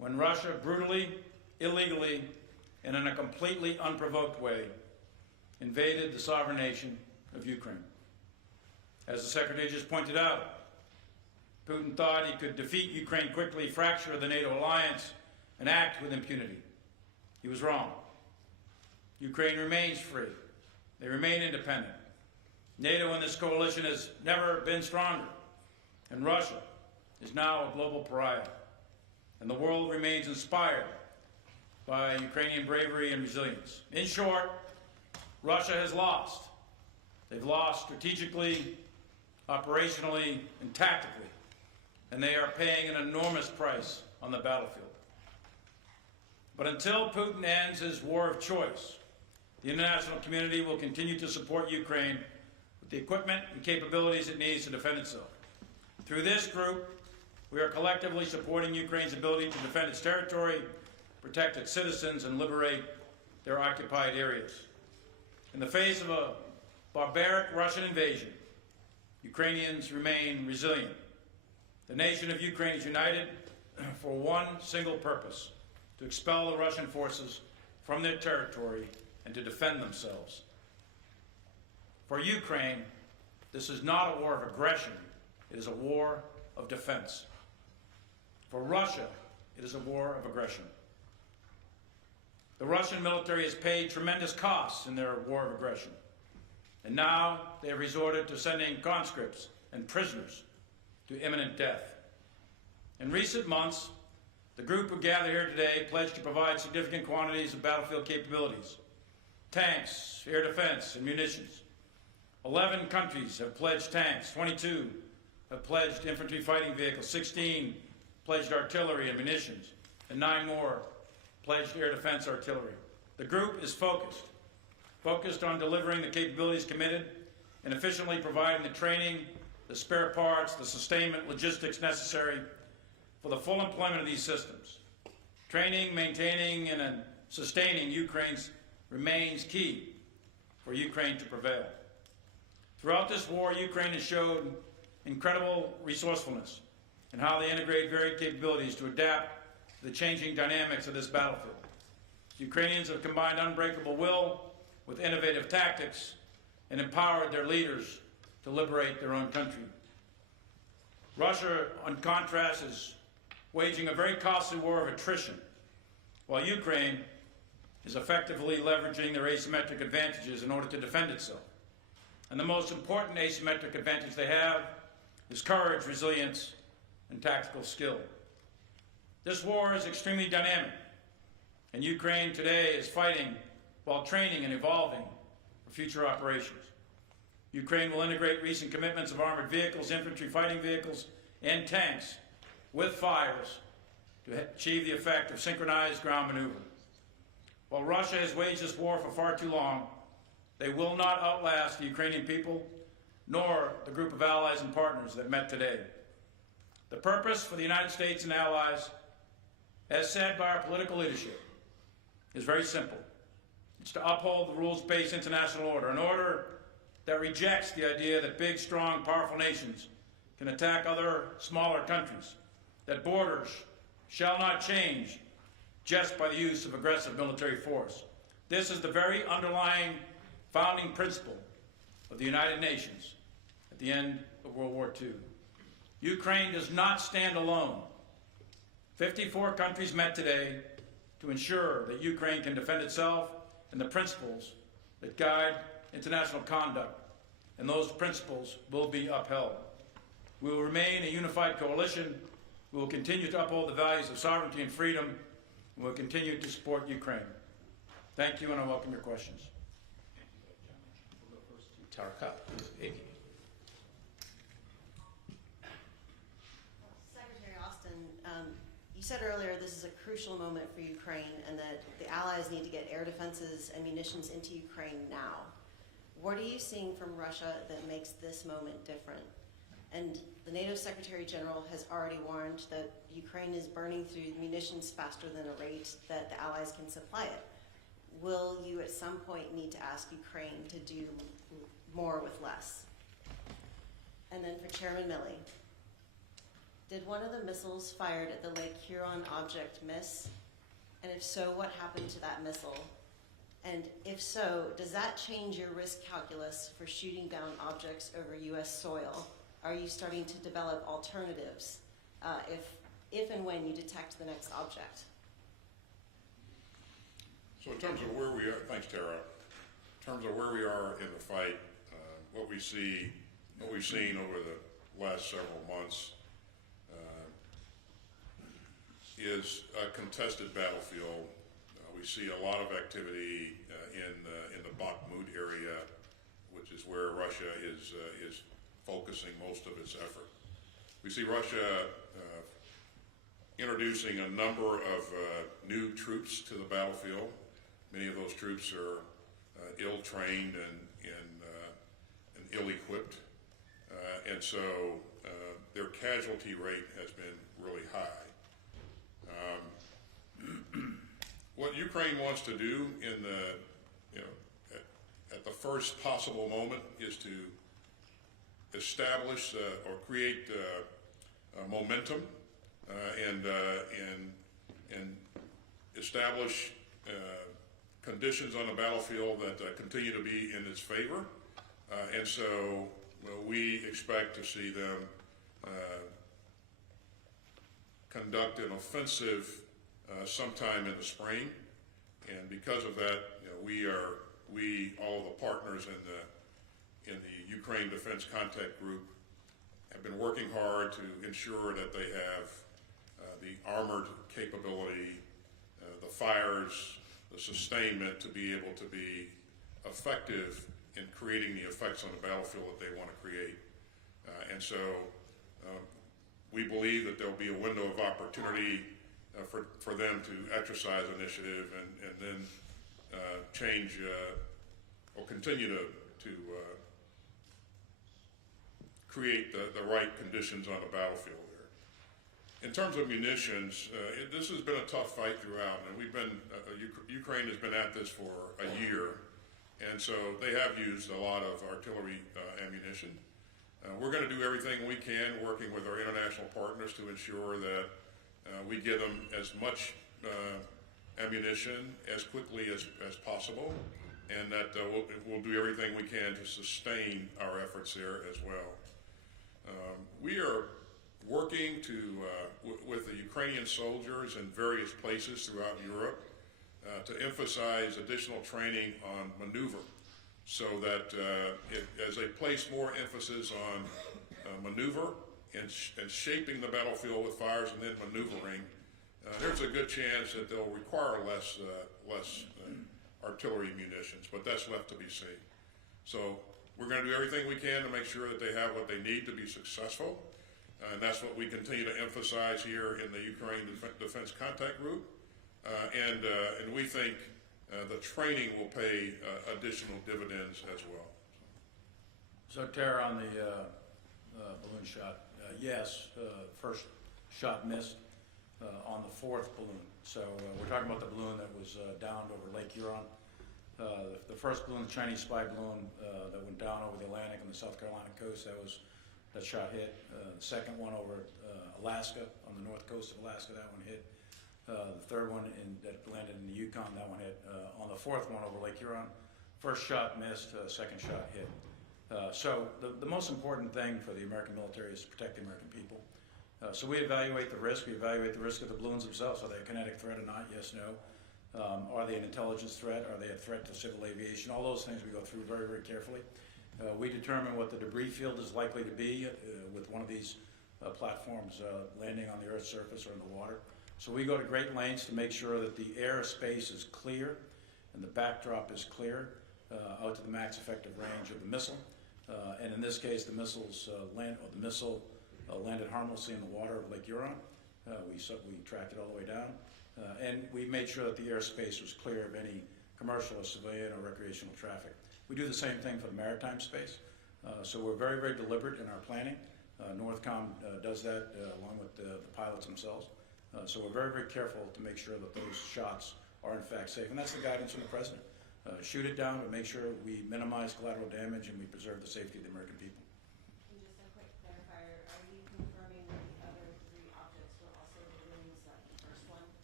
when Russia brutally, illegally, and in a completely unprovoked way invaded the sovereign nation of Ukraine. As the Secretary just pointed out, Putin thought he could defeat Ukraine quickly, fracture the NATO alliance, and act with impunity. He was wrong. Ukraine remains free. They remain independent. NATO and this coalition has never been stronger, and Russia is now a global pariah, and the world remains inspired by Ukrainian bravery and resilience. In short, Russia has lost. They've lost strategically, operationally, and tactically, and they are paying an enormous price on the battlefield. But until Putin ends his war of choice, the international community will continue to support Ukraine with the equipment and capabilities it needs to defend itself. Through this group, we are collectively supporting Ukraine's ability to defend its territory, protect its citizens, and liberate their occupied areas. In the face of a barbaric Russian invasion, Ukrainians remain resilient. The nation of Ukraine is united for one single purpose: to expel the Russian forces from their territory and to defend themselves. For Ukraine, this is not a war of aggression, it is a war of defense. For Russia, it is a war of aggression. The Russian military has paid tremendous costs in their war of aggression, and now they have resorted to sending conscripts and prisoners to imminent death. In recent months, the group who gathered here today pledged to provide significant quantities of battlefield capabilities: tanks, air defense, and munitions. 11 countries have pledged tanks, 22 have pledged infantry fighting vehicles, 16 pledged artillery and munitions, and 9 more pledged air defense artillery. The group is focused on delivering the capabilities committed and efficiently providing the training, the spare parts, the sustainment logistics necessary for the full employment of these systems. Training, maintaining, and sustaining Ukraine's remains key for Ukraine to prevail. Throughout this war, Ukraine has showed incredible resourcefulness in how they integrate varied capabilities to adapt to the changing dynamics of this battlefield. Ukrainians have combined unbreakable will with innovative tactics and empowered their leaders to liberate their own country. Russia, on contrast, is waging a very costly war of attrition, while Ukraine is effectively leveraging their asymmetric advantages in order to defend itself. And the most important asymmetric advantage they have is courage, resilience, and tactical skill. This war is extremely dynamic, and Ukraine today is fighting while training and evolving for future operations. Ukraine will integrate recent commitments of armored vehicles, infantry fighting vehicles, and tanks with fires to achieve the effect of synchronized ground maneuver. While Russia has waged this war for far too long, they will not outlast the Ukrainian people, nor the group of allies and partners that met today. The purpose for the United States and allies, as said by our political leadership, is very simple. It's to uphold the rules-based international order, an order that rejects the idea that big, strong, powerful nations can attack other smaller countries, that borders shall not change just by the use of aggressive military force. This is the very underlying founding principle of the United Nations at the end of World War II. Ukraine does not stand alone. 54 countries met today to ensure that Ukraine can defend itself and the principles that guide international conduct, and those principles will be upheld. We will remain a unified coalition. We will continue to uphold the values of sovereignty and freedom, and we will continue to support Ukraine. Thank you, and I welcome your questions. We'll go first to Tarka. Secretary Austin, you said earlier this is a crucial moment for Ukraine and that the allies need to get air defenses and munitions into Ukraine now. What are you seeing from Russia that makes this moment different? And the NATO Secretary General has already warned that Ukraine is burning through munitions faster than a rate that the allies can supply it. Will you at some point need to ask Ukraine to do more with less? And then for Chairman Milley, Did one of the missiles fired at the Lake Huron object miss? And if so, what happened to that missile? And if so, does that change your risk calculus for shooting down objects over U.S. soil? Are you starting to develop alternatives if and when you detect the next object? So in terms of where we are, thanks Tara, in terms of where we are in the fight, what we've seen over the last several months is a contested battlefield. We see a lot of activity in the Bakhmut area, which is where Russia is focusing most of its effort. We see Russia introducing a number of new troops to the battlefield. Many of those troops are ill-trained and ill-equipped, and so their casualty rate has been really high. What Ukraine wants to do in the, at the first possible moment is to establish or create momentum and establish conditions on the battlefield that continue to be in its favor, and so we expect to see them conduct an offensive sometime in the spring, and because of that, all of the partners in the Ukraine Defense Contact Group have been working hard to ensure that they have the armored capability, the fires, the sustainment to be able to be effective in creating the effects on the battlefield that they want to create. And so we believe that there'll be a window of opportunity for them to exercise initiative and then change or continue to create the right conditions on the battlefield there. In terms of munitions, this has been a tough fight throughout, and Ukraine has been at this for a year, and so they have used a lot of artillery ammunition. We're going to do everything we can, working with our international partners, to ensure that we get them as much ammunition as quickly as possible, and that we'll do everything we can to sustain our efforts there as well. We are working with the Ukrainian soldiers in various places throughout Europe to emphasize additional training on maneuver, so that as they place more emphasis on maneuver and shaping the battlefield with fires and then maneuvering, there's a good chance that they'll require less artillery munitions, but that's left to be seen. So we're going to do everything we can to make sure that they have what they need to be successful, and that's what we continue to emphasize here in the Ukraine Defense Contact Group, and we think the training will pay additional dividends as well. So Tara, on the balloon shot, yes, first shot missed on the fourth balloon. So we're talking about the balloon that was downed over Lake Huron. The first balloon, the Chinese spy balloon that went down over the Atlantic on the South Carolina coast, that shot hit. The second one over Alaska, on the north coast of Alaska, that one hit. The third one that landed in the Yukon, that one hit. On the fourth one over Lake Huron, first shot missed, second shot hit. So the most important thing for the American military is to protect the American people. So we evaluate the risk. We evaluate the risk of the balloons themselves. Are they a kinetic threat or not? Yes, no. Are they an intelligence threat? Are they a threat to civil aviation? All those things we go through very, very carefully. We determine what the debris field is likely to be with one of these platforms landing on the Earth's surface or in the water. So we go to great lengths to make sure that the airspace is clear and the backdrop is clear out to the max effective range of the missile. And in this case, the missile landed harmlessly in the water of Lake Huron. We tracked it all the way down, and we made sure that the airspace was clear of any commercial or civilian or recreational traffic. We do the same thing for the maritime space. So we're very, very deliberate in our planning. Northcom does that along with the pilots themselves. So we're very, very careful to make sure that those shots are in fact safe. And that's the guidance from the President. Shoot it down, but make sure we minimize collateral damage and we preserve the safety of the American people. And just a quick clarifier, are you confirming that the other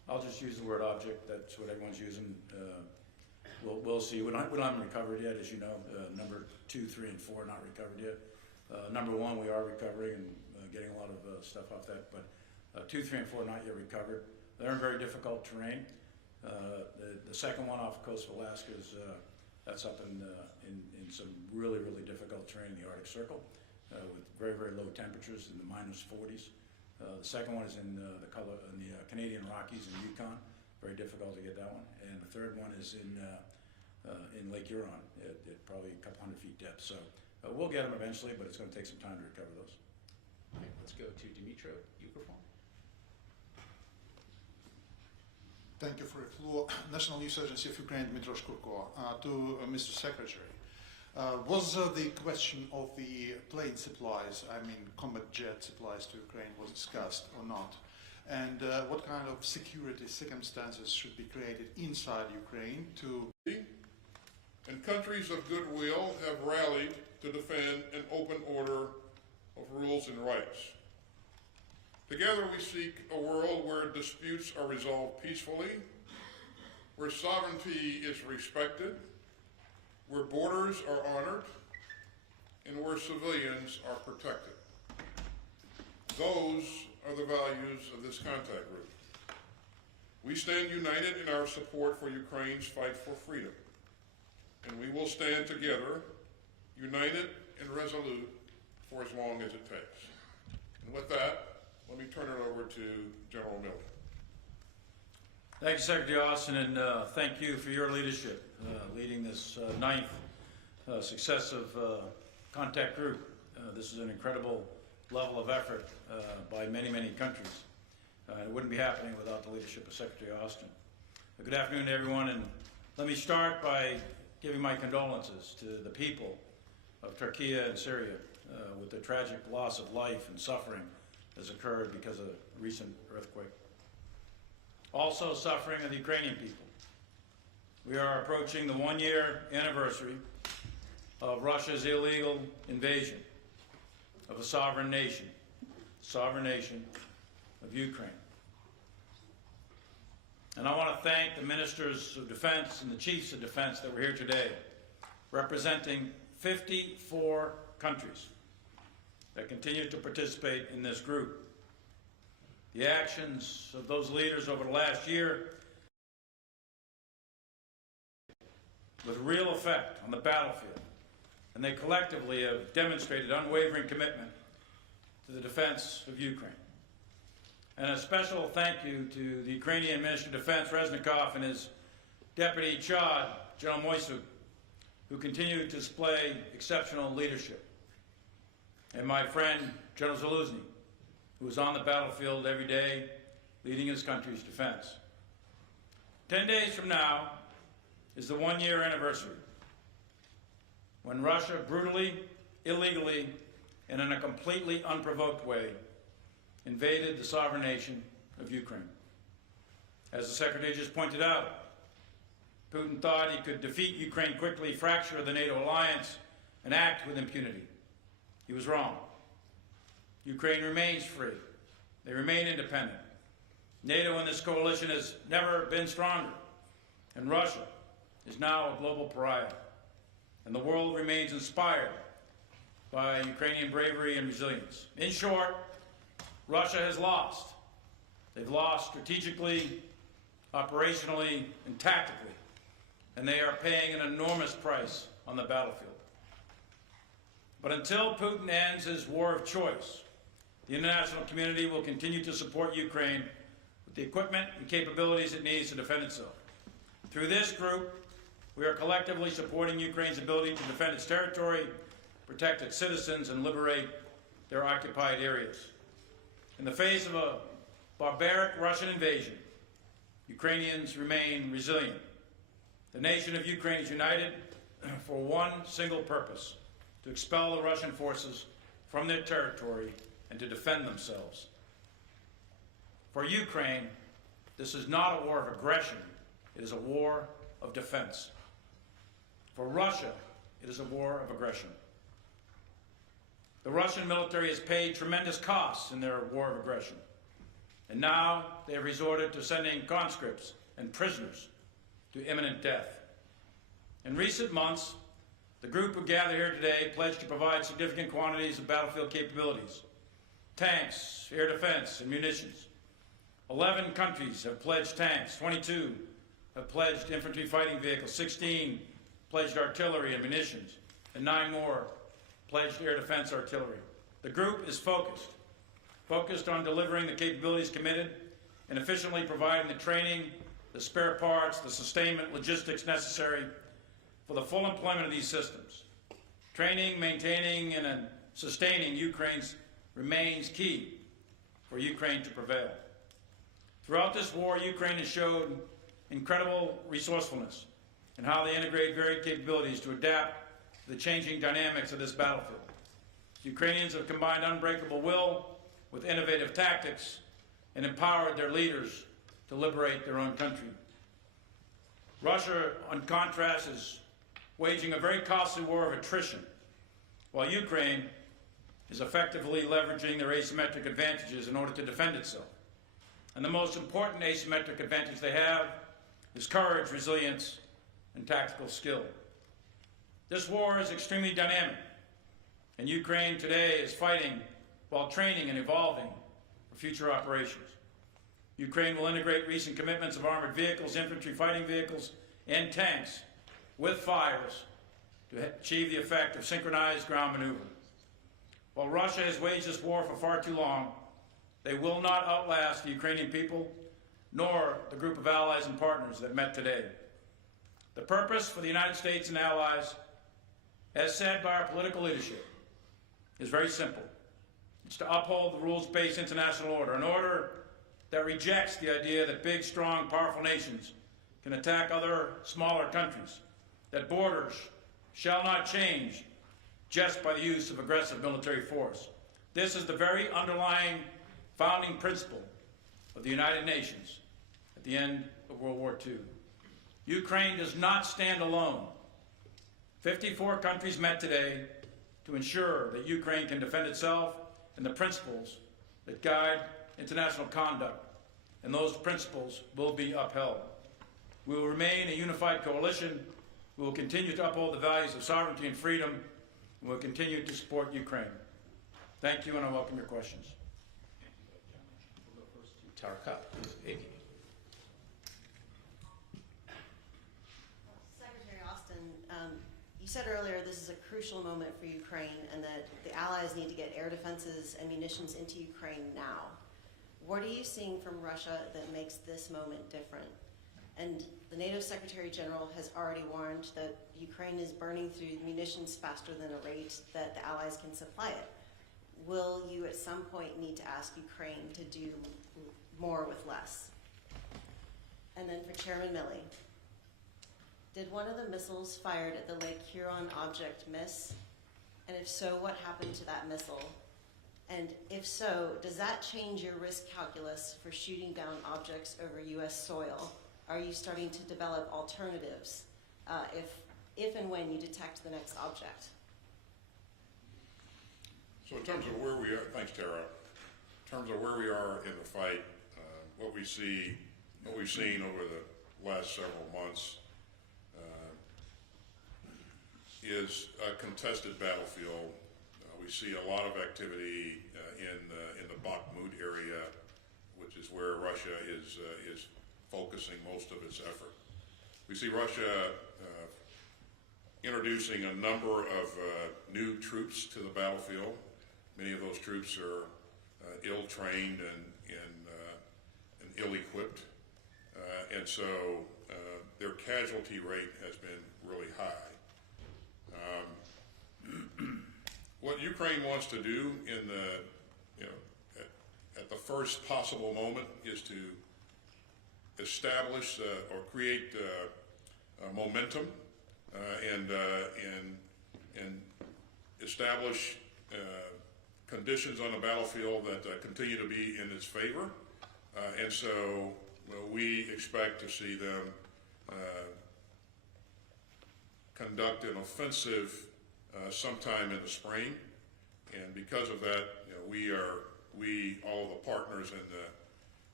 I'll just use the word object. That's what everyone's using. We'll see. We haven't recovered yet, as you know. Number 2, 3, and 4 not recovered yet. Number 1, we are recovering and getting a lot of stuff off that. But 2, 3, and 4 not yet recovered. They're in very difficult terrain. The second one off the coast of Alaska is that's up in some really difficult terrain in the Arctic Circle with very low temperatures in the -40s. The second one is in the Canadian Rockies and Yukon. Very difficult to get that one. And the third one is in Lake Huron at probably a couple hundred feet depth. So we'll get them eventually, but it's going to take some time to recover those. All right, let's go to Dmitry Peskov. Thank you for the floor. National News Agency of Ukraine, Dmitry Peskov. To Mr. Secretary, was the question of the plane supplies, I mean combat jet supplies to Ukraine, was discussed or not? And what kind of security circumstances should be created inside Ukraine to... And countries of goodwill have rallied to defend an open order of rules and rights. Together we seek a world where disputes are resolved peacefully, where sovereignty is respected, where borders are honored, and where civilians are protected. Those are the values of this contact group. We stand united in our support for Ukraine's fight for freedom, and we will stand together, united and resolute, for as long as it takes. And with that, let me turn it over to General Miller. Thank you, Secretary Austin, and thank you for your leadership, leading this 9th successive contact group. This is an incredible level of effort by many countries. It wouldn't be happening without the leadership of Secretary Austin. Good afternoon to everyone, and let me start by giving my condolences to the people of Turkey and Syria with the tragic loss of life and suffering has occurred because of the recent earthquake. Also suffering are the Ukrainian people. We are approaching the 1-year anniversary of Russia's illegal invasion of a sovereign nation of Ukraine. And I want to thank the ministers of defense and the chiefs of defense that were here today, representing 54 countries that continue to participate in this group. The actions of those leaders over the last year with real effect on the battlefield, and they collectively have demonstrated unwavering commitment to the defense of Ukraine. And a special thank you to the Ukrainian Minister of Defense, Reznikov, and his Deputy Chad, General Moisuk, who continue to display exceptional leadership. And my friend, General Zaluzny, who is on the battlefield every day, leading his country's defense. 10 days from now is the 1-year anniversary when Russia brutally, illegally, and in a completely unprovoked way invaded the sovereign nation of Ukraine. As the Secretary just pointed out, Putin thought he could defeat Ukraine quickly, fracture the NATO alliance, and act with impunity. He was wrong. Ukraine remains free. They remain independent. NATO in this coalition has never been stronger, and Russia is now a global pariah. And the world remains inspired by Ukrainian bravery and resilience. In short, Russia has lost. They've lost strategically, operationally, and tactically, and they are paying an enormous price on the battlefield. But until Putin ends his war of choice, the international community will continue to support Ukraine with the equipment and capabilities it needs to defend itself. Through this group, we are collectively supporting Ukraine's ability to defend its territory, protect its citizens, and liberate their occupied areas. In the face of a barbaric Russian invasion, Ukrainians remain resilient. The nation of Ukraine is united for one single purpose: to expel the Russian forces from their territory and to defend themselves. For Ukraine, this is not a war of aggression, it is a war of defense. For Russia, it is a war of aggression. The Russian military has paid tremendous costs in their war of aggression. And now they have resorted to sending conscripts and prisoners to imminent death. In recent months, the group who gather here today pledged to provide significant quantities of battlefield capabilities, tanks, air defense, and munitions. 11 countries have pledged tanks, 22 have pledged infantry fighting vehicles, 16 pledged artillery and munitions, and 9 more pledged air defense artillery. The group is focused on delivering the capabilities committed and efficiently providing the training, the spare parts, the sustainment, logistics necessary for the full employment of these systems. Training, maintaining, and sustaining Ukraine's remains key for Ukraine to prevail. Throughout this war, Ukraine has showed incredible resourcefulness in how they integrate varied capabilities to adapt to the changing dynamics of this battlefield. Ukrainians have combined unbreakable will with innovative tactics and empowered their leaders to liberate their own country. Russia, on contrast, is waging a very costly war of attrition, while Ukraine is effectively leveraging their asymmetric advantages in order to defend itself. And the most important asymmetric advantage they have is courage, resilience, and tactical skill. This war is extremely dynamic, and Ukraine today is fighting while training and evolving for future operations. Ukraine will integrate recent commitments of armored vehicles, infantry fighting vehicles, and tanks with fires to achieve the effect of synchronized ground maneuver. While Russia has waged this war for far too long, they will not outlast the Ukrainian people, nor the group of allies and partners that met today. The purpose for the United States and allies, as said by our political leadership, is very simple. It's to uphold the rules-based international order, an order that rejects the idea that big, strong, powerful nations can attack other smaller countries, that borders shall not change just by the use of aggressive military force. This is the very underlying founding principle of the United Nations at the end of World War II. Ukraine does not stand alone. 54 countries met today to ensure that Ukraine can defend itself and the principles that guide international conduct, and those principles will be upheld. We will remain a unified coalition. We will continue to uphold the values of sovereignty and freedom, and we will continue to support Ukraine. Thank you, and I welcome your questions. We'll go first to Tara Cup, AP. Secretary Austin, you said earlier this is a crucial moment for Ukraine and that the allies need to get air defenses and munitions into Ukraine now. What are you seeing from Russia that makes this moment different? And the NATO Secretary General has already warned that Ukraine is burning through munitions faster than a rate that the allies can supply it. Will you at some point need to ask Ukraine to do more with less? And then for Chairman Milley, did one of the missiles fired at the Lake Huron object miss? And if so, what happened to that missile? And if so, does that change your risk calculus for shooting down objects over U.S. soil? Are you starting to develop alternatives if and when you detect the next object? So in terms of where we are, thanks Tara, in terms of where we are in the fight, what we've seen over the last several months is a contested battlefield. We see a lot of activity in the Bakhmut area, which is where Russia is focusing most of its effort. We see Russia introducing a number of new troops to the battlefield. Many of those troops are ill-trained and ill-equipped, and so their casualty rate has been really high. What Ukraine wants to do in at the first possible moment is to establish or create momentum and establish conditions on the battlefield that continue to be in its favor, and so we expect to see them conduct an offensive sometime in the spring, and because of that, all of the partners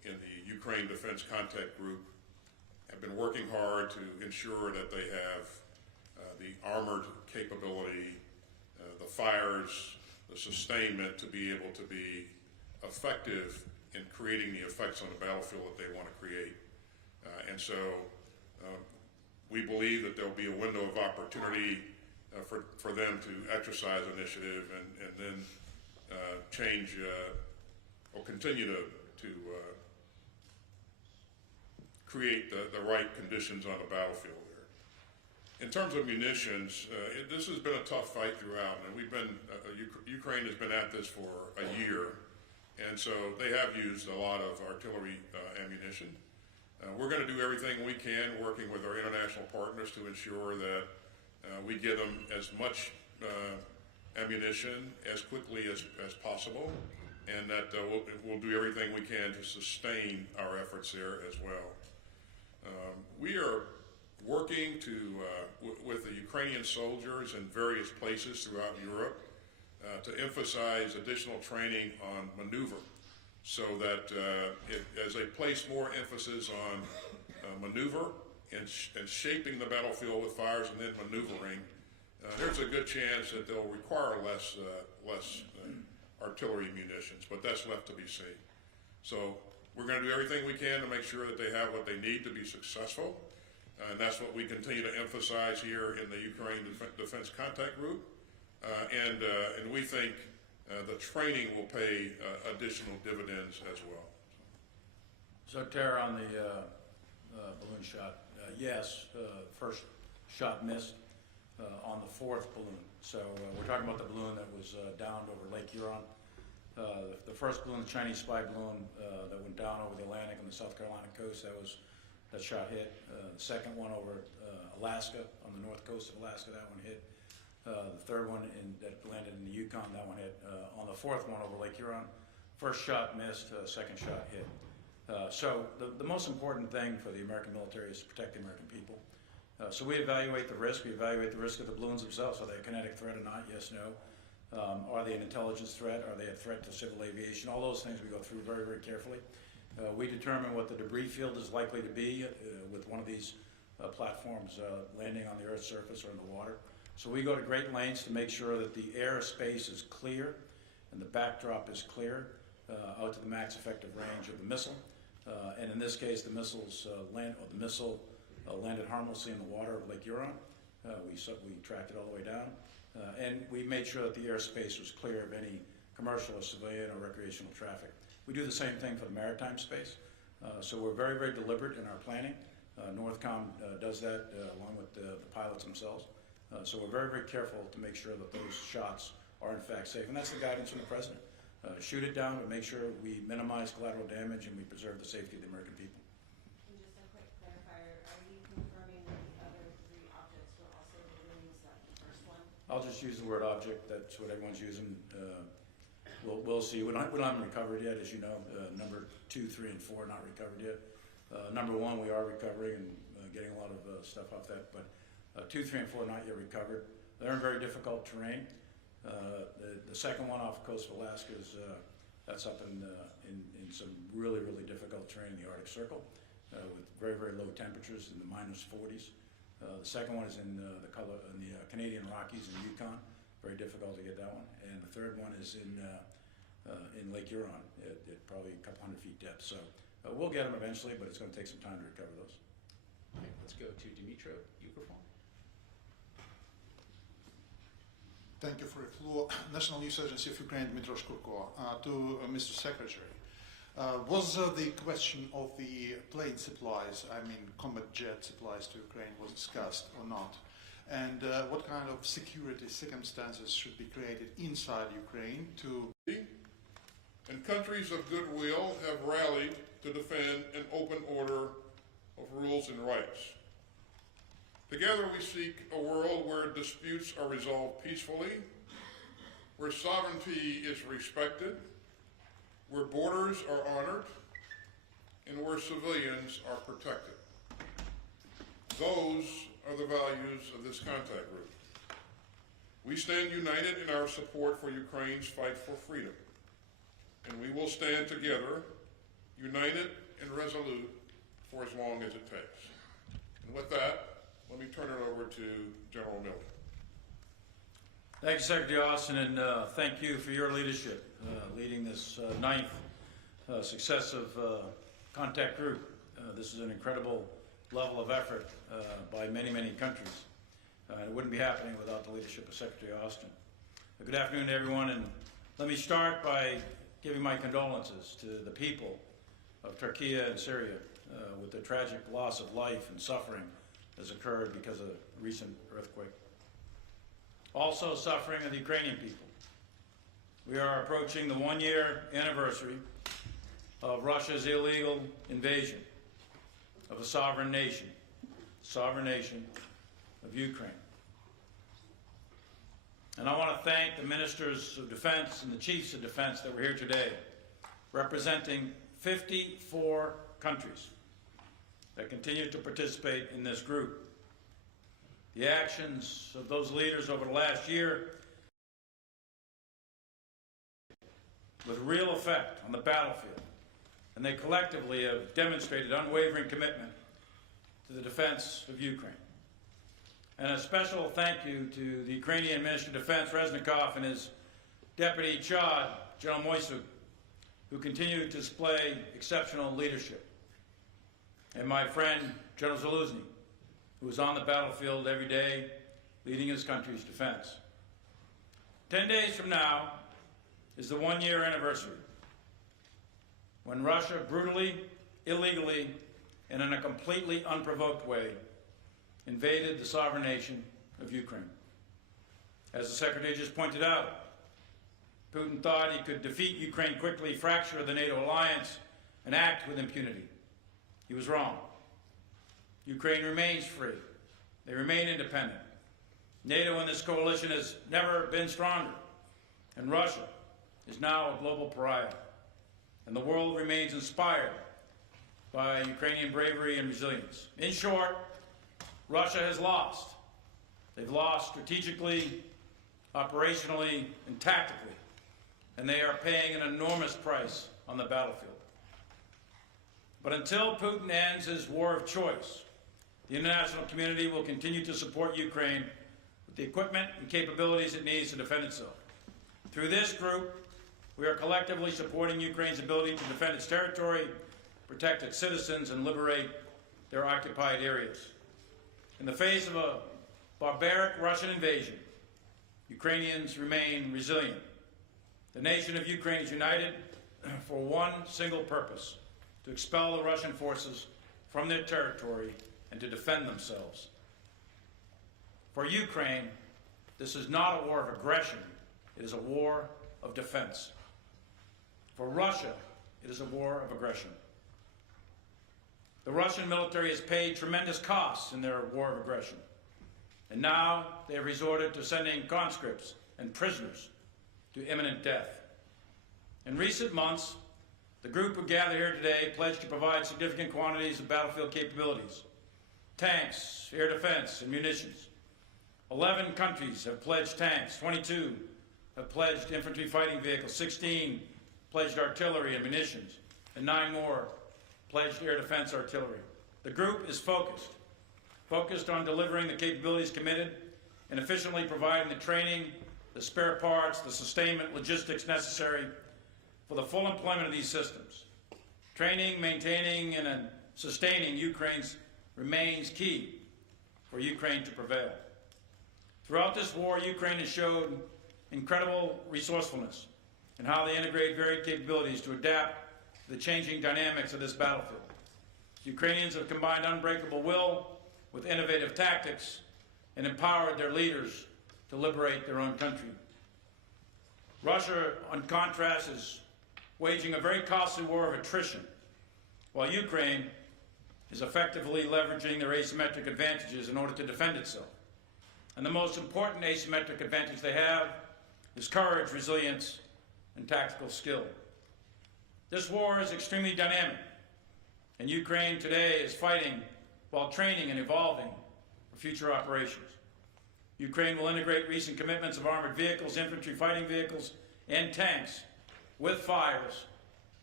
in the Ukraine Defense Contact Group have been working hard to ensure that they have the armored capability, the fires, the sustainment to be able to be effective in creating the effects on the battlefield that they want to create. And so we believe that there'll be a window of opportunity for them to exercise initiative and then change or continue to create the right conditions on the battlefield there. In terms of munitions, this has been a tough fight throughout, and we've been, Ukraine has been at this for a year, and so they have used a lot of artillery ammunition. We're going to do everything we can, working with our international partners, to ensure that we get them as much ammunition as quickly as possible, and that we'll do everything we can to sustain our efforts there as well. We are working with the Ukrainian soldiers in various places throughout Europe to emphasize additional training on maneuver, so that as they place more emphasis on maneuver and shaping the battlefield with fires and then maneuvering, there's a good chance that they'll require less artillery munitions, but that's left to be seen. So we're going to do everything we can to make sure that they have what they need to be successful, and that's what we continue to emphasize here in the Ukraine Defense Contact Group, and we think the training will pay additional dividends as well. So, Tara, on the balloon shot, yes, first shot missed on the fourth balloon. So we're talking about the balloon that was downed over Lake Huron. The first balloon, the Chinese spy balloon that went down over the Atlantic and the South Carolina coast, that shot hit. The second one over Alaska, on the north coast of Alaska, that one hit. The third one that landed in the Yukon, that one hit. On the fourth one over Lake Huron, first shot missed, second shot hit. So the most important thing for the American military is to protect the American people. So we evaluate the risk. We evaluate the risk of the balloons themselves. Are they a kinetic threat or not? Yes, no. Are they an intelligence threat? Are they a threat to civil aviation? All those things we go through very, very carefully. We determine what the debris field is likely to be with one of these platforms landing on the Earth's surface or in the water. So we go to great lengths to make sure that the airspace is clear and the backdrop is clear out to the max effective range of the missile. And in this case, the missile landed harmlessly in the water of Lake Huron. We tracked it all the way down. And we made sure that the airspace was clear of any commercial or civilian or recreational traffic. We do the same thing for the maritime space. So we're very, very deliberate in our planning. Northcom does that along with the pilots themselves. So we're very, very careful to make sure that those shots are in fact safe. And that's the guidance from the President. Shoot it down, but make sure we minimize collateral damage and we preserve the safety of the American people. And just a quick clarifier, are you confirming that the other three objects were also balloons, that the first one? I'll just use the word object. That's what everyone's using. We'll see. We haven't recovered yet, as you know. Number 2, 3, and 4 not recovered yet. Number 1 we are recovering and getting a lot of stuff off that. But 2, 3, and 4 not yet recovered. They're in very difficult terrain. The second one off the coast of Alaska is that's up in some really, really difficult terrain in the Arctic Circle with very, very low temperatures in the -40s. The second one is in the Canadian Rockies in Yukon. Very difficult to get that one. And the third one is in Lake Huron at probably a couple hundred feet depth. So we'll get them eventually, but it's going to take some time to recover those. All right, let's go to Dmitry Peskov. Thank you for the floor. National News Agency of Ukraine, Dmitry Peskov. To Mr. Secretary, was the question of the plane supplies, I mean combat jet supplies to Ukraine, was discussed or not? And what kind of security circumstances should be created inside Ukraine to... And countries of goodwill have rallied to defend an open order of rules and rights. Together we seek a world where disputes are resolved peacefully, where sovereignty is respected, where borders are honored, and where civilians are protected. Those are the values of this contact group. We stand united in our support for Ukraine's fight for freedom, and we will stand together, united and resolute for as long as it takes. And with that, let me turn it over to General Miller. Thank you, Secretary Austin, and thank you for your leadership, leading this ninth successive contact group. This is an incredible level of effort by many, many countries. It wouldn't be happening without the leadership of Secretary Austin. Good afternoon to everyone, and let me start by giving my condolences to the people of Turkey and Syria with the tragic loss of life and suffering that has occurred because of the recent earthquake. Also suffering are the Ukrainian people. We are approaching the one-year anniversary of Russia's illegal invasion of a sovereign nation of Ukraine. And I want to thank the ministers of defense and the chiefs of defense that were here today, representing 54 countries that continue to participate in this group. The actions of those leaders over the last year with real effect on the battlefield, and they collectively have demonstrated unwavering commitment to the defense of Ukraine. And a special thank you to the Ukrainian Minister of Defense, Reznikov, and his Deputy Chad, General Moisuk, who continue to display exceptional leadership. And my friend, General Zaluzny, who is on the battlefield every day, leading his country's defense. 10 days from now is the one-year anniversary when Russia brutally, illegally, and in a completely unprovoked way invaded the sovereign nation of Ukraine. As the Secretary just pointed out, Putin thought he could defeat Ukraine quickly, fracture the NATO alliance, and act with impunity. He was wrong. Ukraine remains free. They remain independent. NATO and this coalition has never been stronger, and Russia is now a global pariah. And the world remains inspired by Ukrainian bravery and resilience. In short, Russia has lost. They've lost strategically, operationally, and tactically, and they are paying an enormous price on the battlefield. But until Putin ends his war of choice, the international community will continue to support Ukraine with the equipment and capabilities it needs to defend itself. Through this group, we are collectively supporting Ukraine's ability to defend its territory, protect its citizens, and liberate their occupied areas. In the face of a barbaric Russian invasion, Ukrainians remain resilient. The nation of Ukraine is united for one single purpose: to expel the Russian forces from their territory and to defend themselves. For Ukraine, this is not a war of aggression, it is a war of defense. For Russia, it is a war of aggression. The Russian military has paid tremendous costs in their war of aggression, and now they have resorted to sending conscripts and prisoners to imminent death. In recent months, the group who gathered here today pledged to provide significant quantities of battlefield capabilities: tanks, air defense, and munitions. 11 countries have pledged tanks, 22 have pledged infantry fighting vehicles, 16 pledged artillery and munitions, and 9 more pledged air defense artillery. The group is focused on delivering the capabilities committed and efficiently providing the training, the spare parts, the sustainment, logistics necessary for the full employment of these systems. Training, maintaining, and sustaining Ukraine's remains key for Ukraine to prevail. Throughout this war, Ukraine has showed incredible resourcefulness in how they integrate varied capabilities to adapt to the changing dynamics of this battlefield. Ukrainians have combined unbreakable will with innovative tactics and empowered their leaders to liberate their own country. Russia, on contrast, is waging a very costly war of attrition, while Ukraine is effectively leveraging their asymmetric advantages in order to defend itself. And the most important asymmetric advantage they have is courage, resilience, and tactical skill. This war is extremely dynamic, and Ukraine today is fighting while training and evolving for future operations. Ukraine will integrate recent commitments of armored vehicles, infantry fighting vehicles, and tanks with fires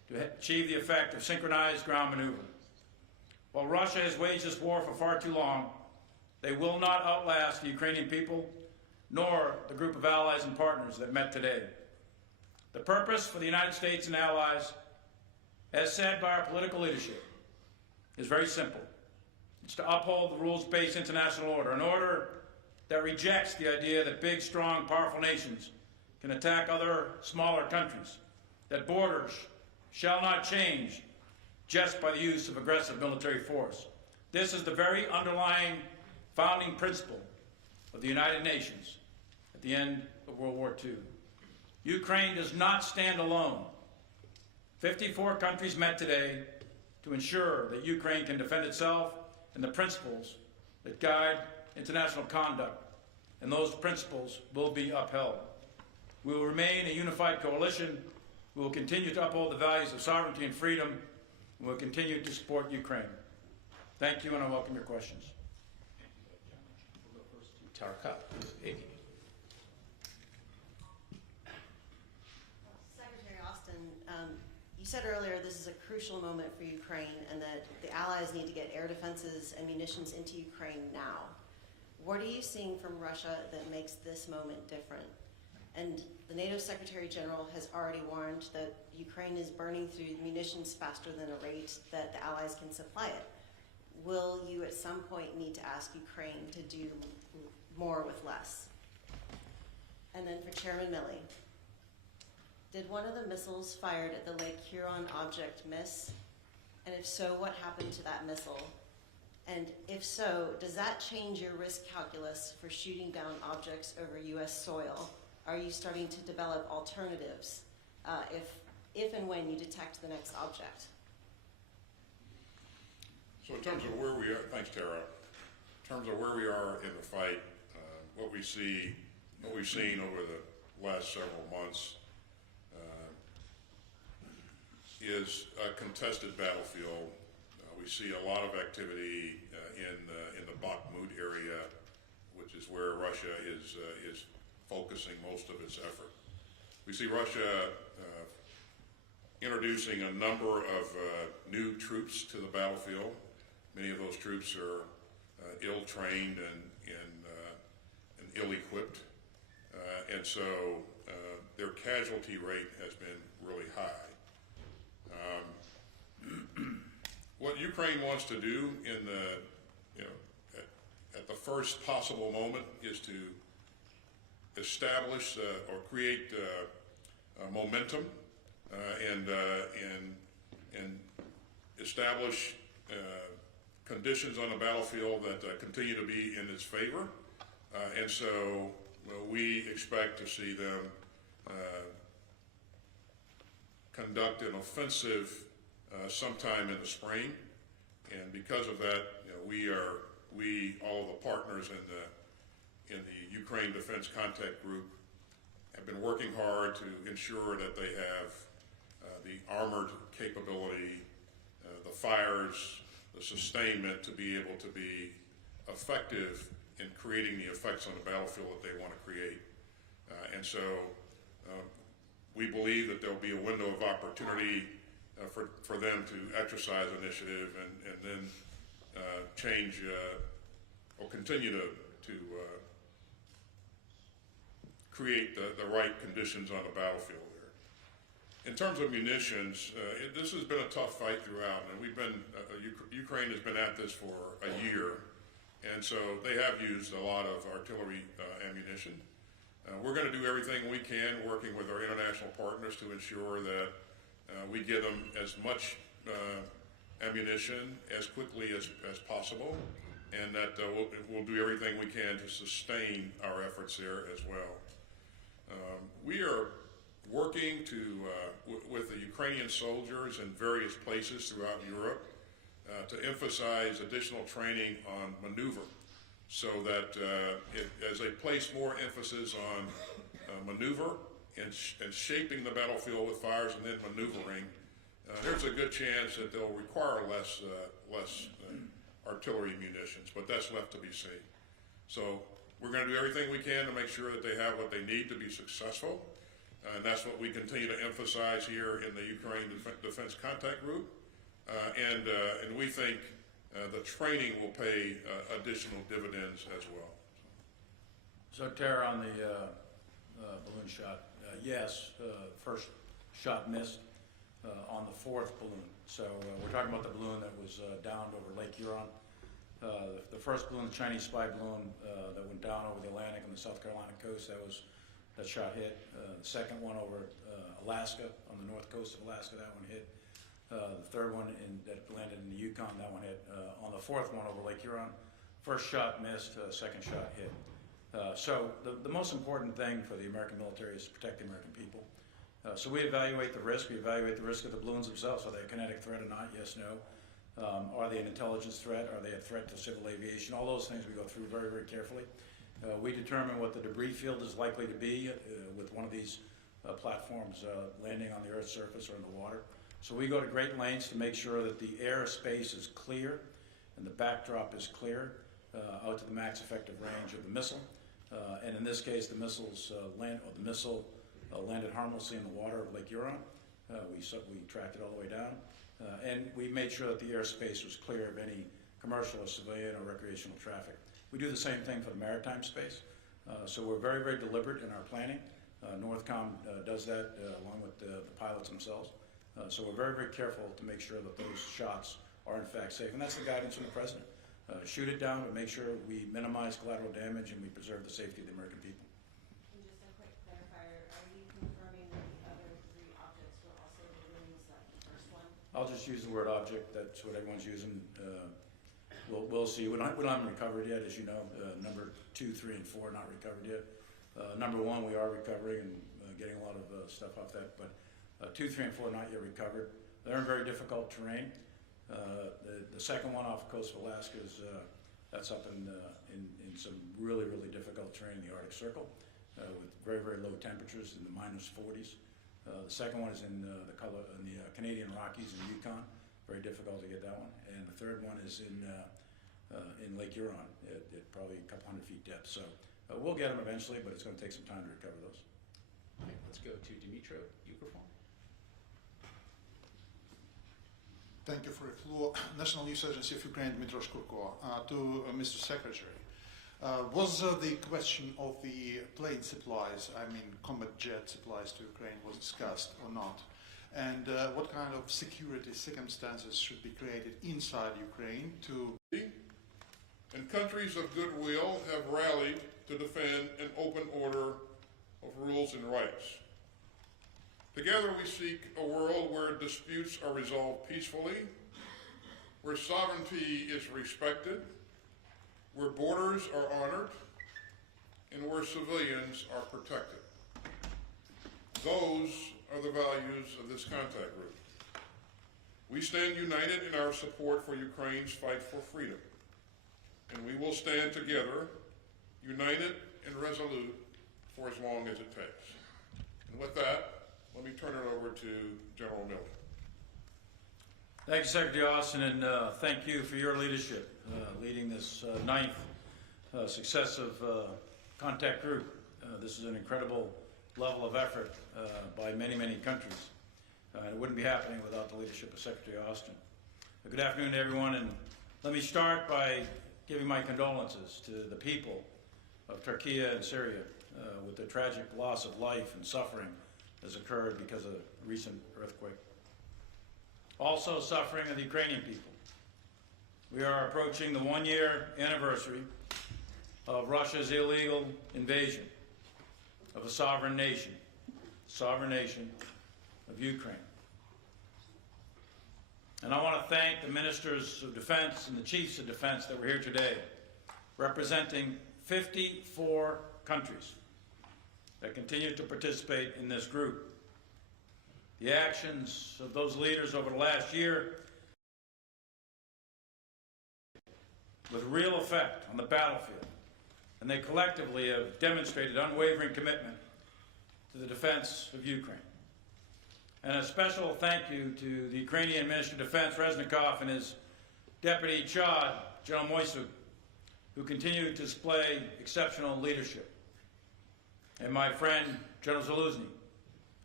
to achieve the effect of synchronized ground maneuver. While Russia has waged this war for far too long, they will not outlast the Ukrainian people, nor the group of allies and partners that met today. The purpose for the United States and allies, as said by our political leadership, is very simple. It's to uphold the rules-based international order, an order that rejects the idea that big, strong, powerful nations can attack other smaller countries, that borders shall not change just by the use of aggressive military force. This is the very underlying founding principle of the United Nations at the end of World War II. Ukraine does not stand alone. 54 countries met today to ensure that Ukraine can defend itself and the principles that guide international conduct, and those principles will be upheld. We will remain a unified coalition. We will continue to uphold the values of sovereignty and freedom, and we will continue to support Ukraine. Thank you, and I welcome your questions. We'll go first to Tara Cup, AP. Secretary Austin, you said earlier this is a crucial moment for Ukraine and that the allies need to get air defenses and munitions into Ukraine now. What are you seeing from Russia that makes this moment different? And the NATO Secretary General has already warned that Ukraine is burning through munitions faster than a rate that the allies can supply it. Will you at some point need to ask Ukraine to do more with less? And then for Chairman Milley, did one of the missiles fired at the Lake Huron object miss? And if so, what happened to that missile? And if so, does that change your risk calculus for shooting down objects over U.S. soil? Are you starting to develop alternatives if and when you detect the next object? So in terms of where we are, thanks Tara, in terms of where we are in the fight, what we've seen over the last several months is a contested battlefield. We see a lot of activity in the Bakhmut area, which is where Russia is focusing most of its effort. We see Russia introducing a number of new troops to the battlefield. Many of those troops are ill-trained and ill-equipped, and so their casualty rate has been really high. What Ukraine wants to do in the, at the first possible moment is to establish or create momentum and establish conditions on the battlefield that continue to be in its favor, and so we expect to see them conduct an offensive sometime in the spring, and because of that, all of the partners in the Ukraine Defense Contact Group have been working hard to ensure that they have the armored capability, the fires, the sustainment to be able to be effective in creating the effects on the battlefield that they want to create. And so we believe that there will be a window of opportunity for them to exercise initiative and then change or continue to create the right conditions on the battlefield there. In terms of munitions, this has been a tough fight throughout, and Ukraine has been at this for a year, and so they have used a lot of artillery ammunition. We're going to do everything we can, working with our international partners, to ensure that we give them as much ammunition as quickly as possible, and that we'll do everything we can to sustain our efforts there as well. We are working with the Ukrainian soldiers in various places throughout Europe to emphasize additional training on maneuver, so that as they place more emphasis on maneuver and shaping the battlefield with fires and then maneuvering, there's a good chance that they'll require less artillery munitions, but that's left to be seen. So we're going to do everything we can to make sure that they have what they need to be successful, And that's what we continue to emphasize here in the Ukraine Defense Contact Group. And we think the training will pay additional dividends as well. So, Tara, on the balloon shot, yes, first shot missed on the fourth balloon. So we're talking about the balloon that was downed over Lake Huron. The first balloon, the Chinese spy balloon that went down over the Atlantic on the South Carolina coast, that shot hit. The second one over Alaska, on the north coast of Alaska, that one hit. The third one that landed in the Yukon, that one hit. On the fourth one over Lake Huron, first shot missed, second shot hit. So the most important thing for the American military is to protect the American people. So we evaluate the risk. We evaluate the risk of the balloons themselves. Are they a kinetic threat or not? Yes, no. Are they an intelligence threat? Are they a threat to civil aviation? All those things we go through very, very carefully. We determine what the debris field is likely to be with one of these platforms landing on the Earth's surface or in the water. So we go to great lengths to make sure that the airspace is clear and the backdrop is clear out to the max effective range of the missile. And in this case, the missile landed harmlessly in the water of Lake Huron. We tracked it all the way down. And we made sure that the airspace was clear of any commercial or civilian or recreational traffic. We do the same thing for the maritime space. So we're very, very deliberate in our planning. Northcom does that along with the pilots themselves. So we're very, very careful to make sure that those shots are in fact safe. And that's the guidance from the President. Shoot it down, but make sure we minimize collateral damage and we preserve the safety of the American people. And just a quick clarifier, are you confirming that the other three objects were also balloons like the first one? I'll just use the word object. That's what everyone's using. We'll see. We don't have them recovered yet, as you know. Number 2, 3, and 4 not recovered yet. Number 1 we are recovering and getting a lot of stuff off that. But 2, 3, and 4 not yet recovered. They're in very difficult terrain. The second one off the coast of Alaska is that's up in some really, really difficult terrain in the Arctic Circle with very, very low temperatures in the -40s. The second one is in the Canadian Rockies in Yukon. Very difficult to get that one. And the third one is in Lake Huron at probably a couple hundred feet depth. So we'll get them eventually, but it's going to take some time to recover those. All right, let's go to Dmitry Peskov. Thank you for the floor. National News Agency of Ukraine, Dmitry Peskov. To Mr. Secretary, was the question of the plane supplies, I mean combat jet supplies to Ukraine, was discussed or not? And what kind of security circumstances should be created inside Ukraine to... And countries of goodwill have rallied to defend an open order of rules and rights. Together we seek a world where disputes are resolved peacefully, where sovereignty is respected, where borders are honored, and where civilians are protected. Those are the values of this contact group. We stand united in our support for Ukraine's fight for freedom, and we will stand together, united and resolute, for as long as it takes. And with that, let me turn it over to General Miller. Thank you, Secretary Austin, and thank you for your leadership, leading this ninth successive contact group. This is an incredible level of effort by many, many countries. It wouldn't be happening without the leadership of Secretary Austin. Good afternoon, everyone, and let me start by giving my condolences to the people of Turkey and Syria with the tragic loss of life and suffering has occurred because of a recent earthquake. Also suffering are the Ukrainian people. We are approaching the one-year anniversary of Russia's illegal invasion of a sovereign nation of Ukraine. And I want to thank the ministers of defense and the chiefs of defense that were here today, representing 54 countries that continue to participate in this group. The actions of those leaders over the last year with real effect on the battlefield, and they collectively have demonstrated unwavering commitment to the defense of Ukraine. And a special thank you to the Ukrainian Minister of Defense, Reznikov, and his Deputy Chad, General Moisuk, who continue to display exceptional leadership. And my friend, General Zaluzny,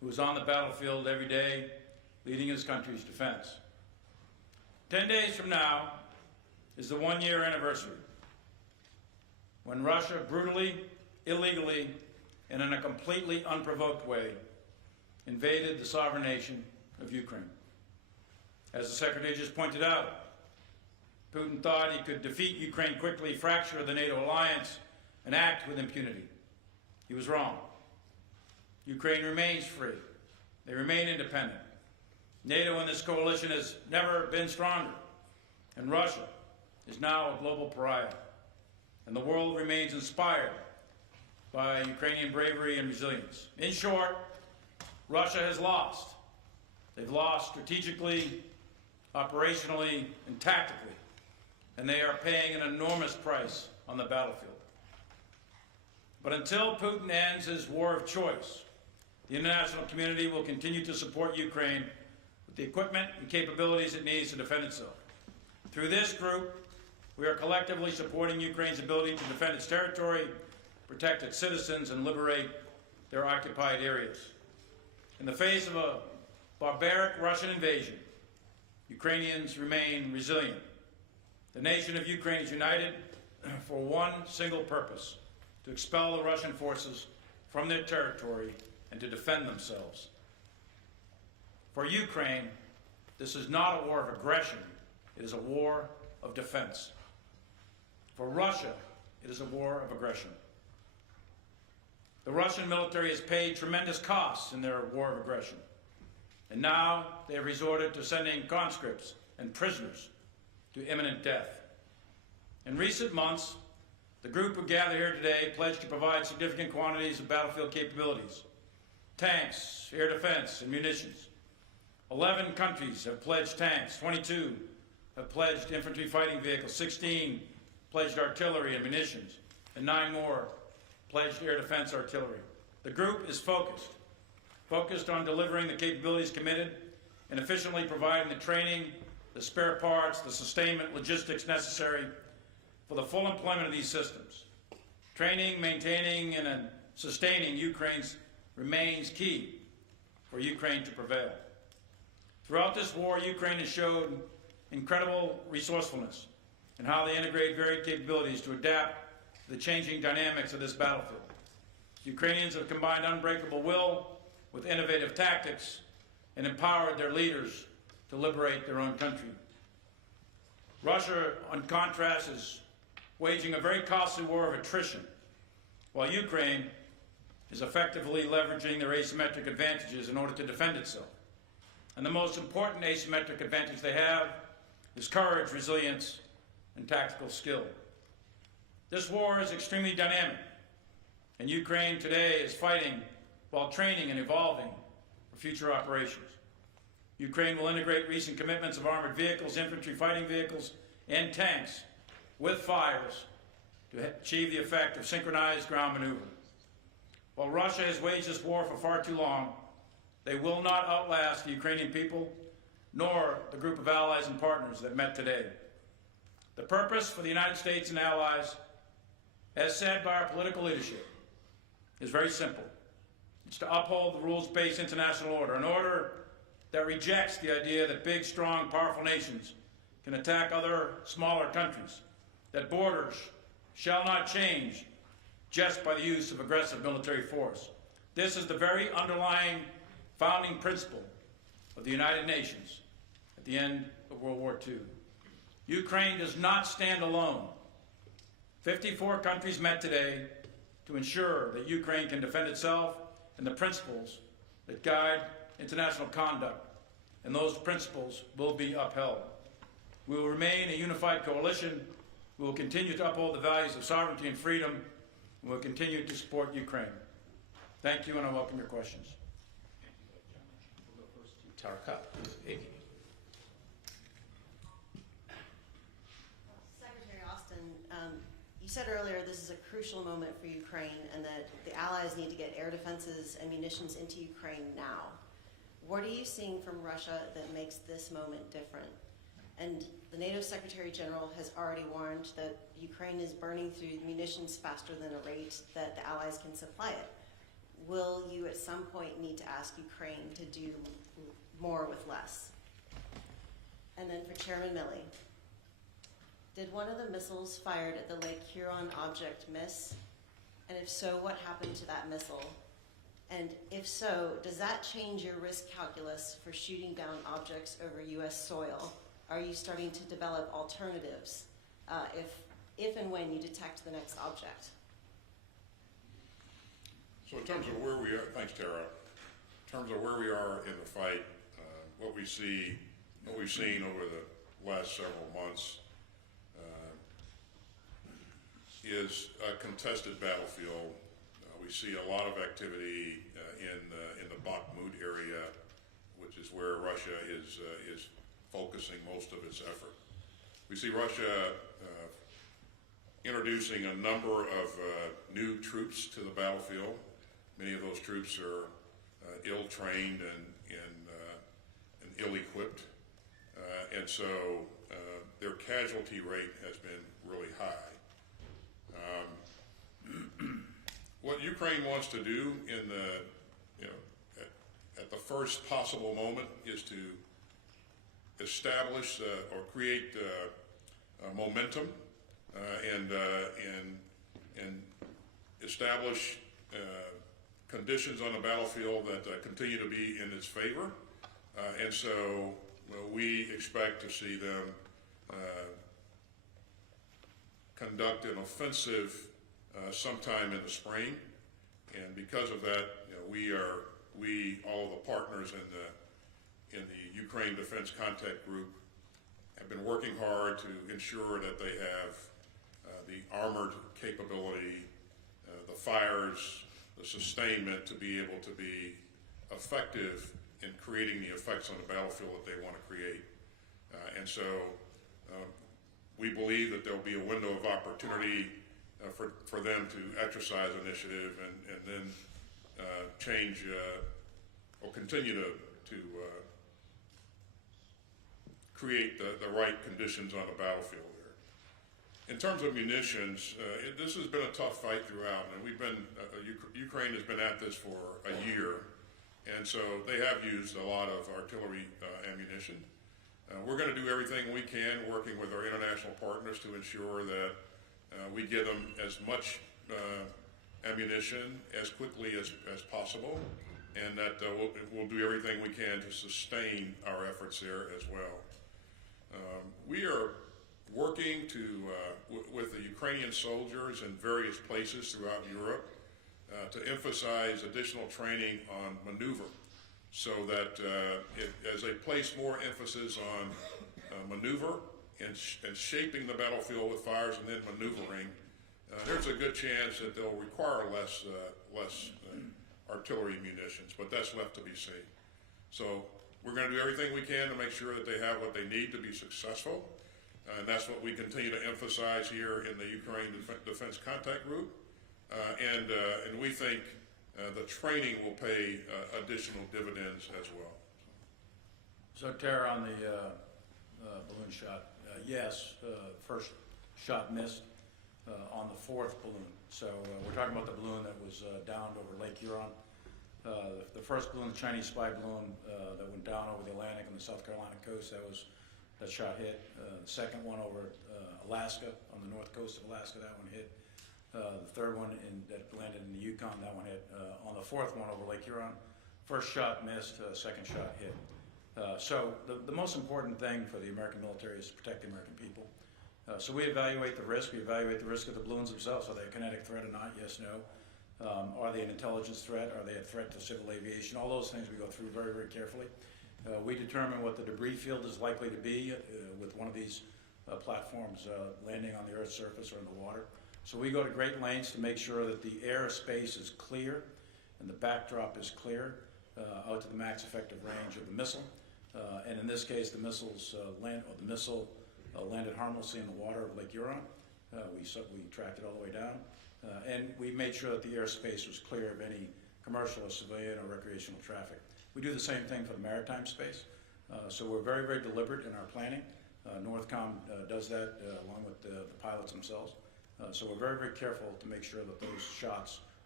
who is on the battlefield every day, leading his country's defense. 10 days from now is the one-year anniversary when Russia brutally, illegally, and in a completely unprovoked way invaded the sovereign nation of Ukraine. As the Secretary just pointed out, Putin thought he could defeat Ukraine quickly, fracture the NATO alliance, and act with impunity. He was wrong. Ukraine remains free. They remain independent. NATO and this coalition has never been stronger, and Russia is now a global pariah. And the world remains inspired by Ukrainian bravery and resilience. In short, Russia has lost. They've lost strategically, operationally, and tactically, and they are paying an enormous price on the battlefield. But until Putin ends his war of choice, the international community will continue to support Ukraine with the equipment and capabilities it needs to defend itself. Through this group, we are collectively supporting Ukraine's ability to defend its territory, protect its citizens, and liberate their occupied areas. In the face of a barbaric Russian invasion, Ukrainians remain resilient. The nation of Ukraine is united for one single purpose: to expel the Russian forces from their territory and to defend themselves. For Ukraine, this is not a war of aggression, it is a war of defense. For Russia, it is a war of aggression. The Russian military has paid tremendous costs in their war of aggression, and now they have resorted to sending conscripts and prisoners to imminent death. In recent months, the group who gathered here today pledged to provide significant quantities of battlefield capabilities: tanks, air defense, and munitions. 11 countries have pledged tanks, 22 have pledged infantry fighting vehicles, 16 pledged artillery and munitions, and 9 more pledged air defense artillery. The group is focused on delivering the capabilities committed and efficiently providing the training, the spare parts, the sustainment logistics necessary for the full employment of these systems. Training, maintaining, and sustaining Ukraine's remains key for Ukraine to prevail. Throughout this war, Ukraine has showed incredible resourcefulness in how they integrate varied capabilities to adapt to the changing dynamics of this battlefield. Ukrainians have combined unbreakable will with innovative tactics and empowered their leaders to liberate their own country. Russia, on contrast, is waging a very costly war of attrition, while Ukraine is effectively leveraging their asymmetric advantages in order to defend itself. And the most important asymmetric advantage they have is courage, resilience, and tactical skill. This war is extremely dynamic, and Ukraine today is fighting while training and evolving for future operations. Ukraine will integrate recent commitments of armored vehicles, infantry fighting vehicles, and tanks with fires to achieve the effect of synchronized ground maneuver. While Russia has waged this war for far too long, they will not outlast the Ukrainian people, nor the group of allies and partners that met today. The purpose for the United States and allies, as said by our political leadership, is very simple. It's to uphold the rules-based international order, an order that rejects the idea that big, strong, powerful nations can attack other smaller countries, that borders shall not change just by the use of aggressive military force. This is the very underlying founding principle of the United Nations at the end of World War II. Ukraine does not stand alone. 54 countries met today to ensure that Ukraine can defend itself and the principles that guide international conduct, and those principles will be upheld. We will remain a unified coalition. We will continue to uphold the values of sovereignty and freedom, and we will continue to support Ukraine. Thank you, and I welcome your questions. We'll go first to Tarka. Secretary Austin, you said earlier this is a crucial moment for Ukraine and that the allies need to get air defenses and munitions into Ukraine now. What are you seeing from Russia that makes this moment different? And the NATO Secretary General has already warned that Ukraine is burning through munitions faster than a rate that the allies can supply it. will you at some point need to ask Ukraine to do more with less? And then for Chairman Milley, did one of the missiles fired at the Lake Huron object miss? And if so, what happened to that missile? And if so, does that change your risk calculus for shooting down objects over U.S. soil? Are you starting to develop alternatives if and when you detect the next object? So in terms of where we are, thanks Tara, in terms of where we are in the fight, what we've seen over the last several months is a contested battlefield. We see a lot of activity in the Bakhmut area, which is where Russia is focusing most of its effort. We see Russia introducing a number of new troops to the battlefield. Many of those troops are ill-trained and ill-equipped, and so their casualty rate has been really high. What Ukraine wants to do in at the first possible moment is to establish or create momentum and establish conditions on the battlefield that continue to be in its favor, and so we expect to see them conduct an offensive sometime in the spring, and because of that, all of the partners in the Ukraine Defense Contact Group have been working hard to ensure that they have the armored capability, the fires, the sustainment to be able to be effective in creating the effects on the battlefield that they want to create. And so we believe that there'll be a window of opportunity for them to exercise initiative and then change or continue to create the right conditions on the battlefield there. In terms of munitions, this has been a tough fight throughout, and Ukraine has been at this for a year, and so they have used a lot of artillery ammunition. We're going to do everything we can, working with our international partners, to ensure that we get them as much ammunition as quickly as possible, and that we'll do everything we can to sustain our efforts there as well. We are working with the Ukrainian soldiers in various places throughout Europe to emphasize additional training on maneuver, so that as they place more emphasis on maneuver and shaping the battlefield with fires and then maneuvering, there's a good chance that they'll require less artillery munitions, but that's left to be seen. So we're going to do everything we can to make sure that they have what they need to be successful, and that's what we continue to emphasize here in the Ukraine Defense Contact Group, and we think the training will pay additional dividends as well. So Tara, on the balloon shot, yes, first shot missed on the fourth balloon. So we're talking about the balloon that was downed over Lake Huron. The first balloon, the Chinese spy balloon that went down over the Atlantic on the South Carolina coast, that shot hit. The second one over Alaska, on the north coast of Alaska, that one hit. The third one that landed in the Yukon, that one hit. On the fourth one over Lake Huron, first shot missed, second shot hit. So the most important thing for the American military is to protect the American people. So we evaluate the risk. We evaluate the risk of the balloons themselves. Are they a kinetic threat or not? Yes, no. Are they an intelligence threat? Are they a threat to civil aviation? All those things we go through very, very carefully. We determine what the debris field is likely to be with one of these platforms landing on the Earth's surface or in the water. So we go to great lengths to make sure that the airspace is clear and the backdrop is clear out to the max effective range of the missile. And in this case, the missile landed harmlessly in the water of Lake Huron. We tracked it all the way down, and we made sure that the airspace was clear of any commercial or civilian or recreational traffic. We do the same thing for the maritime space, so we're very, very deliberate in our planning. Northcom does that along with the pilots themselves. So we're very, very careful to make sure that those shots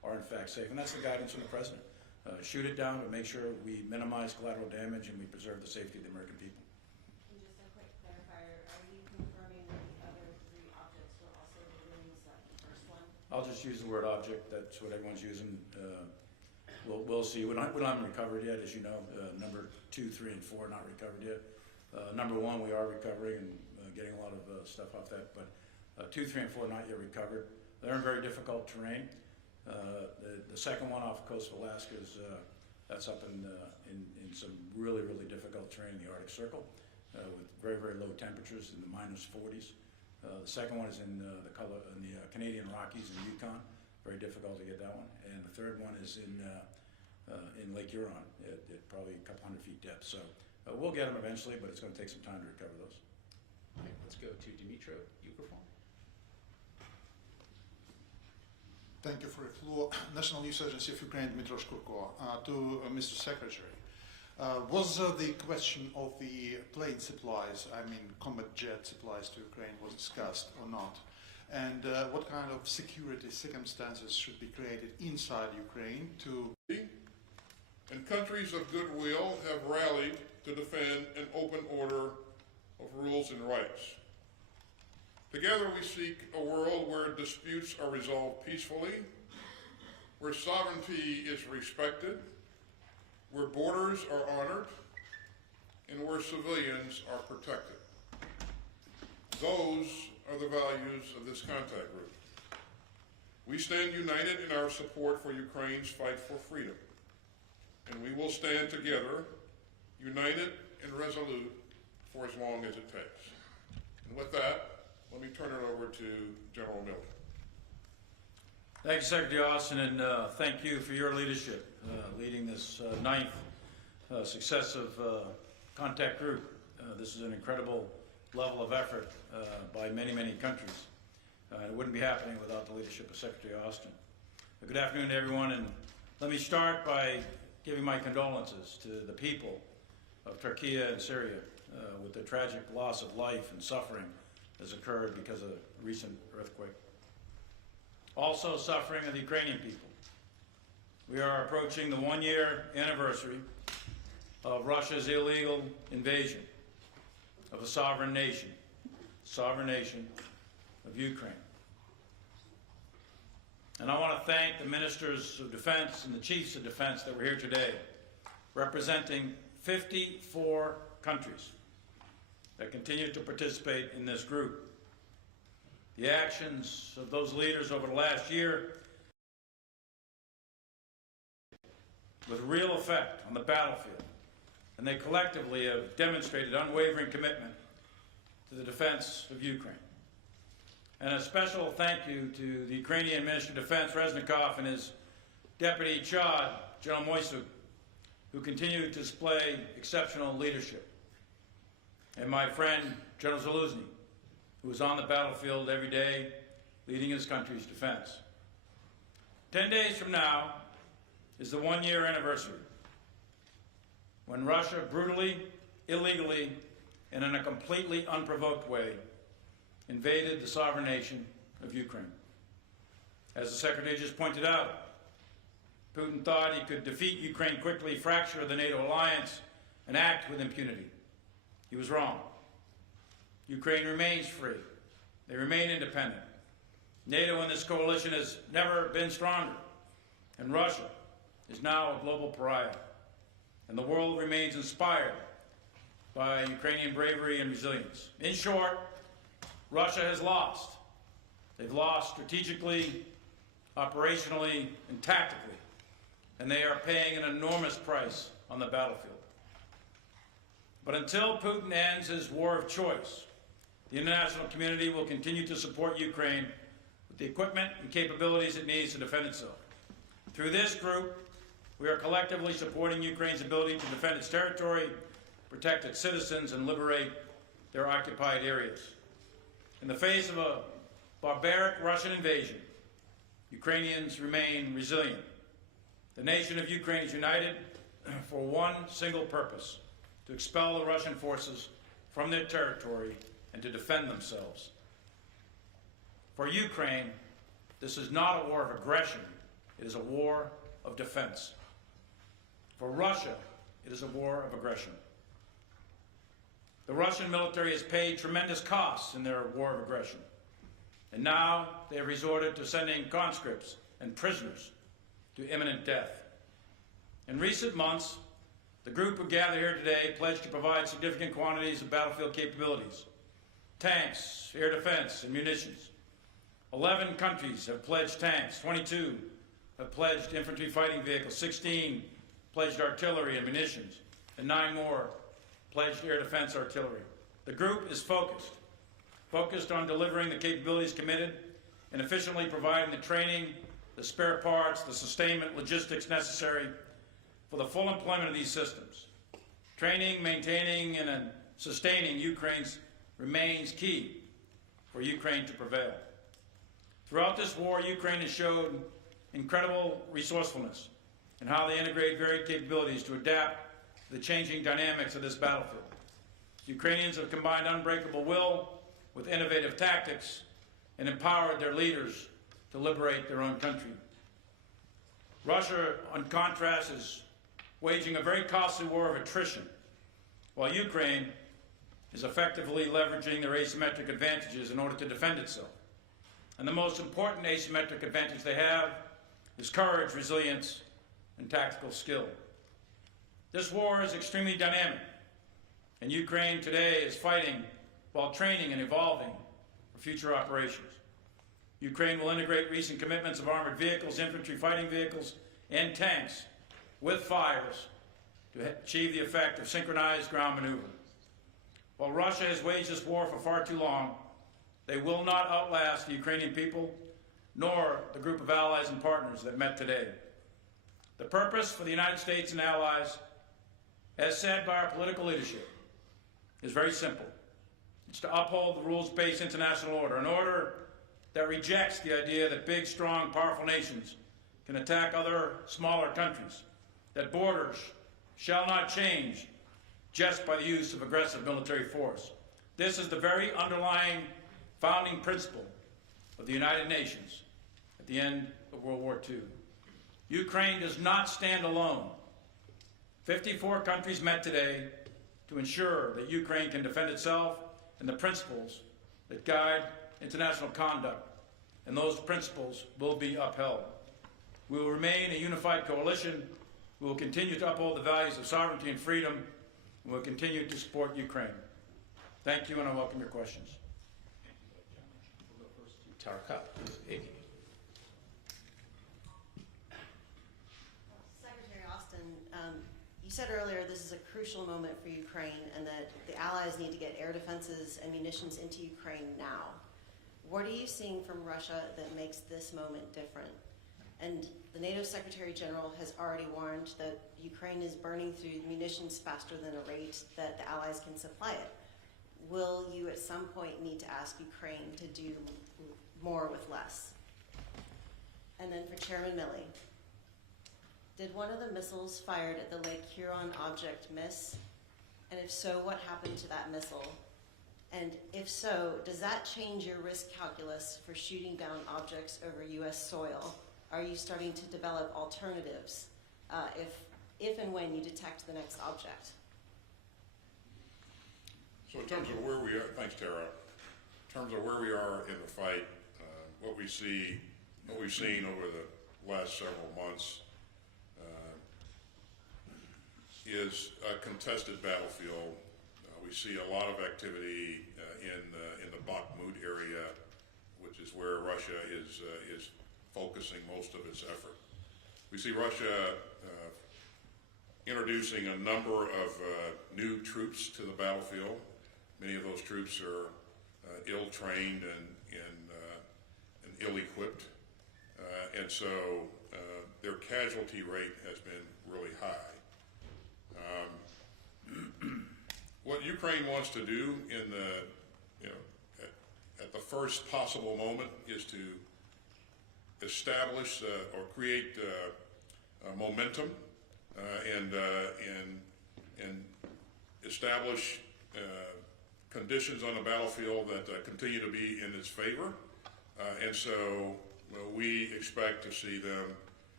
are in fact safe. And that's the guidance from the President. Shoot it down, but make sure we minimize collateral damage and we preserve the safety of the American people. And just a quick clarifier, are you confirming that the other 3 objects were also deliveries, like the first one? I'll just use the word object. That's what everyone's using. We'll see. We don't haven't recovered yet, as you know. Number 2, 3, and 4 not recovered yet. Number 1 we are recovering and getting a lot of stuff off that, but 2, 3, and 4 not yet recovered. They're in very difficult terrain. The second one off the coast of Alaska is that's up in some really difficult terrain in the Arctic Circle with very low temperatures in the -40s. The second one is in the Canadian Rockies in Yukon. Very difficult to get that one. And the third one is in Lake Huron at probably a couple hundred feet depth. So we'll get them eventually, but it's going to take some time to recover those. All right, let's go to Dmitry Peskov. Thank you for your floor. National News Agency of Ukraine, Dmitry Peskov. To Mr. Secretary, was the question of the plane supplies, I mean combat jet supplies to Ukraine, was discussed or not? And what kind of security circumstances should be created inside Ukraine to... And countries of goodwill have rallied to defend an open order of rules and rights. Together we seek a world where disputes are resolved peacefully, where sovereignty is respected, where borders are honored, and where civilians are protected. Those are the values of this contact group. We stand united in our support for Ukraine's fight for freedom, and we will stand together, united and resolute, for as long as it takes. And with that, let me turn it over to General Miller. Thank you, Secretary Austin, and thank you for your leadership, leading this 9th successive contact group. This is an incredible level of effort by many countries. It wouldn't be happening without the leadership of Secretary Austin. Good afternoon to everyone, and let me start by giving my condolences to the people of Turkey and Syria with the tragic loss of life and suffering has occurred because of a recent earthquake. Also suffering are the Ukrainian people. We are approaching the 1-year anniversary of Russia's illegal invasion of a sovereign nation of Ukraine. And I want to thank the ministers of defense and the chiefs of defense that were here today, representing 54 countries that continue to participate in this group. The actions of those leaders over the last year with real effect on the battlefield, and they collectively have demonstrated unwavering commitment to the defense of Ukraine. And a special thank you to the Ukrainian Minister of Defense, Reznikov, and his Deputy Chad, General Moisuk, who continue to display exceptional leadership. And my friend, General Zaluzny, who is on the battlefield every day, leading his country's defense. 10 days from now is the 1-year anniversary when Russia brutally, illegally, and in a completely unprovoked way invaded the sovereign nation of Ukraine. As the Secretary just pointed out, Putin thought he could defeat Ukraine quickly, fracture the NATO alliance, and act with impunity. He was wrong. Ukraine remains free. They remain independent. NATO in this coalition has never been stronger, and Russia is now a global pariah. And the world remains inspired by Ukrainian bravery and resilience. In short, Russia has lost. They've lost strategically, operationally, and tactically, and they are paying an enormous price on the battlefield. But until Putin ends his war of choice, the international community will continue to support Ukraine with the equipment and capabilities it needs to defend itself. Through this group, we are collectively supporting Ukraine's ability to defend its territory, protect its citizens, and liberate their occupied areas. In the face of a barbaric Russian invasion, Ukrainians remain resilient. The nation of Ukraine is united for one single purpose: to expel the Russian forces from their territory and to defend themselves. For Ukraine, this is not a war of aggression, it is a war of defense. For Russia, it is a war of aggression. The Russian military has paid tremendous costs in their war of aggression. And now they have resorted to sending conscripts and prisoners to imminent death. In recent months, the group who gathered here today pledged to provide significant quantities of battlefield capabilities, tanks, air defense, and munitions. 11 countries have pledged tanks, 22 have pledged infantry fighting vehicles, 16 pledged artillery and munitions, and 9 more pledged air defense artillery. The group is focused on delivering the capabilities committed and efficiently providing the training, the spare parts, the sustainment, logistics necessary for the full employment of these systems. Training, maintaining, and sustaining Ukraine's remains key for Ukraine to prevail. Throughout this war, Ukraine has showed incredible resourcefulness in how they integrate varied capabilities to adapt to the changing dynamics of this battlefield. Ukrainians have combined unbreakable will with innovative tactics and empowered their leaders to liberate their own country. Russia, on contrast, is waging a very costly war of attrition, while Ukraine is effectively leveraging their asymmetric advantages in order to defend itself. And the most important asymmetric advantage they have is courage, resilience, and tactical skill. This war is extremely dynamic, and Ukraine today is fighting while training and evolving for future operations. Ukraine will integrate recent commitments of armored vehicles, infantry fighting vehicles, and tanks with fires to achieve the effect of synchronized ground maneuver. While Russia has waged this war for far too long, they will not outlast the Ukrainian people, nor the group of allies and partners that met today. The purpose for the United States and allies, as said by our political leadership, is very simple. It's to uphold the rules-based international order, an order that rejects the idea that big, strong, powerful nations can attack other smaller countries, that borders shall not change just by the use of aggressive military force. This is the very underlying founding principle of the United Nations at the end of World War II. Ukraine does not stand alone. 54 countries met today to ensure that Ukraine can defend itself and the principles that guide international conduct, and those principles will be upheld. We will remain a unified coalition. We will continue to uphold the values of sovereignty and freedom, and we will continue to support Ukraine. Thank you, and I welcome your questions. We'll go first to Tarka. Secretary Austin, you said earlier this is a crucial moment for Ukraine and that the allies need to get air defenses and munitions into Ukraine now. What are you seeing from Russia that makes this moment different? And the NATO Secretary General has already warned that Ukraine is burning through munitions faster than a rate that the allies can supply it. Will you at some point need to ask Ukraine to do more with less? And then for Chairman Milley, did one of the missiles fired at the Lake Huron object miss? And if so, what happened to that missile? And if so, does that change your risk calculus for shooting down objects over U.S. soil? Are you starting to develop alternatives if and when you detect the next object? So in terms of where we are, thanks Tara, in terms of where we are in the fight, what we've seen over the last several months is a contested battlefield. We see a lot of activity in the Bakhmut area, which is where Russia is focusing most of its effort. We see Russia introducing a number of new troops to the battlefield. Many of those troops are ill-trained and ill-equipped, and so their casualty rate has been really high. What Ukraine wants to do in the, at the first possible moment is to establish or create momentum and establish conditions on the battlefield that continue to be in its favor. And so we expect to see them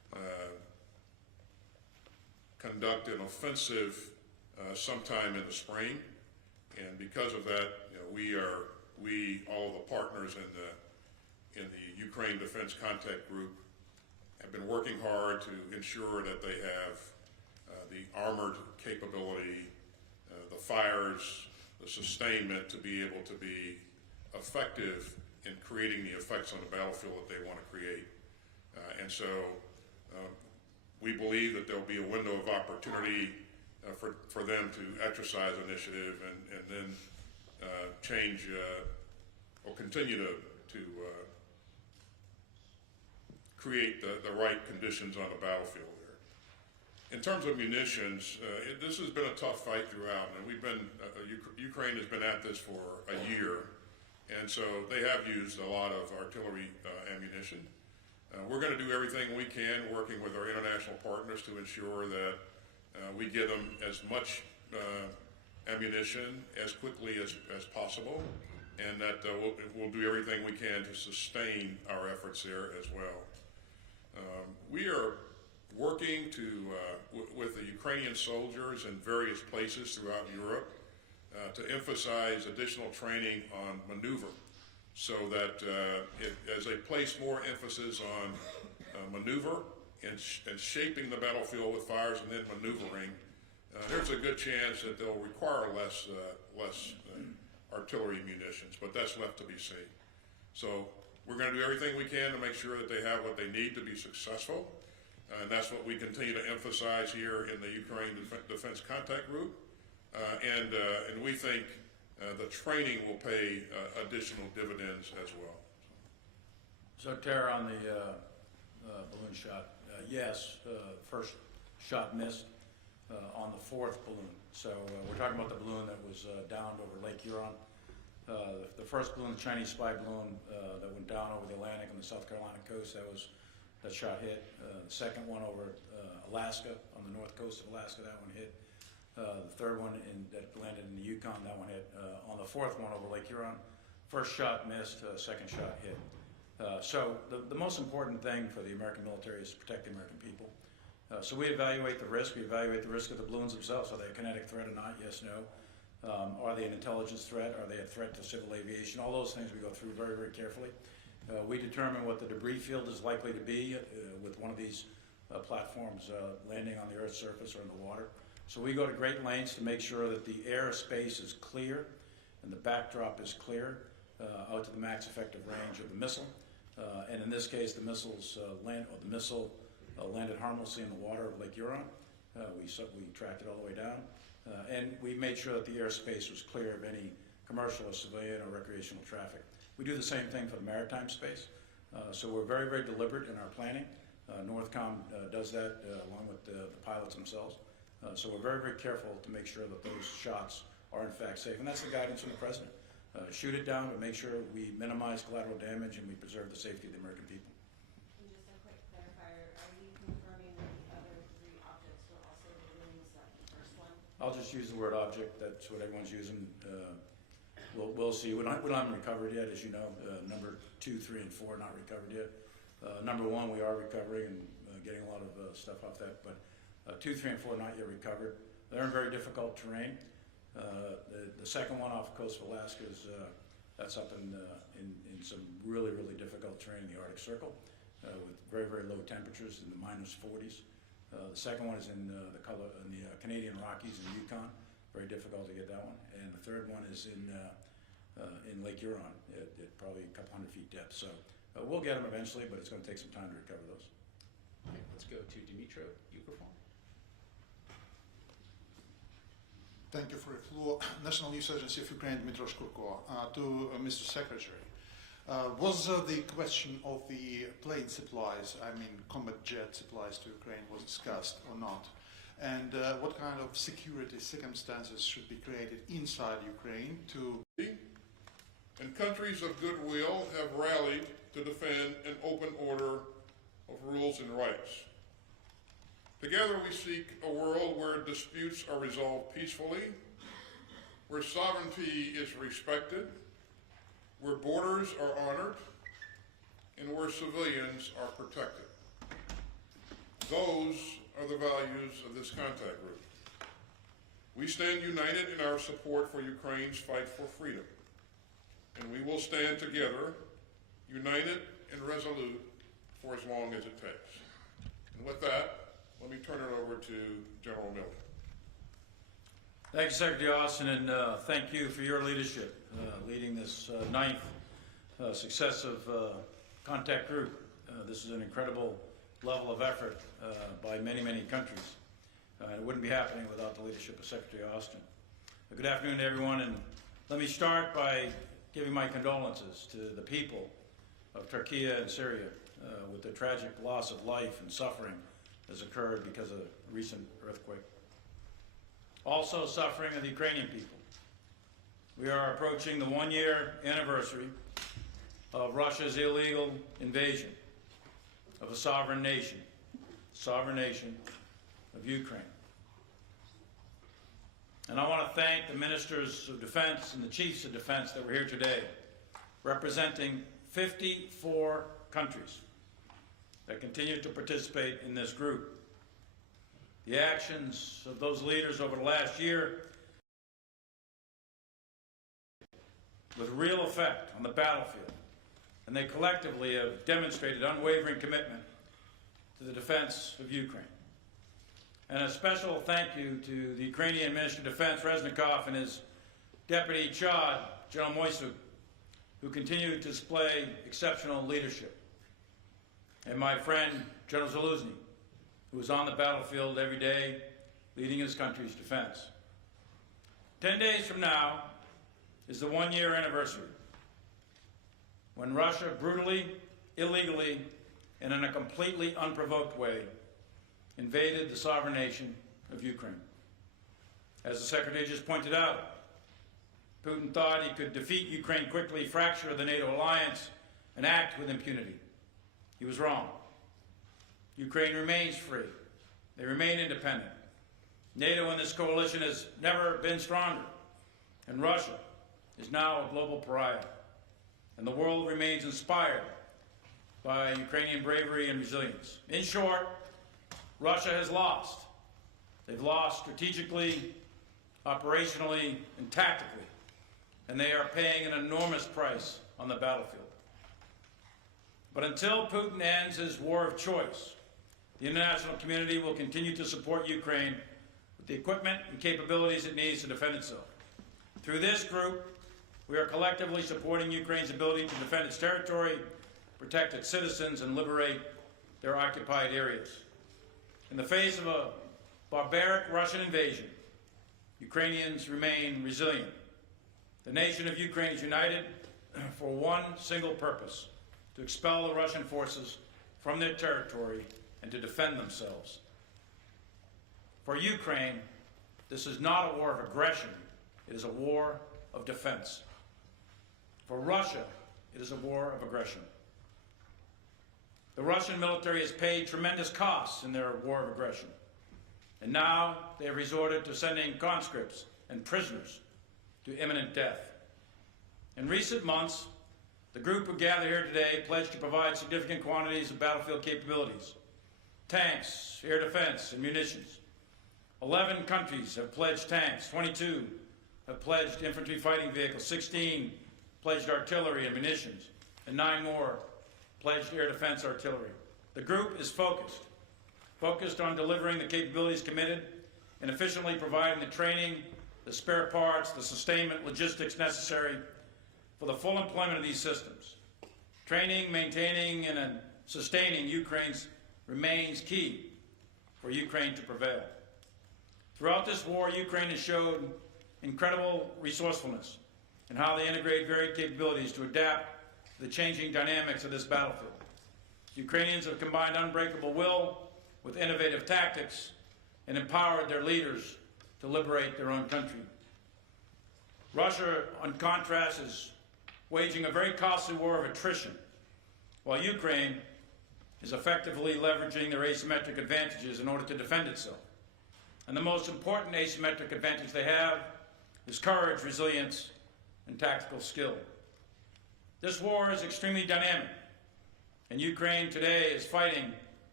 conduct an offensive sometime in the spring, and because of that, all of the partners in the Ukraine Defense Contact Group have been working hard to ensure that they have the armored capability, the fires, the sustainment to be able to be effective in creating the effects on the battlefield that they want to create. And so we believe that there'll be a window of opportunity for them to exercise initiative and then change or continue to create the right conditions on the battlefield there. In terms of munitions, this has been a tough fight throughout, and Ukraine has been at this for a year, and so they have used a lot of artillery ammunition. We're going to do everything we can, working with our international partners, to ensure that we get them as much ammunition as quickly as possible, and that we'll do everything we can to sustain our efforts there as well. We are working with the Ukrainian soldiers in various places throughout Europe to emphasize additional training on maneuver, so that as they place more emphasis on maneuver and shaping the battlefield with fires and then maneuvering, there's a good chance that they'll require less artillery munitions, but that's left to be seen. So we're going to do everything we can to make sure that they have what they need to be successful, and that's what we continue to emphasize here in the Ukraine Defense Contact Group, and we think the training will pay additional dividends as well. So, Tara, on the balloon shot, yes, first shot missed on the fourth balloon. So we're talking about the balloon that was downed over Lake Huron. The first balloon, the Chinese spy balloon that went down over the Atlantic on the South Carolina coast, that shot hit. The second one over Alaska, on the north coast of Alaska, that one hit. The third one that landed in the Yukon, that one hit. On the fourth one over Lake Huron, first shot missed, second shot hit. So the most important thing for the American military is to protect the American people. So we evaluate the risk. We evaluate the risk of the balloons themselves. Are they a kinetic threat or not? Yes, no. Are they an intelligence threat? Are they a threat to civil aviation? All those things we go through very, very carefully. We determine what the debris field is likely to be with one of these platforms landing on the Earth's surface or in the water. So we go to great lengths to make sure that the airspace is clear and the backdrop is clear out to the max effective range of the missile. And in this case, the missile landed harmlessly in the water of Lake Huron. We tracked it all the way down. And we made sure that the airspace was clear of any commercial or civilian or recreational traffic. We do the same thing for the maritime space. So we're very, very deliberate in our planning. Northcom does that along with the pilots themselves. So we're very, very careful to make sure that those shots are in fact safe. And that's the guidance from the President. Shoot it down, but make sure we minimize collateral damage and we preserve the safety of the American people. And just a quick clarifier, are you confirming that the other three objects were also balloons, like the first one? I'll just use the word object. That's what everyone's using. We'll see. We haven't recovered yet, as you know. Number 2, 3, and 4 not recovered yet. Number 1 we are recovering and getting a lot of stuff off that, but 2, 3, and 4 not yet recovered. They're in very difficult terrain. The second one off the coast of Alaska is that's up in some really, really difficult terrain in the Arctic Circle with very, very low temperatures in the -40s. The second one is in the Canadian Rockies in the Yukon. Very difficult to get that one. And the third one is in Lake Huron at probably a couple hundred feet depth. So we'll get them eventually, but it's going to take some time to recover those. Okay, let's go to Dmitry Peskov. Thank you for your floor. National News Agency of Ukraine, Dmitry Peskov. To Mr. Secretary, was the question of the plane supplies, combat jet supplies to Ukraine, was discussed or not? And what kind of security circumstances should be created inside Ukraine to... And countries of goodwill have rallied to defend an open order of rules and rights. Together we seek a world where disputes are resolved peacefully, where sovereignty is respected, where borders are honored, and where civilians are protected. Those are the values of this contact group. We stand united in our support for Ukraine's fight for freedom, and we will stand together, united and resolute, for as long as it takes. And with that, let me turn it over to General Miller. Thank you, Secretary Austin, and thank you for your leadership, leading this ninth successive contact group. This is an incredible level of effort by many, many countries. It wouldn't be happening without the leadership of Secretary Austin. Good afternoon to everyone, and let me start by giving my condolences to the people of Turkey and Syria with the tragic loss of life and suffering that's occurred because of the recent earthquake. Also suffering are the Ukrainian people. We are approaching the one-year anniversary of Russia's illegal invasion of a sovereign nation of Ukraine. And I want to thank the ministers of defense and the chiefs of defense that were here today, representing 54 countries that continue to participate in this group. The actions of those leaders over the last year with real effect on the battlefield, and they collectively have demonstrated unwavering commitment to the defense of Ukraine. And a special thank you to the Ukrainian Minister of Defense, Reznikov, and his Deputy Chad, General Moisuk, who continue to display exceptional leadership. And my friend, General Zaluzny, who is on the battlefield every day, leading his country's defense. 10 days from now is the one-year anniversary when Russia brutally, illegally, and in a completely unprovoked way invaded the sovereign nation of Ukraine. As the Secretary just pointed out, Putin thought he could defeat Ukraine quickly, fracture the NATO alliance, and act with impunity. He was wrong. Ukraine remains free. They remain independent. NATO in this coalition has never been stronger, and Russia is now a global pariah. And the world remains inspired by Ukrainian bravery and resilience. In short, Russia has lost. They've lost strategically, operationally, and tactically, and they are paying an enormous price on the battlefield. But until Putin ends his war of choice, the international community will continue to support Ukraine with the equipment and capabilities it needs to defend itself. Through this group, we are collectively supporting Ukraine's ability to defend its territory, protect its citizens, and liberate their occupied areas. In the face of a barbaric Russian invasion, Ukrainians remain resilient. The nation of Ukraine is united for one single purpose: to expel the Russian forces from their territory and to defend themselves. For Ukraine, this is not a war of aggression, it is a war of defense. For Russia, it is a war of aggression. The Russian military has paid tremendous costs in their war of aggression, and now they have resorted to sending conscripts and prisoners to imminent death. In recent months, the group who gathered here today pledged to provide significant quantities of battlefield capabilities: tanks, air defense, and munitions. 11 countries have pledged tanks, 22 have pledged infantry fighting vehicles, 16 pledged artillery and munitions, and 9 more pledged air defense artillery. The group is focused on delivering the capabilities committed and efficiently providing the training, the spare parts, the sustainment logistics necessary for the full employment of these systems. Training, maintaining, and sustaining Ukraine's remains key for Ukraine to prevail. Throughout this war, Ukraine has showed incredible resourcefulness in how they integrate varied capabilities to adapt to the changing dynamics of this battlefield. Ukrainians have combined unbreakable will with innovative tactics and empowered their leaders to liberate their own country. Russia, on contrast, is waging a very costly war of attrition, while Ukraine is effectively leveraging their asymmetric advantages in order to defend itself. And the most important asymmetric advantage they have is courage, resilience, and tactical skill. This war is extremely dynamic, and Ukraine today is fighting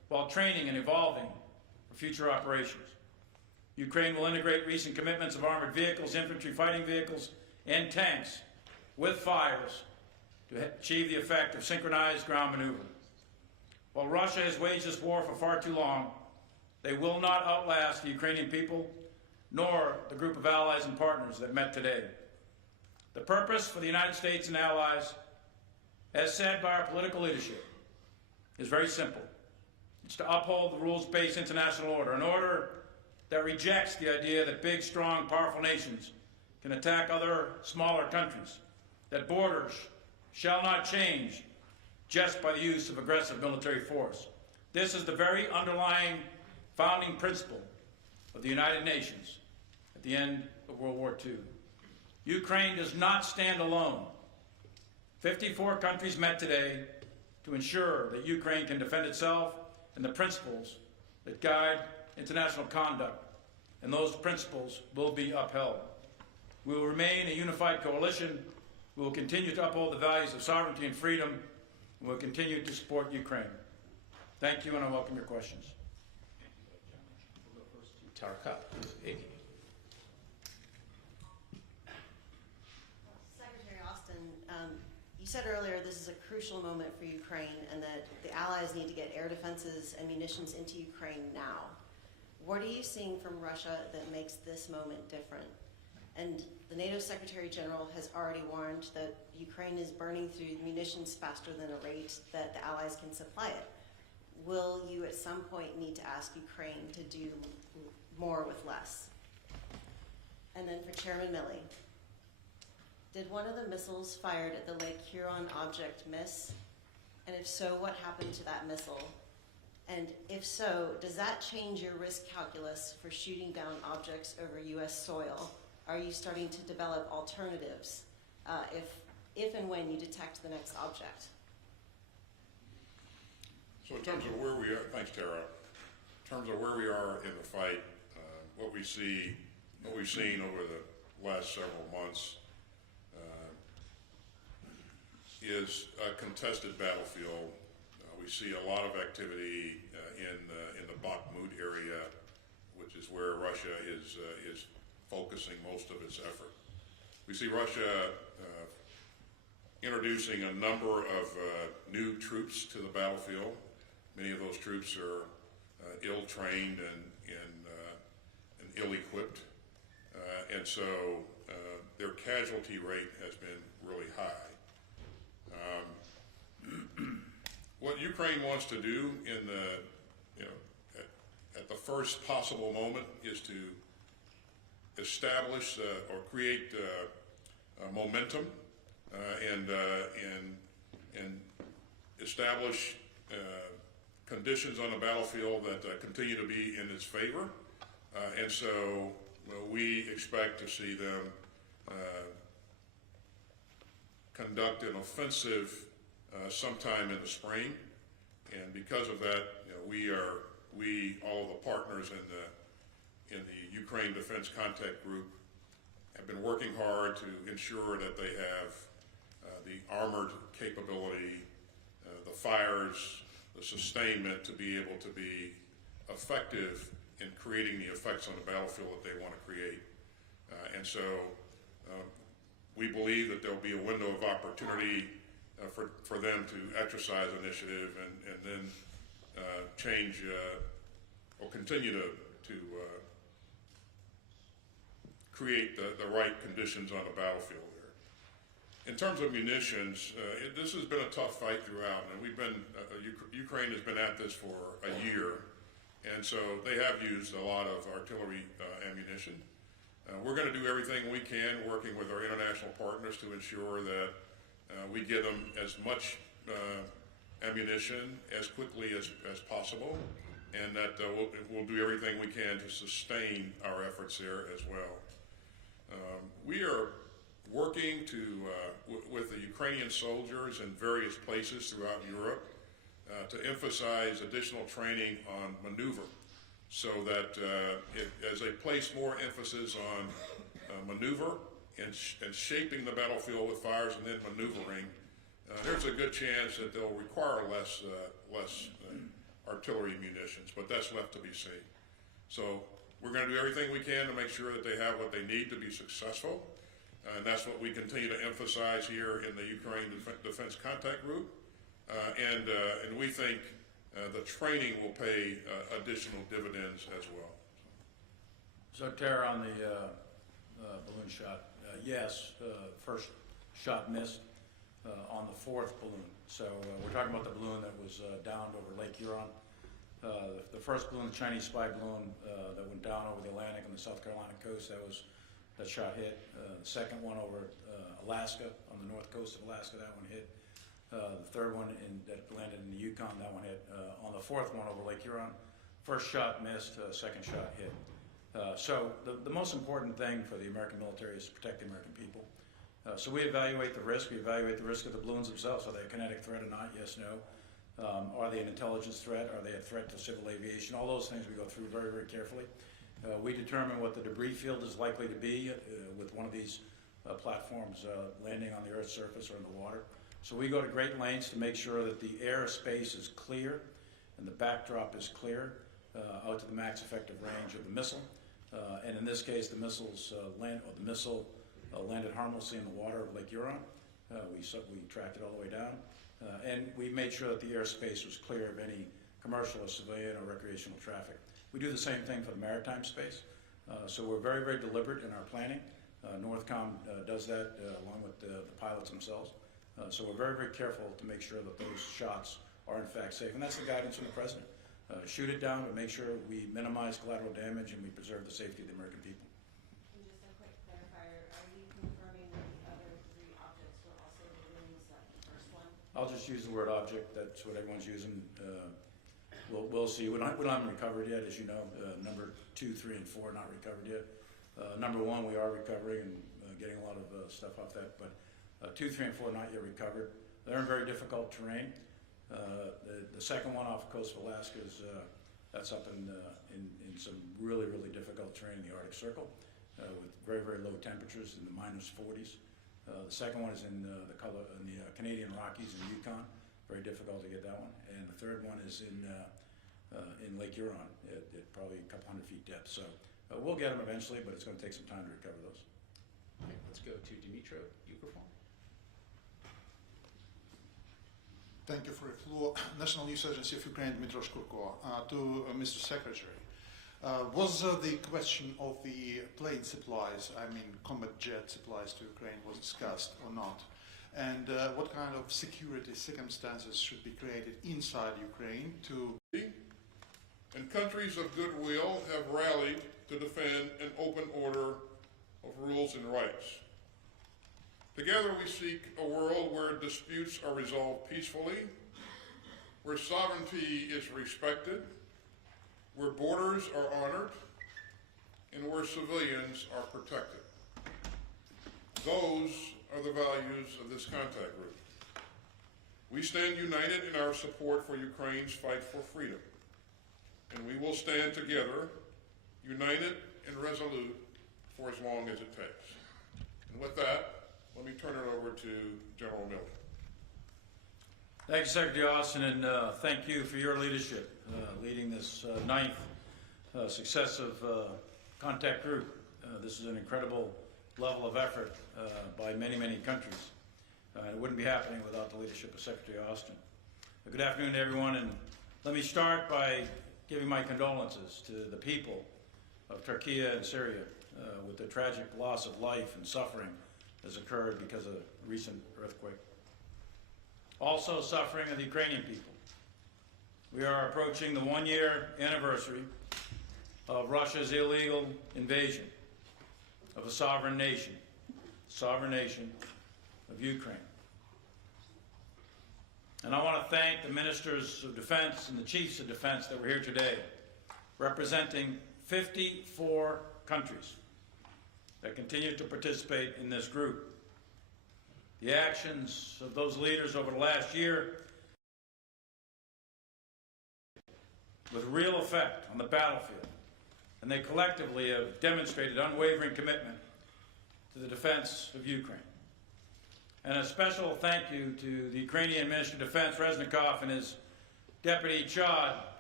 while training and evolving for future operations. Ukraine will integrate recent commitments of armored vehicles, infantry fighting vehicles, and tanks with fires to achieve the effect of synchronized ground maneuver. While Russia has waged this war for far too long, they will not outlast the Ukrainian people nor the group of allies and partners that met today. The purpose for the United States and allies, as said by our political leadership, is very simple. It's to uphold the rules-based international order, an order that rejects the idea that big, strong, powerful nations can attack other smaller countries, that borders shall not change just by the use of aggressive military force. This is the very underlying founding principle of the United Nations at the end of World War II. Ukraine does not stand alone. 54 countries met today to ensure that Ukraine can defend itself and the principles that guide international conduct, and those principles will be upheld. We will remain a unified coalition. We will continue to uphold the values of sovereignty and freedom, and we'll continue to support Ukraine. Thank you, and I welcome your questions. We'll go first to Tarka. Secretary Austin, you said earlier this is a crucial moment for Ukraine and that the allies need to get air defenses and munitions into Ukraine now. What are you seeing from Russia that makes this moment different? And the NATO Secretary General has already warned that Ukraine is burning through munitions faster than a rate that the allies can supply it. Will you at some point need to ask Ukraine to do more with less? And then for Chairman Milley, did one of the missiles fired at the Lake Huron object miss? And if so, what happened to that missile? And if so, does that change your risk calculus for shooting down objects over U.S. soil? Are you starting to develop alternatives if and when you detect the next object? So in terms of where we are, thanks Tara, in terms of where we are in the fight, what we've seen over the last several months is a contested battlefield. We see a lot of activity in the Bakhmut area, which is where Russia is focusing most of its effort. We see Russia introducing a number of new troops to the battlefield. Many of those troops are ill-trained and ill-equipped, and so their casualty rate has been really high. What Ukraine wants to do in at the first possible moment is to establish or create momentum and establish conditions on the battlefield that continue to be in its favor, and so we expect to see them conduct an offensive sometime in the spring, and because of that, all of the partners in the Ukraine Defense Contact Group have been working hard to ensure that they have the armored capability, the fires, the sustainment to be able to be effective in creating the effects on the battlefield that they want to create. And so we believe that there'll be a window of opportunity for them to exercise initiative and then change or continue to create the right conditions on the battlefield there. In terms of munitions, this has been a tough fight throughout, and Ukraine has been at this for a year, and so they have used a lot of artillery ammunition. We're going to do everything we can, working with our international partners, to ensure that we get them as much ammunition as quickly as possible, and that we'll do everything we can to sustain our efforts there as well. We are working with the Ukrainian soldiers in various places throughout Europe to emphasize additional training on maneuver, so that as they place more emphasis on maneuver and shaping the battlefield with fires and then maneuvering, there's a good chance that they'll require less artillery munitions, but that's left to be seen. So we're going to do everything we can to make sure that they have what they need to be successful, and that's what we continue to emphasize here in the Ukraine Defense Contact Group, and we think the training will pay additional dividends as well. So, Tara, on the balloon shot, yes, first shot missed on the fourth balloon. So we're talking about the balloon that was downed over Lake Huron. The first balloon, the Chinese spy balloon that went down over the Atlantic on the South Carolina coast, that shot hit. The second one over Alaska, on the north coast of Alaska, that one hit. The third one that landed in the Yukon, that one hit. On the fourth one over Lake Huron, first shot missed, second shot hit. So the most important thing for the American military is to protect the American people. So we evaluate the risk. We evaluate the risk of the balloons themselves. Are they a kinetic threat or not? Yes, no. Are they an intelligence threat? Are they a threat to civil aviation? All those things we go through very, very carefully. We determine what the debris field is likely to be with one of these platforms landing on the Earth's surface or in the water. So we go to great lengths to make sure that the airspace is clear and the backdrop is clear out to the max effective range of the missile. And in this case, the missile landed harmlessly in the water of Lake Huron. We tracked it all the way down. And we made sure that the airspace was clear of any commercial or civilian or recreational traffic. We do the same thing for the maritime space. So we're very, very deliberate in our planning. Northcom does that along with the pilots themselves. So we're very, very careful to make sure that those shots are in fact safe. And that's the guidance from the President. Shoot it down, but make sure we minimize collateral damage and we preserve the safety of the American people. And just a quick clarifier, are you confirming that the other three objects were also balloons, like the first one? I'll just use the word object. That's what everyone's using. We'll see. We don't have them recovered yet, as you know. Number 2, 3, and 4 not recovered yet. Number 1 we are recovering and getting a lot of stuff off that, but 2, 3, and 4 not yet recovered. They're in very difficult terrain. The second one off the coast of Alaska is that's up in some really, really difficult terrain in the Arctic Circle with very, very low temperatures in the -40s. The second one is in the Canadian Rockies in Yukon. Very difficult to get that one. And the third one is in Lake Huron at probably a couple hundred feet depth. So we'll get them eventually, but it's going to take some time to recover those. Okay, let's go to Dmitry Peskov. Thank you for your floor. National News Agency of Ukraine, Dmitry Peskov. To Mr. Secretary, was the question of the plane supplies, I mean combat jet supplies to Ukraine, was discussed or not? And what kind of security circumstances should be created inside Ukraine to... And countries of goodwill have rallied to defend an open order of rules and rights. Together we seek a world where disputes are resolved peacefully, where sovereignty is respected, where borders are honored, and where civilians are protected. Those are the values of this contact group. We stand united in our support for Ukraine's fight for freedom, and we will stand together, united and resolute, for as long as it takes. And with that, let me turn it over to General Miller. Thank you, Secretary Austin, and thank you for your leadership, leading this ninth successive contact group. This is an incredible level of effort by many, many countries. It wouldn't be happening without the leadership of Secretary Austin. Good afternoon to everyone, and let me start by giving my condolences to the people of Turkey and Syria with the tragic loss of life and suffering has occurred because of the recent earthquake. Also suffering are the Ukrainian people. We are approaching the one-year anniversary of Russia's illegal invasion of a sovereign nation of Ukraine. And I want to thank the ministers of defense and the chiefs of defense that were here today, representing 54 countries that continue to participate in this group. The actions of those leaders over the last year with real effect on the battlefield, and they collectively have demonstrated unwavering commitment to the defense of Ukraine. And a special thank you to the Ukrainian Minister of Defense, Reznikov, and his deputy, Chad,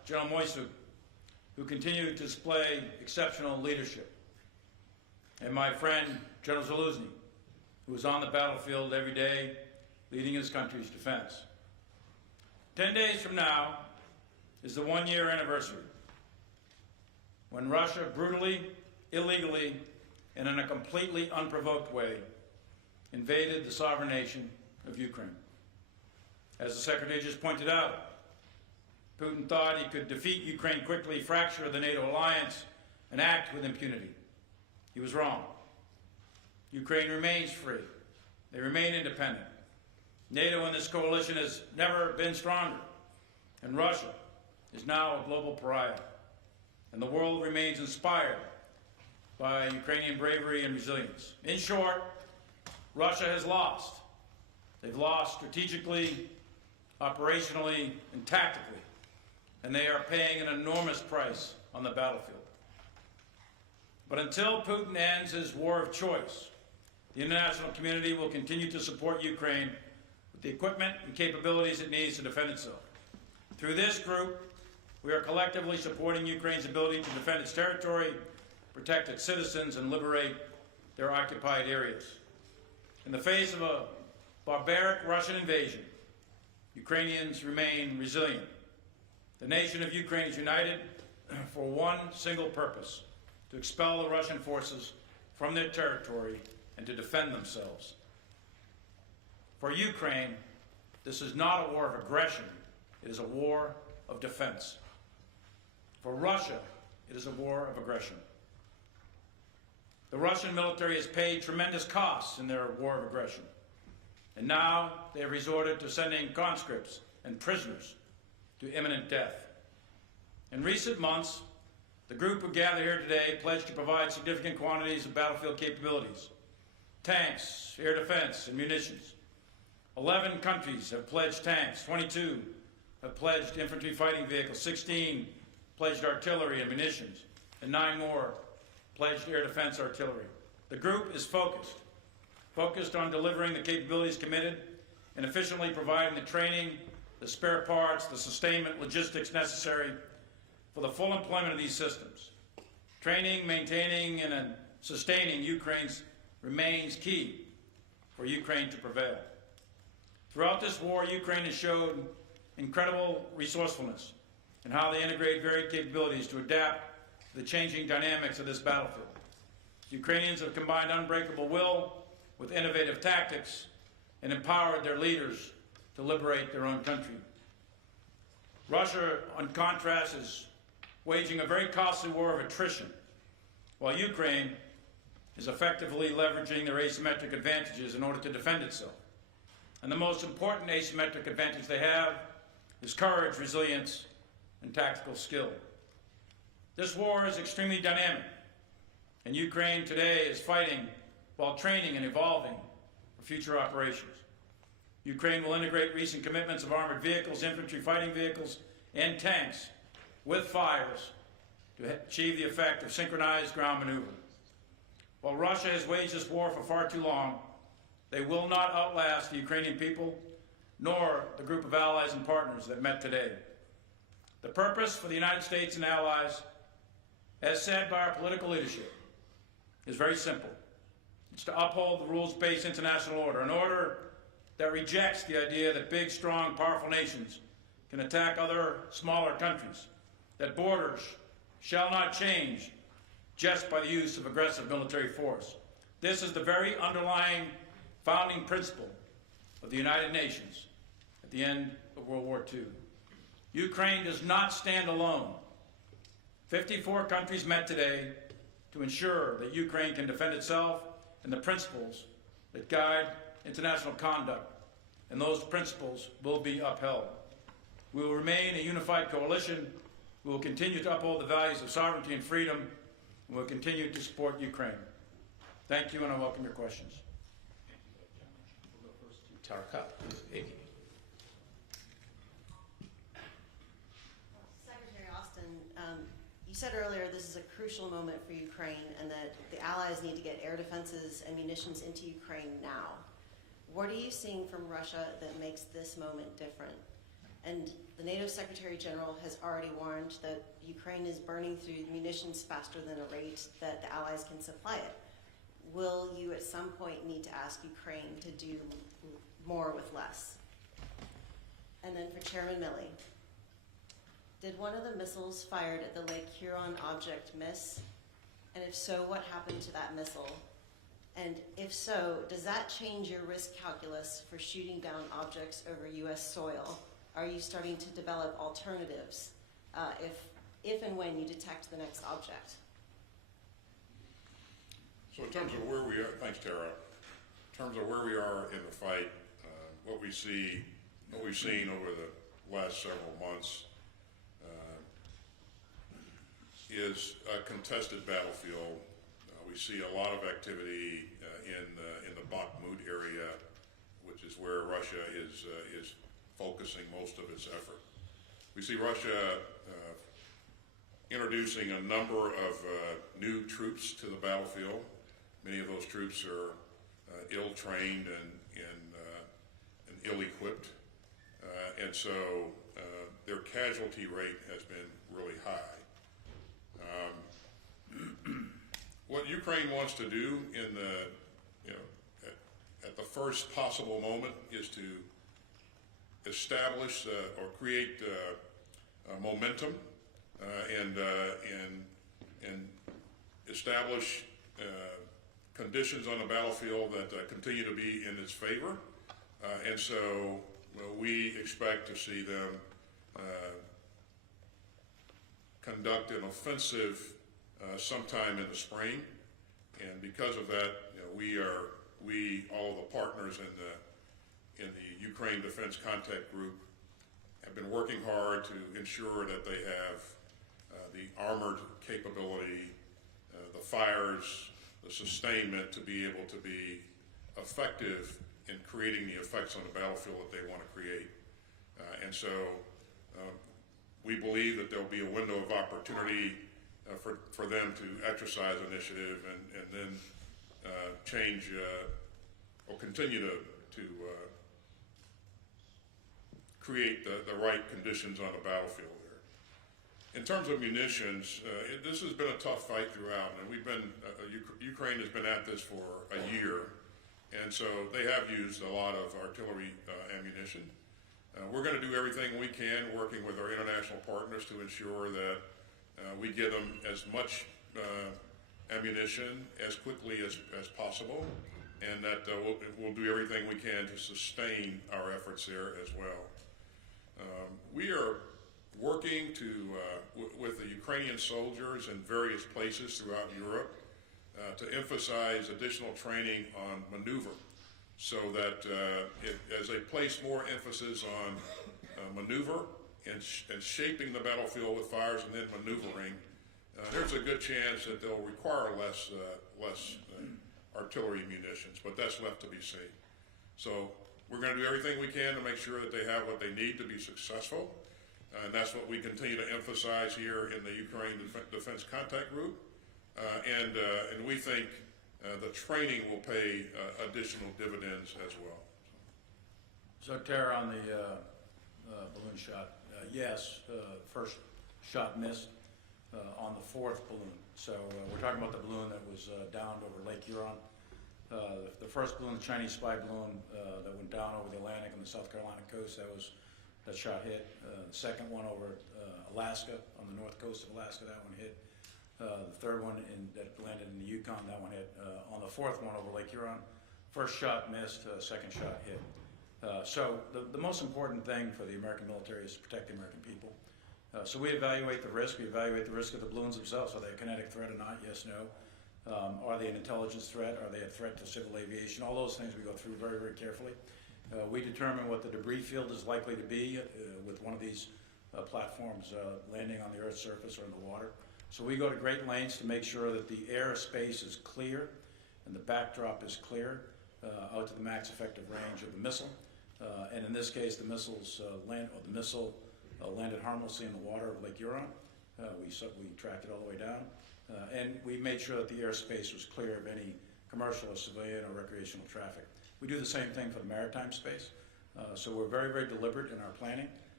General Moisuk, who continue to display exceptional leadership, and my friend, General Zaluzny, who is on the battlefield every day leading his country's defense. 10 days from now is the one-year anniversary when Russia brutally, illegally, and in a completely unprovoked way invaded the sovereign nation of Ukraine. As the Secretary just pointed out, Putin thought he could defeat Ukraine quickly, fracture the NATO alliance, and act with impunity. He was wrong. Ukraine remains free. They remain independent. NATO and this coalition has never been stronger, and Russia is now a global pariah. And the world remains inspired by Ukrainian bravery and resilience. In short, Russia has lost. They've lost strategically, operationally, and tactically, and they are paying an enormous price on the battlefield. But until Putin ends his war of choice, the international community will continue to support Ukraine with the equipment and capabilities it needs to defend itself. Through this group, we are collectively supporting Ukraine's ability to defend its territory, protect its citizens, and liberate their occupied areas. In the face of a barbaric Russian invasion, Ukrainians remain resilient. The nation of Ukraine is united for one single purpose: to expel the Russian forces from their territory and to defend themselves. For Ukraine, this is not a war of aggression, it is a war of defense. For Russia, it is a war of aggression. The Russian military has paid tremendous costs in their war of aggression, and now they have resorted to sending conscripts and prisoners to imminent death. In recent months, the group who gathered here today pledged to provide significant quantities of battlefield capabilities: tanks, air defense, and munitions. 11 countries have pledged tanks, 22 have pledged infantry fighting vehicles, 16 pledged artillery and munitions, and 9 more pledged air defense artillery. The group is focused on delivering the capabilities committed and efficiently providing the training, the spare parts, the sustainment, logistics necessary for the full employment of these systems. Training, maintaining, and sustaining Ukraine's remains key for Ukraine to prevail. Throughout this war, Ukraine has showed incredible resourcefulness in how they integrate varied capabilities to adapt to the changing dynamics of this battlefield. Ukrainians have combined unbreakable will with innovative tactics and empowered their leaders to liberate their own country. Russia, on contrast, is waging a very costly war of attrition, while Ukraine is effectively leveraging their asymmetric advantages in order to defend itself. And the most important asymmetric advantage they have is courage, resilience, and tactical skill. This war is extremely dynamic, and Ukraine today is fighting while training and evolving for future operations. Ukraine will integrate recent commitments of armored vehicles, infantry fighting vehicles, and tanks with fires to achieve the effect of synchronized ground maneuver. While Russia has waged this war for far too long, they will not outlast the Ukrainian people, nor the group of allies and partners that met today. The purpose for the United States and allies, as said by our political leadership, is very simple. It's to uphold the rules-based international order, an order that rejects the idea that big, strong, powerful nations can attack other smaller countries, that borders shall not change just by the use of aggressive military force. This is the very underlying founding principle of the United Nations at the end of World War II. Ukraine does not stand alone. 54 countries met today to ensure that Ukraine can defend itself and the principles that guide international conduct, and those principles will be upheld. We will remain a unified coalition. We will continue to uphold the values of sovereignty and freedom, and we will continue to support Ukraine. Thank you, and I welcome your questions. We'll go first to Tarka. Secretary Austin, you said earlier this is a crucial moment for Ukraine and that the allies need to get air defenses and munitions into Ukraine now. What are you seeing from Russia that makes this moment different? And the NATO Secretary General has already warned that Ukraine is burning through munitions faster than a rate that the Allies can supply it. Will you at some point need to ask Ukraine to do more with less? And then for Chairman Milley, did one of the missiles fired at the Lake Huron object miss? And if so, what happened to that missile? And if so, does that change your risk calculus for shooting down objects over U.S. soil? Are you starting to develop alternatives if and when you detect the next object? So in terms of where we are, thanks Tara, in terms of where we are in the fight, what we've seen over the last several months is a contested battlefield. We see a lot of activity in the Bakhmut area, which is where Russia is focusing most of its effort. We see Russia introducing a number of new troops to the battlefield. Many of those troops are ill-trained and ill-equipped, and so their casualty rate has been really high. What Ukraine wants to do in at the first possible moment is to establish or create momentum and establish conditions on the battlefield that continue to be in its favor, and so we expect to see them conduct an offensive sometime in the spring, and because of that, all of the partners in the Ukraine Defense Contact Group have been working hard to ensure that they have the armored capability, the fires, the sustainment to be able to be effective in creating the effects on the battlefield that they want to create. And so we believe that there'll be a window of opportunity for them to exercise initiative and then change or continue to create the right conditions on the battlefield there. In terms of munitions, this has been a tough fight throughout, and Ukraine has been at this for a year, and so they have used a lot of artillery ammunition. We're going to do everything we can, working with our international partners, to ensure that we give them as much ammunition as quickly as possible, and that we'll do everything we can to sustain our efforts there as well. We are working with the Ukrainian soldiers in various places throughout Europe to emphasize additional training on maneuver, so that as they place more emphasis on maneuver and shaping the battlefield with fires and then maneuvering, there's a good chance that they'll require less artillery munitions, but that's left to be seen. So we're going to do everything we can to make sure that they have what they need to be successful, and that's what we continue to emphasize here in the Ukraine Defense Contact Group, and we think the training will pay additional dividends as well. So Tara, on the balloon shot, yes, first shot missed on the fourth balloon. So we're talking about the balloon that was downed over Lake Huron. The first balloon, the Chinese spy balloon that went down over the Atlantic and the South Carolina coast, that shot hit. The second one over Alaska, on the north coast of Alaska, that one hit. The third one that landed in the Yukon, that one hit. On the fourth one over Lake Huron, first shot missed, second shot hit. So the most important thing for the American military is to protect the American people. So we evaluate the risk. We evaluate the risk of the balloons themselves. Are they a kinetic threat or not? Yes, no. Are they an intelligence threat? Are they a threat to civil aviation? All those things we go through very, very carefully. We determine what the debris field is likely to be with one of these platforms landing on the Earth's surface or in the water. So we go to great lengths to make sure that the airspace is clear and the backdrop is clear out to the max effective range of the missile. And in this case, the missile landed harmlessly in the water of Lake Huron. We tracked it all the way down. And we made sure that the airspace was clear of any commercial or civilian or recreational traffic. We do the same thing for the maritime space. So we're very, very deliberate in our planning.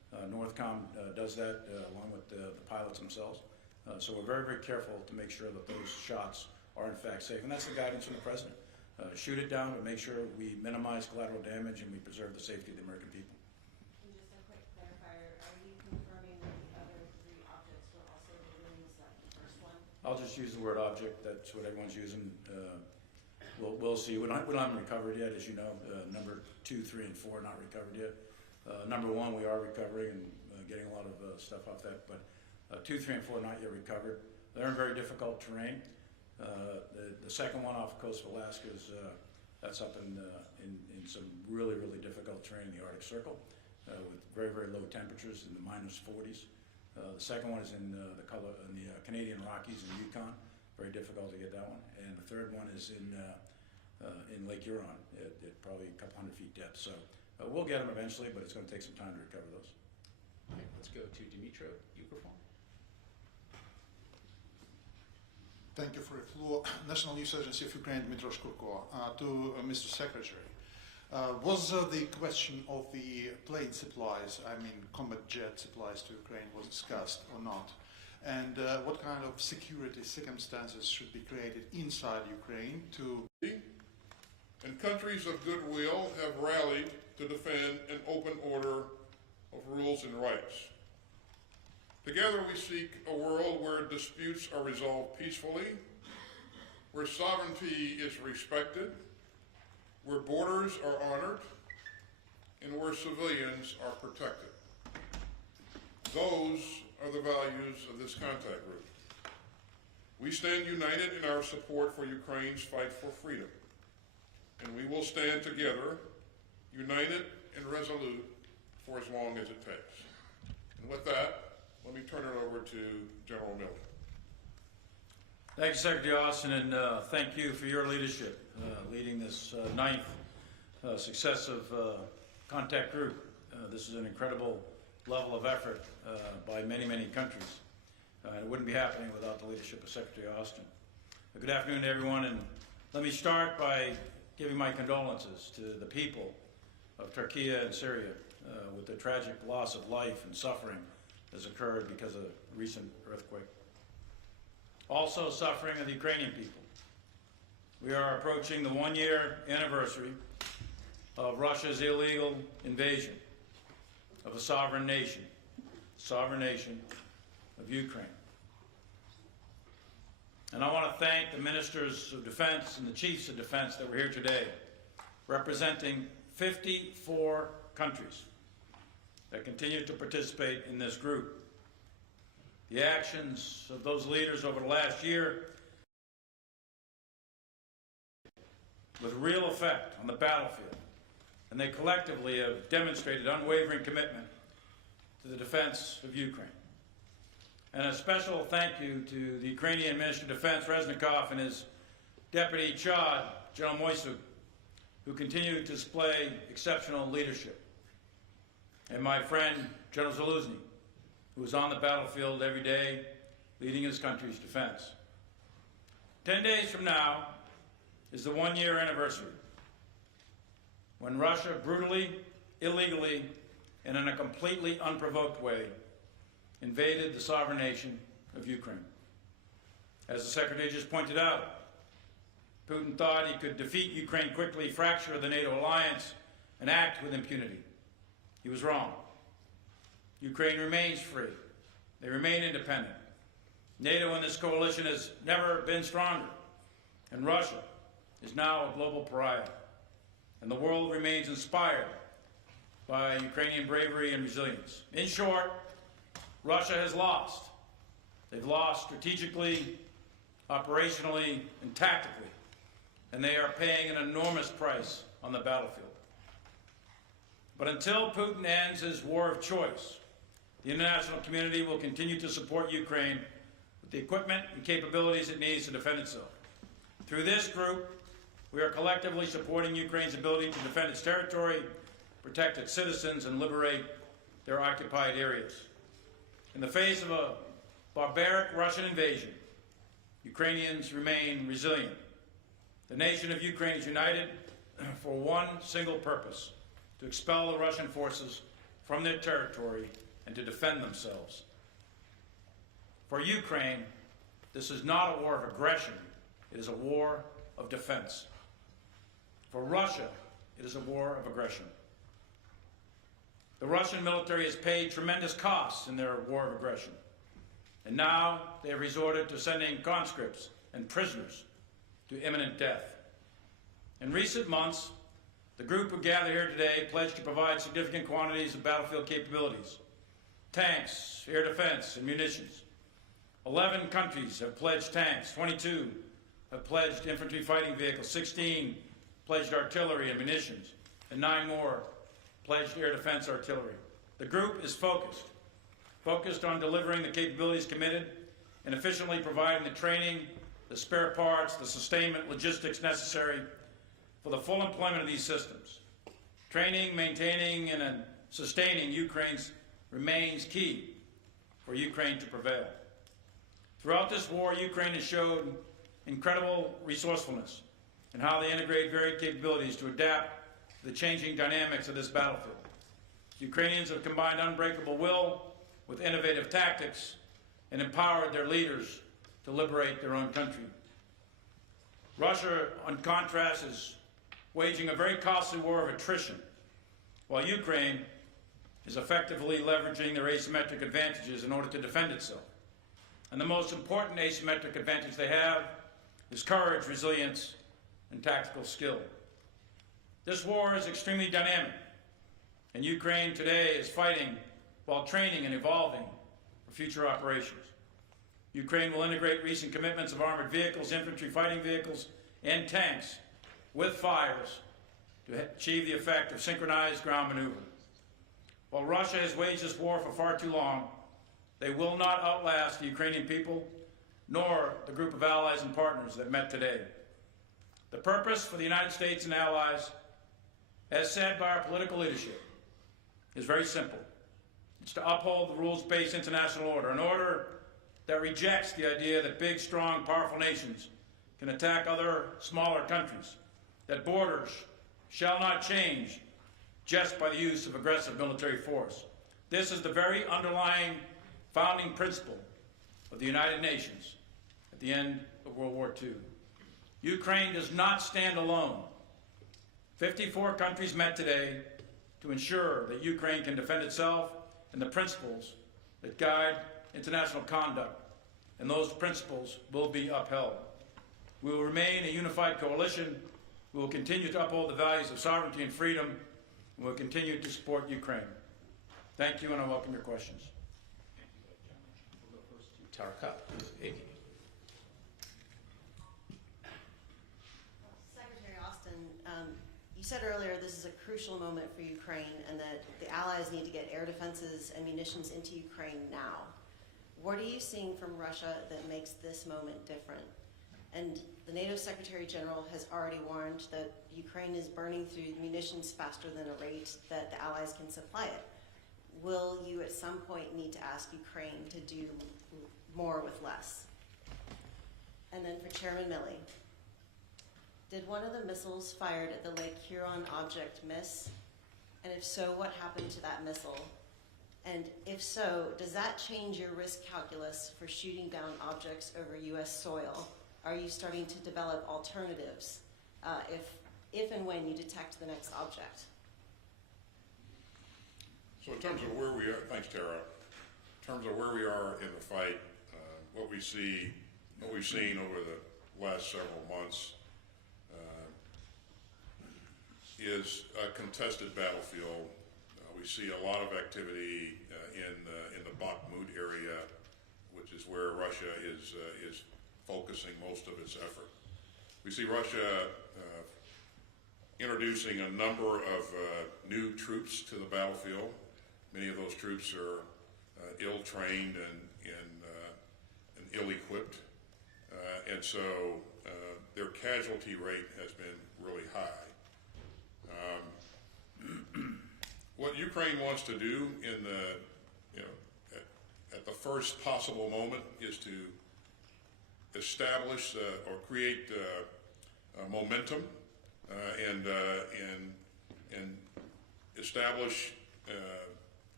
Northcom does that along with the pilots themselves. So we're very, very careful to make sure that those shots are in fact safe. And that's the guidance from the President. Shoot it down, but make sure we minimize collateral damage and we preserve the safety of the American people. And just a quick clarifier, are you confirming that the other 3 objects were also deliveries, that the first one? I'll just use the word object. That's what everyone's using. We'll see. We don't have them recovered yet, as you know. Number 2, 3, and 4 not recovered yet. Number 1 we are recovering and getting a lot of stuff off that, but 2, 3, and 4 not yet recovered. They're in very difficult terrain. The second one off the coast of Alaska is that's up in some really, really difficult terrain in the Arctic Circle with very, very low temperatures in the -40s. The second one is in the Canadian Rockies in Yukon. Very difficult to get that one. And the third one is in Lake Huron at probably a couple hundred feet depth. So we'll get them eventually, but it's going to take some time to recover those. All right, let's go to Dmitry Peskov. Thank you for the floor. National News Agency of Ukraine, Dmitry Peskov. To Mr. Secretary, was the question of the plane supplies, I mean combat jet supplies to Ukraine, was discussed or not? And what kind of security circumstances should be created inside Ukraine to... And countries of goodwill have rallied to defend an open order of rules and rights. Together we seek a world where disputes are resolved peacefully, where sovereignty is respected, where borders are honored, and where civilians are protected. Those are the values of this contact group. We stand united in our support for Ukraine's fight for freedom, and we will stand together, united and resolute, for as long as it takes. And with that, let me turn it over to General Miller. Thank you, Secretary Austin, and thank you for your leadership, leading this 9th successive contact group. This is an incredible level of effort by many, many countries. It wouldn't be happening without the leadership of Secretary Austin. Good afternoon to everyone, and let me start by giving my condolences to the people of Turkey and Syria with the tragic loss of life and suffering has occurred because of a recent earthquake. Also suffering are the Ukrainian people. We are approaching the 1-year anniversary of Russia's illegal invasion of a sovereign nation of Ukraine. And I want to thank the ministers of defense and the chiefs of defense that were here today, representing 54 countries that continue to participate in this group. The actions of those leaders over the last year with real effect on the battlefield, and they collectively have demonstrated unwavering commitment to the defense of Ukraine. And a special thank you to the Ukrainian Minister of Defense, Reznikov, and his Deputy Chad, General Moisuk, who continue to display exceptional leadership. And my friend, General Zaluzny, who is on the battlefield every day, leading his country's defense. 10 days from now is the 1-year anniversary when Russia brutally, illegally, and in a completely unprovoked way invaded the sovereign nation of Ukraine. As the Secretary just pointed out, Putin thought he could defeat Ukraine quickly, fracture the NATO alliance, and act with impunity. He was wrong. Ukraine remains free. They remain independent. NATO and this coalition has never been stronger, and Russia is now a global pariah. And the world remains inspired by Ukrainian bravery and resilience. In short, Russia has lost. They've lost strategically, operationally, and tactically, and they are paying an enormous price on the battlefield. But until Putin ends his war of choice, the international community will continue to support Ukraine with the equipment and capabilities it needs to defend itself. Through this group, we are collectively supporting Ukraine's ability to defend its territory, protect its citizens, and liberate their occupied areas. In the face of a barbaric Russian invasion, Ukrainians remain resilient. The nation of Ukraine is united for one single purpose: to expel the Russian forces from their territory and to defend themselves. For Ukraine, this is not a war of aggression, it is a war of defense. For Russia, it is a war of aggression. The Russian military has paid tremendous costs in their war of aggression, and now they have resorted to sending conscripts and prisoners to imminent death. In recent months, the group who gathered here today pledged to provide significant quantities of battlefield capabilities, tanks, air defense, and munitions. 11 countries have pledged tanks, 22 have pledged infantry fighting vehicles, 16 pledged artillery and munitions, and 9 more pledged air defense artillery. The group is focused on delivering the capabilities committed and efficiently providing the training, the spare parts, the sustainment, logistics necessary for the full employment of these systems. Training, maintaining, and sustaining Ukraine's remains key for Ukraine to prevail. Throughout this war, Ukraine has showed incredible resourcefulness in how they integrate varied capabilities to adapt to the changing dynamics of this battlefield. Ukrainians have combined unbreakable will with innovative tactics and empowered their leaders to liberate their own country. Russia, on contrast, is waging a very costly war of attrition, while Ukraine is effectively leveraging their asymmetric advantages in order to defend itself. And the most important asymmetric advantage they have is courage, resilience, and tactical skill. This war is extremely dynamic, and Ukraine today is fighting while training and evolving for future operations. Ukraine will integrate recent commitments of armored vehicles, infantry fighting vehicles, and tanks with fires to achieve the effect of synchronized ground maneuver. While Russia has waged this war for far too long, they will not outlast the Ukrainian people, nor the group of allies and partners that met today. The purpose for the United States and allies, as said by our political leadership, is very simple. It's to uphold the rules-based international order, an order that rejects the idea that big, strong, powerful nations can attack other smaller countries, that borders shall not change just by the use of aggressive military force. This is the very underlying founding principle of the United Nations at the end of World War II. Ukraine does not stand alone. 54 countries met today to ensure that Ukraine can defend itself and the principles that guide international conduct, and those principles will be upheld. We will remain a unified coalition. We will continue to uphold the values of sovereignty and freedom, and we will continue to support Ukraine. Thank you, and I welcome your questions. We'll go first to Tarka. Secretary Austin, you said earlier this is a crucial moment for Ukraine and that the allies need to get air defenses and munitions into Ukraine now. What are you seeing from Russia that makes this moment different? And the NATO Secretary General has already warned that Ukraine is burning through munitions faster than a rate that the allies can supply it. Will you at some point need to ask Ukraine to do more with less? And then for Chairman Milley, did one of the missiles fired at the Lake Huron object miss? And if so, what happened to that missile? And if so, does that change your risk calculus for shooting down objects over U.S. soil? Are you starting to develop alternatives if and when you detect the next object? So in terms of where we are, thanks Tara, in terms of where we are in the fight, what we've seen over the last several months is a contested battlefield. We see a lot of activity in the Bakhmut area, which is where Russia is focusing most of its effort. We see Russia introducing a number of new troops to the battlefield. Many of those troops are ill-trained and ill-equipped, and so their casualty rate has been really high. What Ukraine wants to do in at the first possible moment is to establish or create momentum and establish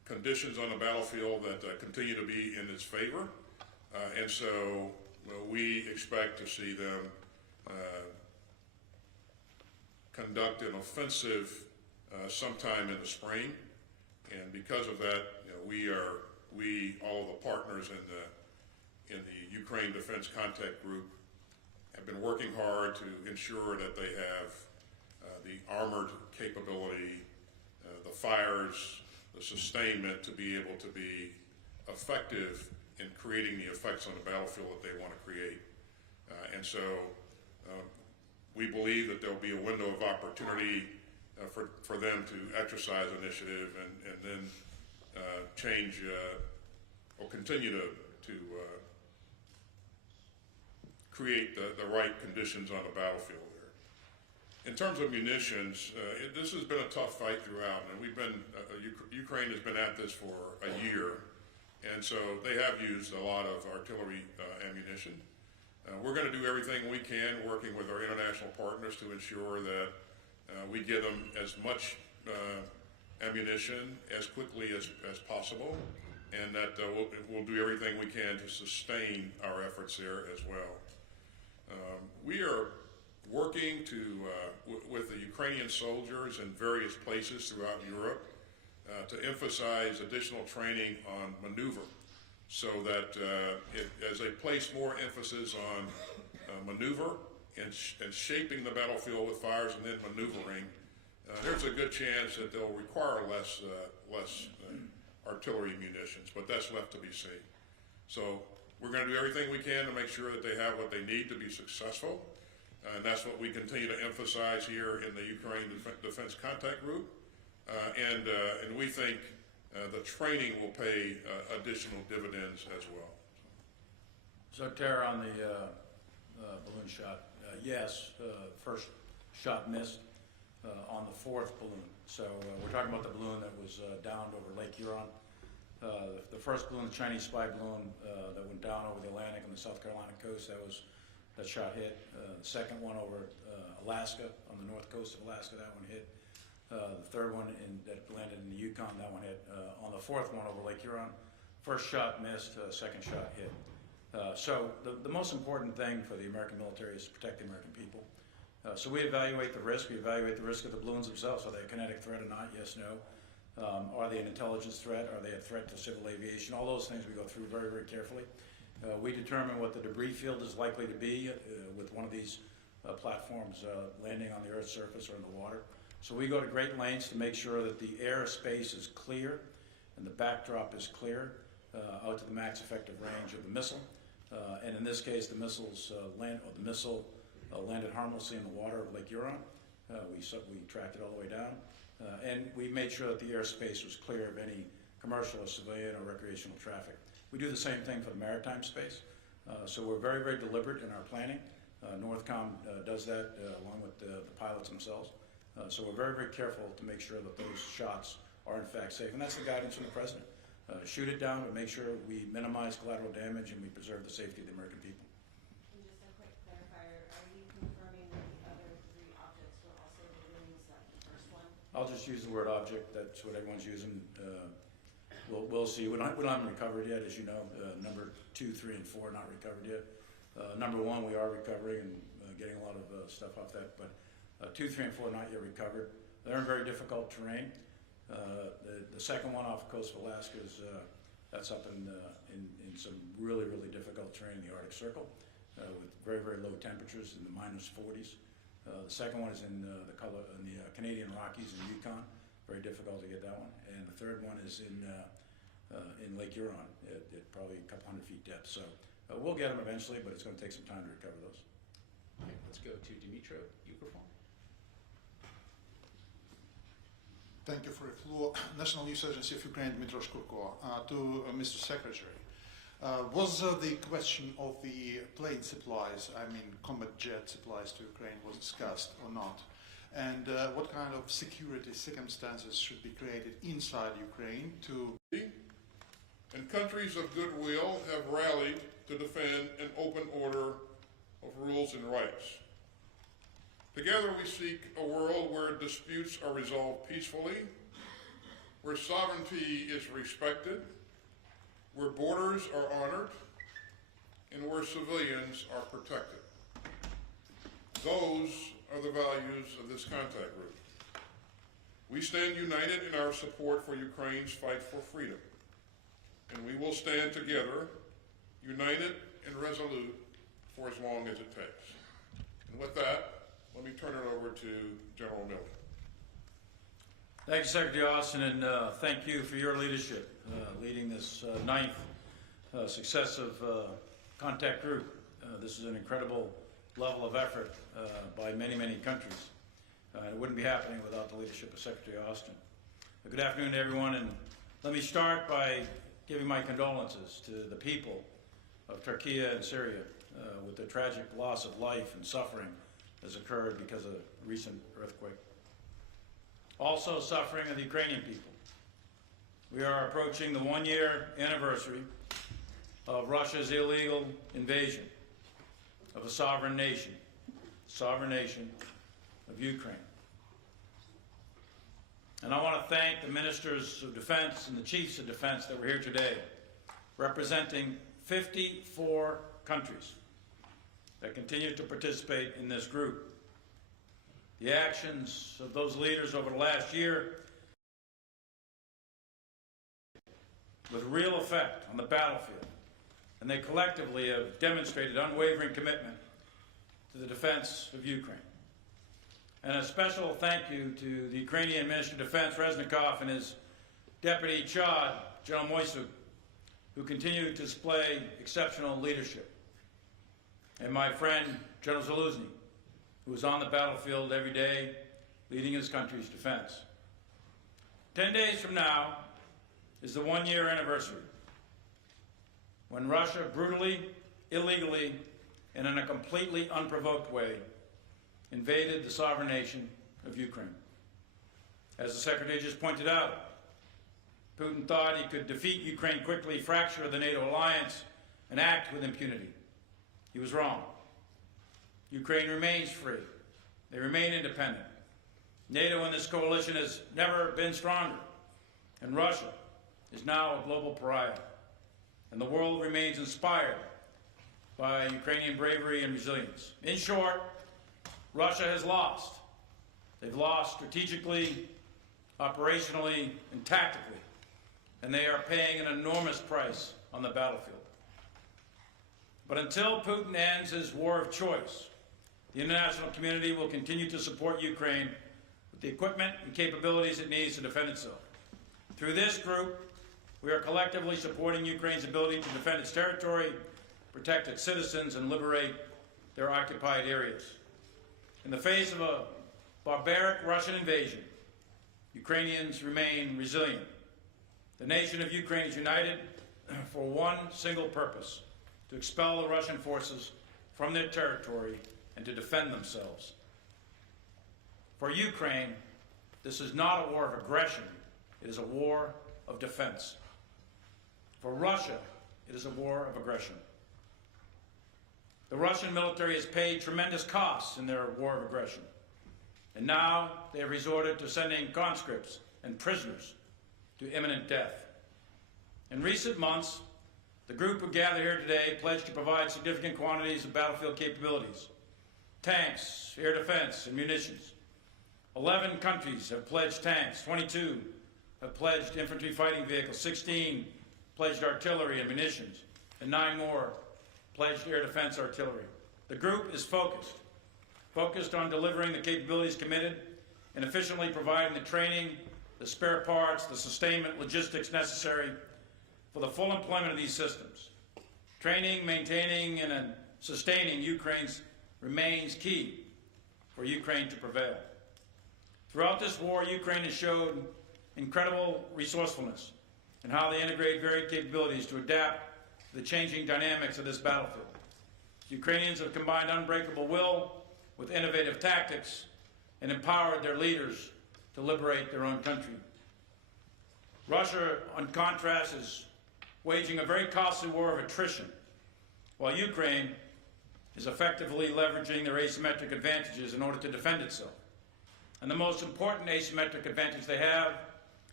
conditions on the battlefield that continue to be in its favor. And so we expect to see them conduct an offensive sometime in the spring. And because of that, all of the partners in the Ukraine Defense Contact Group have been working hard to ensure that they have the armored capability, the fires, the sustainment to be able to be effective in creating the effects on the battlefield that they want to create. And so we believe that there will be a window of opportunity for them to exercise initiative and then change or continue to create the right conditions on the battlefield there. In terms of munitions, this has been a tough fight throughout, and Ukraine has been at this for a year, and so they have used a lot of artillery ammunition. We're going to do everything we can, working with our international partners, to ensure that we get them as much ammunition as quickly as possible, and that we'll do everything we can to sustain our efforts there as well. We are working with the Ukrainian soldiers in various places throughout Europe to emphasize additional training on maneuver, so that as they place more emphasis on maneuver and shaping the battlefield with fires and then maneuvering, there's a good chance that they'll require less artillery munitions, but that's left to be seen. So we're going to do everything we can to make sure that they have what they need to be successful, and that's what we continue to emphasize here in the Ukraine Defense Contact Group, and we think the training will pay additional dividends as well. So, Tara, on the balloon shot, yes, first shot missed on the fourth balloon. So we're talking about the balloon that was downed over Lake Huron. The first balloon, the Chinese spy balloon that went down over the Atlantic on the South Carolina coast, that shot hit. The second one over Alaska, on the north coast of Alaska, that one hit. The third one that landed in the Yukon, that one hit. On the fourth one over Lake Huron, first shot missed, second shot hit. So the most important thing for the American military is to protect the American people. So we evaluate the risk. We evaluate the risk of the balloons themselves. Are they a kinetic threat or not? Yes, no. Are they an intelligence threat? Are they a threat to civil aviation? All those things we go through very, very carefully. We determine what the debris field is likely to be with one of these platforms landing on the Earth's surface or in the water. So we go to great lengths to make sure that the airspace is clear and the backdrop is clear out to the max effective range of the missile. And in this case, the missile landed harmlessly in the water of Lake Huron. We tracked it all the way down. And we made sure that the airspace was clear of any commercial or civilian or recreational traffic. We do the same thing for the maritime space. So we're very, very deliberate in our planning. Northcom does that along with the pilots themselves. So we're very, very careful to make sure that those shots are in fact safe. And that's the guidance from the President. Shoot it down, but make sure we minimize collateral damage and we preserve the safety of the American people. And just a quick clarifier, are you confirming that the other three objects were also balloons, like the first one? I'll just use the word object. That's what everyone's using. We'll see. We don't have them recovered yet, as you know. Number 2, 3, and 4 not recovered yet. Number 1 we are recovering and getting a lot of stuff off that. But 2, 3, and 4 not yet recovered. They're in very difficult terrain. The second one off the coast of Alaska is that's up in some really, really difficult terrain in the Arctic Circle with very, very low temperatures in the -40s. The second one is in the Canadian Rockies in Yukon. Very difficult to get that one. And the third one is in Lake Huron at probably a couple hundred feet depth. So we'll get them eventually, but it's going to take some time to recover those. Okay, let's go to Dmitry Peskov. Thank you for the floor. National News Agency of Ukraine, Dmitry Peskov. To Mr. Secretary, was the question of the plane supplies, I mean combat jet supplies to Ukraine, was discussed or not? And what kind of security circumstances should be created inside Ukraine to... And countries of goodwill have rallied to defend an open order of rules and rights. Together we seek a world where disputes are resolved peacefully, where sovereignty is respected, where borders are honored, and where civilians are protected. Those are the values of this contact group. We stand united in our support for Ukraine's fight for freedom, and we will stand together, united and resolute, for as long as it takes. And with that, let me turn it over to General Milley. Thank you, Secretary Austin, and thank you for your leadership, leading this ninth successive contact group. This is an incredible level of effort by many, many countries. It wouldn't be happening without the leadership of Secretary Austin. Good afternoon to everyone, and let me start by giving my condolences to the people of Turkey and Syria with the tragic loss of life and suffering that's occurred because of a recent earthquake. Also suffering are the Ukrainian people. We are approaching the one-year anniversary of Russia's illegal invasion of a sovereign nation of Ukraine. And I want to thank the ministers of defense and the chiefs of defense that were here today, representing 54 countries that continue to participate in this group. The actions of those leaders over the last year with real effect on the battlefield, and they collectively have demonstrated unwavering commitment to the defense of Ukraine. And a special thank you to the Ukrainian Minister of Defense, Reznikov, and his Deputy Chad, General Moisuk, who continue to display exceptional leadership. And my friend, General Zaluzny, who is on the battlefield every day, leading his country's defense. 10 days from now is the one-year anniversary when Russia brutally, illegally, and in a completely unprovoked way invaded the sovereign nation of Ukraine. As the Secretary just pointed out, Putin thought he could defeat Ukraine quickly, fracture the NATO alliance, and act with impunity. He was wrong. Ukraine remains free. They remain independent. NATO in this coalition has never been stronger, and Russia is now a global pariah. And the world remains inspired by Ukrainian bravery and resilience. In short, Russia has lost. They've lost strategically, operationally, and tactically, and they are paying an enormous price on the battlefield. But until Putin ends his war of choice, the international community will continue to support Ukraine with the equipment and capabilities it needs to defend itself. Through this group, we are collectively supporting Ukraine's ability to defend its territory, protect its citizens, and liberate their occupied areas. In the face of a barbaric Russian invasion, Ukrainians remain resilient. The nation of Ukraine is united for one single purpose: to expel the Russian forces from their territory and to defend themselves. For Ukraine, this is not a war of aggression, it is a war of defense. For Russia, it is a war of aggression. The Russian military has paid tremendous costs in their war of aggression, and now they have resorted to sending conscripts and prisoners to imminent death. In recent months, the group who gathered here today pledged to provide significant quantities of battlefield capabilities: tanks, air defense, and munitions. 11 countries have pledged tanks, 22 have pledged infantry fighting vehicles, 16 pledged artillery and munitions, and 9 more pledged air defense artillery. The group is focused on delivering the capabilities committed and efficiently providing the training, the spare parts, the sustainment logistics necessary for the full employment of these systems. Training, maintaining, and sustaining Ukraine's remains key for Ukraine to prevail. Throughout this war, Ukraine has showed incredible resourcefulness in how they integrate varied capabilities to adapt to the changing dynamics of this battlefield. Ukrainians have combined unbreakable will with innovative tactics and empowered their leaders to liberate their own country. Russia, on contrast, is waging a very costly war of attrition, while Ukraine is effectively leveraging their asymmetric advantages in order to defend itself. And the most important asymmetric advantage they have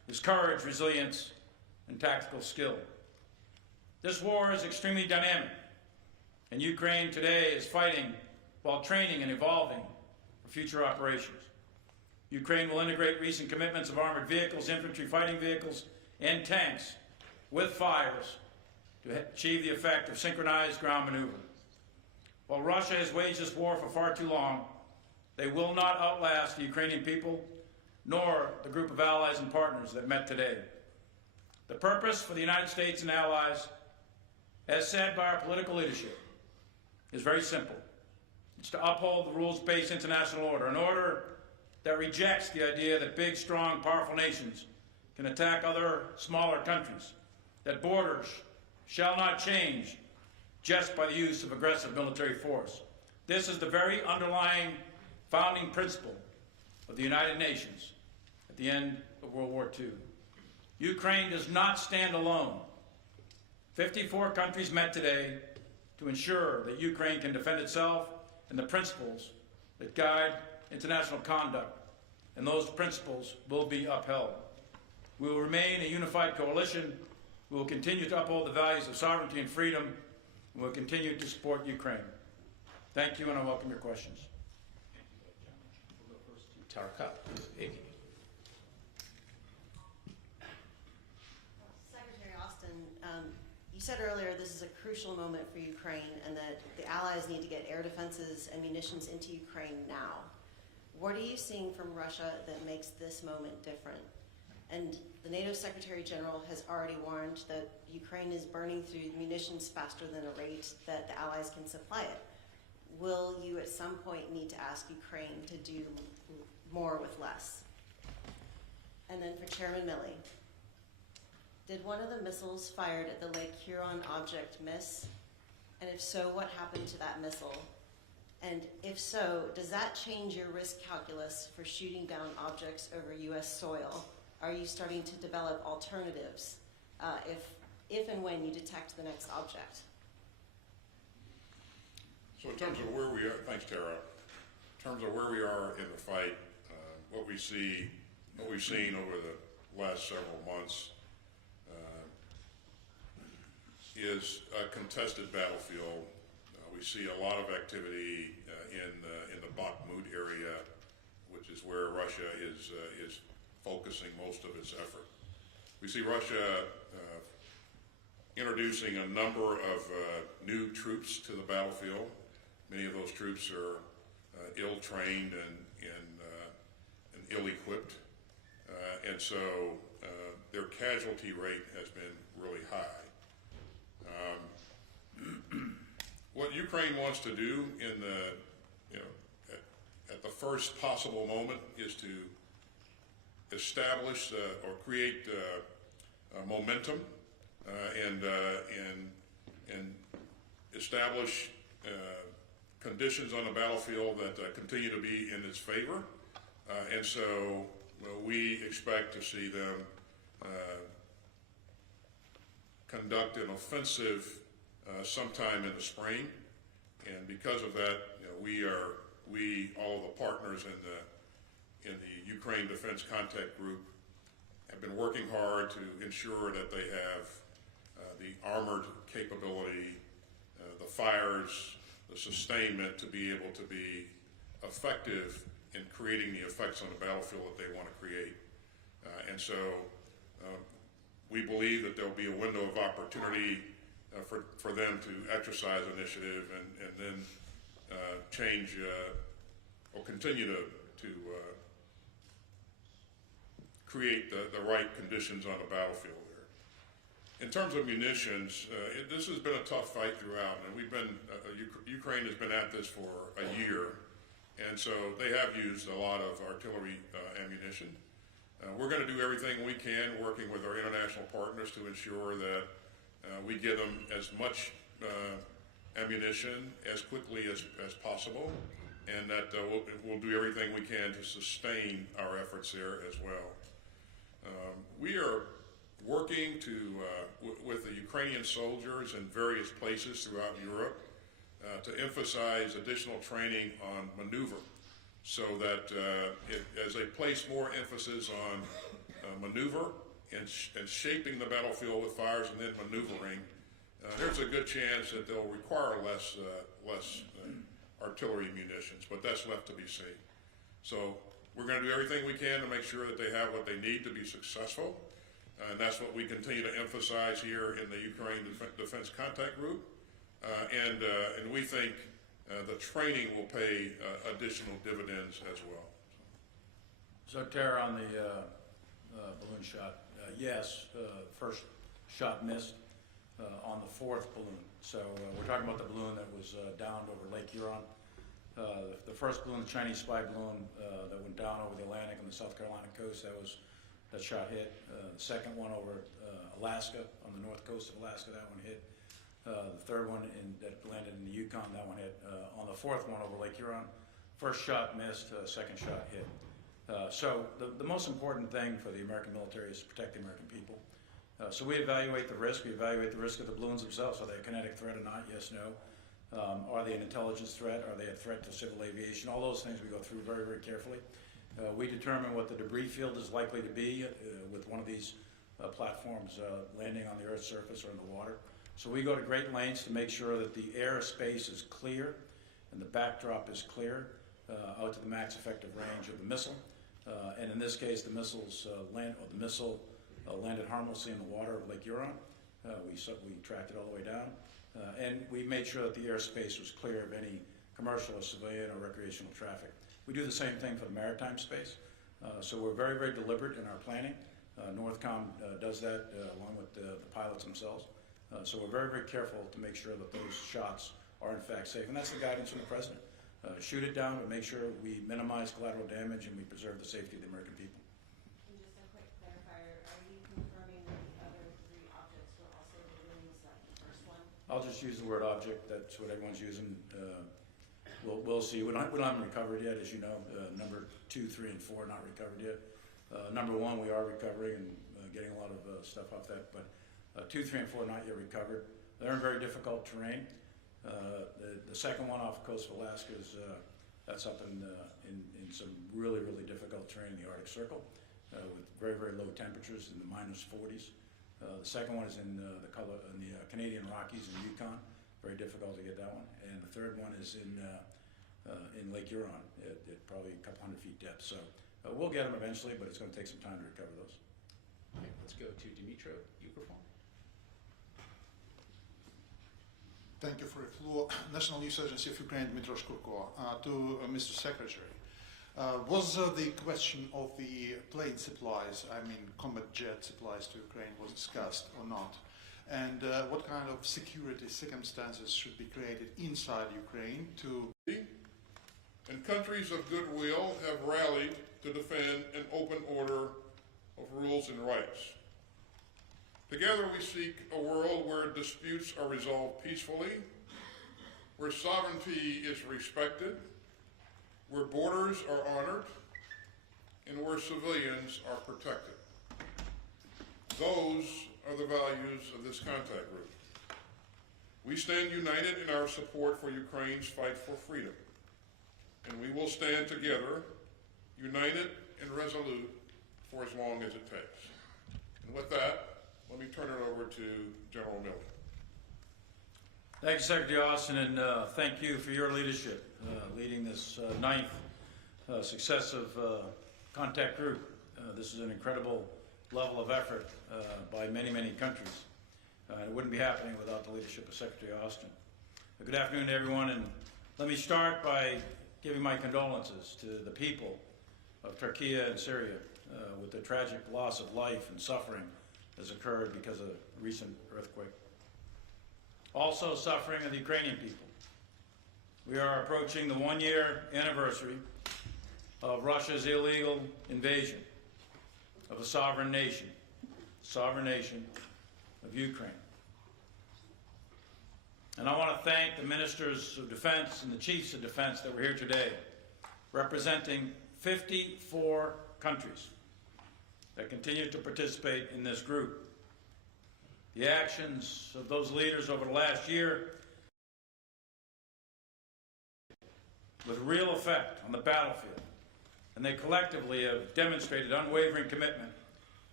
is courage, resilience, and tactical skill. This war is extremely dynamic, and Ukraine today is fighting while training and evolving for future operations. Ukraine will integrate recent commitments of armored vehicles, infantry fighting vehicles, and tanks with fires to achieve the effect of synchronized ground maneuver. While Russia has waged this war for far too long, they will not outlast the Ukrainian people, nor the group of allies and partners that met today. The purpose for the United States and allies, as said by our political leadership, is very simple. It's to uphold the rules-based international order, an order that rejects the idea that big, strong, powerful nations can attack other smaller countries, that borders shall not change just by the use of aggressive military force. This is the very underlying founding principle of the United Nations at the end of World War II. Ukraine does not stand alone. 54 countries met today to ensure that Ukraine can defend itself and the principles that guide international conduct, and those principles will be upheld. We will remain a unified coalition. We will continue to uphold the values of sovereignty and freedom, and we will continue to support Ukraine. Thank you, and I welcome your questions. We'll go first to Tarka. Secretary Austin, you said earlier this is a crucial moment for Ukraine and that the allies need to get air defenses and munitions into Ukraine now. What are you seeing from Russia that makes this moment different? And the NATO Secretary General has already warned that Ukraine is burning through munitions faster than a rate that the allies can supply it. Will you at some point need to ask Ukraine to do more with less? And then for Chairman Milley, did one of the missiles fired at the Lake Huron object miss? And if so, what happened to that missile? And if so, does that change your risk calculus for shooting down objects over U.S. soil? Are you starting to develop alternatives if and when you detect the next object? So in terms of where we are, thanks Tara, in terms of where we are in the fight, what we've seen over the last several months is a contested battlefield. We see a lot of activity in the Bakhmut area, which is where Russia is focusing most of its effort. We see Russia introducing a number of new troops to the battlefield. Many of those troops are ill-trained and ill-equipped, and so their casualty rate has been really high. What Ukraine wants to do in at the first possible moment is to establish or create momentum and establish conditions on the battlefield that continue to be in its favor, and so we expect to see them conduct an offensive sometime in the spring, and because of that, all of the partners in the Ukraine Defense Contact Group have been working hard to ensure that they have the armored capability, the fires, the sustainment to be able to be effective in creating the effects on the battlefield that they want to create. And so we believe that there'll be a window of opportunity for them to exercise initiative and then change or continue to create the right conditions on the battlefield there. In terms of munitions, this has been a tough fight throughout, and Ukraine has been at this for a year, and so they have used a lot of artillery ammunition. We're going to do everything we can, working with our international partners, to ensure that we give them as much ammunition as quickly as possible, and that we'll do everything we can to sustain our efforts there as well. We are working with the Ukrainian soldiers in various places throughout Europe to emphasize additional training on maneuver, so that as they place more emphasis on maneuver and shaping the battlefield with fires and then maneuvering, there's a good chance that they'll require less artillery munitions, but that's left to be seen. So we're going to do everything we can to make sure that they have what they need to be successful, and that's what we continue to emphasize here in the Ukraine Defense Contact Group, and we think the training will pay additional dividends as well. So, Tara, on the balloon shot, yes, first shot missed on the fourth balloon. So we're talking about the balloon that was downed over Lake Huron. The first balloon, the Chinese spy balloon that went down over the Atlantic on the South Carolina coast, that shot hit. The second one over Alaska, on the north coast of Alaska, that one hit. The third one that landed in the Yukon, that one hit. On the fourth one over Lake Huron, first shot missed, second shot hit. So the most important thing for the American military is to protect the American people. So we evaluate the risk. We evaluate the risk of the balloons themselves. Are they a kinetic threat or not? Yes, no. Are they an intelligence threat? Are they a threat to civil aviation? All those things we go through very, very carefully. We determine what the debris field is likely to be with one of these platforms landing on the Earth's surface or in the water. So we go to great lengths to make sure that the airspace is clear and the backdrop is clear out to the max effective range of the missile. And in this case, the missile landed harmlessly in the water of Lake Huron. We tracked it all the way down. And we made sure that the airspace was clear of any commercial or civilian or recreational traffic. We do the same thing for the maritime space. So we're very, very deliberate in our planning. Northcom does that along with the pilots themselves. So we're very, very careful to make sure that those shots are in fact safe. And that's the guidance from the President. Shoot it down, but make sure we minimize collateral damage and we preserve the safety of the American people. And just a quick clarifier, are you confirming that the other three objects were also balloons, like the first one? I'll just use the word object. That's what everyone's using. We'll see. We don't have them recovered yet, as you know. Number 2, 3, and 4 not recovered yet. Number 1 we are recovering and getting a lot of stuff off that, but 2, 3, and 4 not yet recovered. They're in very difficult terrain. The second one off the coast of Alaska is that's up in some really, really difficult terrain in the Arctic Circle with very, very low temperatures in the -40s. The second one is in the Canadian Rockies in Yukon. Very difficult to get that one. And the third one is in Lake Huron at probably a couple hundred feet depth. So we'll get them eventually, but it's going to take some time to recover those. Okay, let's go to Dmitry Peskov. Thank you for the floor. National News Agency of Ukraine, Dmitry Peskov. To Mr. Secretary, was the question of the plane supplies, I mean combat jet supplies to Ukraine, was discussed or not? And what kind of security circumstances should be created inside Ukraine to... And countries of goodwill have rallied to defend an open order of rules and rights. Together we seek a world where disputes are resolved peacefully, where sovereignty is respected, where borders are honored, and where civilians are protected. Those are the values of this contact group. We stand united in our support for Ukraine's fight for freedom, and we will stand together, united and resolute, for as long as it takes. And with that, let me turn it over to General Miller. Thank you, Secretary Austin, and thank you for your leadership, leading this ninth successive contact group. This is an incredible level of effort by many, many countries. It wouldn't be happening without the leadership of Secretary Austin. Good afternoon, everyone, and let me start by giving my condolences to the people of Turkey and Syria with the tragic loss of life and suffering has occurred because of the recent earthquake. Also suffering are the Ukrainian people. We are approaching the 1-year anniversary of Russia's illegal invasion of a sovereign nation of Ukraine. And I want to thank the ministers of defense and the chiefs of defense that were here today, representing 54 countries that continue to participate in this group. The actions of those leaders over the last year with real effect on the battlefield, and they collectively have demonstrated unwavering commitment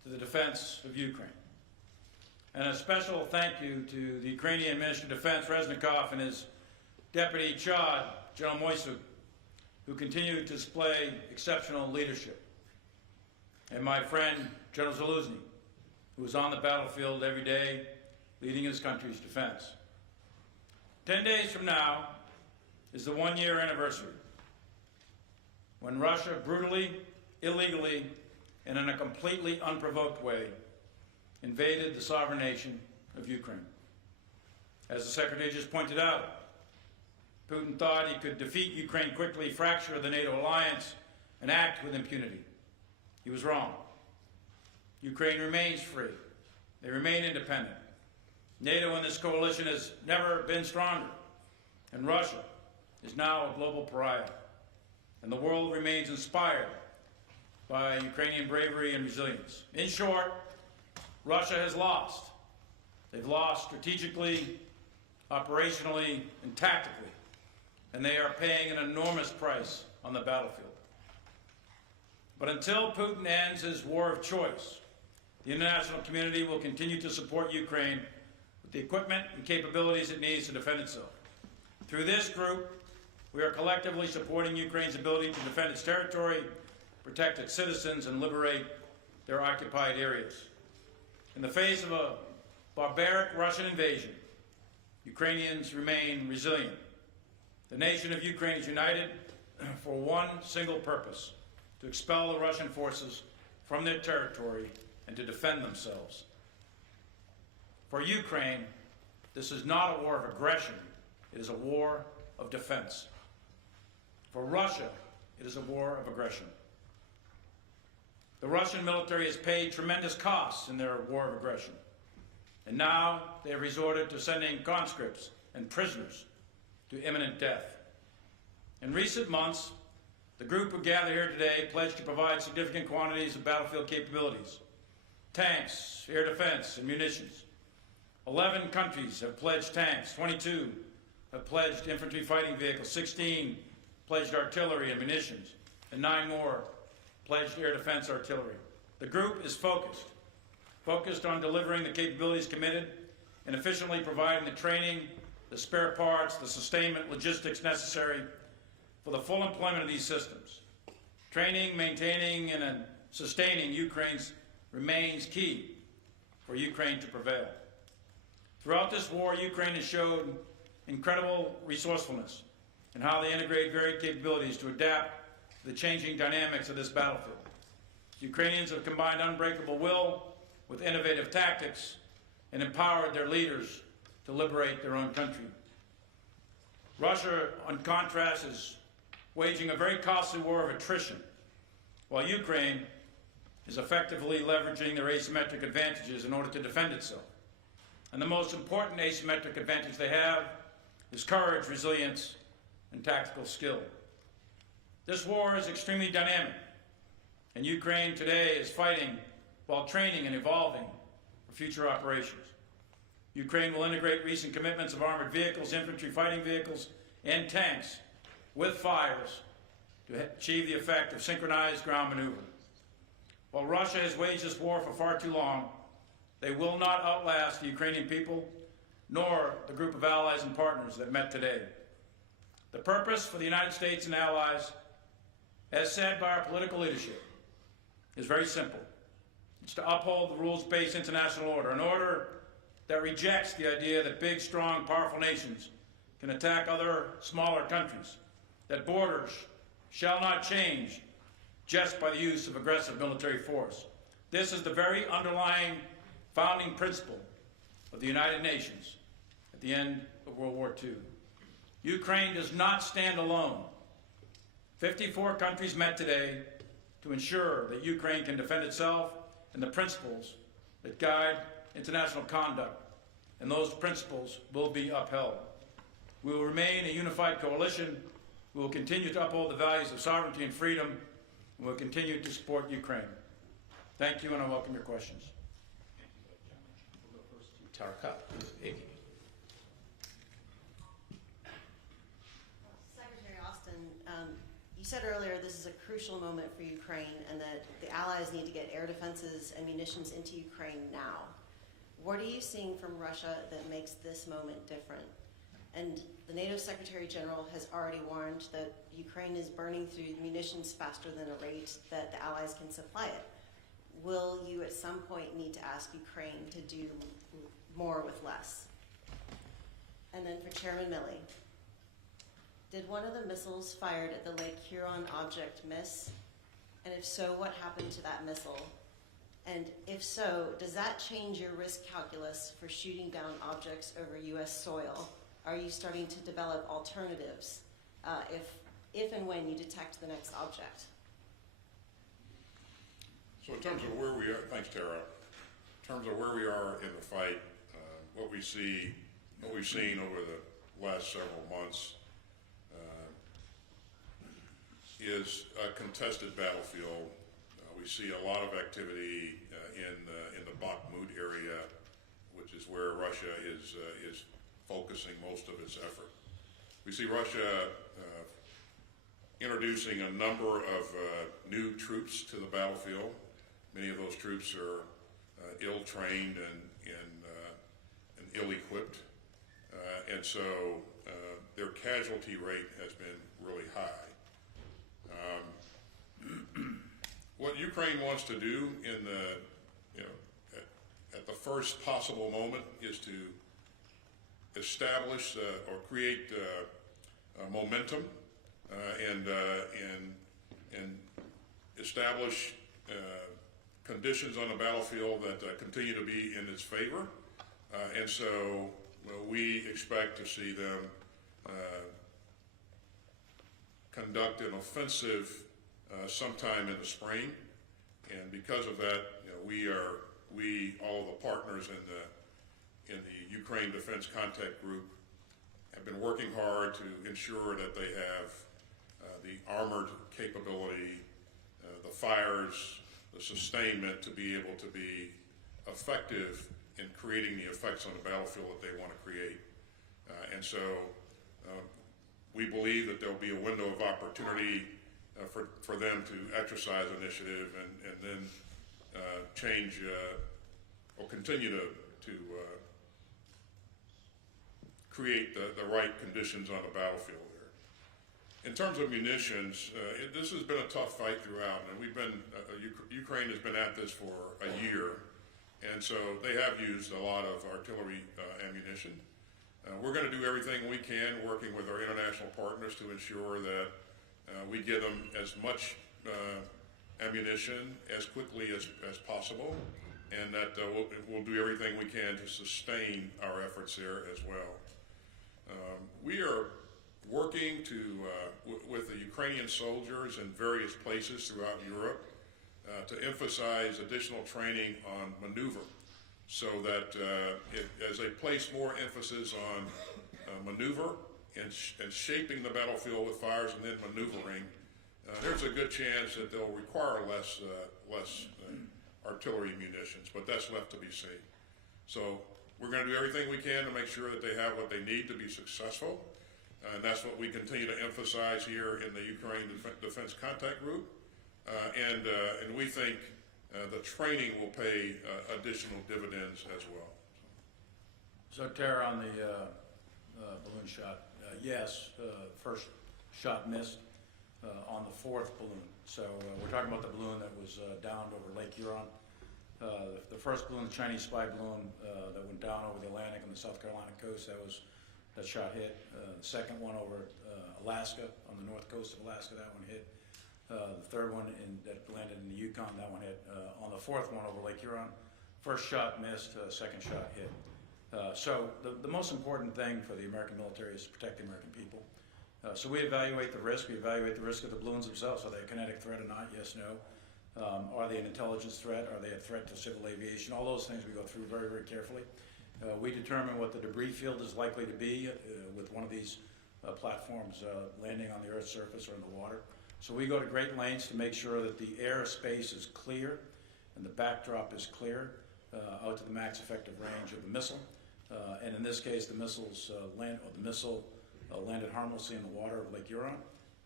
to the defense of Ukraine. And a special thank you to the Ukrainian Minister of Defense, Reznikov, and his Deputy Chad, General Moisuk, who continue to display exceptional leadership. And my friend, General Zaluzny, who is on the battlefield every day, leading his country's defense. 10 days from now is the one-year anniversary when Russia brutally, illegally, and in a completely unprovoked way invaded the sovereign nation of Ukraine. As the Secretary just pointed out, Putin thought he could defeat Ukraine quickly, fracture the NATO alliance, and act with impunity. He was wrong. Ukraine remains free. They remain independent. NATO in this coalition has never been stronger, and Russia is now a global pariah. And the world remains inspired by Ukrainian bravery and resilience. In short, Russia has lost. They've lost strategically, operationally, and tactically, and they are paying an enormous price on the battlefield. But until Putin ends his war of choice, the international community will continue to support Ukraine with the equipment and capabilities it needs to defend itself. Through this group, we are collectively supporting Ukraine's ability to defend its territory, protect its citizens, and liberate their occupied areas. In the face of a barbaric Russian invasion, Ukrainians remain resilient. The nation of Ukraine is united for one single purpose: to expel the Russian forces from their territory and to defend themselves. For Ukraine, this is not a war of aggression, it is a war of defense. For Russia, it is a war of aggression. The Russian military has paid tremendous costs in their war of aggression, and now they have resorted to sending conscripts and prisoners to imminent death. In recent months, the group who gathered here today pledged to provide significant quantities of battlefield capabilities: tanks, air defense, and munitions. 11 countries have pledged tanks, 22 have pledged infantry fighting vehicles, 16 pledged artillery and munitions, and 9 more pledged air defense artillery. The group is focused on delivering the capabilities committed and efficiently providing the training, the spare parts, the sustainment, logistics necessary for the full employment of these systems. Training, maintaining, and sustaining Ukraine's remains key for Ukraine to prevail. Throughout this war, Ukraine has showed incredible resourcefulness in how they integrate varied capabilities to adapt to the changing dynamics of this battlefield. Ukrainians have combined unbreakable will with innovative tactics and empowered their leaders to liberate their own country. Russia, on contrast, is waging a very costly war of attrition, while Ukraine is effectively leveraging their asymmetric advantages in order to defend itself. And the most important asymmetric advantage they have is courage, resilience, and tactical skill. This war is extremely dynamic, and Ukraine today is fighting while training and evolving for future operations. Ukraine will integrate recent commitments of armored vehicles, infantry fighting vehicles, and tanks with fires to achieve the effect of synchronized ground maneuver. While Russia has waged this war for far too long, they will not outlast the Ukrainian people, nor the group of allies and partners that met today. The purpose for the United States and allies, as said by our political leadership, is very simple. It's to uphold the rules-based international order, an order that rejects the idea that big, strong, powerful nations can attack other smaller countries, that borders shall not change just by the use of aggressive military force. This is the very underlying founding principle of the United Nations at the end of World War II. Ukraine does not stand alone. 54 countries met today to ensure that Ukraine can defend itself and the principles that guide international conduct, and those principles will be upheld. We will remain a unified coalition. We will continue to uphold the values of sovereignty and freedom, and we will continue to support Ukraine. Thank you, and I welcome your questions. We'll go first to Tarka. Secretary Austin, you said earlier this is a crucial moment for Ukraine and that the Allies need to get air defenses and munitions into Ukraine now. What are you seeing from Russia that makes this moment different? And the NATO Secretary General has already warned that Ukraine is burning through munitions faster than a rate that the Allies can supply it. Will you at some point need to ask Ukraine to do more with less? And then for Chairman Milley, did one of the missiles fired at the Lake Huron object miss? And if so, what happened to that missile? And if so, does that change your risk calculus for shooting down objects over U.S. soil? Are you starting to develop alternatives if and when you detect the next object? So in terms of where we are, thanks Tara, in terms of where we are in the fight, what we've seen over the last several months is a contested battlefield. We see a lot of activity in the Bakhmut area, which is where Russia is focusing most of its effort. We see Russia introducing a number of new troops to the battlefield. Many of those troops are ill-trained and ill-equipped, and so their casualty rate has been really high. What Ukraine wants to do in at the first possible moment is to establish or create momentum and establish conditions on the battlefield that continue to be in its favor, and so we expect to see them conduct an offensive sometime in the spring, and because of that, all of the partners in the Ukraine Defense Contact Group have been working hard to ensure that they have the armored capability, the fires, the sustainment to be able to be effective in creating the effects on the battlefield that they want to create. And so we believe that there'll be a window of opportunity for them to exercise initiative and then change or continue to create the right conditions on the battlefield there. In terms of munitions, this has been a tough fight throughout, and Ukraine has been at this for a year, and so they have used a lot of artillery ammunition. We're going to do everything we can, working with our international partners, to ensure that we get them as much ammunition as quickly as possible, and that we'll do everything we can to sustain our efforts there as well. We are working with the Ukrainian soldiers in various places throughout Europe to emphasize additional training on maneuver, so that as they place more emphasis on maneuver and shaping the battlefield with fires and then maneuvering, there's a good chance that they'll require less artillery munitions, but that's left to be seen. So we're going to do everything we can to make sure that they have what they need to be successful, and that's what we continue to emphasize here in the Ukraine Defense Contact Group, and we think the training will pay additional dividends as well. So Tara, on the balloon shot, yes, first shot missed on the fourth balloon. So we're talking about the balloon that was downed over Lake Huron. The first balloon, the Chinese spy balloon that went down over the Atlantic on the South Carolina coast, that shot hit. The second one over Alaska, on the north coast of Alaska, that one hit. The third one that landed in the Yukon, that one hit. On the fourth one over Lake Huron, first shot missed, second shot hit. So the most important thing for the American military is to protect the American people. So we evaluate the risk. We evaluate the risk of the balloons themselves. Are they a kinetic threat or not? Yes, no. Are they an intelligence threat? Are they a threat to civil aviation? All those things we go through very, very carefully. We determine what the debris field is likely to be with one of these platforms landing on the Earth's surface or in the water. So we go to great lengths to make sure that the airspace is clear and the backdrop is clear out to the max effective range of the missile. And in this case, the missile landed harmlessly in the water of Lake Huron.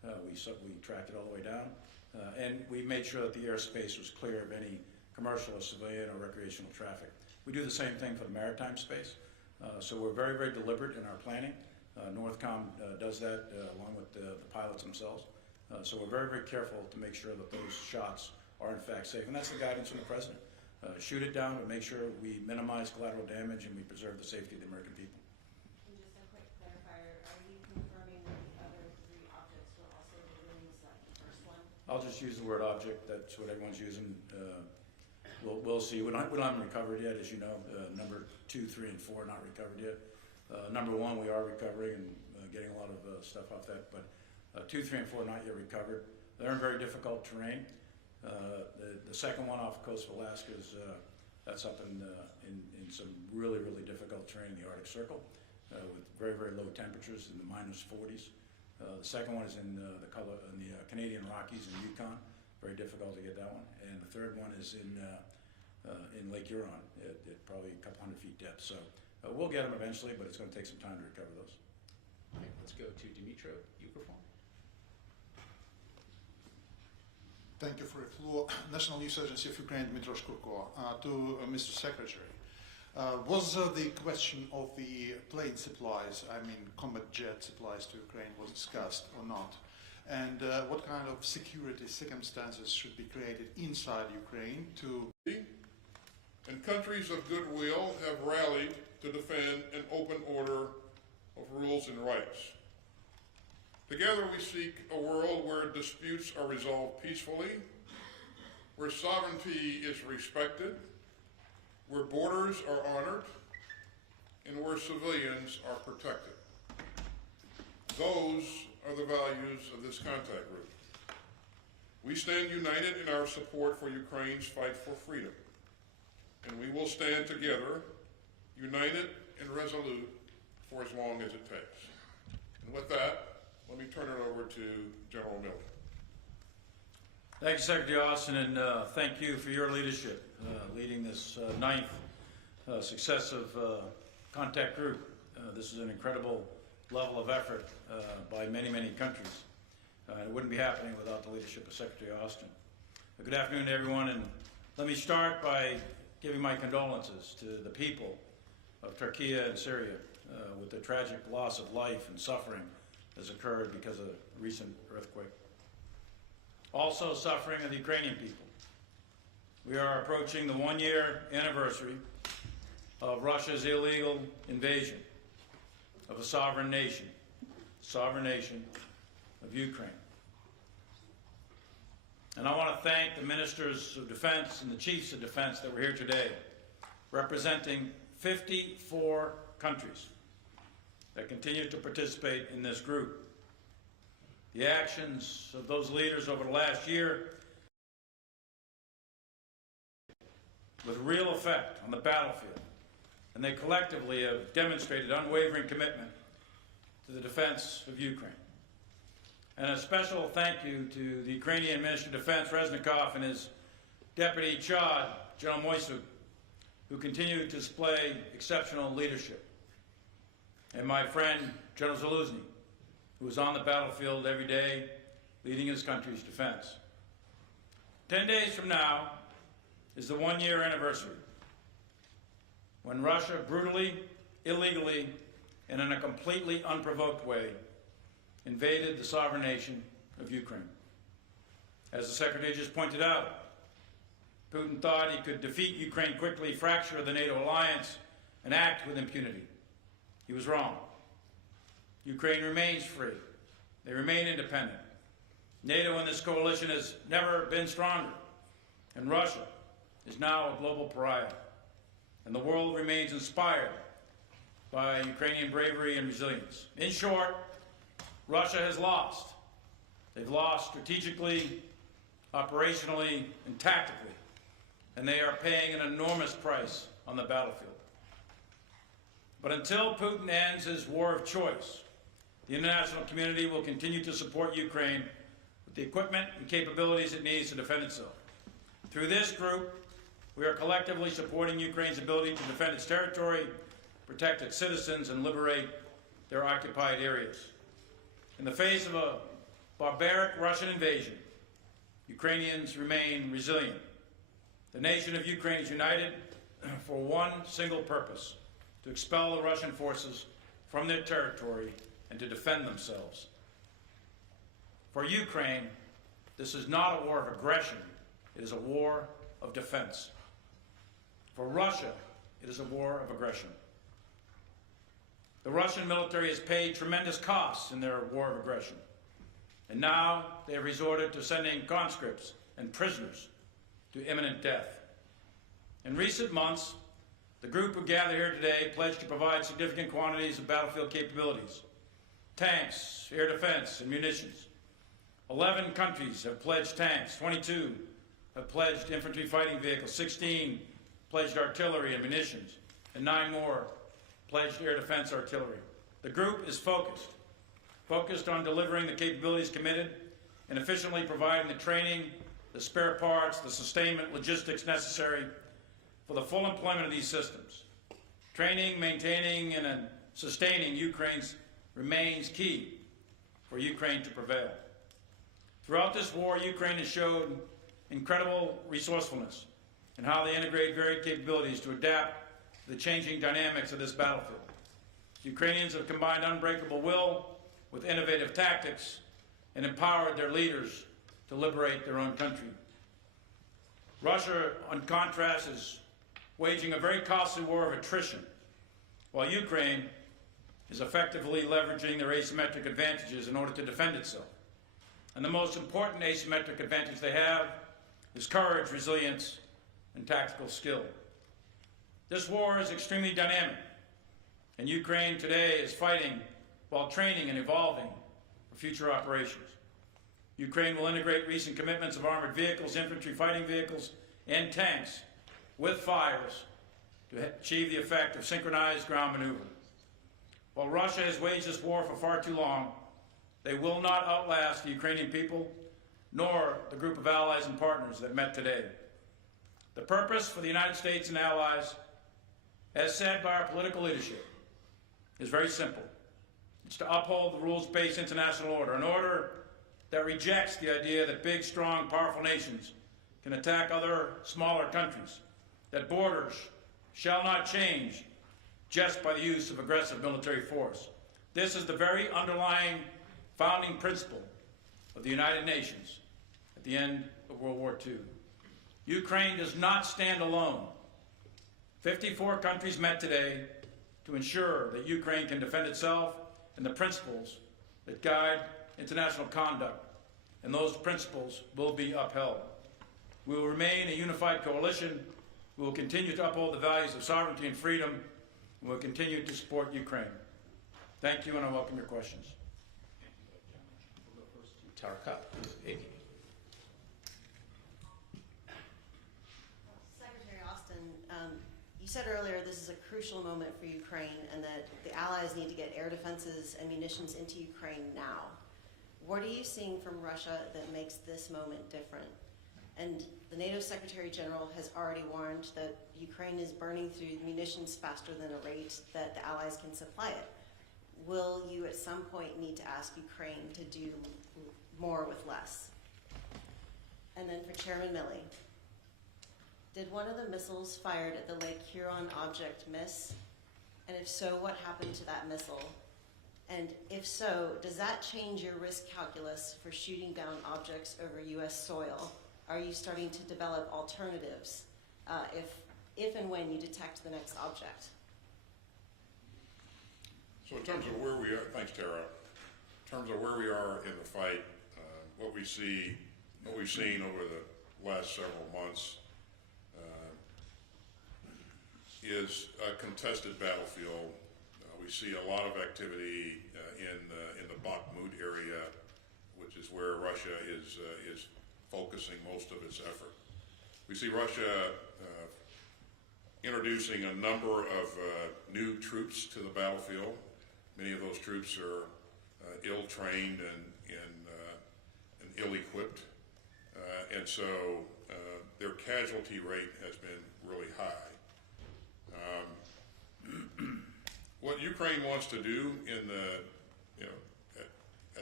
We tracked it all the way down, and we made sure that the airspace was clear of any commercial or civilian or recreational traffic. We do the same thing for the maritime space, so we're very, very deliberate in our planning. Northcom does that along with the pilots themselves. So we're very, very careful to make sure that those shots are in fact safe, and that's the guidance from the president. Shoot it down, but make sure we minimize collateral damage and we preserve the safety of the American people. And just a quick clarifier, are you confirming that the other 3 objects were also deliveries, like the first one? I'll just use the word object. That's what everyone's using. We'll see. We haven't recovered yet, as you know. Number 2, 3, and 4 not recovered yet. Number 1 we are recovering and getting a lot of stuff off that, but 2, 3, and 4 not yet recovered. They're in very difficult terrain. The second one off the coast of Alaska is that's up in some really, really difficult terrain in the Arctic Circle with very, very low temperatures in the -40s. The second one is in the Canadian Rockies in Yukon. Very difficult to get that one. And the third one is in Lake Huron at probably a couple hundred feet depth. So we'll get them eventually, but it's going to take some time to recover those. Okay, let's go to Dmitry Peskov. Thank you for your floor. National News Agency of Ukraine, Dmitry Peskov. To Mr. Secretary, was the question of the plane supplies, I mean combat jet supplies to Ukraine, was discussed or not? And what kind of security circumstances should be created inside Ukraine to... And countries of goodwill have rallied to defend an open order of rules and rights. Together we seek a world where disputes are resolved peacefully, where sovereignty is respected, where borders are honored, and where civilians are protected. Those are the values of this contact group. We stand united in our support for Ukraine's fight for freedom, and we will stand together, united and resolute, for as long as it takes. And with that, let me turn it over to General Miller. Thank you, Secretary Austin, and thank you for your leadership, leading this 9th successive contact group. This is an incredible level of effort by many, many countries. It wouldn't be happening without the leadership of Secretary Austin. Good afternoon, everyone, and let me start by giving my condolences to the people of Turkey and Syria with the tragic loss of life and suffering has occurred because of the recent earthquake. Also suffering are the Ukrainian people. We are approaching the 1-year anniversary of Russia's illegal invasion of a sovereign nation of Ukraine. And I want to thank the ministers of defense and the chiefs of defense that were here today, representing 54 countries that continue to participate in this group. The actions of those leaders over the last year with real effect on the battlefield, and they collectively have demonstrated unwavering commitment to the defense of Ukraine. And a special thank you to the Ukrainian Minister of Defense, Reznikov, and his Deputy Chad, General Moisuk, who continue to display exceptional leadership. And my friend, General Zaluzny, who is on the battlefield every day, leading his country's defense. 10 days from now is the 1-year anniversary when Russia brutally, illegally, and in a completely unprovoked way invaded the sovereign nation of Ukraine. As the Secretary just pointed out, Putin thought he could defeat Ukraine quickly, fracture the NATO alliance, and act with impunity. He was wrong. Ukraine remains free. They remain independent. NATO in this coalition has never been stronger, and Russia is now a global pariah. And the world remains inspired by Ukrainian bravery and resilience. In short, Russia has lost. They've lost strategically, operationally, and tactically, and they are paying an enormous price on the battlefield. But until Putin ends his war of choice, the international community will continue to support Ukraine with the equipment and capabilities it needs to defend itself. Through this group, we are collectively supporting Ukraine's ability to defend its territory, protect its citizens, and liberate their occupied areas. In the face of a barbaric Russian invasion, Ukrainians remain resilient. The nation of Ukraine is united for one single purpose: to expel the Russian forces from their territory and to defend themselves. For Ukraine, this is not a war of aggression, it is a war of defense. For Russia, it is a war of aggression. The Russian military has paid tremendous costs in their war of aggression, and now they have resorted to sending conscripts and prisoners to imminent death. In recent months, the group who gathered here today pledged to provide significant quantities of battlefield capabilities: tanks, air defense, and munitions. 11 countries have pledged tanks, 22 have pledged infantry fighting vehicles, 16 pledged artillery and munitions, and 9 more pledged air defense artillery. The group is focused on delivering the capabilities committed and efficiently providing the training, the spare parts, the sustainment logistics necessary for the full employment of these systems. Training, maintaining, and sustaining Ukraine's remains key for Ukraine to prevail. Throughout this war, Ukraine has showed incredible resourcefulness in how they integrate varied capabilities to adapt to the changing dynamics of this battlefield. Ukrainians have combined unbreakable will with innovative tactics and empowered their leaders to liberate their own country. Russia, on contrast, is waging a very costly war of attrition, while Ukraine is effectively leveraging their asymmetric advantages in order to defend itself. And the most important asymmetric advantage they have is courage, resilience, and tactical skill. This war is extremely dynamic, and Ukraine today is fighting while training and evolving for future operations. Ukraine will integrate recent commitments of armored vehicles, infantry fighting vehicles, and tanks with fires to achieve the effect of synchronized ground maneuver. While Russia has waged this war for far too long, they will not outlast the Ukrainian people, nor the group of allies and partners that met today. The purpose for the United States and allies, as said by our political leadership, is very simple. It's to uphold the rules-based international order, an order that rejects the idea that big, strong, powerful nations can attack other smaller countries, that borders shall not change just by the use of aggressive military force. This is the very underlying founding principle of the United Nations at the end of World War II. Ukraine does not stand alone. 54 countries met today to ensure that Ukraine can defend itself and the principles that guide international conduct, and those principles will be upheld. We will remain a unified coalition. We will continue to uphold the values of sovereignty and freedom, and we will continue to support Ukraine. Thank you, and I welcome your questions. We'll go first to Tarka. Secretary Austin, you said earlier this is a crucial moment for Ukraine and that the allies need to get air defenses and munitions into Ukraine now. What are you seeing from Russia that makes this moment different? And the NATO Secretary General has already warned that Ukraine is burning through munitions faster than a rate that the allies can supply it. Will you at some point need to ask Ukraine to do more with less? And then for Chairman Milley, did one of the missiles fired at the Lake Huron object miss? And if so, what happened to that missile? And if so, does that change your risk calculus for shooting down objects over U.S. soil? Are you starting to develop alternatives if and when you detect the next object? So in terms of where we are, thanks Tara, in terms of where we are in the fight, what we've seen over the last several months is a contested battlefield. We see a lot of activity in the Bakhmut area, which is where Russia is focusing most of its effort. We see Russia introducing a number of new troops to the battlefield. Many of those troops are ill-trained and ill-equipped, and so their casualty rate has been really high. What Ukraine wants to do in the, at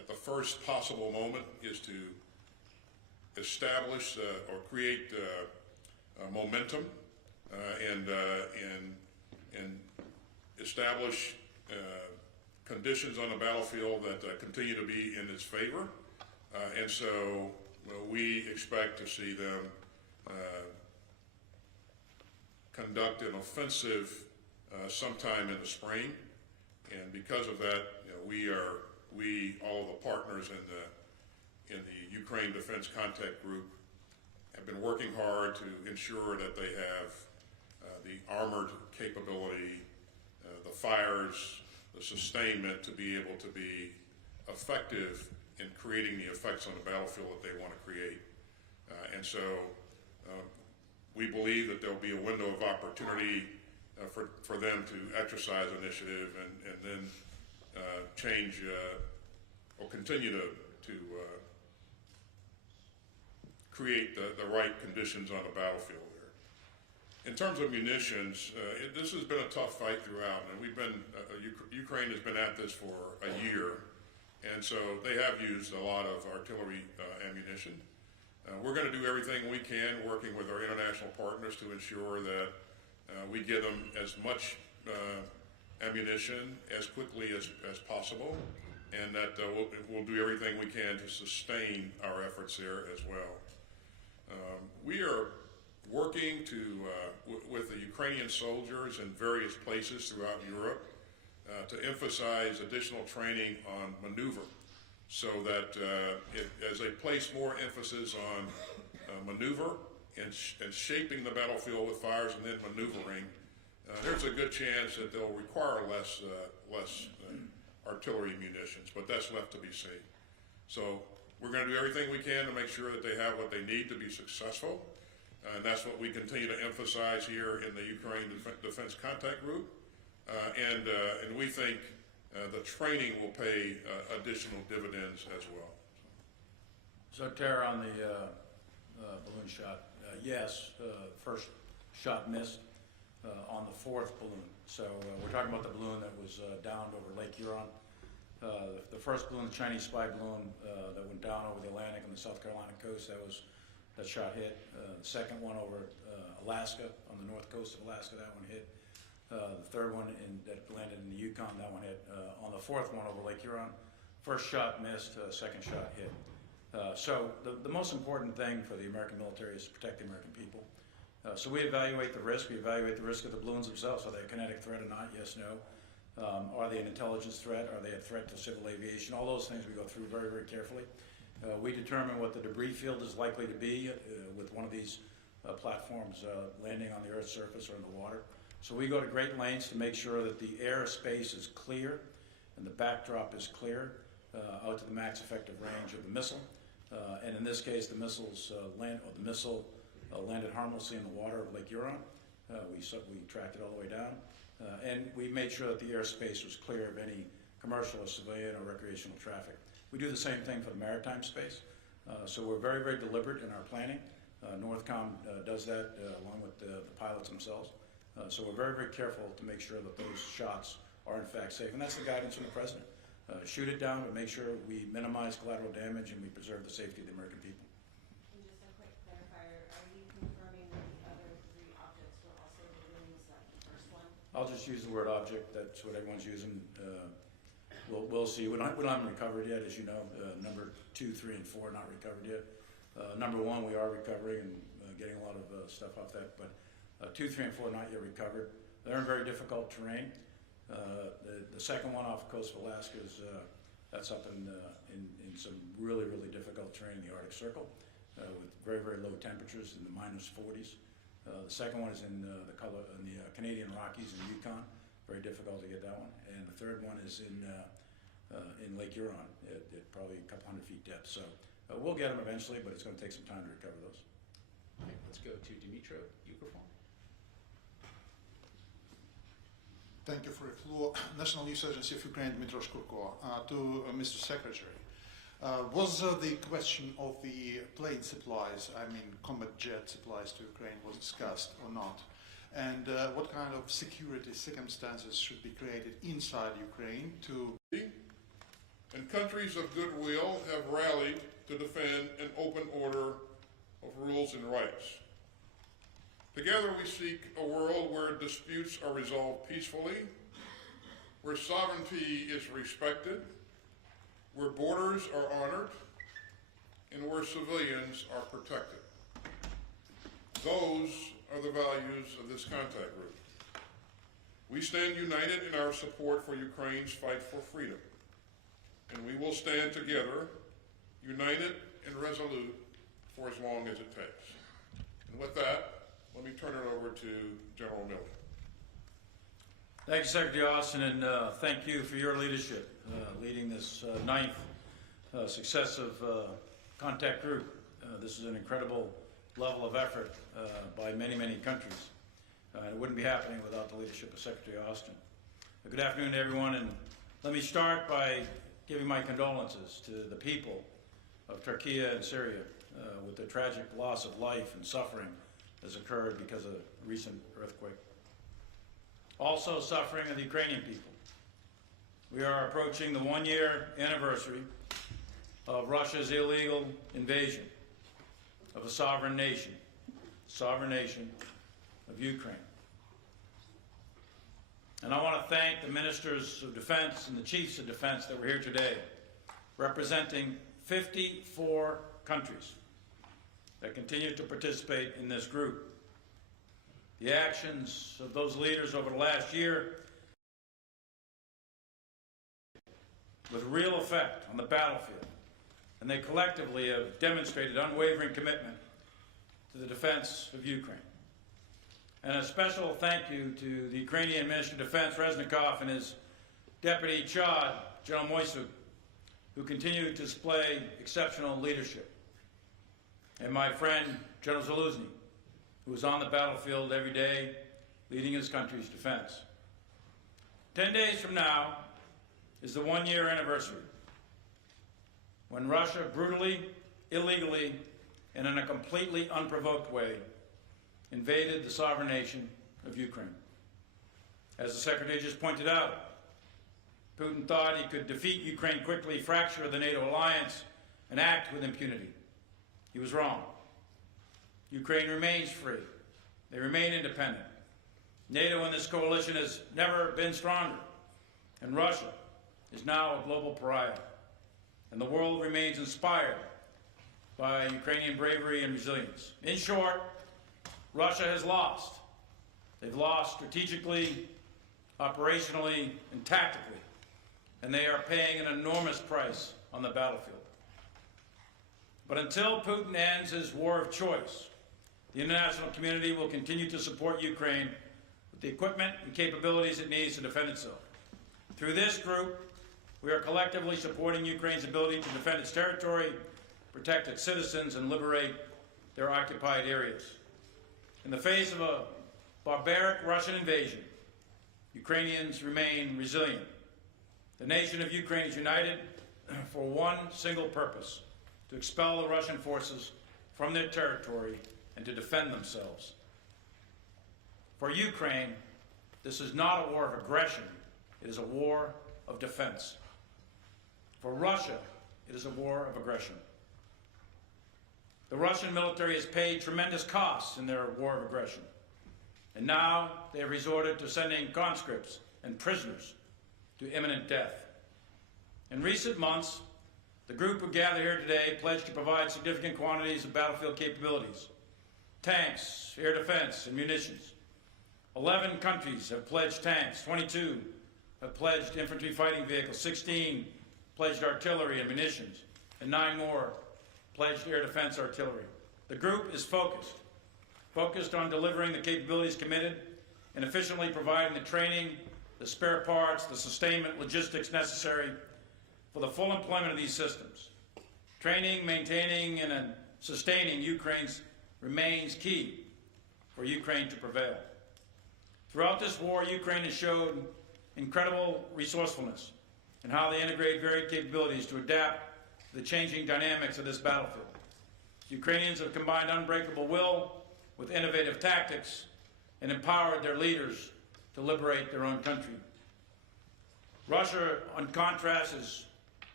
at the first possible moment is to establish or create momentum and establish conditions on the battlefield that continue to be in its favor. And so we expect to see them conduct an offensive sometime in the spring. And because of that, all of the partners in the Ukraine Defense Contact Group have been working hard to ensure that they have the armored capability, the fires, the sustainment to be able to be effective in creating the effects on the battlefield that they want to create. And so we believe that there'll be a window of opportunity for them to exercise initiative and then change or continue to create the right conditions on the battlefield there. In terms of munitions, this has been a tough fight throughout, and Ukraine has been at this for a year, and so they have used a lot of artillery ammunition. We're going to do everything we can, working with our international partners, to ensure that we get them as much ammunition as quickly as possible, and that we'll do everything we can to sustain our efforts there as well. We are working with the Ukrainian soldiers in various places throughout Europe to emphasize additional training on maneuver, so that as they place more emphasis on maneuver and shaping the battlefield with fires and then maneuvering, there's a good chance that they'll require less artillery munitions, but that's left to be seen. So we're going to do everything we can to make sure that they have what they need to be successful, and that's what we continue to emphasize here in the Ukraine Defense Contact Group, and we think the training will pay additional dividends as well. So, Tara, on the balloon shot, yes, first shot missed on the fourth balloon. So we're talking about the balloon that was downed over Lake Huron. The first balloon, the Chinese spy balloon that went down over the Atlantic on the South Carolina coast, that shot hit. The second one over Alaska, on the north coast of Alaska, that one hit. The third one that landed in the Yukon, that one hit. On the fourth one over Lake Huron, first shot missed, second shot hit. So the most important thing for the American military is to protect the American people. So we evaluate the risk. We evaluate the risk of the balloons themselves. Are they a kinetic threat or not? Yes, no. Are they an intelligence threat? Are they a threat to civil aviation? All those things we go through very, very carefully. We determine what the debris field is likely to be with one of these platforms landing on the Earth's surface or in the water. So we go to great lengths to make sure that the airspace is clear and the backdrop is clear out to the max effective range of the missile. And in this case, the missile landed harmlessly in the water of Lake Huron. We tracked it all the way down. And we made sure that the airspace was clear of any commercial or civilian or recreational traffic. We do the same thing for the maritime space. So we're very, very deliberate in our planning. Northcom does that along with the pilots themselves. So we're very, very careful to make sure that those shots are in fact safe. And that's the guidance from the President. Shoot it down, but make sure we minimize collateral damage and we preserve the safety of the American people. And just a quick clarifier, are you confirming that the other three objects were also balloons, like the first one? I'll just use the word object. That's what everyone's using. We'll see. We don't have them recovered yet, as you know. Number 2, 3, and 4 not recovered yet. Number 1 we are recovering and getting a lot of stuff off that, but 2, 3, and 4 not yet recovered. They're in very difficult terrain. The second one off the coast of Alaska is that's up in some really, really difficult terrain in the Arctic Circle with very, very low temperatures in the -40s. The second one is in the Canadian Rockies in Yukon. Very difficult to get that one. And the third one is in Lake Huron at probably a couple hundred feet depth. So we'll get them eventually, but it's going to take some time to recover those. Okay, let's go to Dmitry Peskov. Thank you for your floor. National News Agency of Ukraine, Dmitry Peskov. To Mr. Secretary, was the question of the plane supplies, I mean combat jet supplies to Ukraine, was discussed or not? And what kind of security circumstances should be created inside Ukraine to... and countries of goodwill have rallied to defend an open order of rules and rights. Together we seek a world where disputes are resolved peacefully, where sovereignty is respected, where borders are honored, and where civilians are protected. Those are the values of this contact group. We stand united in our support for Ukraine's fight for freedom, and we will stand together, united and resolute, for as long as it takes. And with that, let me turn it over to General Miller. Thank you, Secretary Austin, and thank you for your leadership, leading this ninth successive contact group. This is an incredible level of effort by many, many countries. It wouldn't be happening without the leadership of Secretary Austin. Good afternoon to everyone, and let me start by giving my condolences to the people of Turkey and Syria with the tragic loss of life and suffering that's occurred because of the recent earthquake. Also suffering are the Ukrainian people. We are approaching the one-year anniversary of Russia's illegal invasion of a sovereign nation of Ukraine. And I want to thank the ministers of defense and the chiefs of defense that were here today, representing 54 countries that continue to participate in this group. The actions of those leaders over the last year with real effect on the battlefield, and they collectively have demonstrated unwavering commitment to the defense of Ukraine. And a special thank you to the Ukrainian Minister of Defense, Reznikov, and his Deputy Chad, General Moisuk, who continue to display exceptional leadership. And my friend, General Zaluzny, who is on the battlefield every day, leading his country's defense. 10 days from now is the one-year anniversary when Russia brutally, illegally, and in a completely unprovoked way invaded the sovereign nation of Ukraine. As the Secretary just pointed out, Putin thought he could defeat Ukraine quickly, fracture the NATO alliance, and act with impunity. He was wrong. Ukraine remains free. They remain independent. NATO in this coalition has never been stronger, and Russia is now a global pariah. And the world remains inspired by Ukrainian bravery and resilience. In short, Russia has lost. They've lost strategically, operationally, and tactically, and they are paying an enormous price on the battlefield. But until Putin ends his war of choice, the international community will continue to support Ukraine with the equipment and capabilities it needs to defend itself. Through this group, we are collectively supporting Ukraine's ability to defend its territory, protect its citizens, and liberate their occupied areas. In the face of a barbaric Russian invasion, Ukrainians remain resilient. The nation of Ukraine is united for one single purpose: to expel the Russian forces from their territory and to defend themselves. For Ukraine, this is not a war of aggression, it is a war of defense. For Russia, it is a war of aggression. The Russian military has paid tremendous costs in their war of aggression, and now they have resorted to sending conscripts and prisoners to imminent death. In recent months, the group who gathered here today pledged to provide significant quantities of battlefield capabilities: tanks, air defense, and munitions. 11 countries have pledged tanks, 22 have pledged infantry fighting vehicles, 16 pledged artillery and munitions, and 9 more pledged air defense artillery. The group is focused on delivering the capabilities committed and efficiently providing the training, the spare parts, the sustainment logistics necessary for the full employment of these systems. Training, maintaining, and sustaining Ukraine's remains key for Ukraine to prevail. Throughout this war, Ukraine has showed incredible resourcefulness in how they integrate varied capabilities to adapt to the changing dynamics of this battlefield. Ukrainians have combined unbreakable will with innovative tactics and empowered their leaders to liberate their own country. Russia, on contrast, has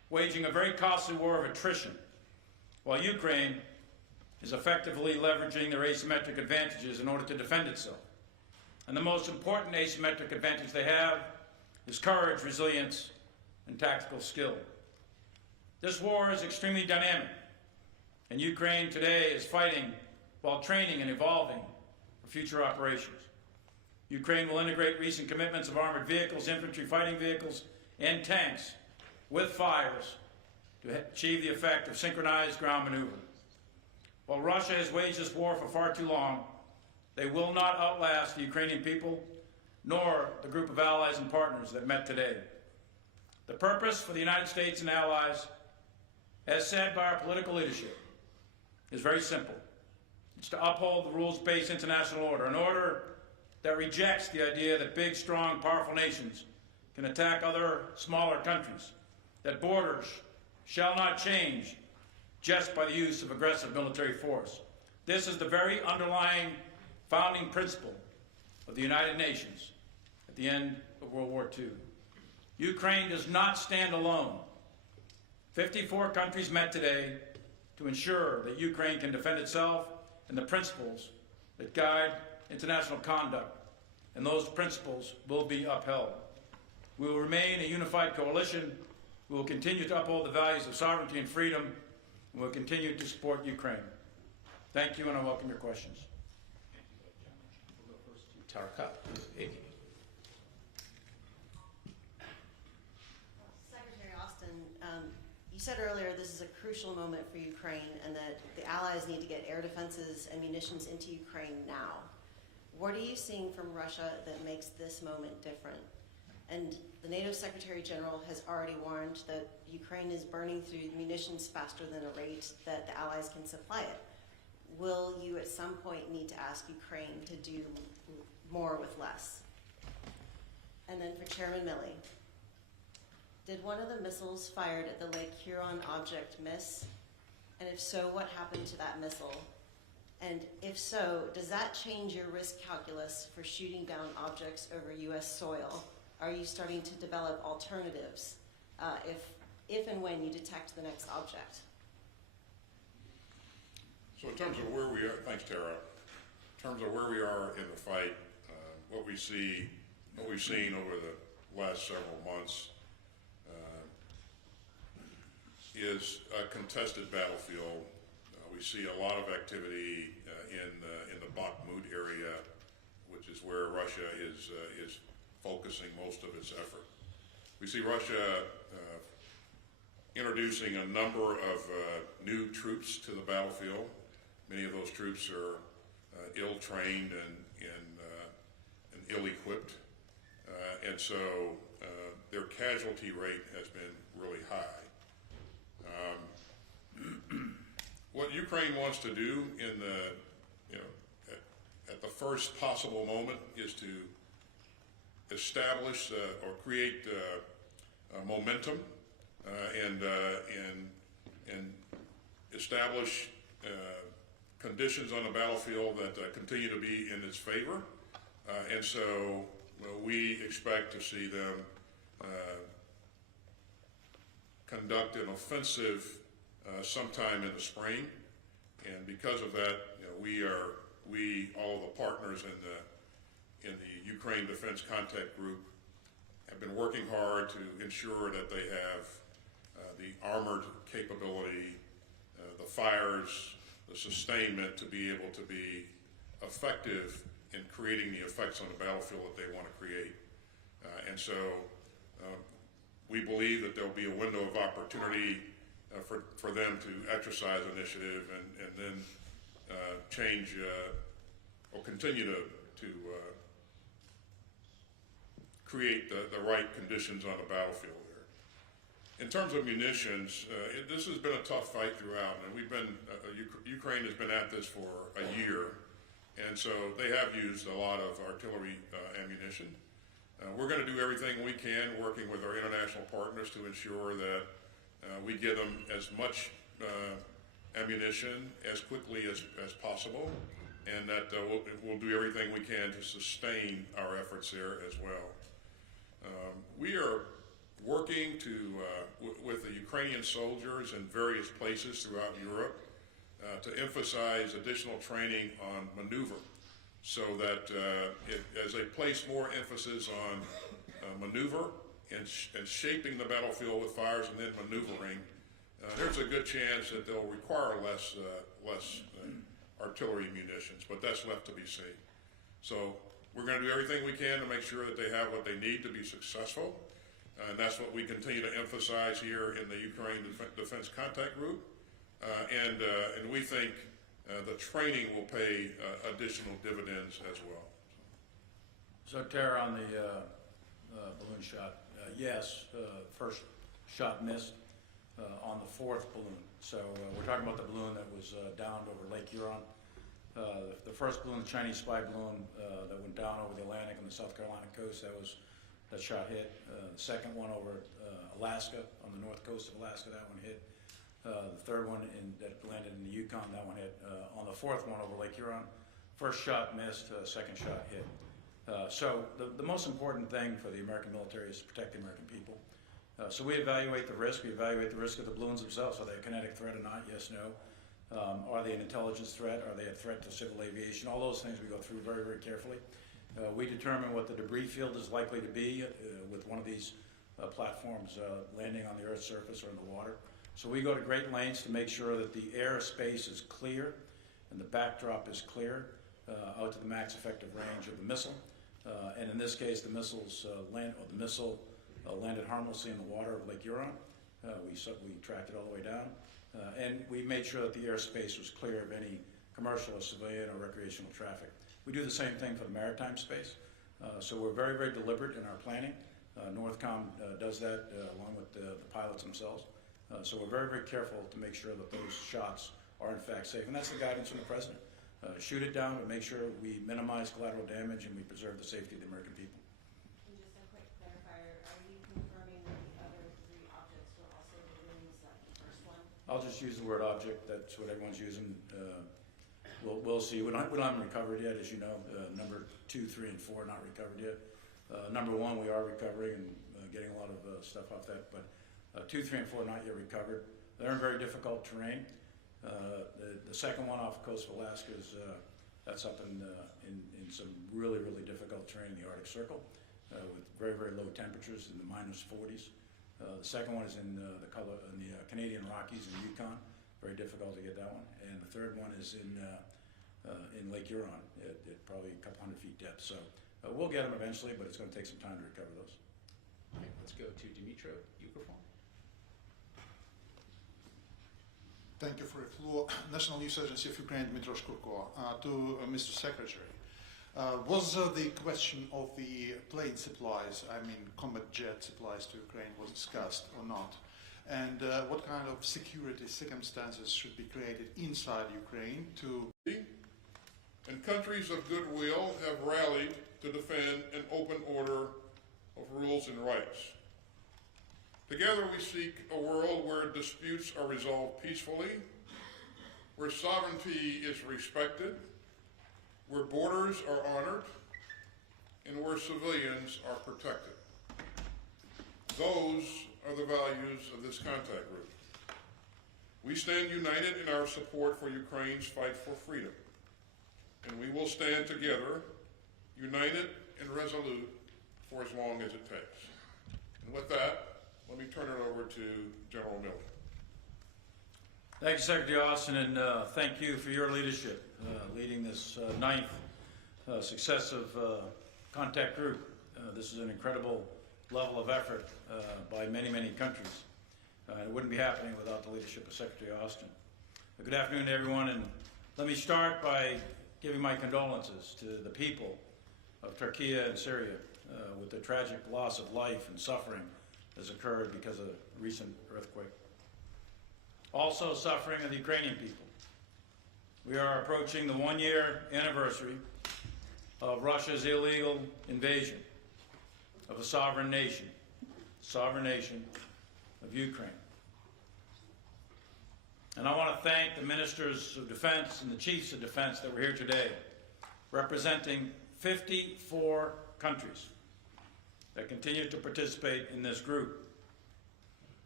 waging a very costly war of attrition, while Ukraine is effectively leveraging their asymmetric advantages in order to defend itself. And the most important asymmetric advantage they have is courage, resilience, and tactical skill. This war is extremely dynamic, and Ukraine today is fighting while training and evolving for future operations. Ukraine will integrate recent commitments of armored vehicles, infantry fighting vehicles, and tanks with fires to achieve the effect of synchronized ground maneuver. While Russia has waged this war for far too long, they will not outlast the Ukrainian people, nor the group of allies and partners that met today. The purpose for the United States and allies, as said by our political leadership, is very simple. It's to uphold the rules-based international order, an order that rejects the idea that big, strong, powerful nations can attack other smaller countries, that borders shall not change just by the use of aggressive military force. This is the very underlying founding principle of the United Nations at the end of World War II. Ukraine does not stand alone. 54 countries met today to ensure that Ukraine can defend itself and the principles that guide international conduct, and those principles will be upheld. We will remain a unified coalition. We will continue to uphold the values of sovereignty and freedom, and we'll continue to support Ukraine. Thank you, and I welcome your questions. We'll go first to Tara AP. Secretary Austin, you said earlier this is a crucial moment for Ukraine and that the allies need to get air defenses and munitions into Ukraine now. What are you seeing from Russia that makes this moment different? And the NATO Secretary General has already warned that Ukraine is burning through munitions faster than a rate that the allies can supply it. Will you at some point need to ask Ukraine to do more with less? And then for Chairman Milley, did one of the missiles fired at the Lake Huron object miss? And if so, what happened to that missile? And if so, does that change your risk calculus for shooting down objects over U.S. soil? Are you starting to develop alternatives if and when you detect the next object? So in terms of where we are, thanks Tara, in terms of where we are in the fight, what we've seen over the last several months is a contested battlefield. We see a lot of activity in the Bakhmut area, which is where Russia is focusing most of its effort. We see Russia introducing a number of new troops to the battlefield. Many of those troops are ill-trained and ill-equipped, and so their casualty rate has been really high. What Ukraine wants to do in at the first possible moment is to establish or create momentum and establish conditions on the battlefield that continue to be in its favor, and so we expect to see them conduct an offensive sometime in the spring, and because of that, all of the partners in the Ukraine Defense Contact Group have been working hard to ensure that they have the armored capability, the fires, the sustainment to be able to be effective in creating the effects on the battlefield that they want to create. And so we believe that there will be a window of opportunity for them to exercise initiative and then change or continue to create the right conditions on the battlefield there. In terms of munitions, this has been a tough fight throughout, and Ukraine has been at this for a year, and so they have used a lot of artillery ammunition. We're going to do everything we can, working with our international partners, to ensure that we give them as much ammunition as quickly as possible, and that we'll do everything we can to sustain our efforts there as well. We are working with the Ukrainian Ukrainian soldiers in various places throughout Europe to emphasize additional training on maneuver, so that as they place more emphasis on maneuver and shaping the battlefield with fires and then maneuvering, there's a good chance that they'll require less artillery munitions, but that's left to be seen. So we're going to do everything we can to make sure that they have what they need to be successful, and that's what we continue to emphasize here in the Ukraine Defense Contact Group, and we think the training will pay additional dividends as well. So, Tara, on the balloon shot, yes, first shot missed on the fourth balloon. So we're talking about the balloon that was downed over Lake Huron. The first balloon, the Chinese spy balloon that went down over the Atlantic on the South Carolina coast, that shot hit. The second one over Alaska, on the north coast of Alaska, that one hit. The third one that landed in the Yukon, that one hit. On the fourth one over Lake Huron, first shot missed, second shot hit. So the most important thing for the American military is to protect the American people. So we evaluate the risk. We evaluate the risk of the balloons themselves. Are they a kinetic threat or not? Yes, no. Are they an intelligence threat? Are they a threat to civil aviation? All those things we go through very, very carefully. We determine what the debris field is likely to be with one of these platforms landing on the Earth's surface or in the water. So we go to great lengths to make sure that the airspace is clear and the backdrop is clear out to the max effective range of the missile. And in this case, the missile landed harmlessly in the water of Lake Huron. We tracked it all the way down. And we made sure that the airspace was clear of any commercial or civilian or recreational traffic. We do the same thing for the maritime space. So we're very, very deliberate in our planning. Northcom does that along with the pilots themselves. So we're very, very careful to make sure that those shots are in fact safe. And that's the guidance from the President. Shoot it down, but make sure we minimize collateral damage and we preserve the safety of the American people. And just a quick clarifier, are you confirming that the other three objects were also the balloons, that the first one? I'll just use the word object. That's what everyone's using. We'll see. We don't have them recovered yet, as you know. Number 2, 3, and 4 not recovered yet. Number 1 we are recovering and getting a lot of stuff off that, but 2, 3, and 4 not yet recovered. They're in very difficult terrain. The second one off the coast of Alaska is that's up in some really, really difficult terrain in the Arctic Circle with very, very low temperatures in the -40s. The second one is in the Canadian Rockies in Yukon. Very difficult to get that one. And the third one is in Lake Huron at probably a couple hundred feet depth. So we'll get them eventually, but it's going to take some time to recover those. All right, let's go to Dmitry Peskov. Thank you for the floor. National News Agency of Ukraine, Dmitry Peskov. To Mr. Secretary, was the question of the plane supplies, I mean combat jet supplies to Ukraine, was discussed or not? And what kind of security circumstances should be created inside Ukraine to... And countries of goodwill have rallied to defend an open order of rules and rights. Together we seek a world where disputes are resolved peacefully, where sovereignty is respected, where borders are honored, and where civilians are protected. Those are the values of this contact group. We stand united in our support for Ukraine's fight for freedom, and we will stand together, united and resolute, for as long as it takes. And with that, let me turn it over to General Miller. Thank you, Secretary Austin, and thank you for your leadership, leading this ninth successive contact group. This is an incredible level of effort by many, many countries. It wouldn't be happening without the leadership of Secretary Austin. Good afternoon to everyone, and let me start by giving my condolences to the people of Turkey and Syria with the tragic loss of life and suffering has occurred because of the recent earthquake. Also suffering are the Ukrainian people. We are approaching the one-year anniversary of Russia's illegal invasion of a sovereign nation of Ukraine. And I want to thank the ministers of defense and the chiefs of defense that were here today, representing 54 countries that continue to participate in this group.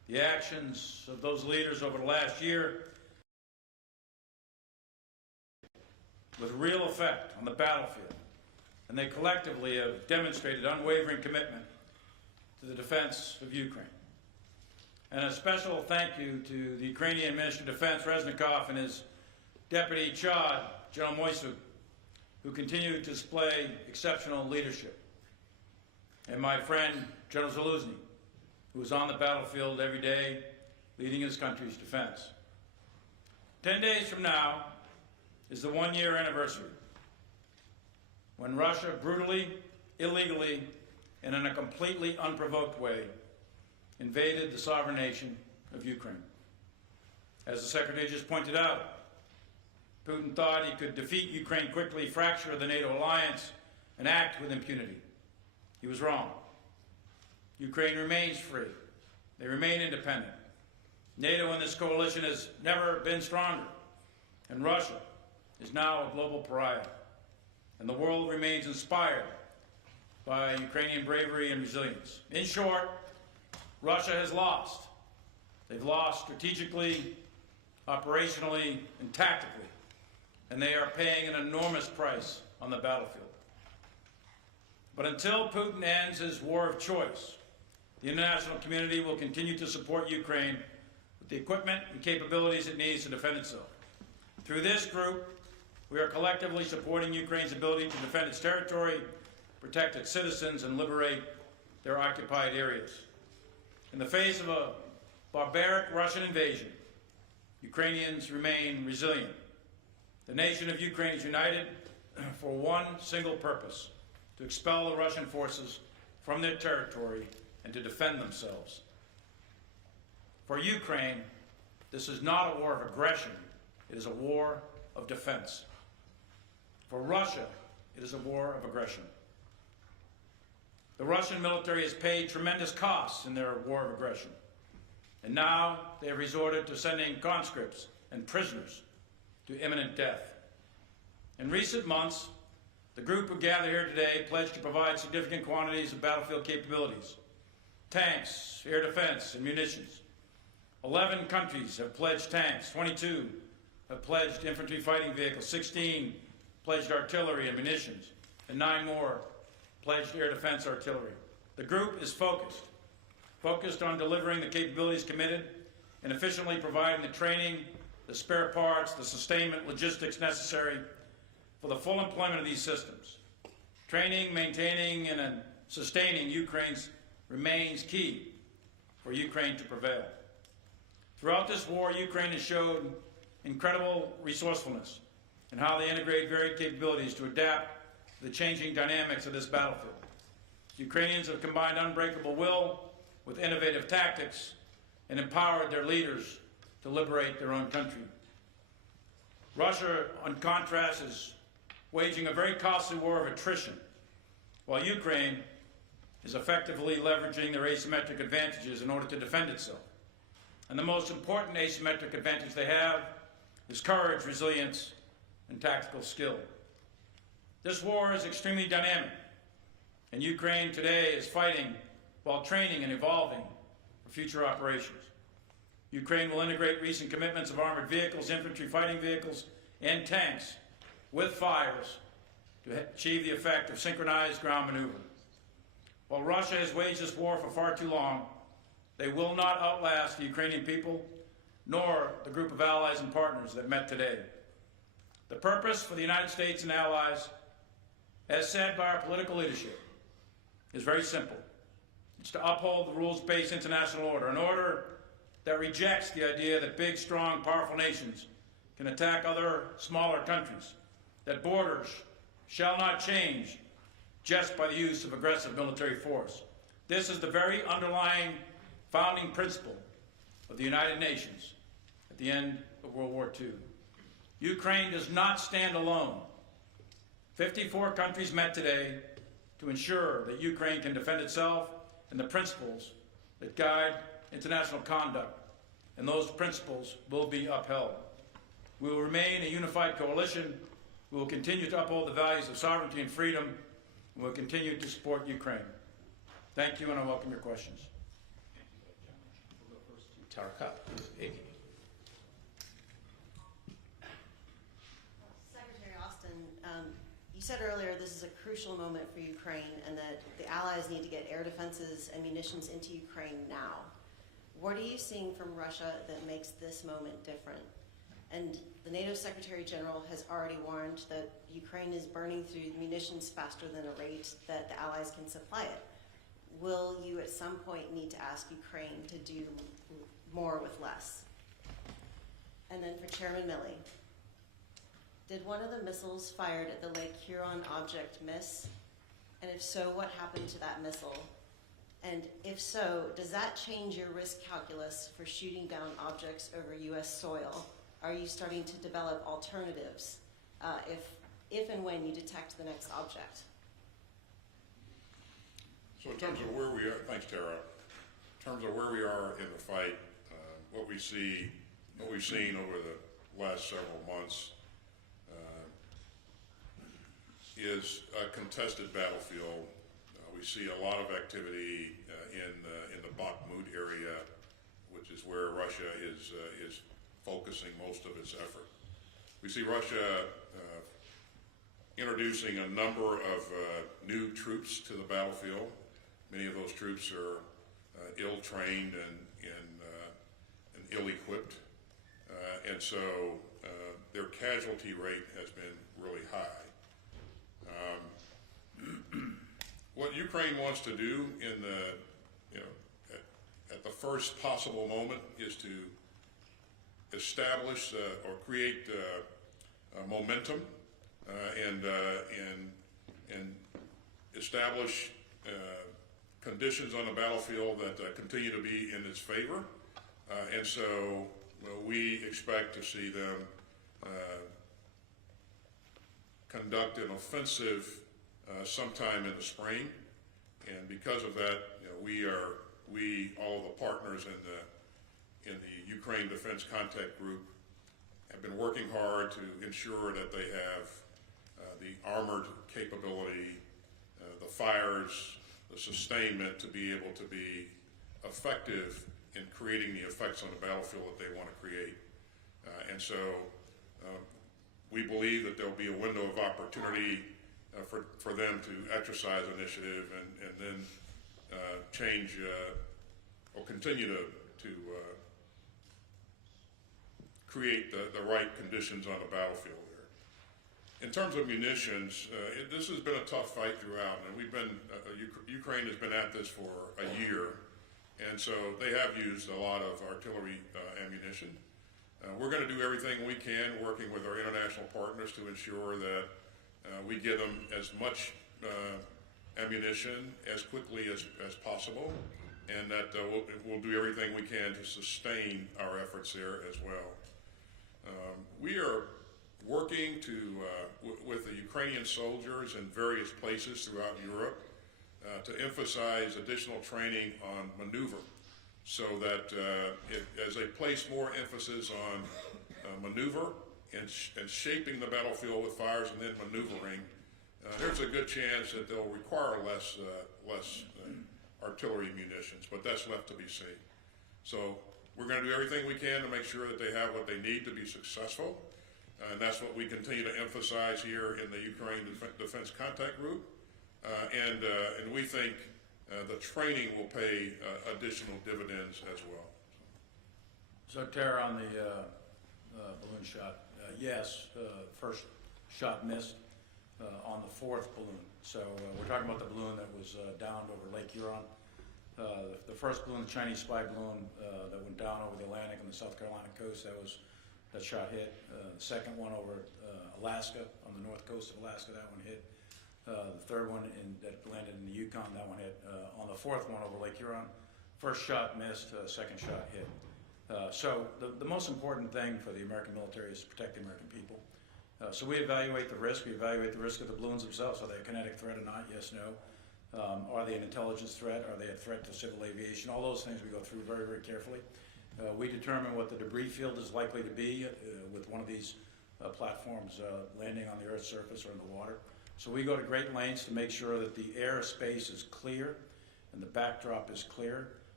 The actions of those leaders over the last year with real effect on the battlefield, and they collectively have demonstrated unwavering commitment to the defense of Ukraine. And a special thank you to the Ukrainian Minister of Defense, Reznikov, and his Deputy Chad, General Moisuk, who continue to display exceptional leadership. And my friend, General Zaluzny, who is on the battlefield every day, leading his country's defense. 10 days from now is the one-year anniversary when Russia brutally, illegally, and in a completely unprovoked way invaded the sovereign nation of Ukraine. As the Secretary just pointed out, Putin thought he could defeat Ukraine quickly, fracture the NATO alliance, and act with impunity. He was wrong. Ukraine remains free. They remain independent. NATO and this coalition has never been stronger, and Russia is now a global pariah. And the world remains inspired by Ukrainian bravery and resilience. In short, Russia has lost. They've lost strategically, operationally, and tactically, and they are paying an enormous price on the battlefield. But until Putin ends his war of choice, the international community will continue to support Ukraine with the equipment and capabilities it needs to defend itself. Through this group, we are collectively supporting Ukraine's ability to defend its territory, protect its citizens, and liberate their occupied areas. In the face of a barbaric Russian invasion, Ukrainians remain resilient. The nation of Ukraine is united for one single purpose: to expel the Russian forces from their territory and to defend themselves. For Ukraine, this is not a war of aggression, it is a war of defense. For Russia, it is a war of aggression. The Russian military has paid tremendous costs in their war of aggression, and now they have resorted to sending conscripts and prisoners to imminent death. In recent months, the group who gather here today pledged to provide significant quantities of battlefield capabilities: tanks, air defense, and munitions. 11 countries have pledged tanks, 22 have pledged infantry fighting vehicles, 16 pledged artillery and munitions, and 9 more pledged air defense artillery. The group is focused on delivering the capabilities committed and efficiently providing the training, the spare parts, the sustainment, logistics necessary for the full employment of these systems. Training, maintaining, and sustaining Ukraine's remains key for Ukraine to prevail. Throughout this war, Ukraine has showed incredible resourcefulness in how they integrate varied capabilities to adapt to the changing dynamics of this battlefield. Ukrainians have combined unbreakable will with innovative tactics and empowered their leaders to liberate their own country. Russia, on contrast, is waging a very costly war of attrition, while Ukraine is effectively leveraging their asymmetric advantages in order to defend itself. And the most important asymmetric advantage they have is courage, resilience, and tactical skill. This war is extremely dynamic, and Ukraine today is fighting while training and evolving for future operations. Ukraine will integrate recent commitments of armored vehicles, infantry fighting vehicles, and tanks with fires to achieve the effect of synchronized ground maneuver. While Russia has waged this war for far too long, they will not outlast the Ukrainian people, nor the group of allies and partners that met today. The purpose for the United States and allies, as said by our political leadership, is very simple. It's to uphold the rules-based international order, an order that rejects the idea that big, strong, powerful nations can attack other smaller countries, that borders shall not change just by the use of aggressive military force. This is the very underlying founding principle of the United Nations at the end of World War II. Ukraine does not stand alone. 54 countries met today to ensure that Ukraine can defend itself and the principles that guide international conduct, and those principles will be upheld. We will remain a unified coalition. We will continue to uphold the values of sovereignty and freedom, and we will continue to support Ukraine. Thank you, and I welcome your questions. We'll go first Taraka, Iggy. Secretary Austin, you said earlier this is a crucial moment for Ukraine and that the Allies need to get air defenses and munitions into Ukraine now. What are you seeing from Russia that makes this moment different? And the NATO Secretary General has already warned that Ukraine is burning through munitions faster than a rate that the Allies can supply it. Will you at some point need to ask Ukraine to do more with less? And then for Chairman Milley, did one of the missiles fired at the Lake Huron object miss? And if so, what happened to that missile? And if so, does that change your risk calculus for shooting down objects over U.S. soil? Are you starting to develop alternatives if and when you detect the next object? So in terms of where we are, thanks Tara, in terms of where we are in the fight, what we've seen over the last several months is a contested battlefield. We see a lot of activity in the Bakhmut area, which is where Russia is focusing most of its effort. We see Russia introducing a number of new troops to the battlefield. Many of those troops are ill-trained and ill-equipped, and so their casualty rate has been really high. What Ukraine wants to do in the, at the first possible moment is to establish or create momentum and establish conditions on the battlefield that continue to be in its favor, and so we expect to see them conduct an offensive sometime in the spring, and because of that, all of the partners in the Ukraine Defense Contact Group have been working hard to ensure that they have the armored capability, the fires, the sustainment to be able to be effective in creating the effects on the battlefield that they want to create. And so we believe that there will be a window of opportunity for them to exercise initiative and then change or continue to create the right conditions on the battlefield there. In terms of munitions, this has been a tough fight throughout, and Ukraine has been at this for a year, and so they have used a lot of artillery ammunition. We're going to do everything we can, working with our international partners, to ensure that we get them as much ammunition as quickly as possible, and that we'll do everything we can to sustain our efforts there as well. We are working with the Ukrainian soldiers in various places throughout Europe to emphasize additional training on maneuver, so that as they place more emphasis on maneuver and shaping the battlefield with fires and then maneuvering, there's a good chance that they'll require less artillery munitions, but that's left to be seen. So we're going to do everything we can to make sure that they have what they need to be successful, and that's what we continue to emphasize here in the Ukraine Defense Contact Group, and we think the training will pay additional dividends as well. So Tara, on the balloon shot, yes, first shot missed on the fourth balloon. So we're talking about the balloon that was downed over Lake Huron. The first balloon, the Chinese spy balloon that went down over the Atlantic and the South Carolina coast, that shot hit. The second one over Alaska, on the north coast of Alaska, that one hit. The third one that landed in the Yukon, that one hit. On the fourth one over Lake Huron, first shot missed, second shot hit. So the most important thing for the American military is to protect the American people. So we evaluate the risk. We evaluate the risk of the balloons themselves. Are they a kinetic threat or not? Yes, no. Are they an intelligence threat? Are they a threat to civil aviation? All those things we go through very, very carefully. We determine what the debris field is likely to be with one of these platforms landing on the Earth's surface or in the water. So we go to great lengths to make sure that the airspace is clear and the backdrop is clear.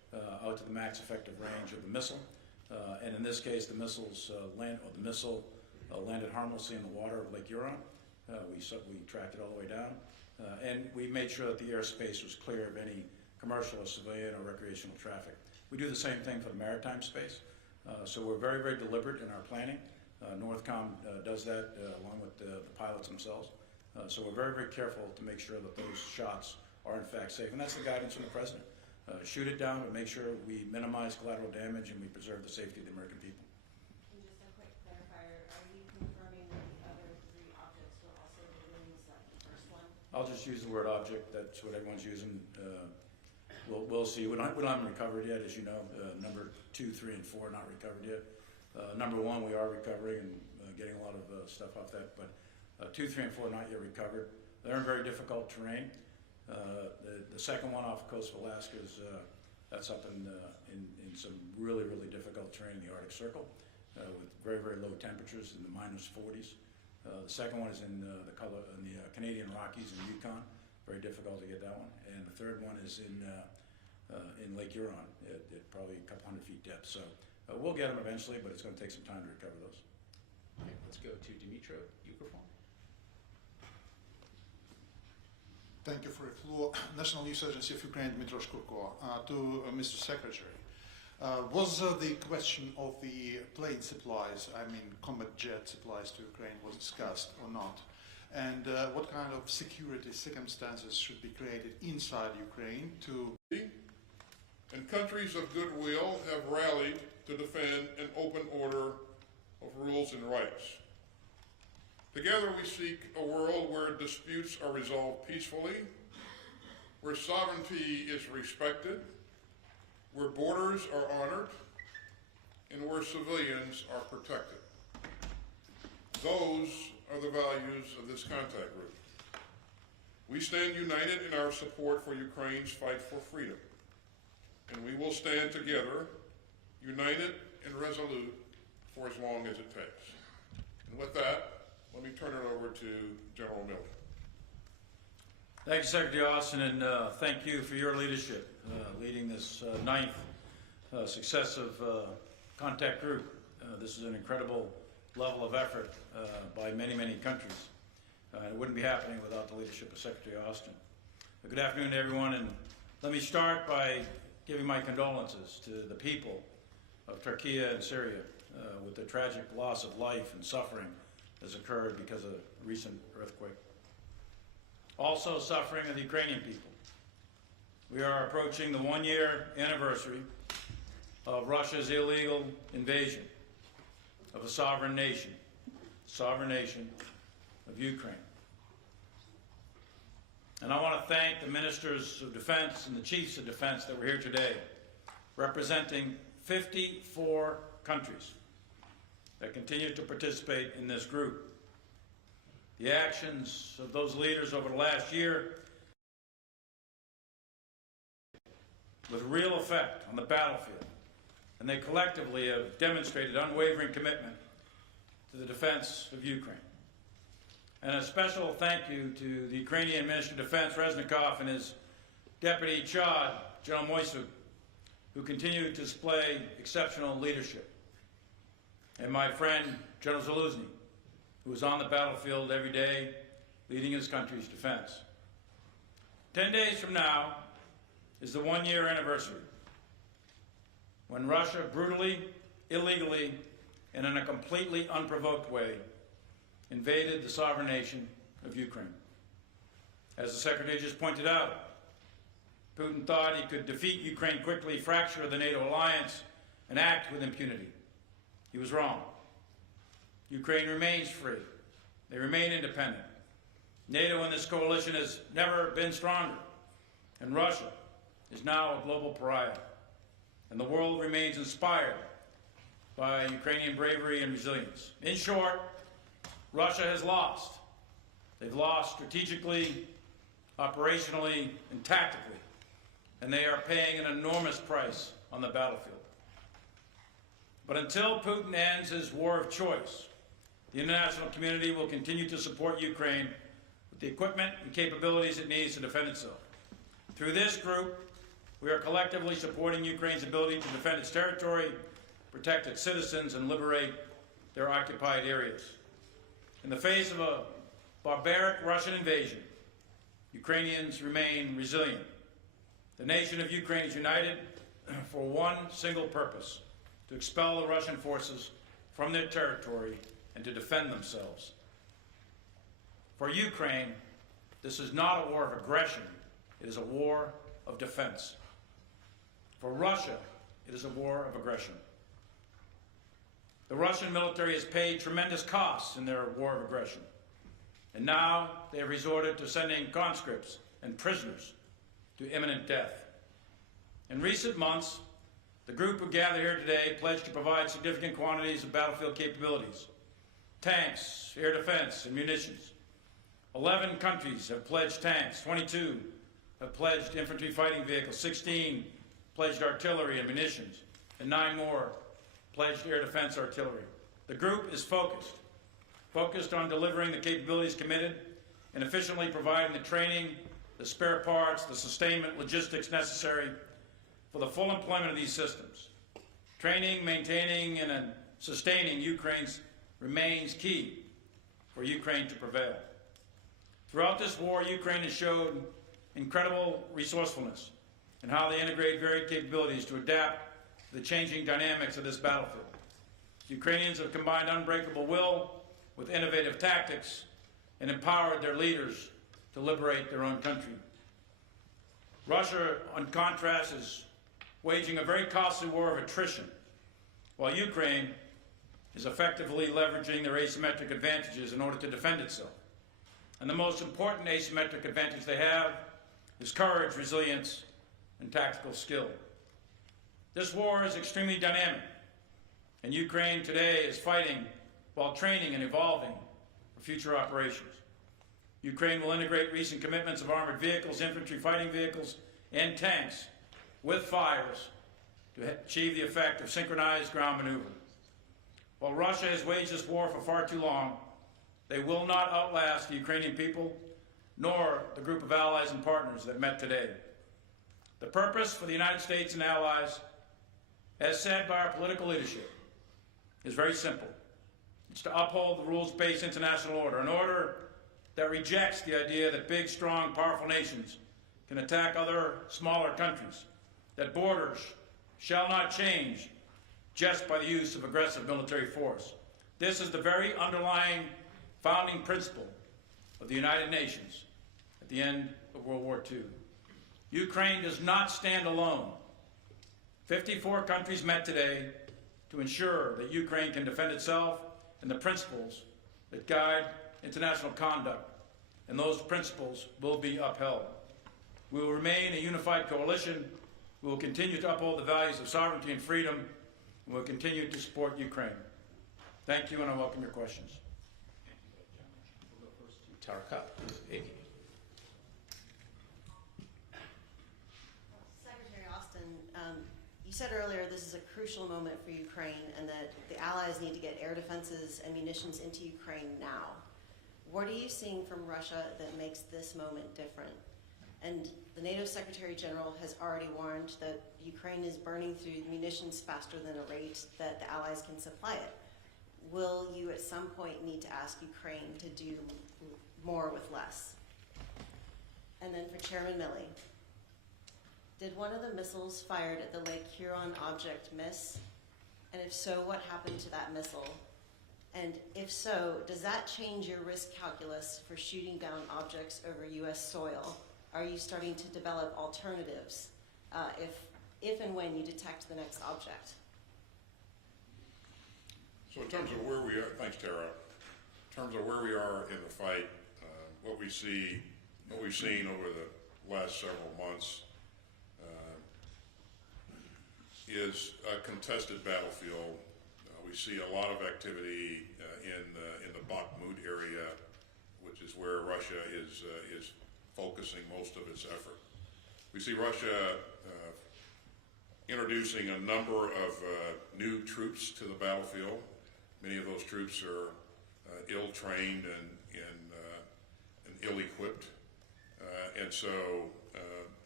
out to the max effective range of the missile. And in this case, the missile landed harmlessly in the water of Lake Huron. We tracked it all the way down, and we made sure that the airspace was clear of any commercial or civilian or recreational traffic. We do the same thing for the maritime space, so we're very, very deliberate in our planning. Northcom does that along with the pilots themselves. So we're very, very careful to make sure that those shots are in fact safe, and that's the guidance from the President. Shoot it down, but make sure we minimize collateral damage and we preserve the safety of the American people. And just a quick clarifier, are you confirming that the other three objects were also deliveries like the first one? I'll just use the word object. That's what everyone's using. We'll see. We don't have them recovered yet, as you know. Number 2, 3, and 4 not recovered yet. Number 1 we are recovering and getting a lot of stuff off that, but 2, 3, and 4 not yet recovered. They're in very difficult terrain. The second one off the coast of Alaska is that's up in some really, really difficult terrain in the Arctic Circle with very, very low temperatures in the -40s. The second one is in the Canadian Rockies in Yukon. Very difficult to get that one. And the third one is in Lake Huron at probably a couple hundred feet depth. So we'll get them eventually, but it's going to take some time to recover those. Okay, let's go to Dmitry Peskov. Thank you for the floor. National News Agency of Ukraine, Dmitry Peskov. To Mr. Secretary, was the question of the plane supplies, I mean combat jet supplies to Ukraine, was discussed or not? And what kind of security circumstances should be created inside Ukraine to... And countries of goodwill have rallied to defend an open order of rules and rights. Together we seek a world where disputes are resolved peacefully, where sovereignty is respected, where borders are honored, and where civilians are protected. Those are the values of this contact group. We stand united in our support for Ukraine's fight for freedom, and we will stand together, united and resolute, for as long as it takes. And with that, let me turn it over to General Miller. Thank you, Secretary Austin, and thank you for your leadership, leading this ninth successive contact group. This is an incredible level of effort by many, many countries. It wouldn't be happening without the leadership of Secretary Austin. Good afternoon to everyone, and let me start by giving my condolences to the people of Turkey and Syria with the tragic loss of life and suffering has occurred because of a recent earthquake. Also suffering are the Ukrainian people. We are approaching the one-year anniversary of Russia's illegal invasion of a sovereign nation of Ukraine. And I want to thank the ministers of defense and the chiefs of defense that were here today, representing 54 countries that continue to participate in this group. The actions of those leaders over the last year with real effect on the battlefield, and they collectively have demonstrated unwavering commitment to the defense of Ukraine. And a special thank you to the Ukrainian Minister of Defense, Reznikov, and his Deputy Chad, General Moisuk, who continue to display exceptional leadership. And my friend, General Zaluzny, who is on the battlefield every day, leading his country's defense. 10 days from now is the one-year anniversary when Russia brutally, illegally, and in a completely unprovoked way invaded the sovereign nation of Ukraine. As the Secretary just pointed out, Putin thought he could defeat Ukraine quickly, fracture the NATO alliance, and act with impunity. He was wrong. Ukraine remains free. They remain independent. NATO in this coalition has never been stronger, and Russia is now a global pariah. And the world remains inspired by Ukrainian bravery and resilience. In short, Russia has lost. They've lost strategically, operationally, and tactically, and they are paying an enormous price on the battlefield. But until Putin ends his war of choice, the international community will continue to support Ukraine with the equipment and capabilities it needs to defend itself. Through this group, We are collectively supporting Ukraine's ability to defend its territory, protect its citizens, and liberate their occupied areas. In the face of a barbaric Russian invasion, Ukrainians remain resilient. The nation of Ukraine is united for one single purpose: to expel the Russian forces from their territory and to defend themselves. For Ukraine, this is not a war of aggression, it is a war of defense. For Russia, it is a war of aggression. The Russian military has paid tremendous costs in their war of aggression, and now they have resorted to sending conscripts and prisoners to imminent death. In recent months, the group who gathered here today pledged to provide significant quantities of battlefield capabilities: tanks, air defense, and munitions. 11 countries have pledged tanks, 22 have pledged infantry fighting vehicles, 16 pledged artillery and munitions, and 9 more pledged air defense artillery. The group is focused on delivering the capabilities committed and efficiently providing the training, the spare parts, the sustainment logistics necessary for the full employment of these systems. Training, maintaining, and sustaining Ukraine's remains key for Ukraine to prevail. Throughout this war, Ukraine has showed incredible resourcefulness in how they integrate varied capabilities to adapt to the changing dynamics of this battlefield. Ukrainians have combined unbreakable will with innovative tactics and empowered their leaders to liberate their own country. Russia, on contrast, is waging a very costly war of attrition, while Ukraine is effectively leveraging their asymmetric advantages in order to defend itself. And the most important asymmetric advantage they have is courage, resilience, and tactical skill. This war is extremely dynamic, and Ukraine today is fighting while training and evolving for future operations. Ukraine will integrate recent commitments of armored vehicles, infantry fighting vehicles, and tanks with fires to achieve the effect of synchronized ground maneuver. While Russia has waged this war for far too long, they will not outlast the Ukrainian people, nor the group of allies and partners that met today. The purpose for the United States and allies, as said by our political leadership, is very simple. It's to uphold the rules-based international order, an order that rejects the idea that big, strong, powerful nations can attack other smaller countries, that borders shall not change just by the use of aggressive military force. This is the very underlying founding principle of the United Nations at the end of World War II. Ukraine does not stand alone. 54 countries met today to ensure that Ukraine can defend itself and the principles that guide international conduct, and those principles will be upheld. We will remain a unified coalition. We will continue to uphold the values of sovereignty and freedom, and we will continue to support Ukraine. Thank you, and I welcome your questions. We'll go first to Tarka. Secretary Austin, you said earlier this is a crucial moment for Ukraine and that the allies need to get air defenses and munitions into Ukraine now. What are you seeing from Russia that makes this moment different? And the NATO Secretary General has already warned that Ukraine is burning through munitions faster than a rate that the allies can supply it. Will you at some point need to ask Ukraine to do more with less? And then for Chairman Milley, did one of the missiles fired at the Lake Huron object miss? And if so, what happened to that missile? And if so, does that change your risk calculus for shooting down objects over U.S. soil? Are you starting to develop alternatives if and when you detect the next object? So in terms of where we are, thanks Tara, in terms of where we are in the fight, what we've seen over the last several months is a contested battlefield. We see a lot of activity in the Bakhmut area, which is where Russia is focusing most of its effort. We see Russia introducing a number of new troops to the battlefield. Many of those troops are ill-trained and ill-equipped, and so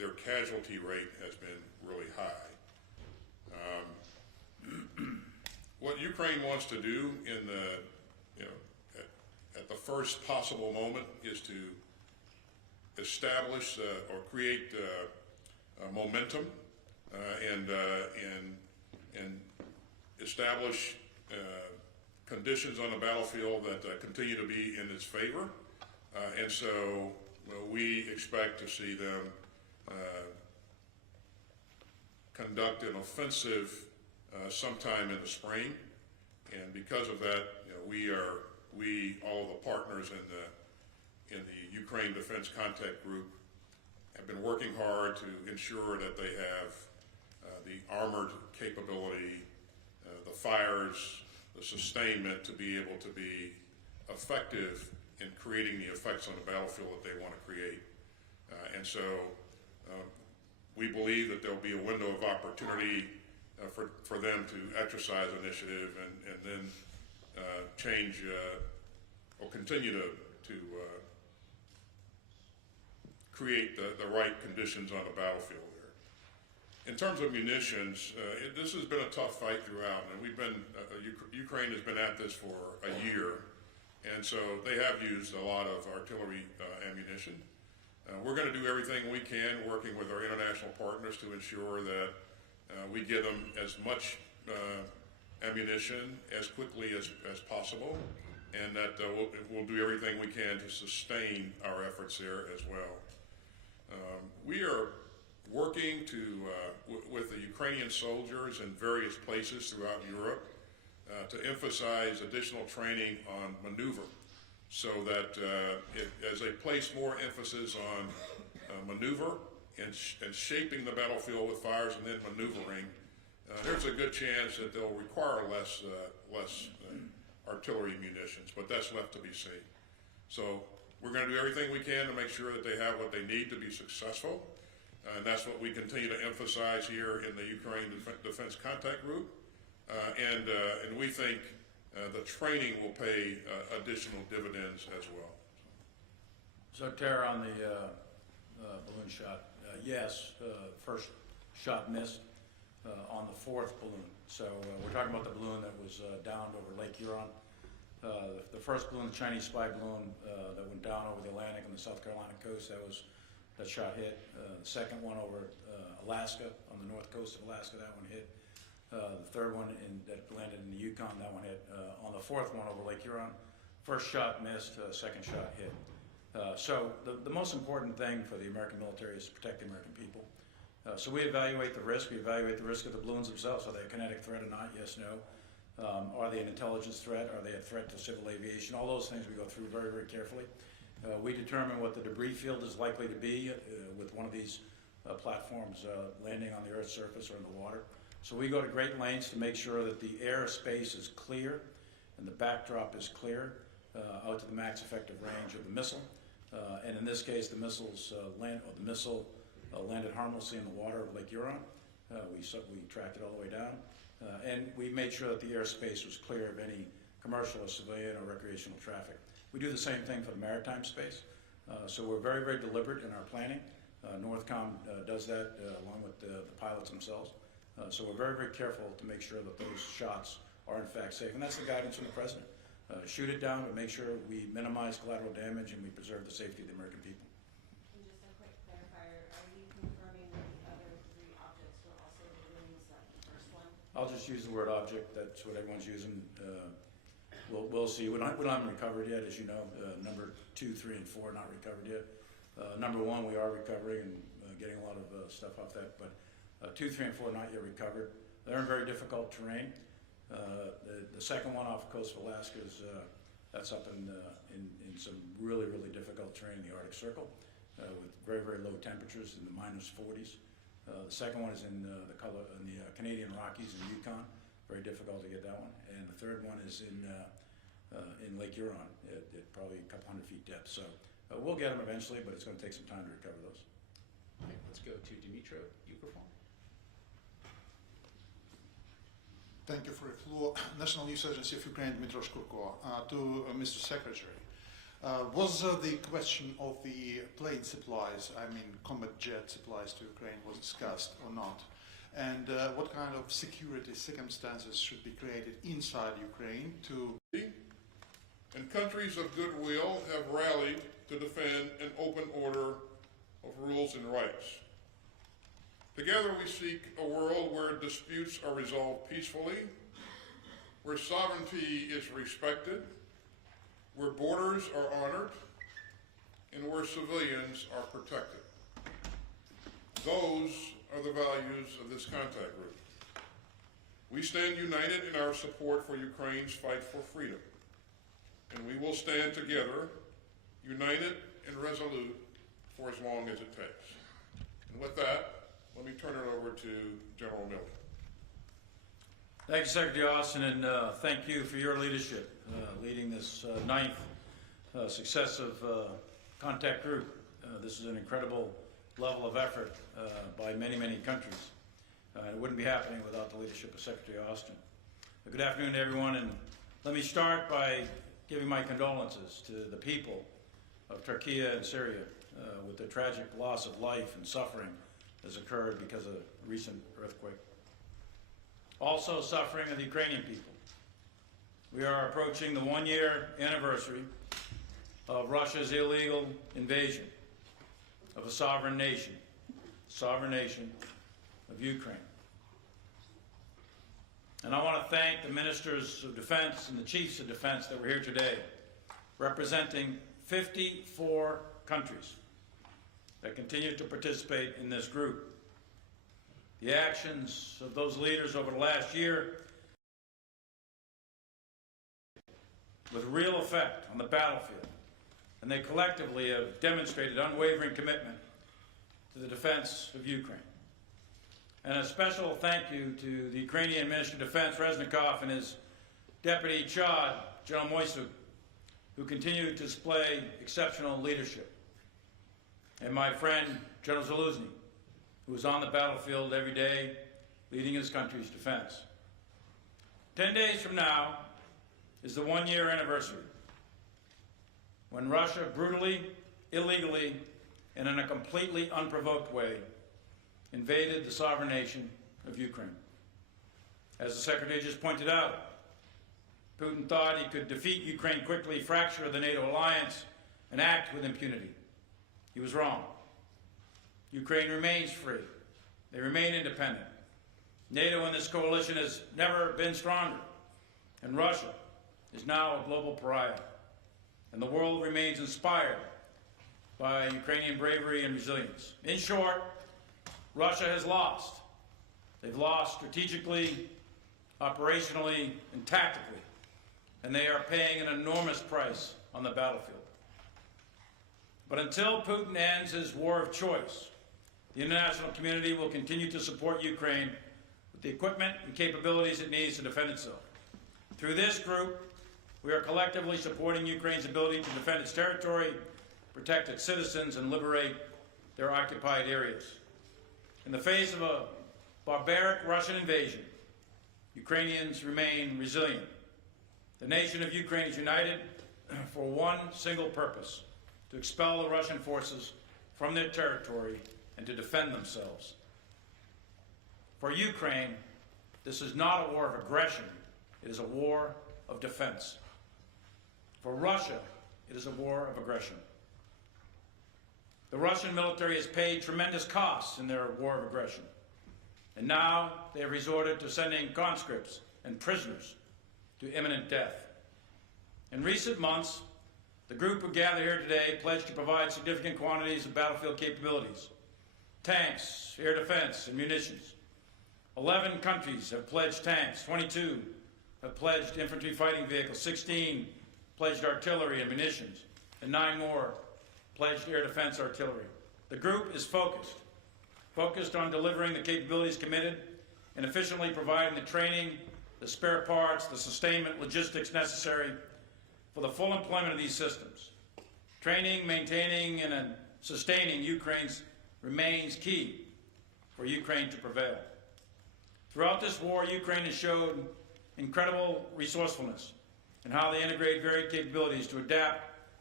their casualty rate has been really high. What Ukraine wants to do in the, at the first possible moment is to establish or create momentum and establish conditions on the battlefield that continue to be in its favor. And so we expect to see them conduct an offensive sometime in the spring. And because of that, all of the partners in the Ukraine Defense Contact Group have been working hard to ensure that they have the armored capability, the fires, the sustainment to be able to be effective in creating the effects on the battlefield that they want to create. And so we believe that there'll be a window of opportunity for them to exercise initiative and then change or continue to create the right conditions on the battlefield there. In terms of munitions, this has been a tough fight throughout, and Ukraine has been at this for a year, and so they have used a lot of artillery ammunition. We're going to do everything we can, working with our international partners, to ensure that we give them as much ammunition as quickly as possible, and that we'll do everything we can to sustain our efforts there as well. We are working with the Ukrainian soldiers in various places throughout Europe to emphasize additional training on maneuver, so that as they place more emphasis on maneuver and shaping the battlefield with fires and then maneuvering, there's a good chance that they'll require less artillery munitions, but that's left to be seen. So we're going to do everything we can to make sure that they have what they need to be successful, and that's what we continue to emphasize here in the Ukraine Defense Contact Group, and we think the training will pay additional dividends as well. So, Tara, on the balloon shot, yes, first shot missed on the fourth balloon. So we're talking about the balloon that was downed over Lake Huron. The first balloon, the Chinese spy balloon that went down over the Atlantic on the South Carolina coast, that shot hit. The second one over Alaska, on the north coast of Alaska, that one hit. The third one that landed in the Yukon, that one hit. On the fourth one over Lake Huron, first shot missed, second shot hit. So the most important thing for the American military is to protect the American people. So we evaluate the risk. We evaluate the risk of the balloons themselves. Are they a kinetic threat or not? Yes, no. Are they an intelligence threat? Are they a threat to civil aviation? All those things we go through very, very carefully. We determine what the debris field is likely to be with one of these platforms landing on the Earth's surface or in the water. So we go to great lengths to make sure that the airspace is clear and the backdrop is clear out to the max effective range of the missile. And in this case, the missile landed harmlessly in the water of Lake Huron. We tracked it all the way down. And we made sure that the airspace was clear of any commercial or civilian or recreational traffic. We do the same thing for the maritime space. So we're very, very deliberate in our planning. Northcom does that along with the pilots themselves. So we're very, very careful to make sure that those shots are in fact safe. And that's the guidance from the President. Shoot it down, but make sure we minimize collateral damage and we preserve the safety of the American people. And just a quick clarifier, are you confirming that the other three objects were also balloons, like the first one? I'll just use the word object. That's what everyone's using. We'll see. We don't have them recovered yet, as you know. Number 2, 3, and 4 not recovered yet. Number 1 we are recovering and getting a lot of stuff off that. But 2, 3, and 4 not yet recovered. They're in very difficult terrain. The second one off the coast of Alaska is that's up in some really, really difficult terrain in the Arctic Circle with very, very low temperatures in the -40s. The second one is in the Canadian Rockies in Yukon. Very difficult to get that one. And the third one is in Lake Huron at probably a couple hundred feet depth. So we'll get them eventually, but it's going to take some time to recover those. All right, let's go to Dmitry Peskov. Thank you for the floor. National News Agency of Ukraine, Dmitry Peskov. To Mr. Secretary, Was the question of the plane supplies, I mean combat jet supplies to Ukraine, was discussed or not? And what kind of security circumstances should be created inside Ukraine to... And countries of goodwill have rallied to defend an open order of rules and rights. Together we seek a world where disputes are resolved peacefully, where sovereignty is respected, where borders are honored, and where civilians are protected. Those are the values of this contact group. We stand united in our support for Ukraine's fight for freedom, and we will stand together, united and resolute, for as long as it takes. And with that, let me turn it over to General Miller. Thank you, Secretary Austin, and thank you for your leadership, leading this ninth successive contact group. This is an incredible level of effort by many, many countries. It wouldn't be happening without the leadership of Secretary Austin. Good afternoon to everyone, and let me start by giving my condolences to the people of Turkey and Syria with the tragic loss of life and suffering has occurred because of a recent earthquake. Also suffering are the Ukrainian people. We are approaching the one-year anniversary of Russia's illegal invasion of a sovereign nation of Ukraine. And I want to thank the ministers of defense and the chiefs of defense that were here today, representing 54 countries that continue to participate in this group. The actions of those leaders over the last year with real effect on the battlefield, and they collectively have demonstrated unwavering commitment to the defense of Ukraine. And a special thank you to the Ukrainian Minister of Defense, Reznikov, and his Deputy Chad, General Moisuk, who continue to display exceptional leadership. And my friend, General Zaluzny, who is on the battlefield every day, leading his country's defense. 10 days from now is the one-year anniversary when Russia brutally, illegally, and in a completely unprovoked way invaded the sovereign nation of Ukraine. As the Secretary just pointed out, Putin thought he could defeat Ukraine quickly, fracture the NATO alliance, and act with impunity. He was wrong. Ukraine remains free. They remain independent. NATO in this coalition has never been stronger, and Russia is now a global pariah. And the world remains inspired by Ukrainian bravery and resilience. In short, Russia has lost. They've lost strategically, operationally, and tactically, and they are paying an enormous price on the battlefield. But until Putin ends his war of choice, the international community will continue to support Ukraine with the equipment and capabilities it needs to defend itself. Through this group, we are collectively supporting Ukraine's ability to defend its territory, protect its citizens, and liberate their occupied areas. In the face of a barbaric Russian invasion, Ukrainians remain resilient. The nation of Ukraine is united for one single purpose: to expel the Russian forces from their territory and to defend themselves. For Ukraine, this is not a war of aggression, it is a war of defense. For Russia, it is a war of aggression. The Russian military has paid tremendous costs in their war of aggression, and now they have resorted to sending conscripts and prisoners to imminent death. In recent months, the group who gathered here today pledged to provide significant quantities of battlefield capabilities: tanks, air defense, and munitions. 11 countries have pledged tanks, 22 have pledged infantry fighting vehicles, 16 pledged artillery and munitions, and 9 more pledged air defense artillery. The group is focused on delivering the capabilities committed and efficiently providing the training, the spare parts, the sustainment logistics necessary for the full employment of these systems. Training, maintaining, and sustaining Ukraine's remains key for Ukraine to prevail. Throughout this war, Ukraine has showed incredible resourcefulness in how they integrate varied capabilities to adapt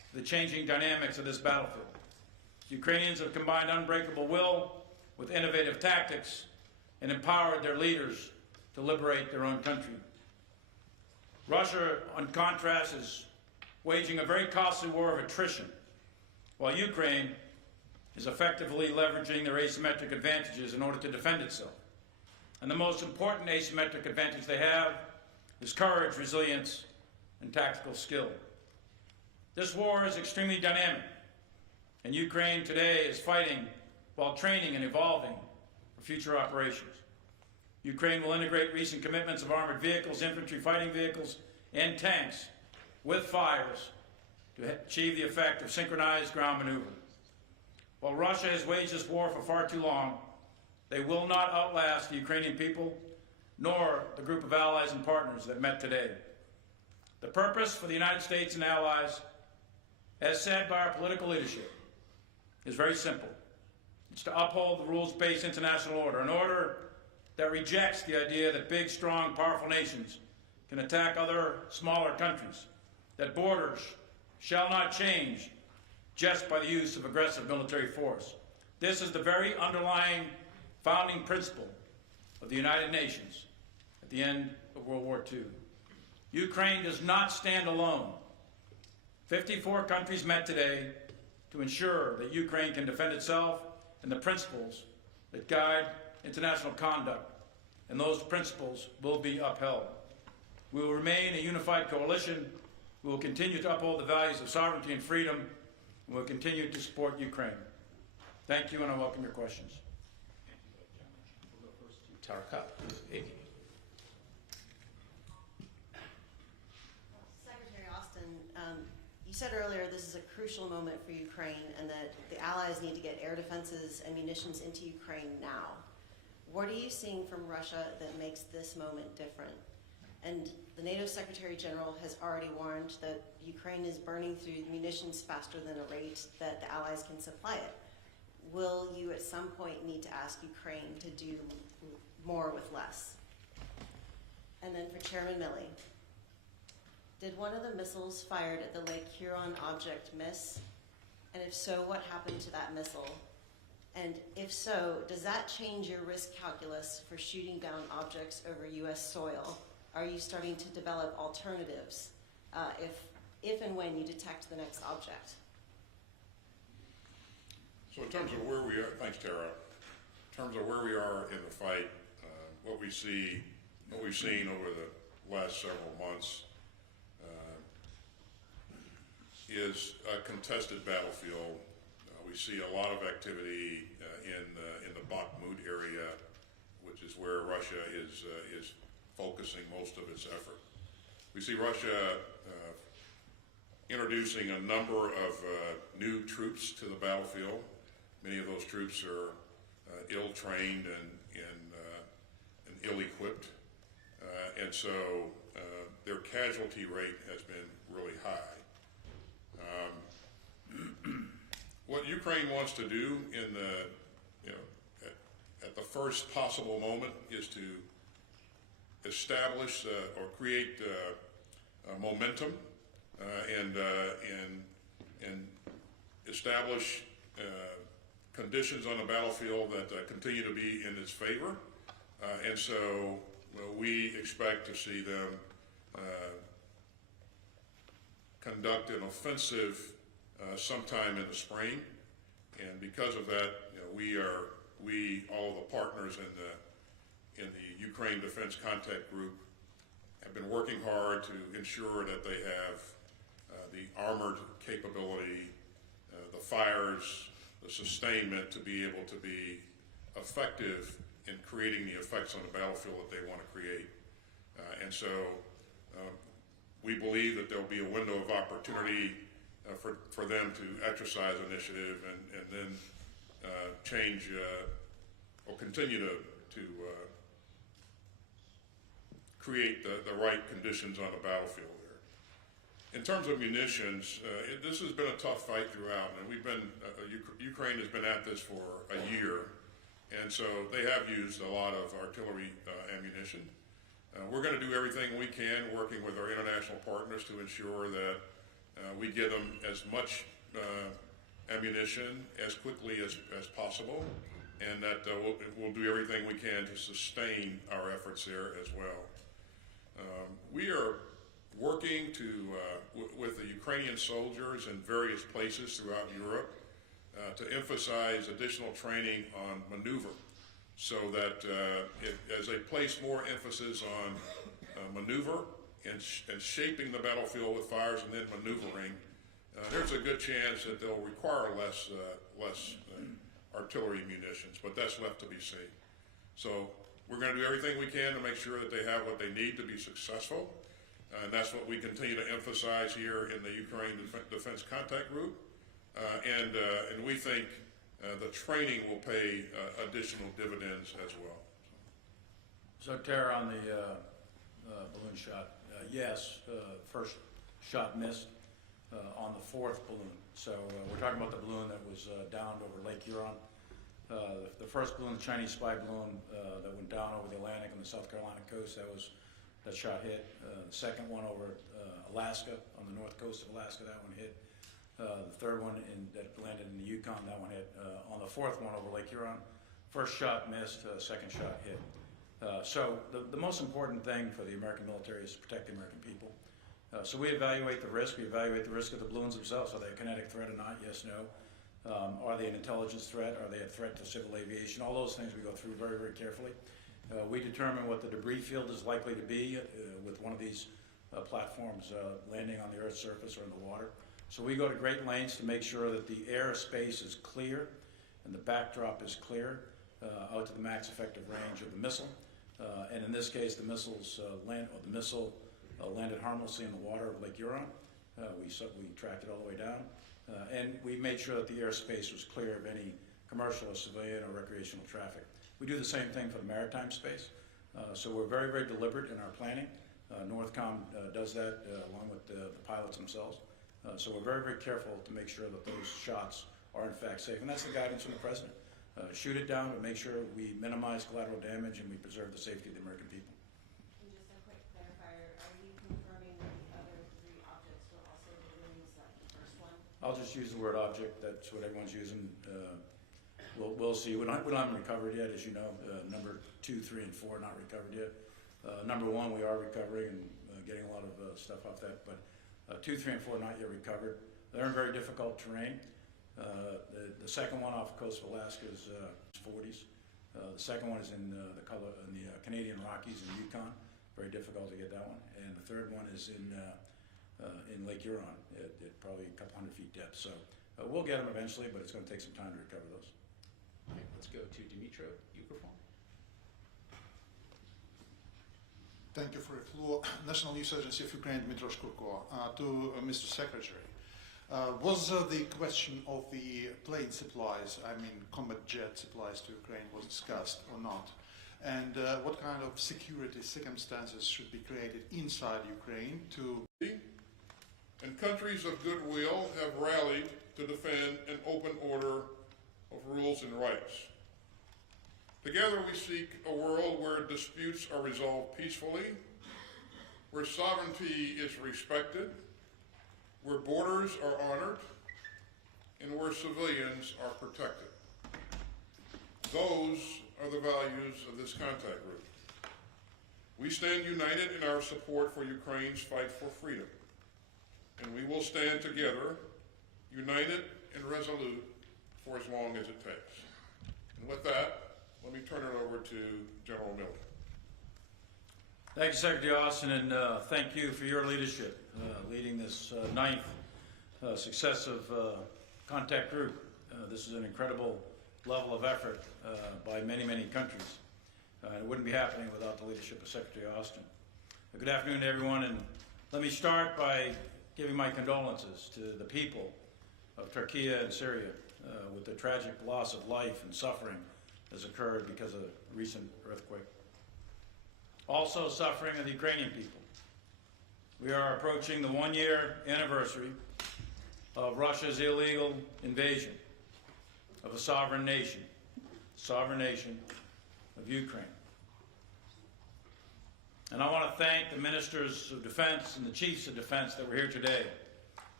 the changing dynamics of this battlefield. Ukrainians have combined unbreakable will with innovative tactics and empowered their leaders to liberate their own country. Russia, on contrast, is waging a very costly war of attrition, while Ukraine is effectively leveraging their asymmetric advantages in order to defend itself. And the most important asymmetric advantage they have is courage, resilience, and tactical skill. This war is extremely dynamic, and Ukraine today is fighting while training and evolving for future operations. Ukraine will integrate recent commitments of armored vehicles, infantry fighting vehicles, and tanks with fires to achieve the effect of synchronized ground maneuver. While Russia has waged this war for far too long, they will not outlast the Ukrainian people, nor the group of allies and partners that met today. The purpose for the United States and allies, as said by our political leadership, is very simple. It's to uphold the rules-based international order, an order that rejects the idea that big, strong, powerful nations can attack other smaller countries, that borders shall not change just by the use of aggressive military force. This is the very underlying founding principle of the United Nations at the end of World War II. Ukraine does not stand alone. 54 countries met today to ensure that Ukraine can defend itself and the principles that guide international conduct, and those principles will be upheld. We will remain a unified coalition. We will continue to uphold the values of sovereignty and freedom, and we will continue to support Ukraine. Thank you, and I welcome your questions. We'll go first to Tarka, 80. Secretary Austin, you said earlier this is a crucial moment for Ukraine and that the allies need to get air defenses and munitions into Ukraine now. What are you seeing from Russia that makes this moment different? And the NATO Secretary General has already warned that Ukraine is burning through munitions faster than a rate that the allies can supply it. Will you at some point need to ask Ukraine to do more with less? And then for Chairman Milley, did one of the missiles fired at the Lake Huron object miss? And if so, what happened to that missile? And if so, does that change your risk calculus for shooting down objects over U.S. soil? Are you starting to develop alternatives if and when you detect the next object? So in terms of where we are, thanks Tara, in terms of where we are in the fight, what we've seen over the last several months is a contested battlefield. We see a lot of activity in the Bakhmut area, which is where Russia is focusing most of its effort. We see Russia introducing a number of new troops to the battlefield. Many of those troops are ill-trained and ill-equipped, and so their casualty rate has been really high. What Ukraine wants to do in at the first possible moment is to establish or create momentum and establish conditions on the battlefield that continue to be in its favor, and so we expect to see them conduct an offensive sometime in the spring, and because of that, all of the partners in the Ukraine Defense Contact Group have been working hard to ensure that they have the armored capability, the fires, the sustainment to be able to be effective in creating the effects on the battlefield that they want to create. And so we believe that there'll be a window of opportunity for them to exercise initiative and then change or continue to create the right conditions on the battlefield there. In terms of munitions, this has been a tough fight throughout, and Ukraine has been at this for a year, and so they have used a lot of artillery ammunition. We're going to do everything we can, working with our international partners, to ensure that We get them as much ammunition as quickly as possible, and that we'll do everything we can to sustain our efforts there as well. We are working with the Ukrainian soldiers in various places throughout Europe to emphasize additional training on maneuver, so that as they place more emphasis on maneuver and shaping the battlefield with fires and then maneuvering, there's a good chance that they'll require less artillery munitions, but that's left to be seen. So we're going to do everything we can to make sure that they have what they need to be successful, and that's what we continue to emphasize here in the Ukraine Defense Contact Group, and we think the training will pay additional dividends as well. So, Tara, on the balloon shot, yes, first shot missed on the fourth balloon. So we're talking about the balloon that was downed over Lake Huron. The first balloon, the Chinese spy balloon that went down over the Atlantic on the South Carolina coast, that shot hit. The second one over Alaska, on the north coast of Alaska, that one hit. The third one that landed in the Yukon, that one hit. On the fourth one over Lake Huron, first shot missed, second shot hit. So the most important thing for the American military is to protect the American people. So we evaluate the risk. We evaluate the risk of the balloons themselves. Are they a kinetic threat or not? Yes, no. Are they an intelligence threat? Are they a threat to civil aviation? All those things we go through very, very carefully. We determine what the debris field is likely to be with one of these platforms landing on the Earth's surface or in the water. So we go to great lengths to make sure that the airspace is clear and the backdrop is clear out to the max effective range of the missile. And in this case, the missile landed harmlessly in the water of Lake Huron. We tracked it all the way down. And we made sure that the airspace was clear of any commercial or civilian or recreational traffic. We do the same thing for the maritime space. So we're very, very deliberate in our planning. Northcom does that along with the pilots themselves. So we're very, very careful to make sure that those shots are in fact safe. And that's the guidance from the President. Shoot it down, but make sure we minimize collateral damage and we preserve the safety of the American people. And just a quick clarifier, are you confirming that the other three objects were also balloons, like the first one? I'll just use the word object. That's what everyone's using. We'll see. We don't haven't recovered yet, as you know. Number 2, 3, and 4 not recovered yet. Number 1 we are recovering and getting a lot of stuff off that, but 2, 3, and 4 not yet recovered. They're in very difficult terrain. The second one off the coast of Alaska is 40s. The second one is in the Canadian Rockies in Yukon. Very difficult to get that one. And the third one is in Lake Huron at probably a couple hundred feet depth. So we'll get them eventually, but it's going to take some time to recover those. Okay, let's go to Dmitry Peskov. Thank you for the floor. National News Agency of Ukraine, Dmitry Peskov. To Mr. Secretary, was the question of the plane supplies, I mean combat jet supplies to Ukraine, was discussed or not? And what kind of security circumstances should be created inside Ukraine to... And countries of goodwill have rallied to defend an open order of rules and rights. Together we seek a world where disputes are resolved peacefully, where sovereignty is respected, where borders are honored, and where civilians are protected. Those are the values of this contact group. We stand united in our support for Ukraine's fight for freedom, and we will stand together, united and resolute, for as long as it takes. And with that, let me turn it over to General Miller. Thank you, Secretary Austin, and thank you for your leadership, leading this ninth successive contact group. This is an incredible level of effort by many, many countries. It wouldn't be happening without the leadership of Secretary Austin. Good afternoon to everyone, and let me start by giving my condolences to the people of Turkey and Syria with the tragic loss of life and suffering has occurred because of the recent earthquake. Also suffering are the Ukrainian people. We are approaching the 1-year anniversary of Russia's illegal invasion of a sovereign nation of Ukraine. And I want to thank the ministers of defense and the chiefs of defense that were here today,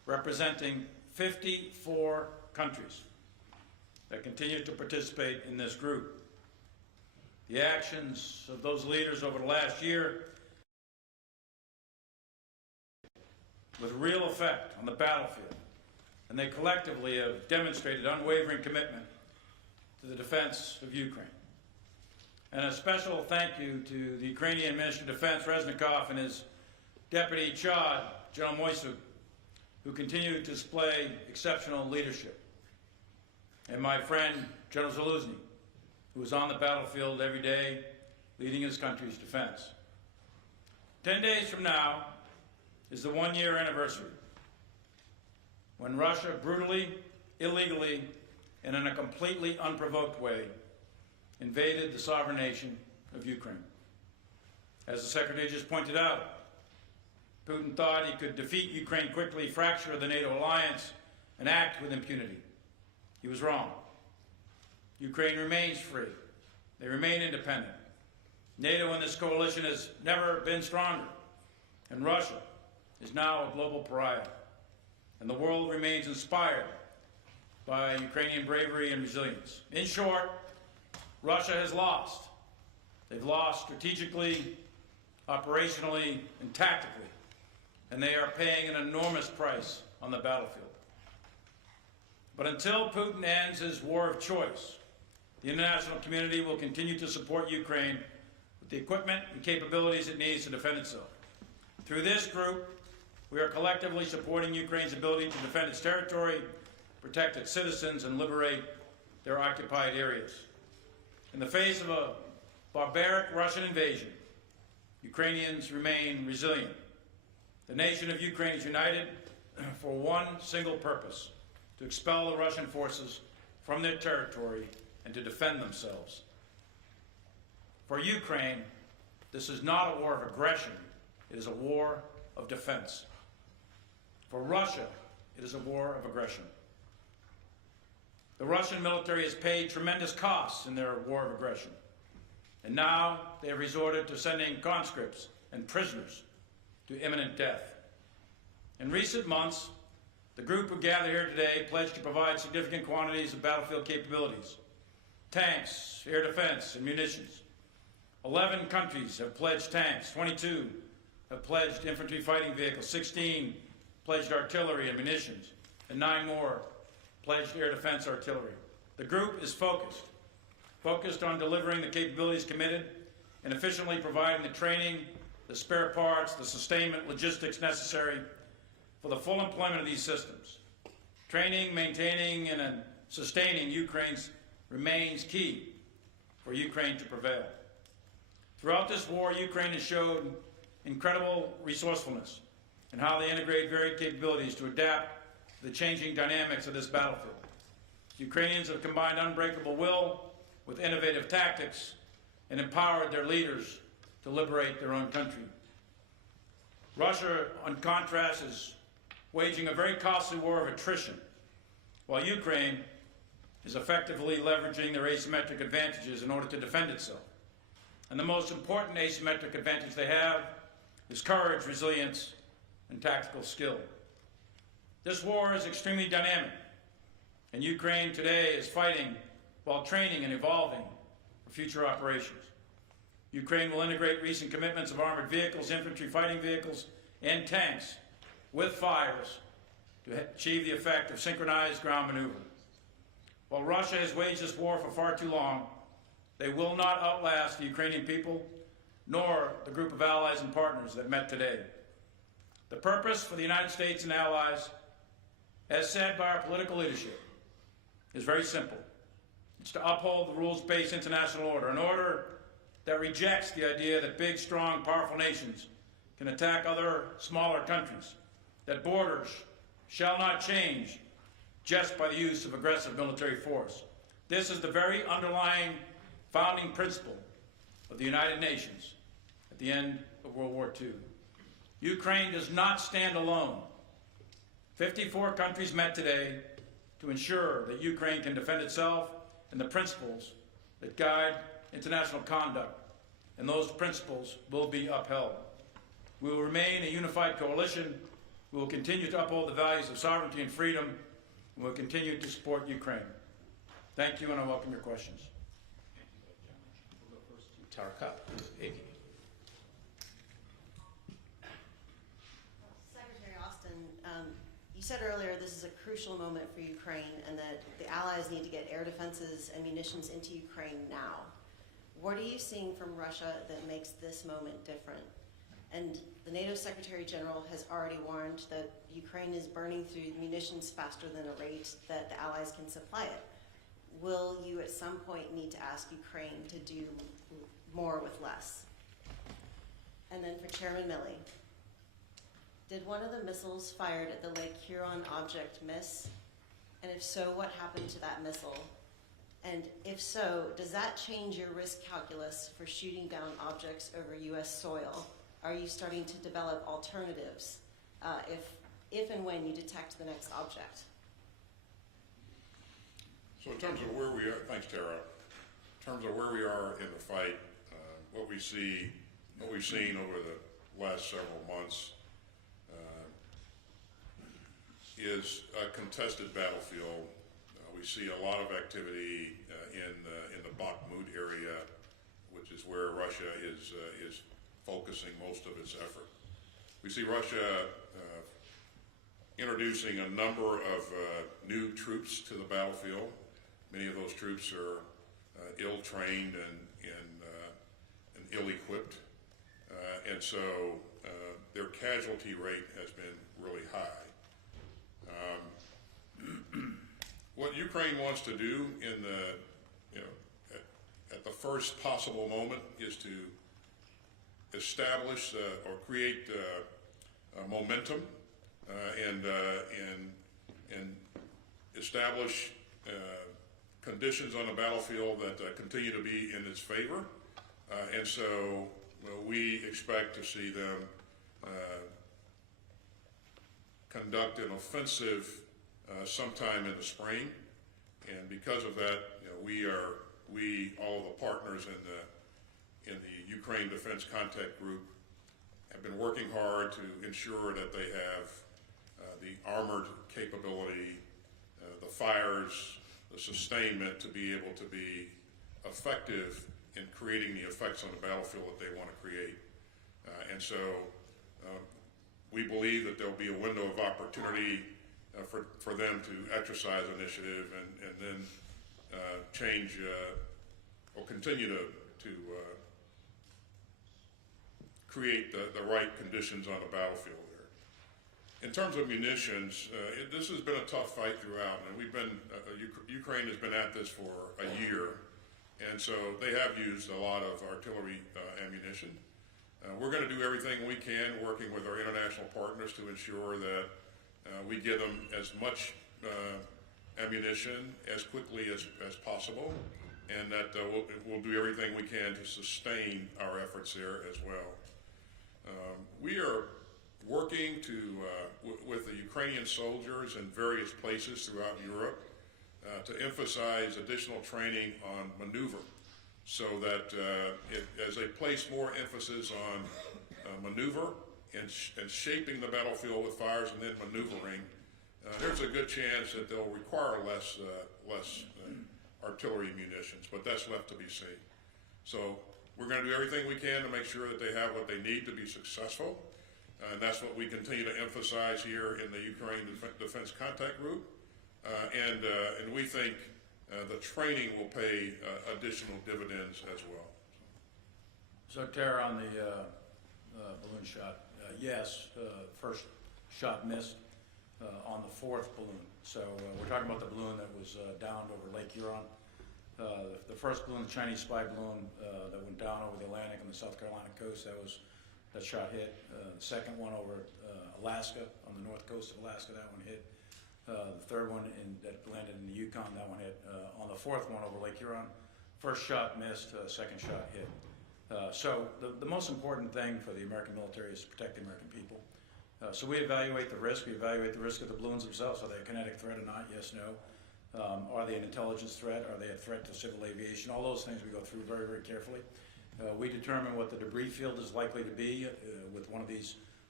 representing 54 countries that continue to participate in this group. The actions of those leaders over the last year with real effect on the battlefield, and they collectively have demonstrated unwavering commitment to the defense of Ukraine. And a special thank you to the Ukrainian Minister of Defense, Reznikov, and his Deputy Chad, General Moisuk, who continue to display exceptional leadership. And my friend, General Zaluzny, who is on the battlefield every day, leading his country's defense. 10 days from now is the one-year anniversary when Russia brutally, illegally, and in a completely unprovoked way invaded the sovereign nation of Ukraine. As the Secretary just pointed out, Putin thought he could defeat Ukraine quickly, fracture the NATO alliance, and act with impunity. He was wrong. Ukraine remains free. They remain independent. NATO in this coalition has never been stronger, and Russia is now a global pariah. And the world remains inspired by Ukrainian bravery and resilience. In short, Russia has lost. They've lost strategically, operationally, and tactically, and they are paying an enormous price on the battlefield. But until Putin ends his war of choice, the international community will continue to support Ukraine with the equipment and capabilities it needs to defend itself. Through this group, we are collectively supporting Ukraine's ability to defend its territory, protect its citizens, and liberate their occupied areas. In the face of a barbaric Russian invasion, Ukrainians remain resilient. The nation of Ukraine is united for one single purpose: to expel the Russian forces from their territory and to defend themselves. For Ukraine, this is not a war of aggression, it is a war of defense. For Russia, it is a war of aggression. The Russian military has paid tremendous costs in their war of aggression, and now they have resorted to sending conscripts and prisoners to imminent death. In recent months, the group who gathered here today pledged to provide significant quantities of battlefield capabilities: tanks, air defense, and munitions. 11 countries have pledged tanks, 22 have pledged infantry fighting vehicles, 16 pledged artillery and munitions, and 9 more pledged air defense artillery. The group is focused on delivering the capabilities committed and efficiently providing the training, the spare parts, the sustainment logistics necessary for the full employment of these systems. Training, maintaining, and sustaining Ukraine's remains key for Ukraine to prevail. Throughout this war, Ukraine has showed incredible resourcefulness in how they integrate varied capabilities to adapt to the changing dynamics of this battlefield. Ukrainians have combined unbreakable will with innovative tactics and empowered their leaders to liberate their own country. Russia, on contrast, is waging a very costly war of attrition, while Ukraine is effectively leveraging their asymmetric advantages in order to defend itself. And the most important asymmetric advantage they have is courage, resilience, and tactical skill. This war is extremely dynamic, and Ukraine today is fighting while training and evolving for future operations. Ukraine will integrate recent commitments of armored vehicles, infantry fighting vehicles, and tanks with fires to achieve the effect of synchronized ground maneuver. While Russia has waged this war for far too long, they will not outlast the Ukrainian people, nor the group of allies and partners that met today. The purpose for the United States and allies, as said by our political leadership, is very simple. It's to uphold the rules-based international order, an order that rejects the idea that big, strong, powerful nations can attack other smaller countries, that borders shall not change just by the use of aggressive military force. This is the very underlying founding principle of the United Nations at the end of World War II. Ukraine does not stand alone. 54 countries met today to ensure that Ukraine can defend itself and the principles that guide international conduct, and those principles will be upheld. We will remain a unified coalition We will continue to uphold the values of sovereignty and freedom, and we'll continue to support Ukraine. Thank you, and I welcome your questions. We'll go first to Tarka, AP. Secretary Austin, you said earlier this is a crucial moment for Ukraine and that the Allies need to get air defenses and munitions into Ukraine now. What are you seeing from Russia that makes this moment different? And the NATO Secretary General has already warned that Ukraine is burning through munitions faster than a rate that the Allies can supply it. Will you at some point need to ask Ukraine to do more with less? And then for Chairman Milley, did one of the missiles fired at the Lake Huron object miss? And if so, what happened to that missile? And if so, does that change your risk calculus for shooting down objects over U.S. soil? Are you starting to develop alternatives if and when you detect the next object? So in terms of where we are, thanks Tara, in terms of where we are in the fight, what we've seen over the last several months is a contested battlefield. We see a lot of activity in the Bakhmut area, which is where Russia is focusing most of its effort. We see Russia introducing a number of new troops to the battlefield. Many of those troops are ill-trained and ill-equipped, and so their casualty rate has been really high. What Ukraine wants to do in at the first possible moment is to establish or create momentum and establish conditions on the battlefield that continue to be in its favor, and so we expect to see them conduct an offensive sometime in the spring, and because of that, all of the partners in the Ukraine Defense Contact Group have been working hard to ensure that they have the armored capability, the fires, the sustainment to be able to be effective in creating the effects on the battlefield that they want to create. And so we believe that there'll be a window of opportunity for them to exercise initiative and then change or continue to create the right conditions on the battlefield there. In terms of munitions, this has been a tough fight throughout, and Ukraine has been at this for a year, and so they have used a lot of artillery ammunition. We're going to do everything we can, working with our international partners, to ensure that we get them as much ammunition as quickly as possible, and that we'll do everything we can to sustain our efforts there as well. We are working with the Ukrainian soldiers in various places throughout Europe to emphasize additional training on maneuver, so that as they place more emphasis on maneuver and shaping the battlefield with fires and then maneuvering, there's a good chance that they'll require less artillery munitions, but that's left to be seen. So we're going to do everything we can to make sure that they have what they need to be successful, and that's what we continue to emphasize here in the Ukraine Defense Contact Group, and we think the training will pay additional dividends as well. So Tara, on the balloon shot, yes, first shot missed on the fourth balloon. So we're talking about the balloon that was downed over Lake Huron. The first balloon, the Chinese spy balloon that went down over the Atlantic on the South Carolina coast, that shot hit. The second one over Alaska, on the north coast of Alaska, that one hit. The third one that landed in the Yukon, that one hit. On the fourth one over Lake Huron, first shot missed, second shot hit. So the most important thing for the American military is to protect the American people. So we evaluate the risk. We evaluate the risk of the balloons themselves. Are they a kinetic threat or not? Yes, no. Are they an intelligence threat? Are they a threat to civil aviation? All those things we go through very, very carefully. We determine what the debris field is likely to be with one of these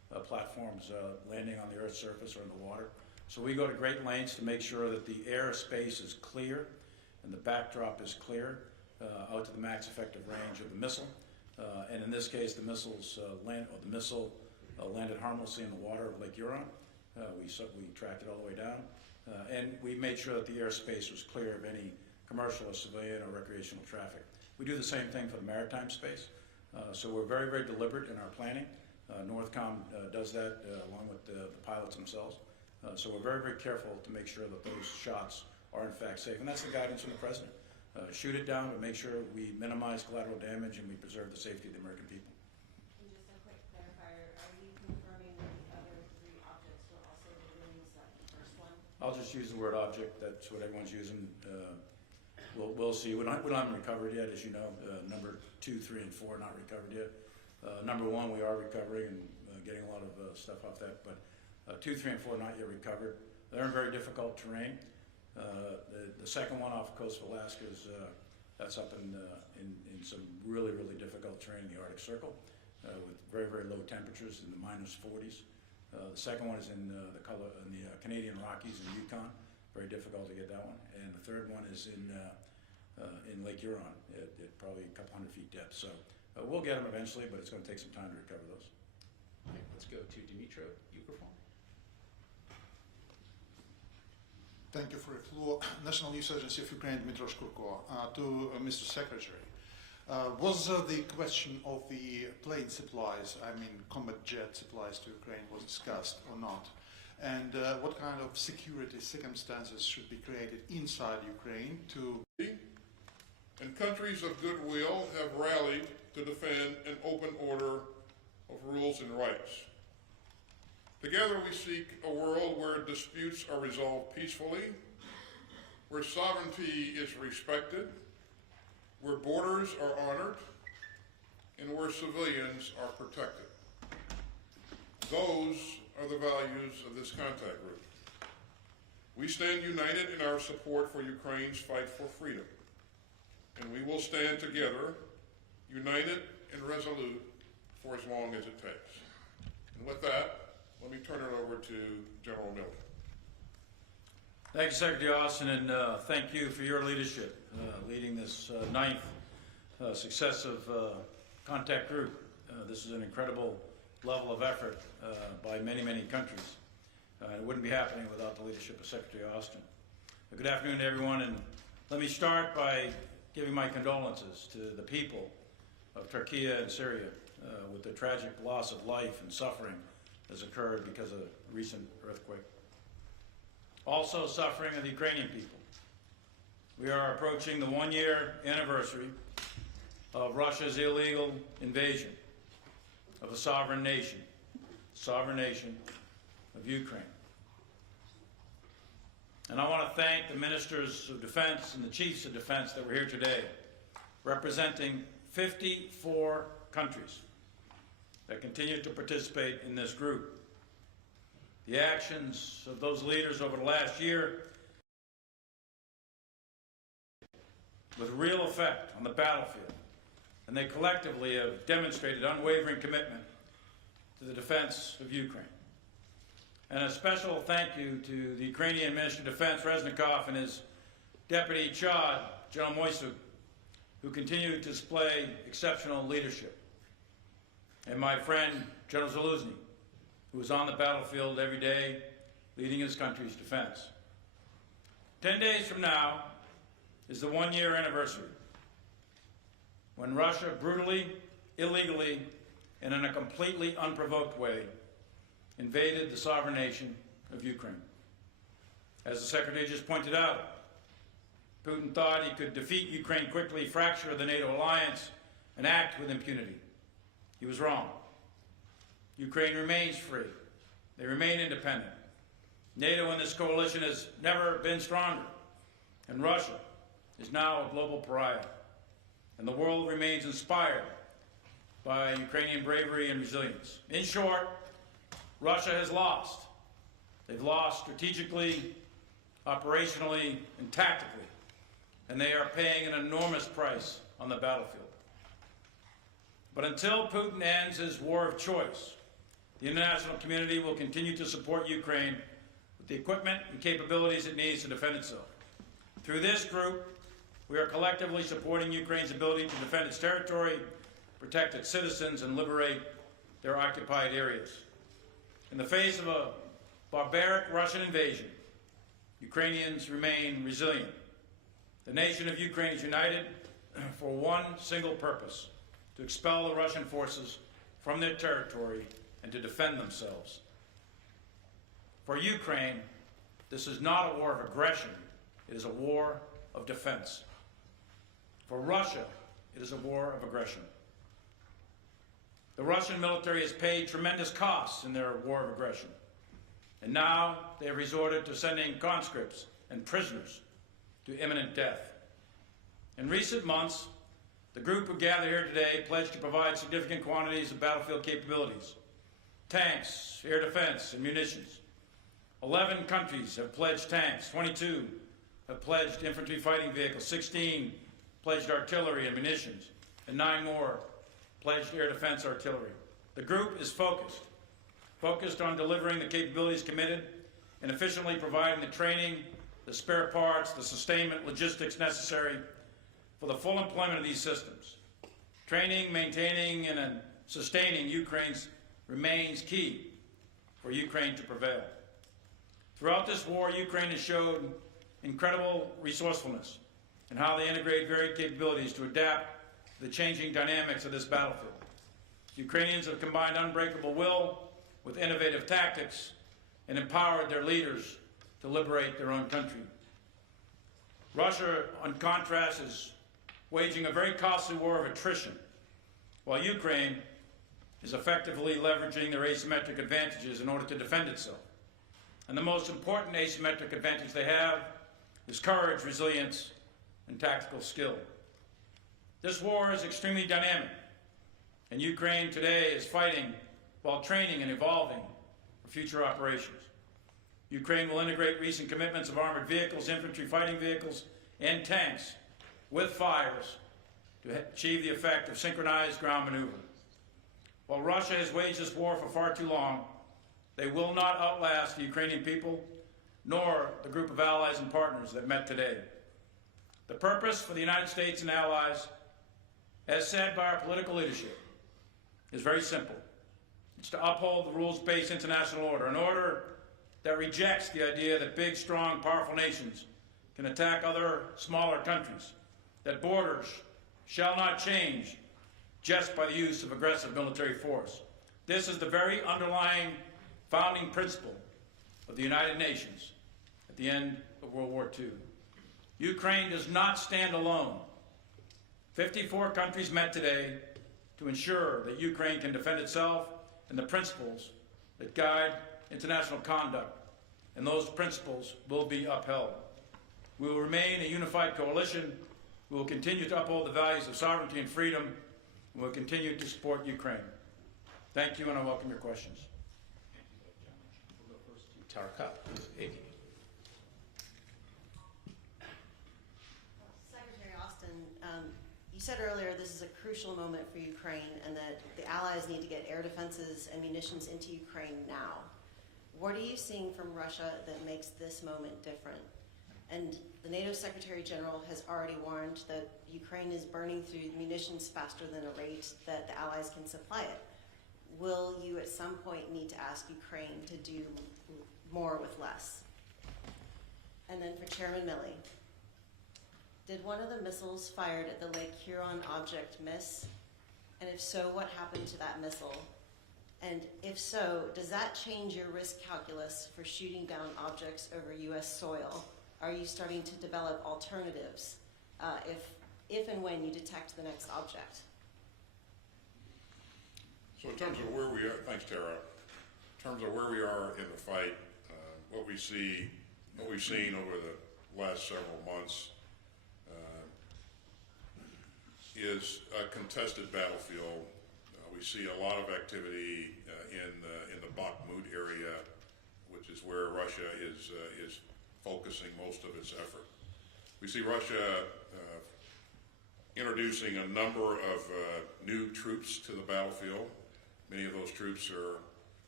platforms landing on the Earth's surface or in the water. So we go to great lengths to make sure that the airspace is clear and the backdrop is clear out to the max effective range of the missile. And in this case, the missile landed harmlessly in the water of Lake Huron. We tracked it all the way down, and we made sure that the airspace was clear of any commercial or civilian or recreational traffic. We do the same thing for the maritime space, so we're very, very deliberate in our planning. Northcom does that along with the pilots themselves. So we're very, very careful to make sure that those shots are in fact safe, and that's the guidance from the President. Shoot it down, but make sure we minimize collateral damage and we preserve the safety of the American people. And just a quick clarifier, are you confirming that the other 3 objects were also deliveries, like the first one? I'll just use the word object. That's what everyone's using. We'll see. We haven't recovered yet, as you know. Number 2, 3, and 4 are not recovered yet. Number 1, we are recovering and getting a lot of stuff off that, but 2, 3, and 4 not yet recovered. They're in very difficult terrain. The second one off the coast of Alaska is that's up in some really, really difficult terrain in the Arctic Circle with very, very low temperatures in the -40s. The second one is in the Canadian Rockies and Yukon. Very difficult to get that one. And the third one is in Lake Huron at probably a couple hundred feet depth. So we'll get them eventually, but it's going to take some time to recover those. Okay, let's go to Dmitry Peskov. Thank you for the floor. National News Agency of Ukraine, Dmitry Peskov. To Mr. Secretary, was the question of the plane supplies, I mean combat jet supplies to Ukraine, was discussed or not? And what kind of security circumstances should be created inside Ukraine to... And countries of goodwill have rallied to defend an open order of rules and rights. Together we seek a world where disputes are resolved peacefully, where sovereignty is respected, where borders are honored, and where civilians are protected. Those are the values of this contact group. We stand united in our support for Ukraine's fight for freedom, and we will stand together, united and resolute, for as long as it takes. And with that, let me turn it over to General Miller. Thank you, Secretary Austin, and thank you for your leadership, leading this 9th successive contact group. This is an incredible level of effort by many, many countries. It wouldn't be happening without the leadership of Secretary Austin. Good afternoon to everyone, and let me start by giving my condolences to the people of Turkey and Syria with the tragic loss of life and suffering has occurred because of the recent earthquake. Also suffering are the Ukrainian people. We are approaching the 1-year anniversary of Russia's illegal invasion of a sovereign nation of Ukraine. And I want to thank the ministers of defense and the chiefs of defense that were here today, representing 54 countries that continue to participate in this group. The actions of those leaders over the last year with real effect on the battlefield, and they collectively have demonstrated unwavering commitment to the defense of Ukraine. And a special thank you to the Ukrainian Minister of Defense, Reznikov, and his Deputy Chad, General Moisuk, who continue to display exceptional leadership. And my friend, General Zaluzny, who is on the battlefield every day, leading his country's defense. 10 days from now is the 1-year anniversary when Russia brutally, illegally, and in a completely unprovoked way invaded the sovereign nation of Ukraine. As the Secretary just pointed out, Putin thought he could defeat Ukraine quickly, fracture the NATO alliance, and act with impunity. He was wrong. Ukraine remains free. They remain independent. NATO in this coalition has never been stronger, and Russia is now a global pariah. And the world remains inspired by Ukrainian bravery and resilience. In short, Russia has lost. They've lost strategically, operationally, and tactically, and they are paying an enormous price on the battlefield. But until Putin ends his war of choice, the international community will continue to support Ukraine with the equipment and capabilities it needs to defend itself. Through this group, we are collectively supporting Ukraine's ability to defend its territory, protect its citizens, and liberate their occupied areas. In the face of a barbaric Russian invasion, Ukrainians remain resilient. The nation of Ukraine is united for one single purpose: to expel the Russian forces from their territory and to defend themselves. For Ukraine, this is not a war of aggression, it is a war of defense. For Russia, it is a war of aggression. The Russian military has paid tremendous costs in their war of aggression, and now they have resorted to sending conscripts and prisoners to imminent death. In recent months, the group who gathered here today pledged to provide significant quantities of battlefield capabilities: tanks, air defense, and munitions. 11 countries have pledged tanks, 22 have pledged infantry fighting vehicles, 16 pledged artillery and munitions, and 9 more pledged air defense artillery. The group is focused on delivering the capabilities committed and efficiently providing the training, the spare parts, the sustainment, logistics necessary for the full employment of these systems. Training, maintaining, and sustaining Ukraine's remains key for Ukraine to prevail. Throughout this war, Ukraine has showed incredible resourcefulness in how they integrate varied capabilities to adapt to the changing dynamics of this battlefield. Ukrainians have combined unbreakable will with innovative tactics and empowered their leaders to liberate their own country. Russia, on contrast, is waging a very costly war of attrition, while Ukraine is effectively leveraging their asymmetric advantages in order to defend itself. And the most important asymmetric advantage they have is courage, resilience, and tactical skill. This war is extremely dynamic, and Ukraine today is fighting while training and evolving for future operations. Ukraine will integrate recent commitments of armored vehicles, infantry fighting vehicles, and tanks with fires to achieve the effect of synchronized ground maneuver. While Russia has waged this war for far too long, they will not outlast the Ukrainian people, nor the group of allies and partners that met today. The purpose for the United States and allies, as said by our political leadership, is very simple. It's to uphold the rules-based international order, an order that rejects the idea that big, strong, powerful nations can attack other smaller countries, that borders shall not change just by the use of aggressive military force. This is the very underlying founding principle of the United Nations at the end of World War II. Ukraine does not stand alone. 54 countries met today to ensure that Ukraine can defend itself and the principles that guide international conduct, and those principles will be upheld. We will remain a unified coalition. We will continue to uphold the values of sovereignty and freedom, and we'll continue to support Ukraine. Thank you, and I welcome your questions. We'll go first to Tarka, AP. Secretary Austin, you said earlier this is a crucial moment for Ukraine and that the allies need to get air defenses and munitions into Ukraine now. What are you seeing from Russia that makes this moment different? And the NATO Secretary General has already warned that Ukraine is burning through munitions faster than a rate that the allies can supply it. Will you at some point need to ask Ukraine to do more with less? And then for Chairman Milley, did one of the missiles fired at the Lake Huron object miss? And if so, what happened to that missile? And if so, does that change your risk calculus for shooting down objects over U.S. soil? Are you starting to develop alternatives if and when you detect the next object? So in terms of where we are, thanks Tara, in terms of where we are in the fight, what we've seen over the last several months is a contested battlefield. We see a lot of activity in the Bakhmut area, which is where Russia is focusing most of its effort. We see Russia introducing a number of new troops to the battlefield. Many of those troops are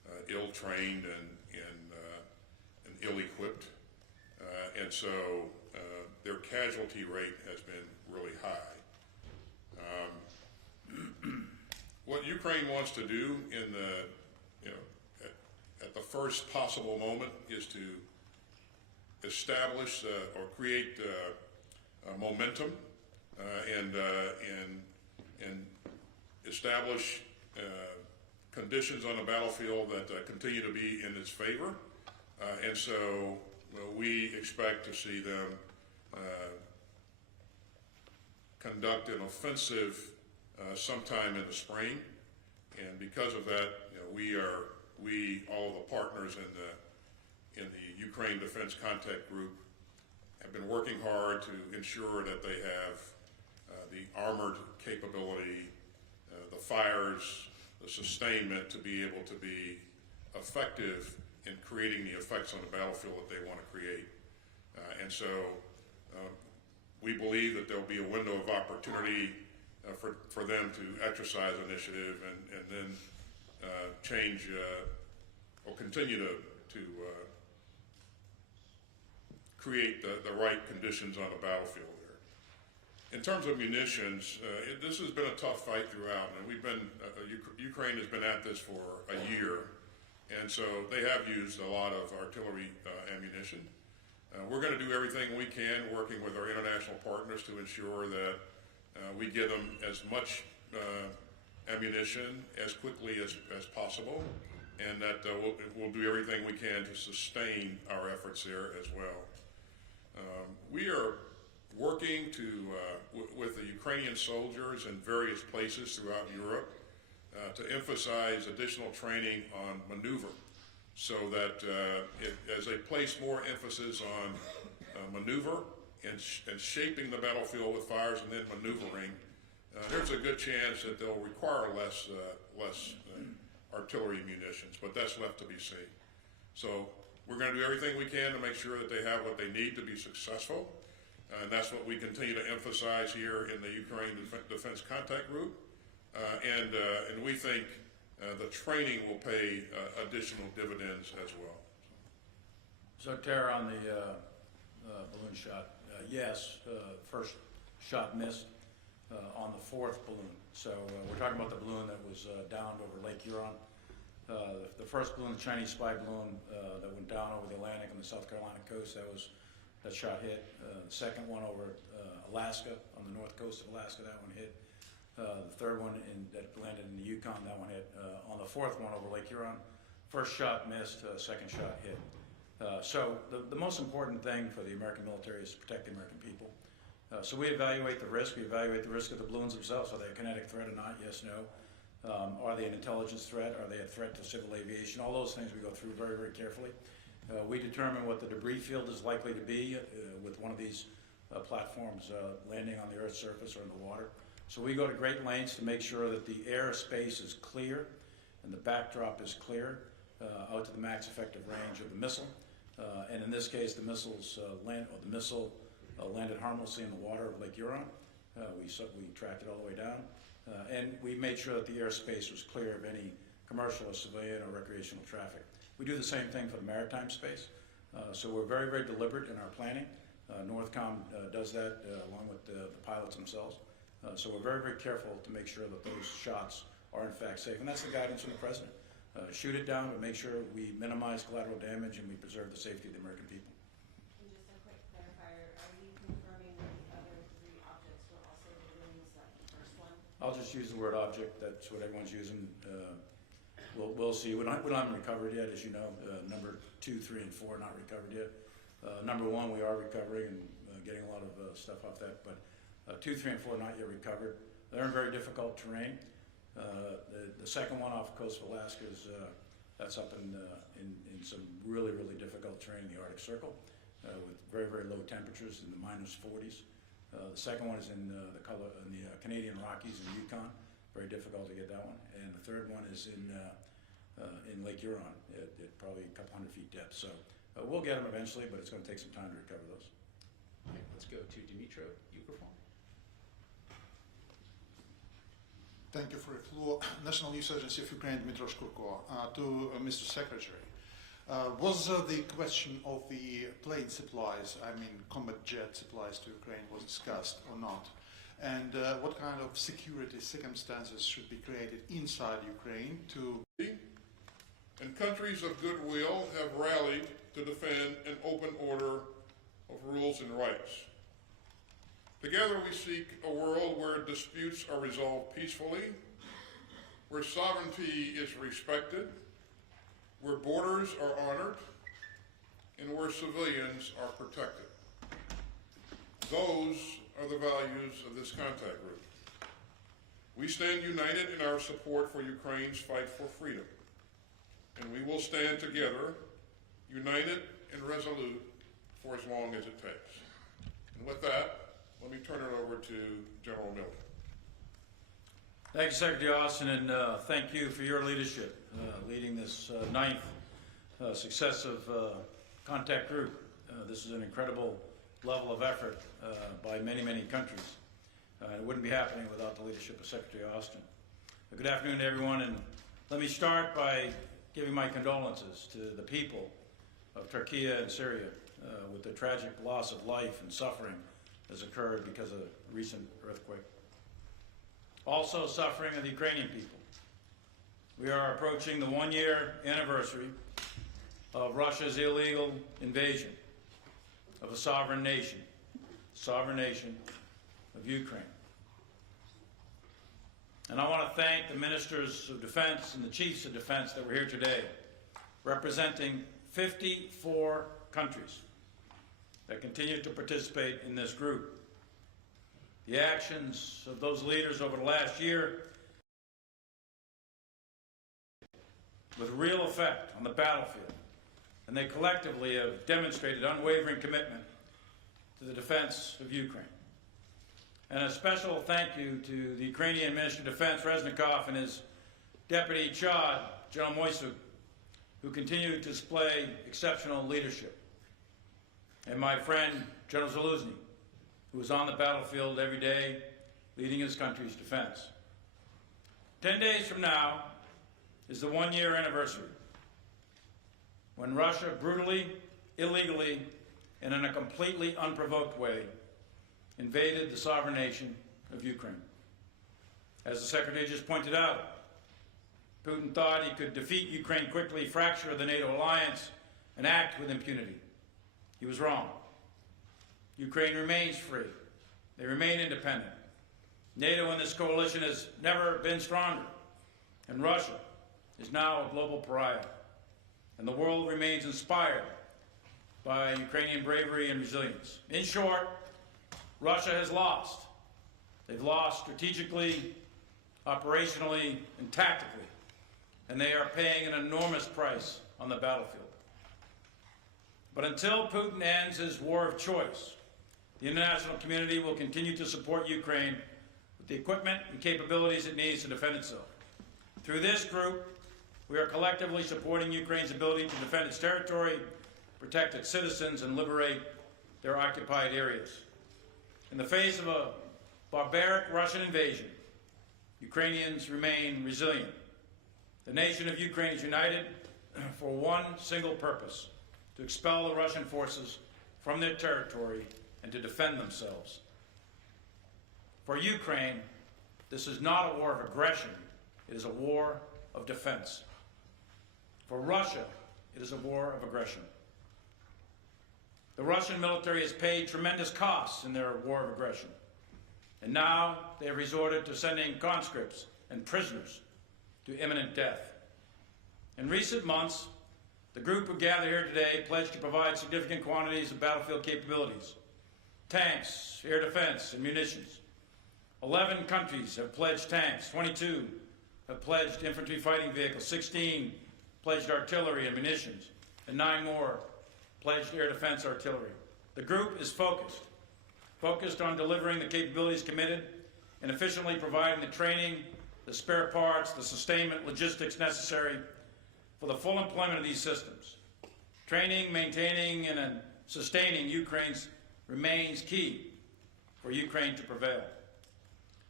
ill-trained and ill-equipped, and so their casualty rate has been really high. What Ukraine wants to do in the, at the first possible moment is to establish or create momentum and establish conditions on the battlefield that continue to be in its favor, and so we expect to see them conduct an offensive sometime in the spring, and because of that, all of the partners in the Ukraine Defense Contact Group have been working hard to ensure that they have the armored capability, the fires, the sustainment to be able to be effective in creating the effects on the battlefield that they want to create. And so we believe that there'll be a window of opportunity for them to exercise initiative and then change or continue to create the right conditions on the battlefield there. In terms of munitions, this has been a tough fight throughout, and Ukraine has been at this for a year, and so they have used a lot of artillery ammunition. We're going to do everything we can, working with our international partners, to ensure that we give them as much ammunition as quickly as possible, and that we'll do everything we can to sustain our efforts there as well. We are working with the Ukrainian soldiers in various places throughout Europe to emphasize additional training on maneuver, so that as they place more emphasis on maneuver and shaping the battlefield with fires and then maneuvering, there's a good chance that they'll require less artillery munitions, but that's left to be seen. So we're going to do everything we can to make sure that they have what they need to be successful, and that's what we continue to emphasize here in the Ukraine Defense Contact Group, and we think the training will pay additional dividends as well. So, Tara, on the balloon shot, yes, first shot missed on the fourth balloon. So we're talking about the balloon that was downed over Lake Huron. The first balloon, the Chinese spy balloon that went down over the Atlantic on the South Carolina coast, that shot hit. The second one over Alaska, on the north coast of Alaska, that one hit. The third one that landed in the Yukon, that one hit. On the fourth one over Lake Huron, first shot missed, second shot hit. So the most important thing for the American military is to protect the American people. So we evaluate the risk. We evaluate the risk of the balloons themselves. Are they a kinetic threat or not? Yes, no. Are they an intelligence threat? Are they a threat to civil aviation? All those things we go through very, very carefully. We determine what the debris field is likely to be with one of these platforms landing on the Earth's surface or in the water. So we go to great lengths to make sure that the airspace is clear and the backdrop is clear out to the max effective range of the missile. And in this case, the missile landed harmlessly in the water of Lake Huron. We tracked it all the way down. And we made sure that the airspace was clear of any commercial or civilian or recreational traffic. We do the same thing for the maritime space. So we're very, very deliberate in our planning. Northcom does that along with the pilots themselves. So we're very, very careful to make sure that those shots are in fact safe. And that's the guidance from the President. Shoot it down, but make sure we minimize collateral damage and we preserve the safety of the American people. And just a quick clarifier, are you confirming that the other three objects were also the balloons, like the first one? I'll just use the word object. That's what everyone's using. We'll see. We don't have them recovered yet, as you know. Number 2, 3, and 4 not recovered yet. Number 1 we are recovering and getting a lot of stuff off that, but 2, 3, and 4 not yet recovered. They're in very difficult terrain. The second one off the coast of Alaska is that's up in some really, really difficult terrain in the Arctic Circle with very, very low temperatures in the -40s. The second one is in the Canadian Rockies in Yukon. Very difficult to get that one. And the third one is in Lake Huron at probably a couple hundred feet depth. So we'll get them eventually, but it's going to take some time to recover those. All right, let's go to Dmitry Peskov. Thank you for the floor. National News Agency of Ukraine, Dmitry Peskov. To Mr. Secretary, was the question of the plane supplies, I mean combat jet supplies to Ukraine, was discussed or not? And what kind of security circumstances should be created inside Ukraine to... And countries of goodwill have rallied to defend an open order of rules and rights. Together we seek a world where disputes are resolved peacefully, where sovereignty is respected, where borders are honored, and where civilians are protected. Those are the values of this contact group. We stand united in our support for Ukraine's fight for freedom, and we will stand together, united and resolute, for as long as it takes. And with that, let me turn it over to General Miller. Thank you, Secretary Austin, and thank you for your leadership, leading this ninth successive contact group. This is an incredible level of effort by many, many countries. It wouldn't be happening without the leadership of Secretary Austin. Good afternoon to everyone, and let me start by giving my condolences to the people of Turkey and Syria with the tragic loss of life and suffering has occurred because of a recent earthquake. Also suffering are the Ukrainian people. We are approaching the one-year anniversary of Russia's illegal invasion of a sovereign nation of Ukraine. And I want to thank the ministers of defense and the chiefs of defense that were here today, representing 54 countries that continue to participate in this group. The actions of those leaders over the last year with real effect on the battlefield, and they collectively have demonstrated unwavering commitment to the defense of Ukraine. And a special thank you to the Ukrainian Minister of Defense, Reznikov, and his Deputy Chad, General Moisuk, who continue to display exceptional leadership. And my friend, General Zaluzny, who is on the battlefield every day, leading his country's defense. 10 days from now is the one-year anniversary when Russia brutally, illegally, and in a completely unprovoked way invaded the sovereign nation of Ukraine. As the Secretary just pointed out, Putin thought he could defeat Ukraine quickly, fracture the NATO alliance, and act with impunity. He was wrong. Ukraine remains free. They remain independent. NATO in this coalition has never been stronger, and Russia is now a global pariah. And the world remains inspired by Ukrainian bravery and resilience. In short, Russia has lost. They've lost strategically, operationally, and tactically, and they are paying an enormous price on the battlefield. But until Putin ends his war of choice, the international community will continue to support Ukraine with the equipment and capabilities it needs to defend itself. Through this group, we are collectively supporting Ukraine's ability to defend its territory, protect its citizens, and liberate their occupied areas. In the face of a barbaric Russian invasion, Ukrainians remain resilient. The nation of Ukraine is united for one single purpose: to expel the Russian forces from their territory and to defend themselves. For Ukraine, this is not a war of aggression, it is a war of defense. For Russia, it is a war of aggression. The Russian military has paid tremendous costs in their war of aggression, and now they have resorted to sending conscripts and prisoners to imminent death. In recent months, the group who gathered here today pledged to provide significant quantities of battlefield capabilities: tanks, air defense, and munitions. 11 countries have pledged tanks, 22 have pledged infantry fighting vehicles, 16 pledged artillery and munitions, and 9 more pledged air defense artillery. The group is focused on delivering the capabilities committed and efficiently providing the training, the spare parts, the sustainment, logistics necessary for the full employment of these systems. Training, maintaining, and sustaining Ukraine's remains key for Ukraine to prevail.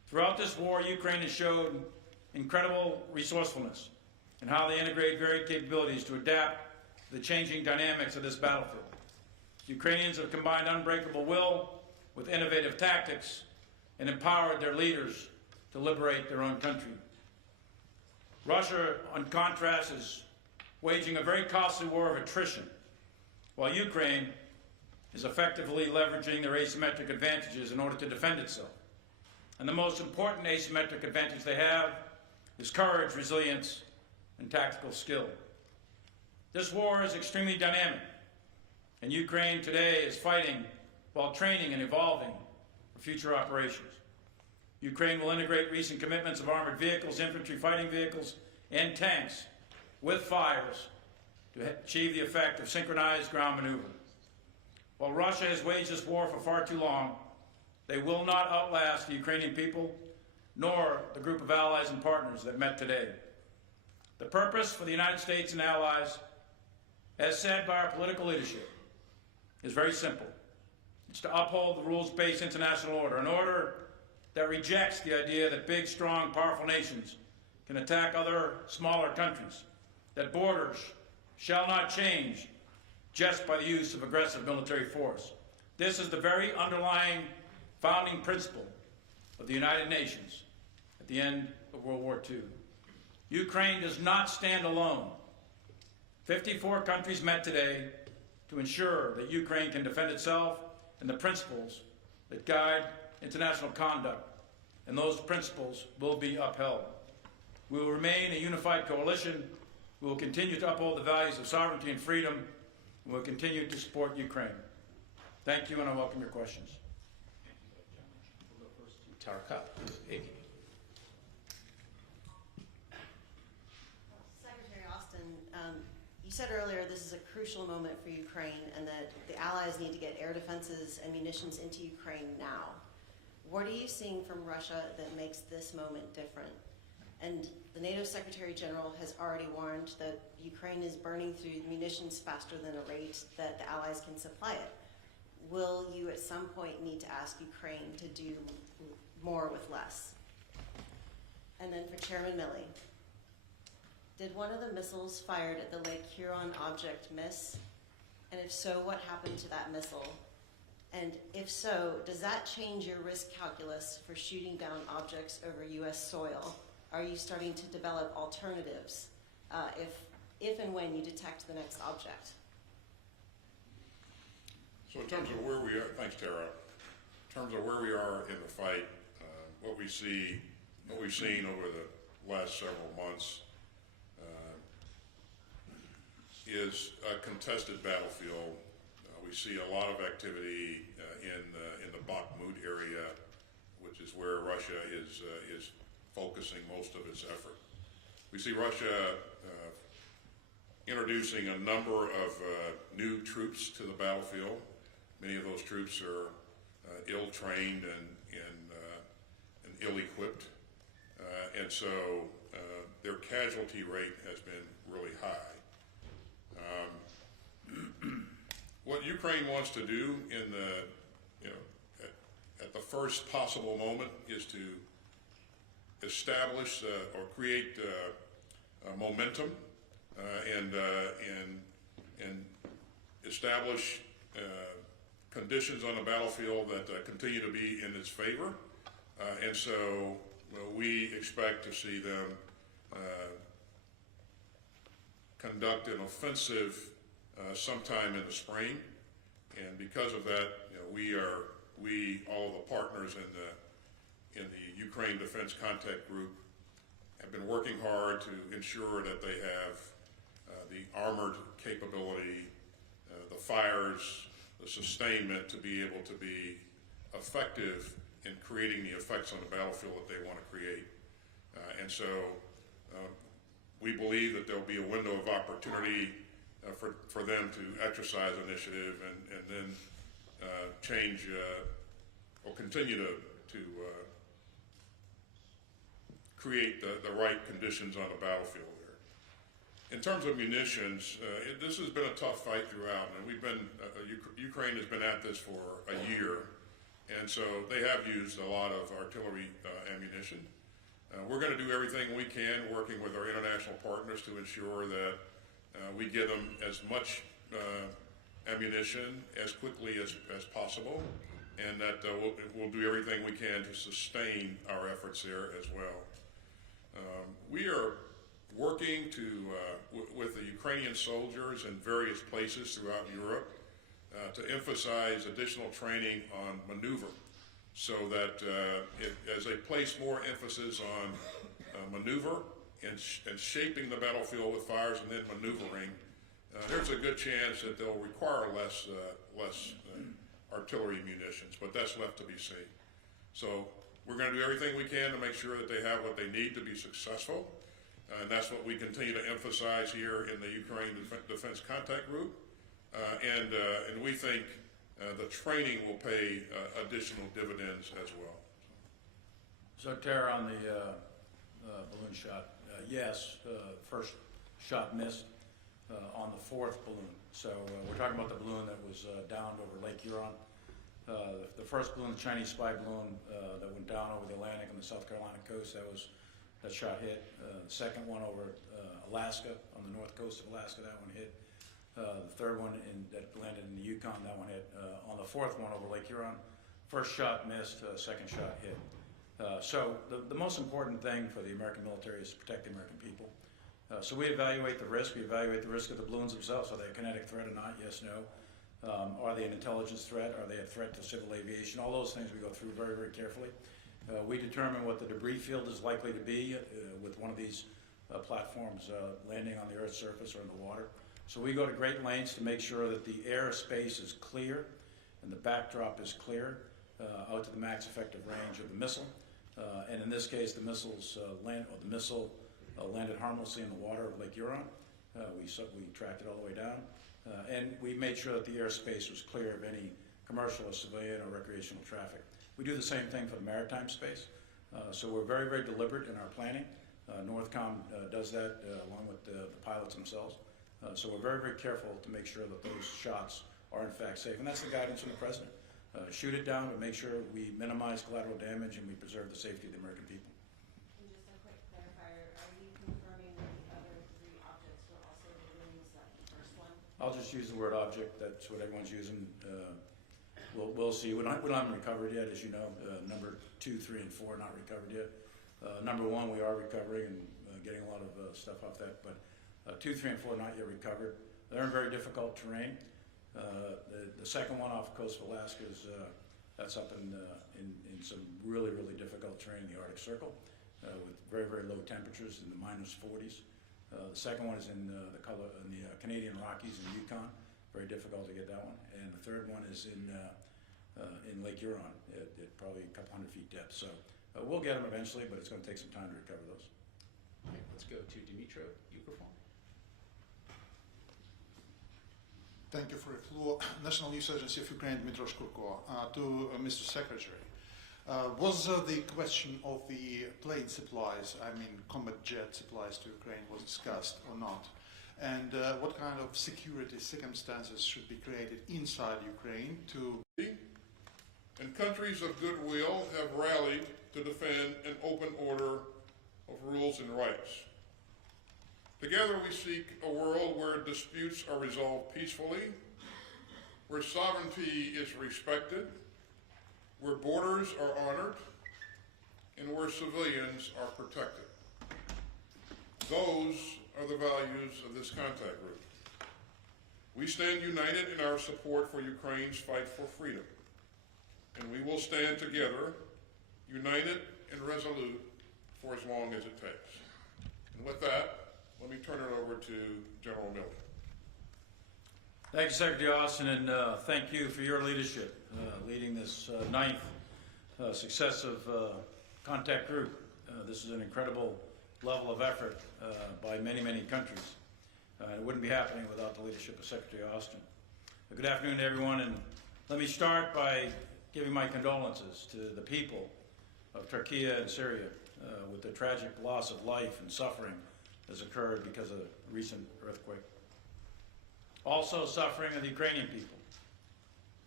Throughout this war, Ukraine has showed incredible resourcefulness in how they integrate varied capabilities to adapt to the changing dynamics of this battlefield. Ukrainians have combined unbreakable will with innovative tactics and empowered their leaders to liberate their own country. Russia, on contrast, is waging a very costly war of attrition, while Ukraine is effectively leveraging their asymmetric advantages in order to defend itself. And the most important asymmetric advantage they have is courage, resilience, and tactical skill. This war is extremely dynamic, and Ukraine today is fighting while training and evolving for future operations. Ukraine will integrate recent commitments of armored vehicles, infantry fighting vehicles, and tanks with fires to achieve the effect of synchronized ground maneuver. While Russia has waged this war for far too long, they will not outlast the Ukrainian people, nor the group of allies and partners that met today. The purpose for the United States and allies, as said by our political leadership, is very simple. It's to uphold the rules-based international order, an order that rejects the idea that big, strong, powerful nations can attack other smaller countries, that borders shall not change just by the use of aggressive military force. This is the very underlying founding principle of the United Nations at the end of World War II. Ukraine does not stand alone. 54 countries met today to ensure that Ukraine can defend itself and the principles that guide international conduct, and those principles will be upheld. We will remain a unified coalition. We will continue to uphold the values of sovereignty and freedom, and we will continue to support Ukraine. Thank you, and I welcome your questions. We'll go first to Tara Cupp, AP. Secretary Austin, you said earlier this is a crucial moment for Ukraine and that the allies need to get air defenses and munitions into Ukraine now. What are you seeing from Russia that makes this moment different? And the NATO Secretary General has already warned that Ukraine is burning through munitions faster than a rate that the allies can supply it. Will you at some point need to ask Ukraine to do more with less? And then for Chairman Milley, did one of the missiles fired at the Lake Huron object miss? And if so, what happened to that missile? And if so, does that change your risk calculus for shooting down objects over U.S. soil? Are you starting to develop alternatives if and when you detect the next object? So in terms of where we are, thanks Tara, in terms of where we are in the fight, what we've seen over the last several months is a contested battlefield. We see a lot of activity in the Bakhmut area, which is where Russia is focusing most of its effort. We see Russia introducing a number of new troops to the battlefield. Many of those troops are ill-trained and ill-equipped, and so their casualty rate has been really high. What Ukraine wants to do in the, at the first possible moment is to establish or create momentum and establish conditions on the battlefield that continue to be in its favor. And so we expect to see them conduct an offensive sometime in the spring, and because of that, all of the partners in the Ukraine Defense Contact Group have been working hard to ensure that they have the armored capability, the fires, the sustainment to be able to be effective in creating the effects on the battlefield that they want to create. And so we believe that there will be a window of opportunity for them to exercise initiative and then change or continue to create the right conditions on the battlefield there. In terms of munitions, this has been a tough fight throughout, and Ukraine has been at this for a year. And so they have used a lot of artillery ammunition. We're going to do everything we can, working with our international partners, to ensure that we get them as much ammunition as quickly as possible, and that we'll do everything we can to sustain our efforts there as well. We are working with the Ukrainian soldiers in various places throughout Europe to emphasize additional training on maneuver, so that as they place more emphasis on maneuver and shaping the battlefield with fires and then maneuvering, there's a good chance that they'll require less artillery munitions, but that's left to be seen. So we're going to do everything we can to make sure that they have what they need to be successful, and that's what we continue to emphasize here in the Ukraine Defense Contact Group, and we think the training will pay additional dividends as well. So, Tara, on the balloon shot, yes, first shot missed on the fourth balloon. So we're talking about the balloon that was downed over Lake Huron. The first balloon, the Chinese spy balloon that went down over the Atlantic on the South Carolina coast, that shot hit. The second one over Alaska, on the north coast of Alaska, that one hit. The third one that landed in the Yukon, that one hit. On the fourth one over Lake Huron, first shot missed, second shot hit. So the most important thing for the American military is to protect the American people. So we evaluate the risk. We evaluate the risk of the balloons themselves. Are they a kinetic threat or not? Yes, no. Are they an intelligence threat? Are they a threat to civil aviation? All those things we go through very, very carefully. We determine what the debris field is likely to be with one of these platforms landing on the Earth's surface or in the water. So we go to great lengths to make sure that the airspace is clear and the backdrop is clear out to the max effective range of the missile. And in this case, the missile landed harmlessly in the water of Lake Huron. We tracked it all the way down, and we made sure that the airspace was clear of any commercial or civilian or recreational traffic. We do the same thing for the maritime space. So we're very, very deliberate in our planning. NORTHCOM does that along with the pilots themselves. So we're very, very careful to make sure that those shots are in fact safe. And that's the guidance from the President. Shoot it down, but make sure we minimize collateral damage and we preserve the safety of the American people. And just a quick clarifier, are you confirming that the other three objects were also balloons, like the first one? I'll just use the word object. That's what everyone's using. We'll see. We don't have them recovered yet, as you know. Number 2, 3, and 4 not recovered yet. Number 1 we are recovering and getting a lot of stuff off that, but 2, 3, and 4 not yet recovered. They're in very difficult terrain. The second one off the coast of Alaska is that's up in some really, really difficult terrain in the Arctic Circle with very, very low temperatures in the -40s. The second one is in the Canadian Rockies in Yukon. Very difficult to get that one. And the third one is in Lake Huron at probably a couple hundred feet depth. So we'll get them eventually, but it's going to take some time to recover those. All right, let's go to Dmitry Peskov. Thank you for the floor. National News Agency of Ukraine, Dmitry Peskov. To Mr. Secretary, was the question of the plane supplies, I mean combat jet supplies to Ukraine, was discussed or not? And what kind of security circumstances should be created inside Ukraine to... And countries of goodwill have rallied to defend an open order of rules and rights. Together we seek a world where disputes are resolved peacefully, where sovereignty is respected, where borders are honored, and where civilians are protected. Those are the values of this contact group. We stand united in our support for Ukraine's fight for freedom, and we will stand together, united and resolute, for as long as it takes. And with that, let me turn it over to General Miller. Thank you, Secretary Austin, and thank you for your leadership, leading this ninth successive contact group. This is an incredible level of effort by many, many countries. It wouldn't be happening without the leadership of Secretary Austin. Good afternoon, everyone, and let me start by giving my condolences to the people of Turkey and Syria with the tragic loss of life and suffering has occurred because of the recent earthquake. Also suffering are the Ukrainian people.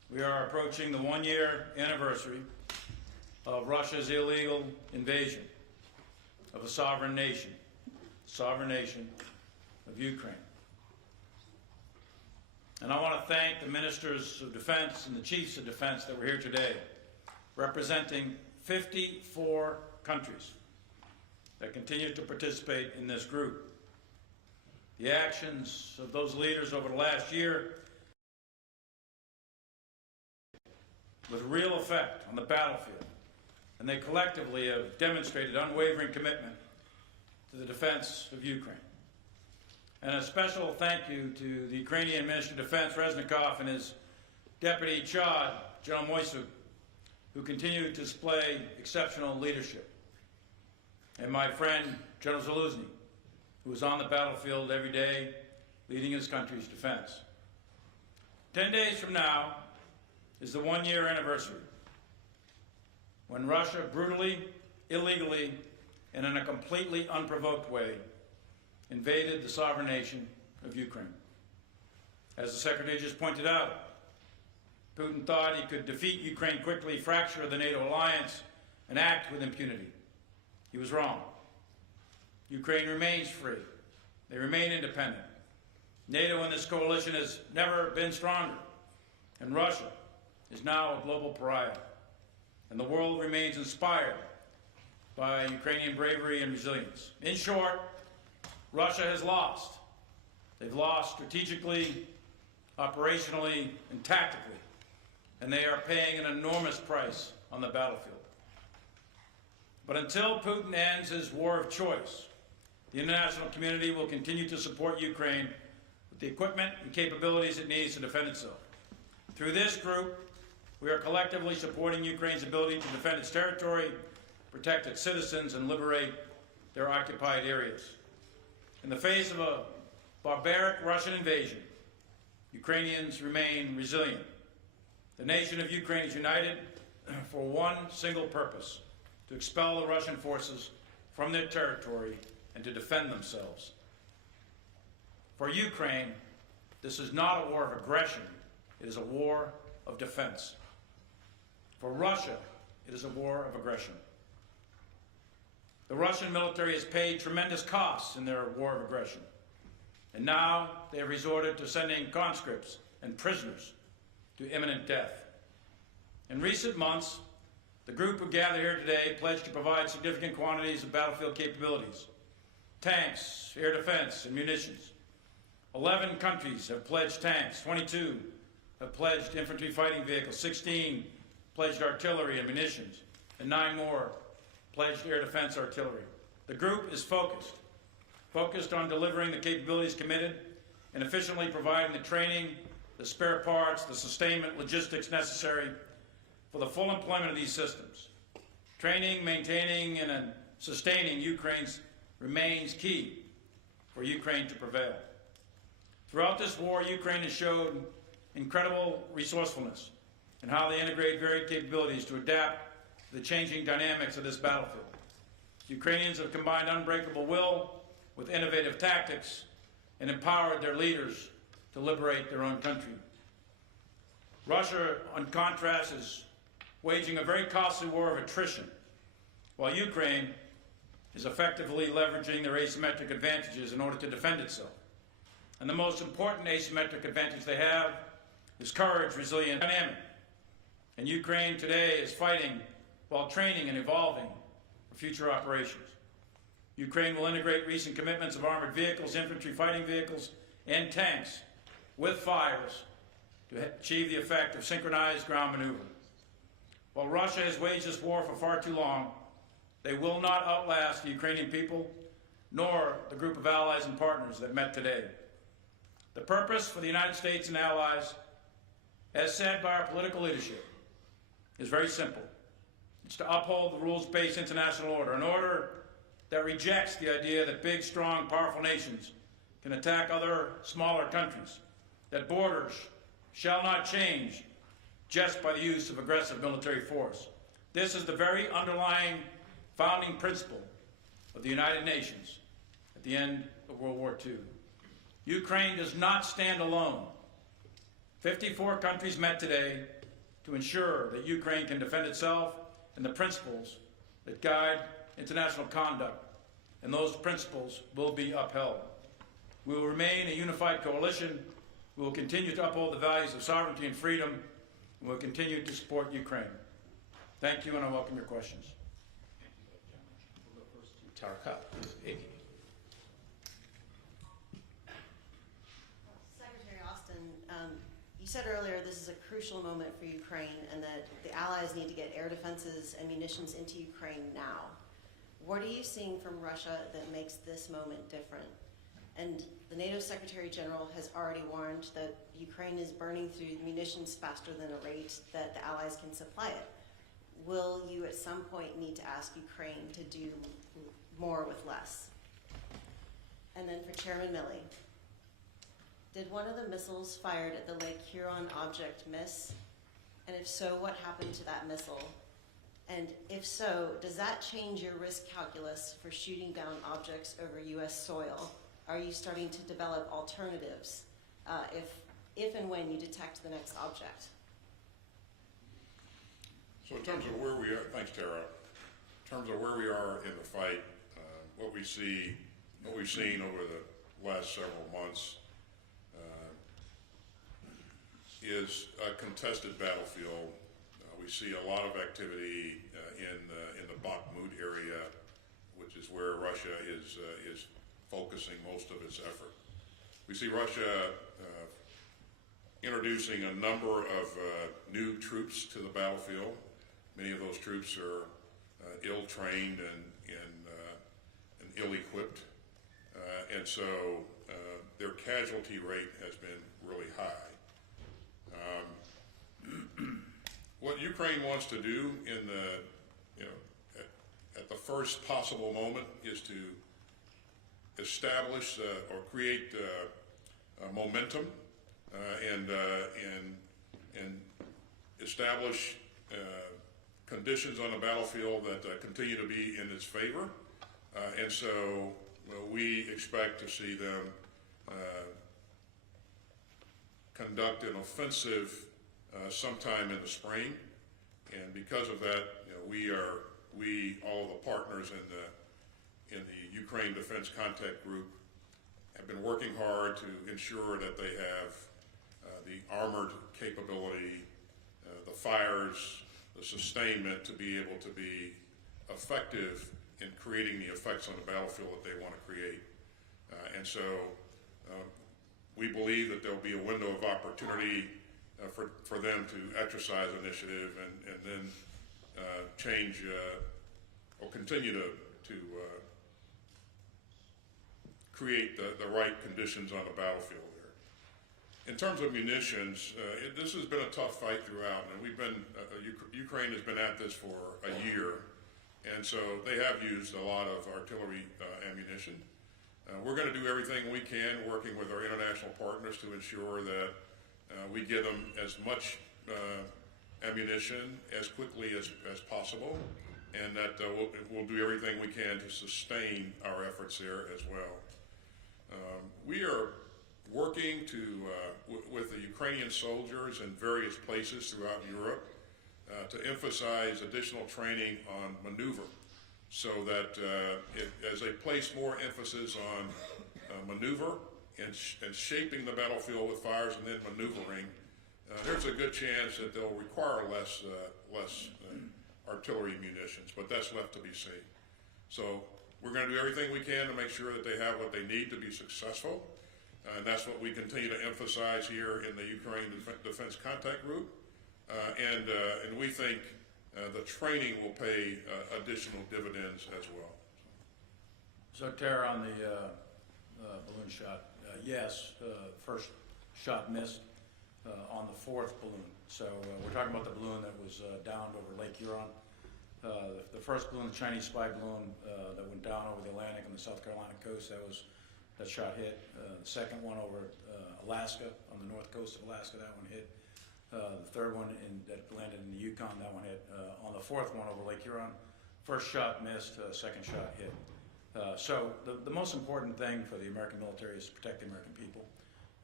we are approaching the one-year anniversary of Russia's illegal invasion of a sovereign nation of Ukraine. And I want to thank the ministers of defense and the chiefs of defense that were here today, representing 54 countries that continue to participate in this group. The actions of those leaders over the last year with real effect on the battlefield, and they collectively have demonstrated unwavering commitment to the defense of Ukraine. And a special thank you to the Ukrainian Minister of Defense, Reznikov, and his Deputy Chad, General Moisuk, who continue to display exceptional leadership. And my friend, General Zaluzny, who is on the battlefield every day, leading his country's defense. 10 days from now is the one-year anniversary when Russia brutally, illegally, and in a completely unprovoked way invaded the sovereign nation of Ukraine. As the Secretary just pointed out, Putin thought he could defeat Ukraine quickly, fracture the NATO alliance, and act with impunity. He was wrong. Ukraine remains free. They remain independent. NATO in this coalition has never been stronger, and Russia is now a global pariah. And the world remains inspired by Ukrainian bravery and resilience. In short, Russia has lost. They've lost strategically, operationally, and tactically, and they are paying an enormous price on the battlefield. But until Putin ends his war of choice, the international community will continue to support Ukraine with the equipment and capabilities it needs to defend itself. Through this group, we are collectively supporting Ukraine's ability to defend its territory, protect its citizens, and liberate their occupied areas. In the face of a barbaric Russian invasion, Ukrainians remain resilient. The nation of Ukraine is united for one single purpose: to expel the Russian forces from their territory and to defend themselves. For Ukraine, this is not a war of aggression, it is a war of defense. For Russia, it is a war of aggression. The Russian military has paid tremendous costs in their war of aggression, and now they have resorted to sending conscripts and prisoners to imminent death. In recent months, the group who gathered here today pledged to provide significant quantities of battlefield capabilities: tanks, air defense, and munitions. 11 countries have pledged tanks, 22 have pledged infantry fighting vehicles, 16 pledged artillery and munitions, and 9 more pledged air defense artillery. The group is focused on delivering the capabilities committed and efficiently providing the training, the spare parts, the sustainment, logistics necessary for the full employment of these systems. Training, maintaining, and sustaining Ukraine's remains key for Ukraine to prevail. Throughout this war, Ukraine has showed incredible resourcefulness in how they integrate varied capabilities to adapt to the changing dynamics of this battlefield. Ukrainians have combined unbreakable will with innovative tactics and empowered their leaders to liberate their own country. Russia, on contrast, is waging a very costly war of attrition, while Ukraine is effectively leveraging their asymmetric advantages in order to defend itself. And the most important asymmetric advantage they have is courage, resilience, and dynamic. And Ukraine today is fighting while training and evolving for future operations. Ukraine will integrate recent commitments of armored vehicles, infantry fighting vehicles, and tanks with fires to achieve the effect of synchronized ground maneuver. While Russia has waged this war for far too long, they will not outlast the Ukrainian people, nor the group of allies and partners that met today. The purpose for the United States and allies, as said by our political leadership, is very simple. It's to uphold the rules-based international order, an order that rejects the idea that big, strong, powerful nations can attack other smaller countries, that borders shall not change just by the use of aggressive military force. This is the very underlying founding principle of the United Nations at the end of World War II. Ukraine does not stand alone 54 countries met today to ensure that Ukraine can defend itself and the principles that guide international conduct, and those principles will be upheld. We will remain a unified coalition. We will continue to uphold the values of sovereignty and freedom, and we'll continue to support Ukraine. Thank you, and I welcome your questions. We'll go first to Tarka. Secretary Austin, you said earlier this is a crucial moment for Ukraine and that the Allies need to get air defenses and munitions into Ukraine now. What are you seeing from Russia that makes this moment different? And the NATO Secretary General has already warned that Ukraine is burning through munitions faster than a rate that the Allies can supply it. Will you at some point need to ask Ukraine to do more with less? And then for Chairman Milley, did one of the missiles fired at the Lake Huron object miss? And if so, what happened to that missile? And if so, does that change your risk calculus for shooting down objects over U.S. soil? Are you starting to develop alternatives if and when you detect the next object? So in terms of where we are, thanks Tara, in terms of where we are in the fight, what we've seen over the last several months is a contested battlefield. We see a lot of activity in the Bakhmut area, which is where Russia is focusing most of its effort. We see Russia introducing a number of new troops to the battlefield. Many of those troops are ill-trained and ill-equipped, and so their casualty rate has been really high. What Ukraine wants to do in at the first possible moment is to establish or create momentum and establish conditions on the battlefield that continue to be in its favor, and so we expect to see them conduct an offensive sometime in the spring, and because of that, all of the partners in the Ukraine Defense Contact Group have been working hard to ensure that they have the armored capability, the fires, the sustainment to be able to be effective in creating the effects on the battlefield that they want to create. And so we believe that there'll be a window of opportunity for them to exercise initiative and then change or continue to create the right conditions on the battlefield there. In terms of munitions, this has been a tough fight throughout, and Ukraine has been at this for a year, and so they have used a lot of artillery ammunition. We're going to do everything we can, working with our international partners, to ensure that we get them as much ammunition as quickly as possible, and that we'll do everything we can to sustain our efforts there as well. We are working with the Ukrainian soldiers in various places throughout Europe to emphasize additional training on maneuver, so that as they place more emphasis on maneuver and shaping the battlefield with fires and then maneuvering, there's a good chance that they'll require less artillery munitions, but that's left to be seen. So we're going to do everything we can to make sure that they have what they need to be successful, and that's what we continue to emphasize here in the Ukraine Defense Contact Group, and we think the training will pay additional dividends as well. So Tara, on the balloon shot, yes, first shot missed on the fourth balloon. So we're talking about the balloon that was downed over Lake Huron. The first balloon, the Chinese spy balloon that went down over the Atlantic on the South Carolina coast, that shot hit. The second one over Alaska, on the north coast of Alaska, that one hit. The third one that landed in the Yukon, that one hit. On the fourth one over Lake Huron, first shot missed, second shot hit. So the most important thing for the American military is to protect the American people.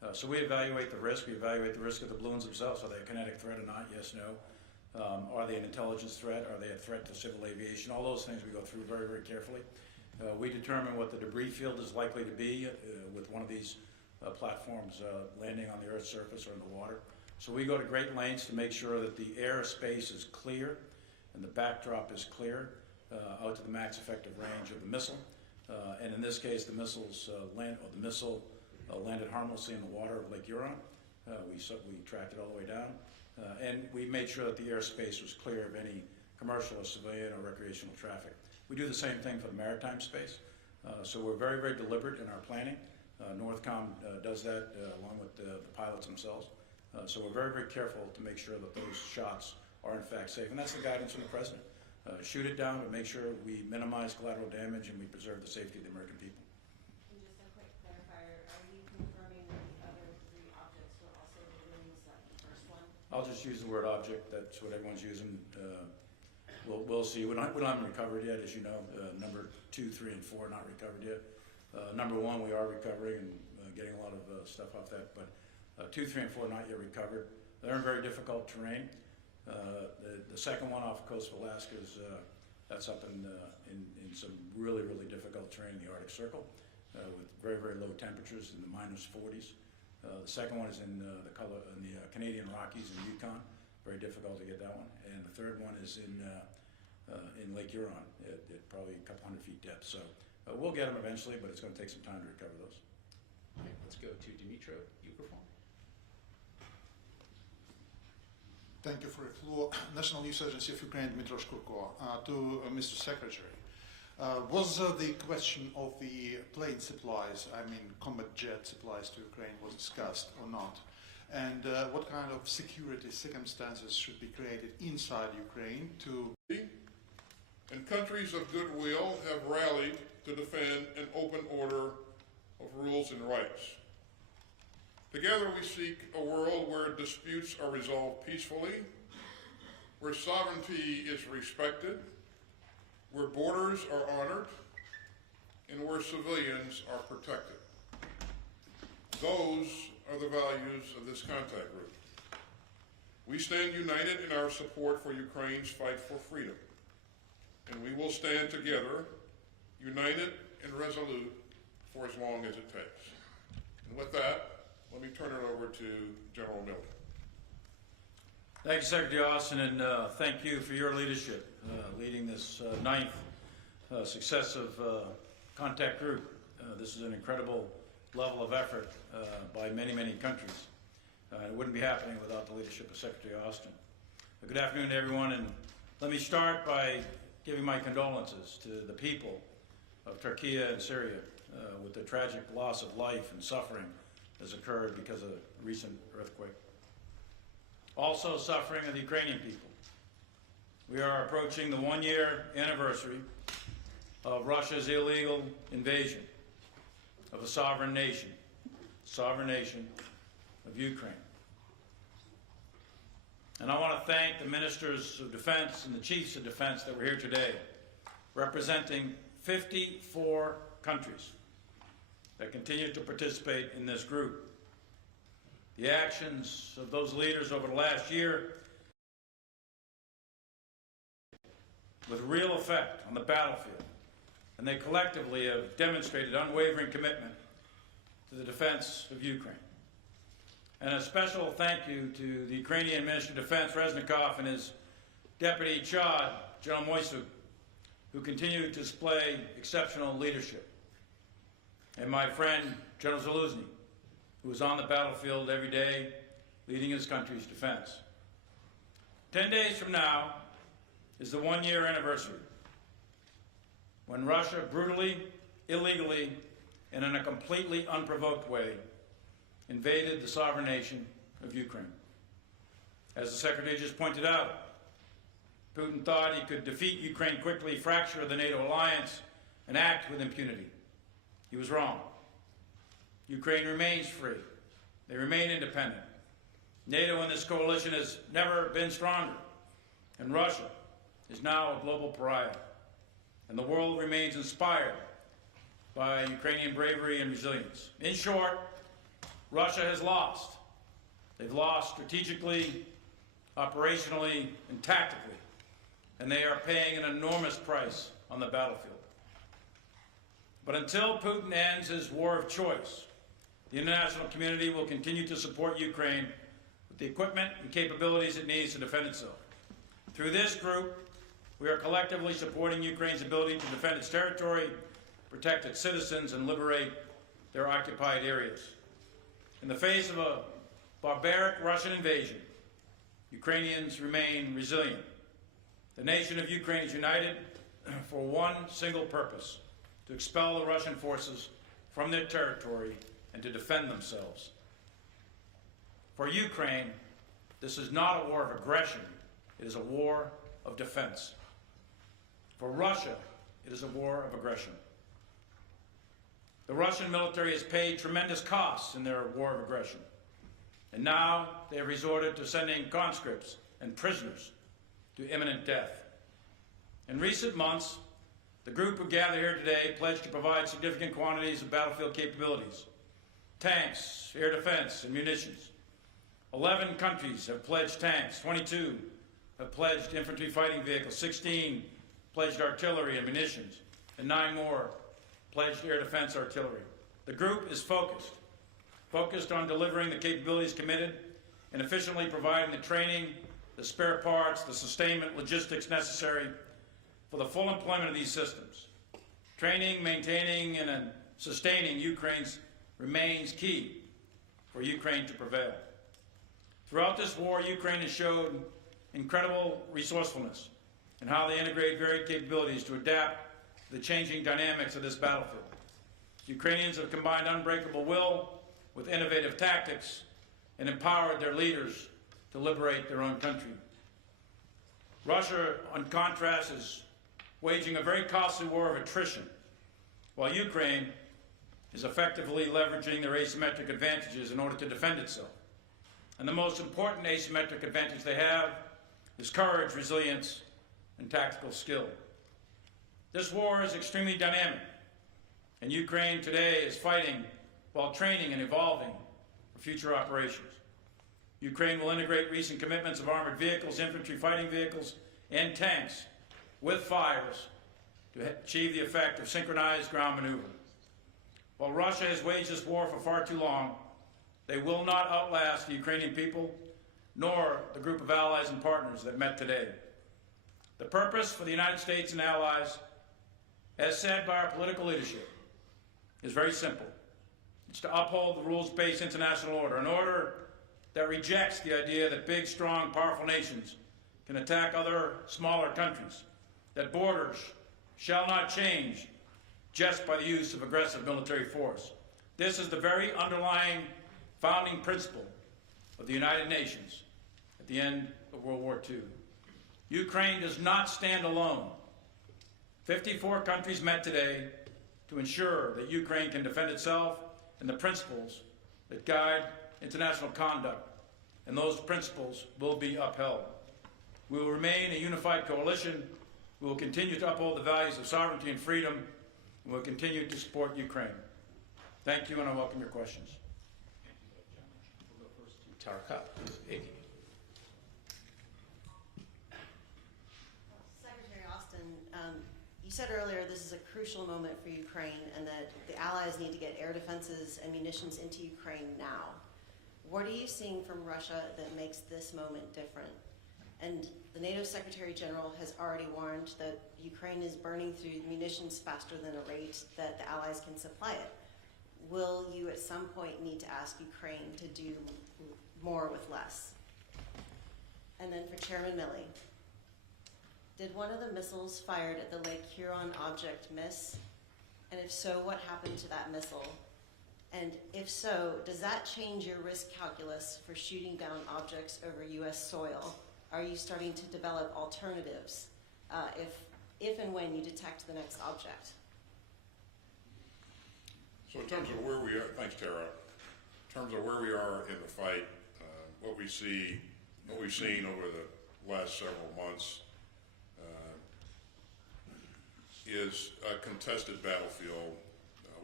So we evaluate the risk. We evaluate the risk of the balloons themselves. Are they a kinetic threat or not? Yes, no. Are they an intelligence threat? Are they a threat to civil aviation? All those things we go through very, very carefully. We determine what the debris field is likely to be with one of these platforms landing on the Earth's surface or in the water. So we go to great lengths to make sure that the airspace is clear and the backdrop is clear out to the max effective range of the missile. And in this case, the missile landed harmlessly in the water of Lake Huron. We tracked it all the way down. And we made sure that the airspace was clear of any commercial or civilian or recreational traffic. We do the same thing for the maritime space. So we're very, very deliberate in our planning. Northcom does that along with the pilots themselves. So we're very, very careful to make sure that those shots are in fact safe. And that's the guidance from the President. Shoot it down, but make sure we minimize collateral damage and we preserve the safety of the American people. And just a quick clarifier, are you confirming that the other three objects were also deliveries, like the first one? I'll just use the word object. That's what everyone's using. We'll see. We haven't recovered yet, as you know. Number 2, 3, and 4 not recovered yet. Number 1 we are recovering and getting a lot of stuff off that, but 2, 3, and 4 not yet recovered. They're in very difficult terrain. The second one off the coast of Alaska is that's up in some really, really difficult terrain in the Arctic Circle with very, very low temperatures in the -40s. The second one is in the Canadian Rockies in Yukon. Very difficult to get that one. And the third one is in Lake Huron at probably a couple hundred feet depth. So we'll get them eventually, but it's going to take some time to recover those. Okay, let's go to Dmitry. You perform. Thank you for the floor. National News Agency of Ukraine, Dmitry Peskov. To Mr. Secretary, was the question of the plane supplies, I mean combat jet supplies to Ukraine, was discussed or not? And what kind of security circumstances should be created inside Ukraine to... And countries of goodwill have rallied to defend an open order of rules and rights. Together we seek a world where disputes are resolved peacefully, where sovereignty is respected, where borders are honored, and where civilians are protected. Those are the values of this contact group. We stand united in our support for Ukraine's fight for freedom, and we will stand together, united and resolute, for as long as it takes. And with that, let me turn it over to General Miller. Thank you, Secretary Austin, and thank you for your leadership, leading this ninth successive contact group. This is an incredible level of effort by many, many countries. It wouldn't be happening without the leadership of Secretary Austin. Good afternoon to everyone, and let me start by giving my condolences to the people of Turkey and Syria with the tragic loss of life and suffering has occurred because of the recent earthquake. Also suffering are the Ukrainian people. We are approaching the one-year anniversary of Russia's illegal invasion of a sovereign nation of Ukraine. And I want to thank the ministers of defense and the chiefs of defense that were here today, representing 54 countries that continue to participate in this group. The actions of those leaders over the last year with real effect on the battlefield, and they collectively have demonstrated unwavering commitment to the defense of Ukraine. And a special thank you to the Ukrainian Minister of Defense, Reznikov, and his Deputy Chad, General Moisuk, who continue to display exceptional leadership. And my friend, General Zaluzny, who is on the battlefield every day, leading his country's defense. 10 days from now is the one-year anniversary when Russia brutally, illegally, and in a completely unprovoked way invaded the sovereign nation of Ukraine. As the Secretary just pointed out, Putin thought he could defeat Ukraine quickly, fracture the NATO alliance, and act with impunity. He was wrong. Ukraine remains free. They remain independent. NATO in this coalition has never been stronger, and Russia is now a global pariah. And the world remains inspired by Ukrainian bravery and resilience. In short, Russia has lost. They've lost strategically, operationally, and tactically, and they are paying an enormous price on the battlefield. But until Putin ends his war of choice, the international community will continue to support Ukraine with the equipment and capabilities it needs to defend itself. Through this group, we are collectively supporting Ukraine's ability to defend its territory, protect its citizens, and liberate their occupied areas. In the face of a barbaric Russian invasion, Ukrainians remain resilient. The nation of Ukraine is united for one single purpose: to expel the Russian forces from their territory and to defend themselves. For Ukraine, this is not a war of aggression, it is a war of defense. For Russia, it is a war of aggression. The Russian military has paid tremendous costs in their war of aggression, and now they have resorted to sending conscripts and prisoners to imminent death. In recent months, the group who gathered here today pledged to provide significant quantities of battlefield capabilities: tanks, air defense, and munitions. 11 countries have pledged tanks, 22 have pledged infantry fighting vehicles, 16 pledged artillery and munitions, and 9 more pledged air defense artillery. The group is focused on delivering the capabilities committed and efficiently providing the training, the spare parts, the sustainment, logistics necessary for the full employment of these systems. Training, maintaining, and sustaining Ukraine's remains key for Ukraine to prevail. Throughout this war, Ukraine has showed incredible resourcefulness in how they integrate varied capabilities to adapt to the changing dynamics of this battlefield. Ukrainians have combined unbreakable will with innovative tactics and empowered their leaders to liberate their own country. Russia, on contrast, is waging a very costly war of attrition, while Ukraine is effectively leveraging their asymmetric advantages in order to defend itself. And the most important asymmetric advantage they have is courage, resilience, and tactical skill. This war is extremely dynamic, and Ukraine today is fighting while training and evolving for future operations. Ukraine will integrate recent commitments of armored vehicles, infantry fighting vehicles, and tanks with fires to achieve the effect of synchronized ground maneuver. While Russia has waged this war for far too long, they will not outlast the Ukrainian people, nor the group of allies and partners that met today. The purpose for the United States and allies, as said by our political leadership, is very simple. It's to uphold the rules-based international order, an order that rejects the idea that big, strong, powerful nations can attack other smaller countries, that borders shall not change just by the use of aggressive military force. This is the very underlying founding principle of the United Nations at the end of World War II. Ukraine does not stand alone. 54 countries met today to ensure that Ukraine can defend itself and the principles that guide international conduct, and those principles will be upheld. We will remain a unified coalition. We will continue to uphold the values of sovereignty and freedom, and we will continue to support Ukraine. Thank you, and I welcome your questions. We'll go first to Tarka. Secretary Austin, you said earlier this is a crucial moment for Ukraine and that the allies need to get air defenses and munitions into Ukraine now. What are you seeing from Russia that makes this moment different? And the NATO Secretary General has already warned that Ukraine is burning through munitions faster than a rate that the allies can supply it. Will you at some point need to ask Ukraine to do more with less? And then for Chairman Milley, did one of the missiles fired at the Lake Huron object miss? And if so, what happened to that missile? And if so, does that change your risk calculus for shooting down objects over U.S. soil? Are you starting to develop alternatives if and when you detect the next object? So in terms of where we are, thanks Tara, in terms of where we are in the fight, what we've seen over the last several months is a contested battlefield. We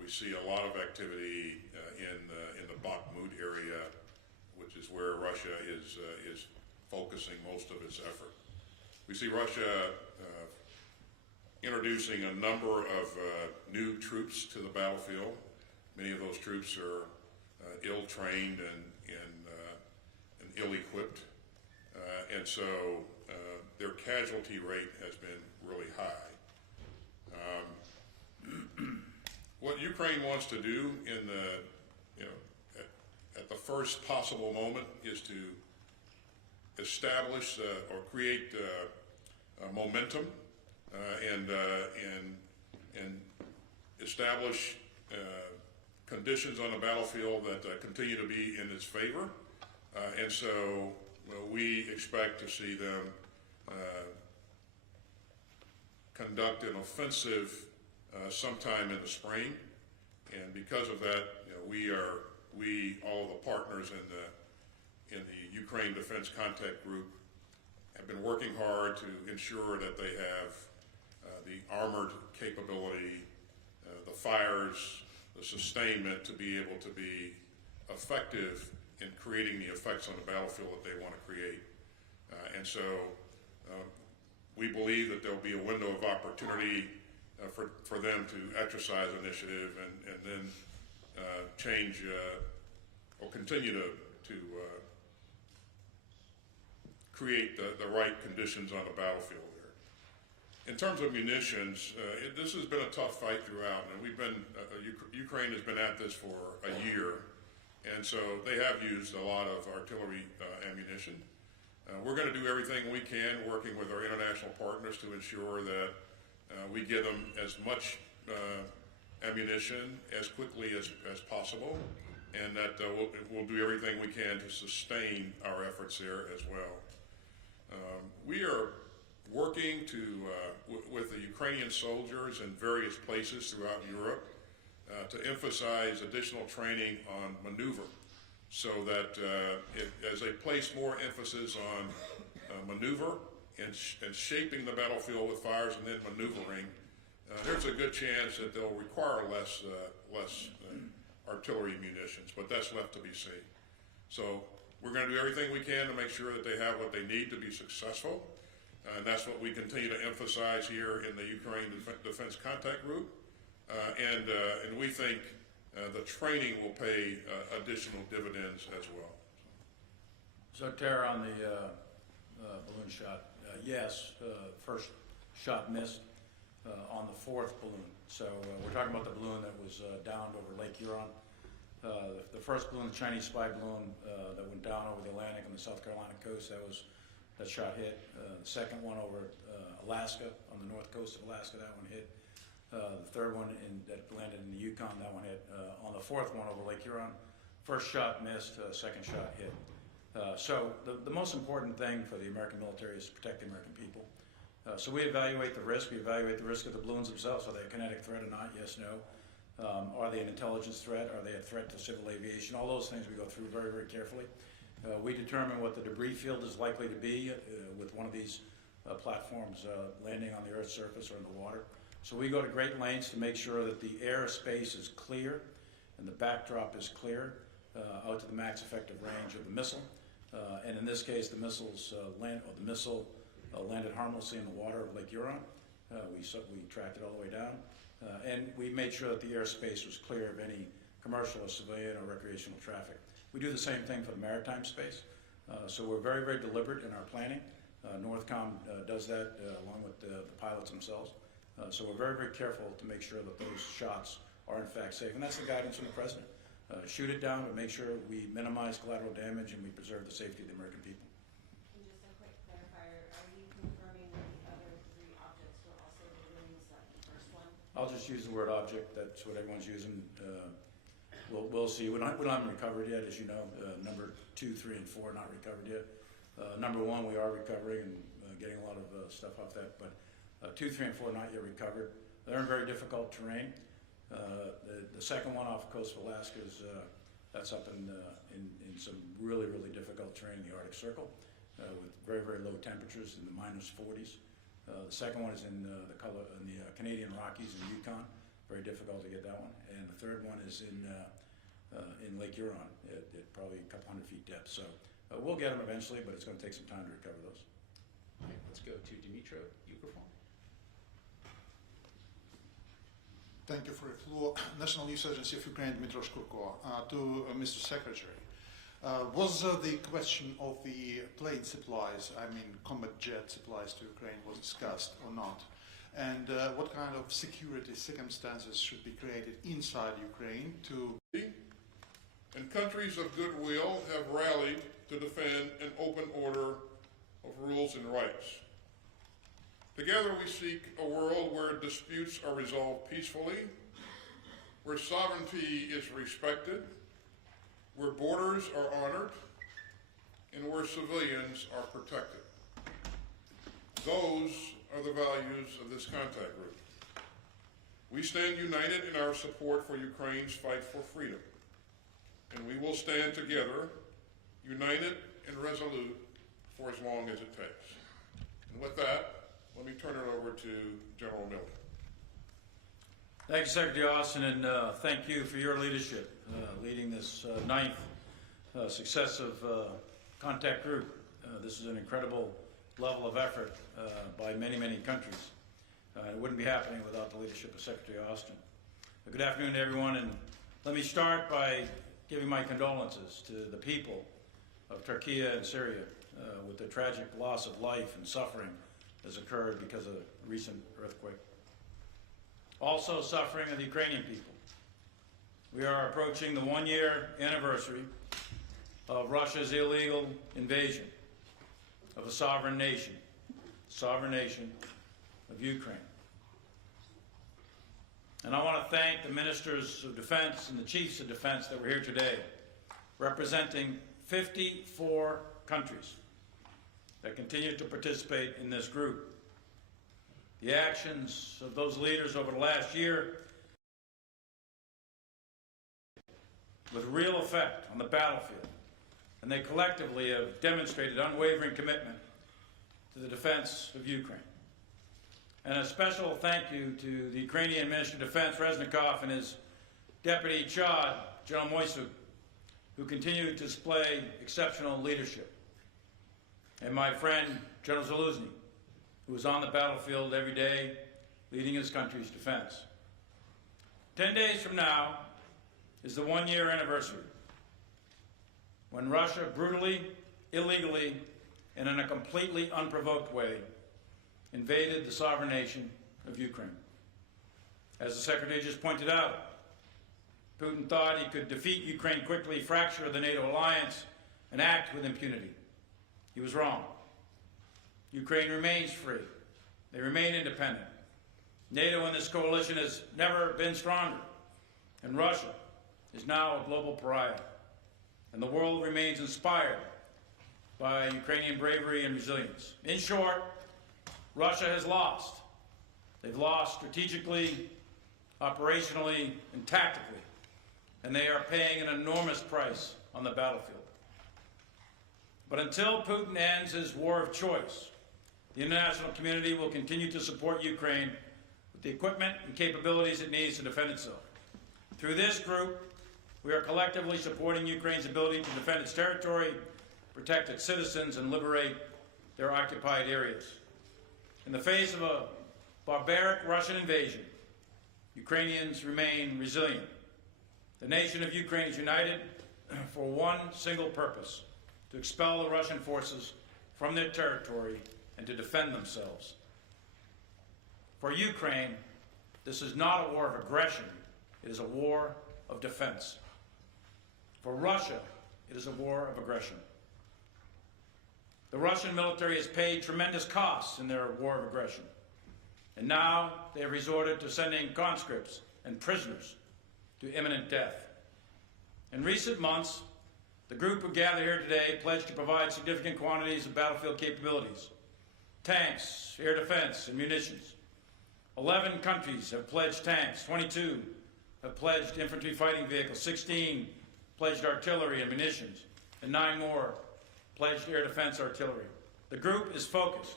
We see a lot of activity in the Bakhmut area, which is where Russia is focusing most of its effort. We see Russia introducing a number of new troops to the battlefield. Many of those troops are ill-trained and ill-equipped, and so their casualty rate has been really high. What Ukraine wants to do in the, at the first possible moment is to establish or create momentum and establish conditions on the battlefield that continue to be in its favor. And so we expect to see them conduct an offensive sometime in the spring. And because of that, all of the partners in the Ukraine Defense Contact Group have been working hard to ensure that they have the armored capability, the fires, the sustainment to be able to be effective in creating the effects on the battlefield that they want to create. And so we believe that there will be a window of opportunity for them to exercise initiative and then change or continue to create the right conditions on the battlefield there. In terms of munitions, this has been a tough fight throughout, and Ukraine has been at this for a year, and so they have used a lot of artillery ammunition. We're going to do everything we can, working with our international partners, to ensure that we give them as much ammunition as quickly as possible, and that we'll do everything we can to sustain our efforts there as well. We are working with the Ukrainian soldiers in various places throughout Europe to emphasize additional training on maneuver, so that as they place more emphasis on maneuver and shaping the battlefield with fires and then maneuvering, there's a good chance that they'll require less artillery munitions, but that's left to be seen. So we're going to do everything we can to make sure that they have what they need to be successful, and that's what we continue to emphasize here in the Ukraine Defense Contact Group, and we think the training will pay additional dividends as well. So Tara, on the balloon shot, yes, first shot missed on the fourth balloon. So we're talking about the balloon that was downed over Lake Huron. The first balloon, the Chinese spy balloon that went down over the Atlantic on the South Carolina coast, that shot hit. The second one over Alaska, on the north coast of Alaska, that one hit. The third one that landed in the Yukon, that one hit. On the fourth one over Lake Huron, first shot missed, second shot hit. So the most important thing for the American military is to protect the American people. So we evaluate the risk. We evaluate the risk of the balloons themselves. Are they a kinetic threat or not? Yes, no. Are they an intelligence threat? Are they a threat to civil aviation? All those things we go through very, very carefully. We determine what the debris field is likely to be with one of these platforms landing on the Earth's surface or in the water. So we go to great lengths to make sure that the airspace is clear and the backdrop is clear out to the max effective range of the missile. And in this case, the missile landed harmlessly in the water of Lake Huron. We tracked it all the way down. And we made sure that the airspace was clear of any commercial or civilian or recreational traffic. We do the same thing for the maritime space. So we're very, very deliberate in our planning. Northcom does that along with the pilots themselves. So we're very, very careful to make sure that those shots are in fact safe. And that's the guidance from the President. Shoot it down, but make sure we minimize collateral damage and we preserve the safety of the American people. And just a quick clarifier, are you confirming that the other three objects were also balloons, like the first one? I'll just use the word object. That's what everyone's using. We'll see. We don't have them recovered yet, as you know. Number 2, 3, and 4 not recovered yet. Number 1 we are recovering and getting a lot of stuff off that, but 2, 3, and 4 not yet recovered. They're in very difficult terrain. The second one off the coast of Alaska is that's up in some really, really difficult terrain in the Arctic Circle with very, very low temperatures in the -40s. The second one is in the Canadian Rockies in Yukon, very difficult to get that one. And the third one is in Lake Huron at probably a couple hundred feet depth. So we'll get them eventually, but it's going to take some time to recover those. All right, let's go to Dmitry Peskov. Thank you for the floor. National News Agency of Ukraine, Dmitry Peskov. To Mr. Secretary, was the question of the plane supplies, I mean combat jet supplies to Ukraine, was discussed or not? And what kind of security circumstances should be created inside Ukraine to... And countries of goodwill have rallied to defend an open order of rules and rights. Together we seek a world where disputes are resolved peacefully, where sovereignty is respected, where borders are honored, and where civilians are protected. Those are the values of this contact group. We stand united in our support for Ukraine's fight for freedom, and we will stand together, united and resolute, for as long as it takes. And with that, let me turn it over to General Miller. Thank you, Secretary Austin, and thank you for your leadership, leading this ninth successive contact group. This is an incredible level of effort by many, many countries. It wouldn't be happening without the leadership of Secretary Austin. Good afternoon to everyone, and let me start by giving my condolences to the people of Turkey and Syria with the tragic loss of life and suffering has occurred because of a recent earthquake. Also suffering are the Ukrainian people. We are approaching the one-year anniversary of Russia's illegal invasion of a sovereign nation of Ukraine. And I want to thank the ministers of defense and the chiefs of defense that were here today, representing 54 countries that continue to participate in this group. The actions of those leaders over the last year with real effect on the battlefield, and they collectively have demonstrated unwavering commitment to the defense of Ukraine. And a special thank you to the Ukrainian Minister of Defense, Reznikov, and his Deputy Chad, General Moisuk, who continue to display exceptional leadership. And my friend, General Zaluzny, who is on the battlefield every day, leading his country's defense. 10 days from now is the one-year anniversary when Russia brutally, illegally, and in a completely unprovoked way invaded the sovereign nation of Ukraine. As the Secretary just pointed out, Putin thought he could defeat Ukraine quickly, fracture the NATO alliance, and act with impunity. He was wrong. Ukraine remains free. They remain independent. NATO in this coalition has never been stronger, and Russia is now a global pariah. And the world remains inspired by Ukrainian bravery and resilience. In short, Russia has lost. They've lost strategically, operationally, and tactically, and they are paying an enormous price on the battlefield. But until Putin ends his war of choice, the international community will continue to support Ukraine with the equipment and capabilities it needs to defend itself. Through this group, we are collectively supporting Ukraine's ability to defend its territory, protect its citizens, and liberate their occupied areas. In the face of a barbaric Russian invasion, Ukrainians remain resilient. The nation of Ukraine is united for one single purpose: to expel the Russian forces from their territory and to defend themselves. For Ukraine, this is not a war of aggression, it is a war of defense. For Russia, it is a war of aggression. The Russian military has paid tremendous costs in their war of aggression, and now they have resorted to sending conscripts and prisoners to imminent death. In recent months, the group who gathered here today pledged to provide significant quantities of battlefield capabilities: tanks, air defense, and munitions. 11 countries have pledged tanks, 22 have pledged infantry fighting vehicles, 16 pledged artillery and munitions, and 9 more pledged air defense artillery. The group is focused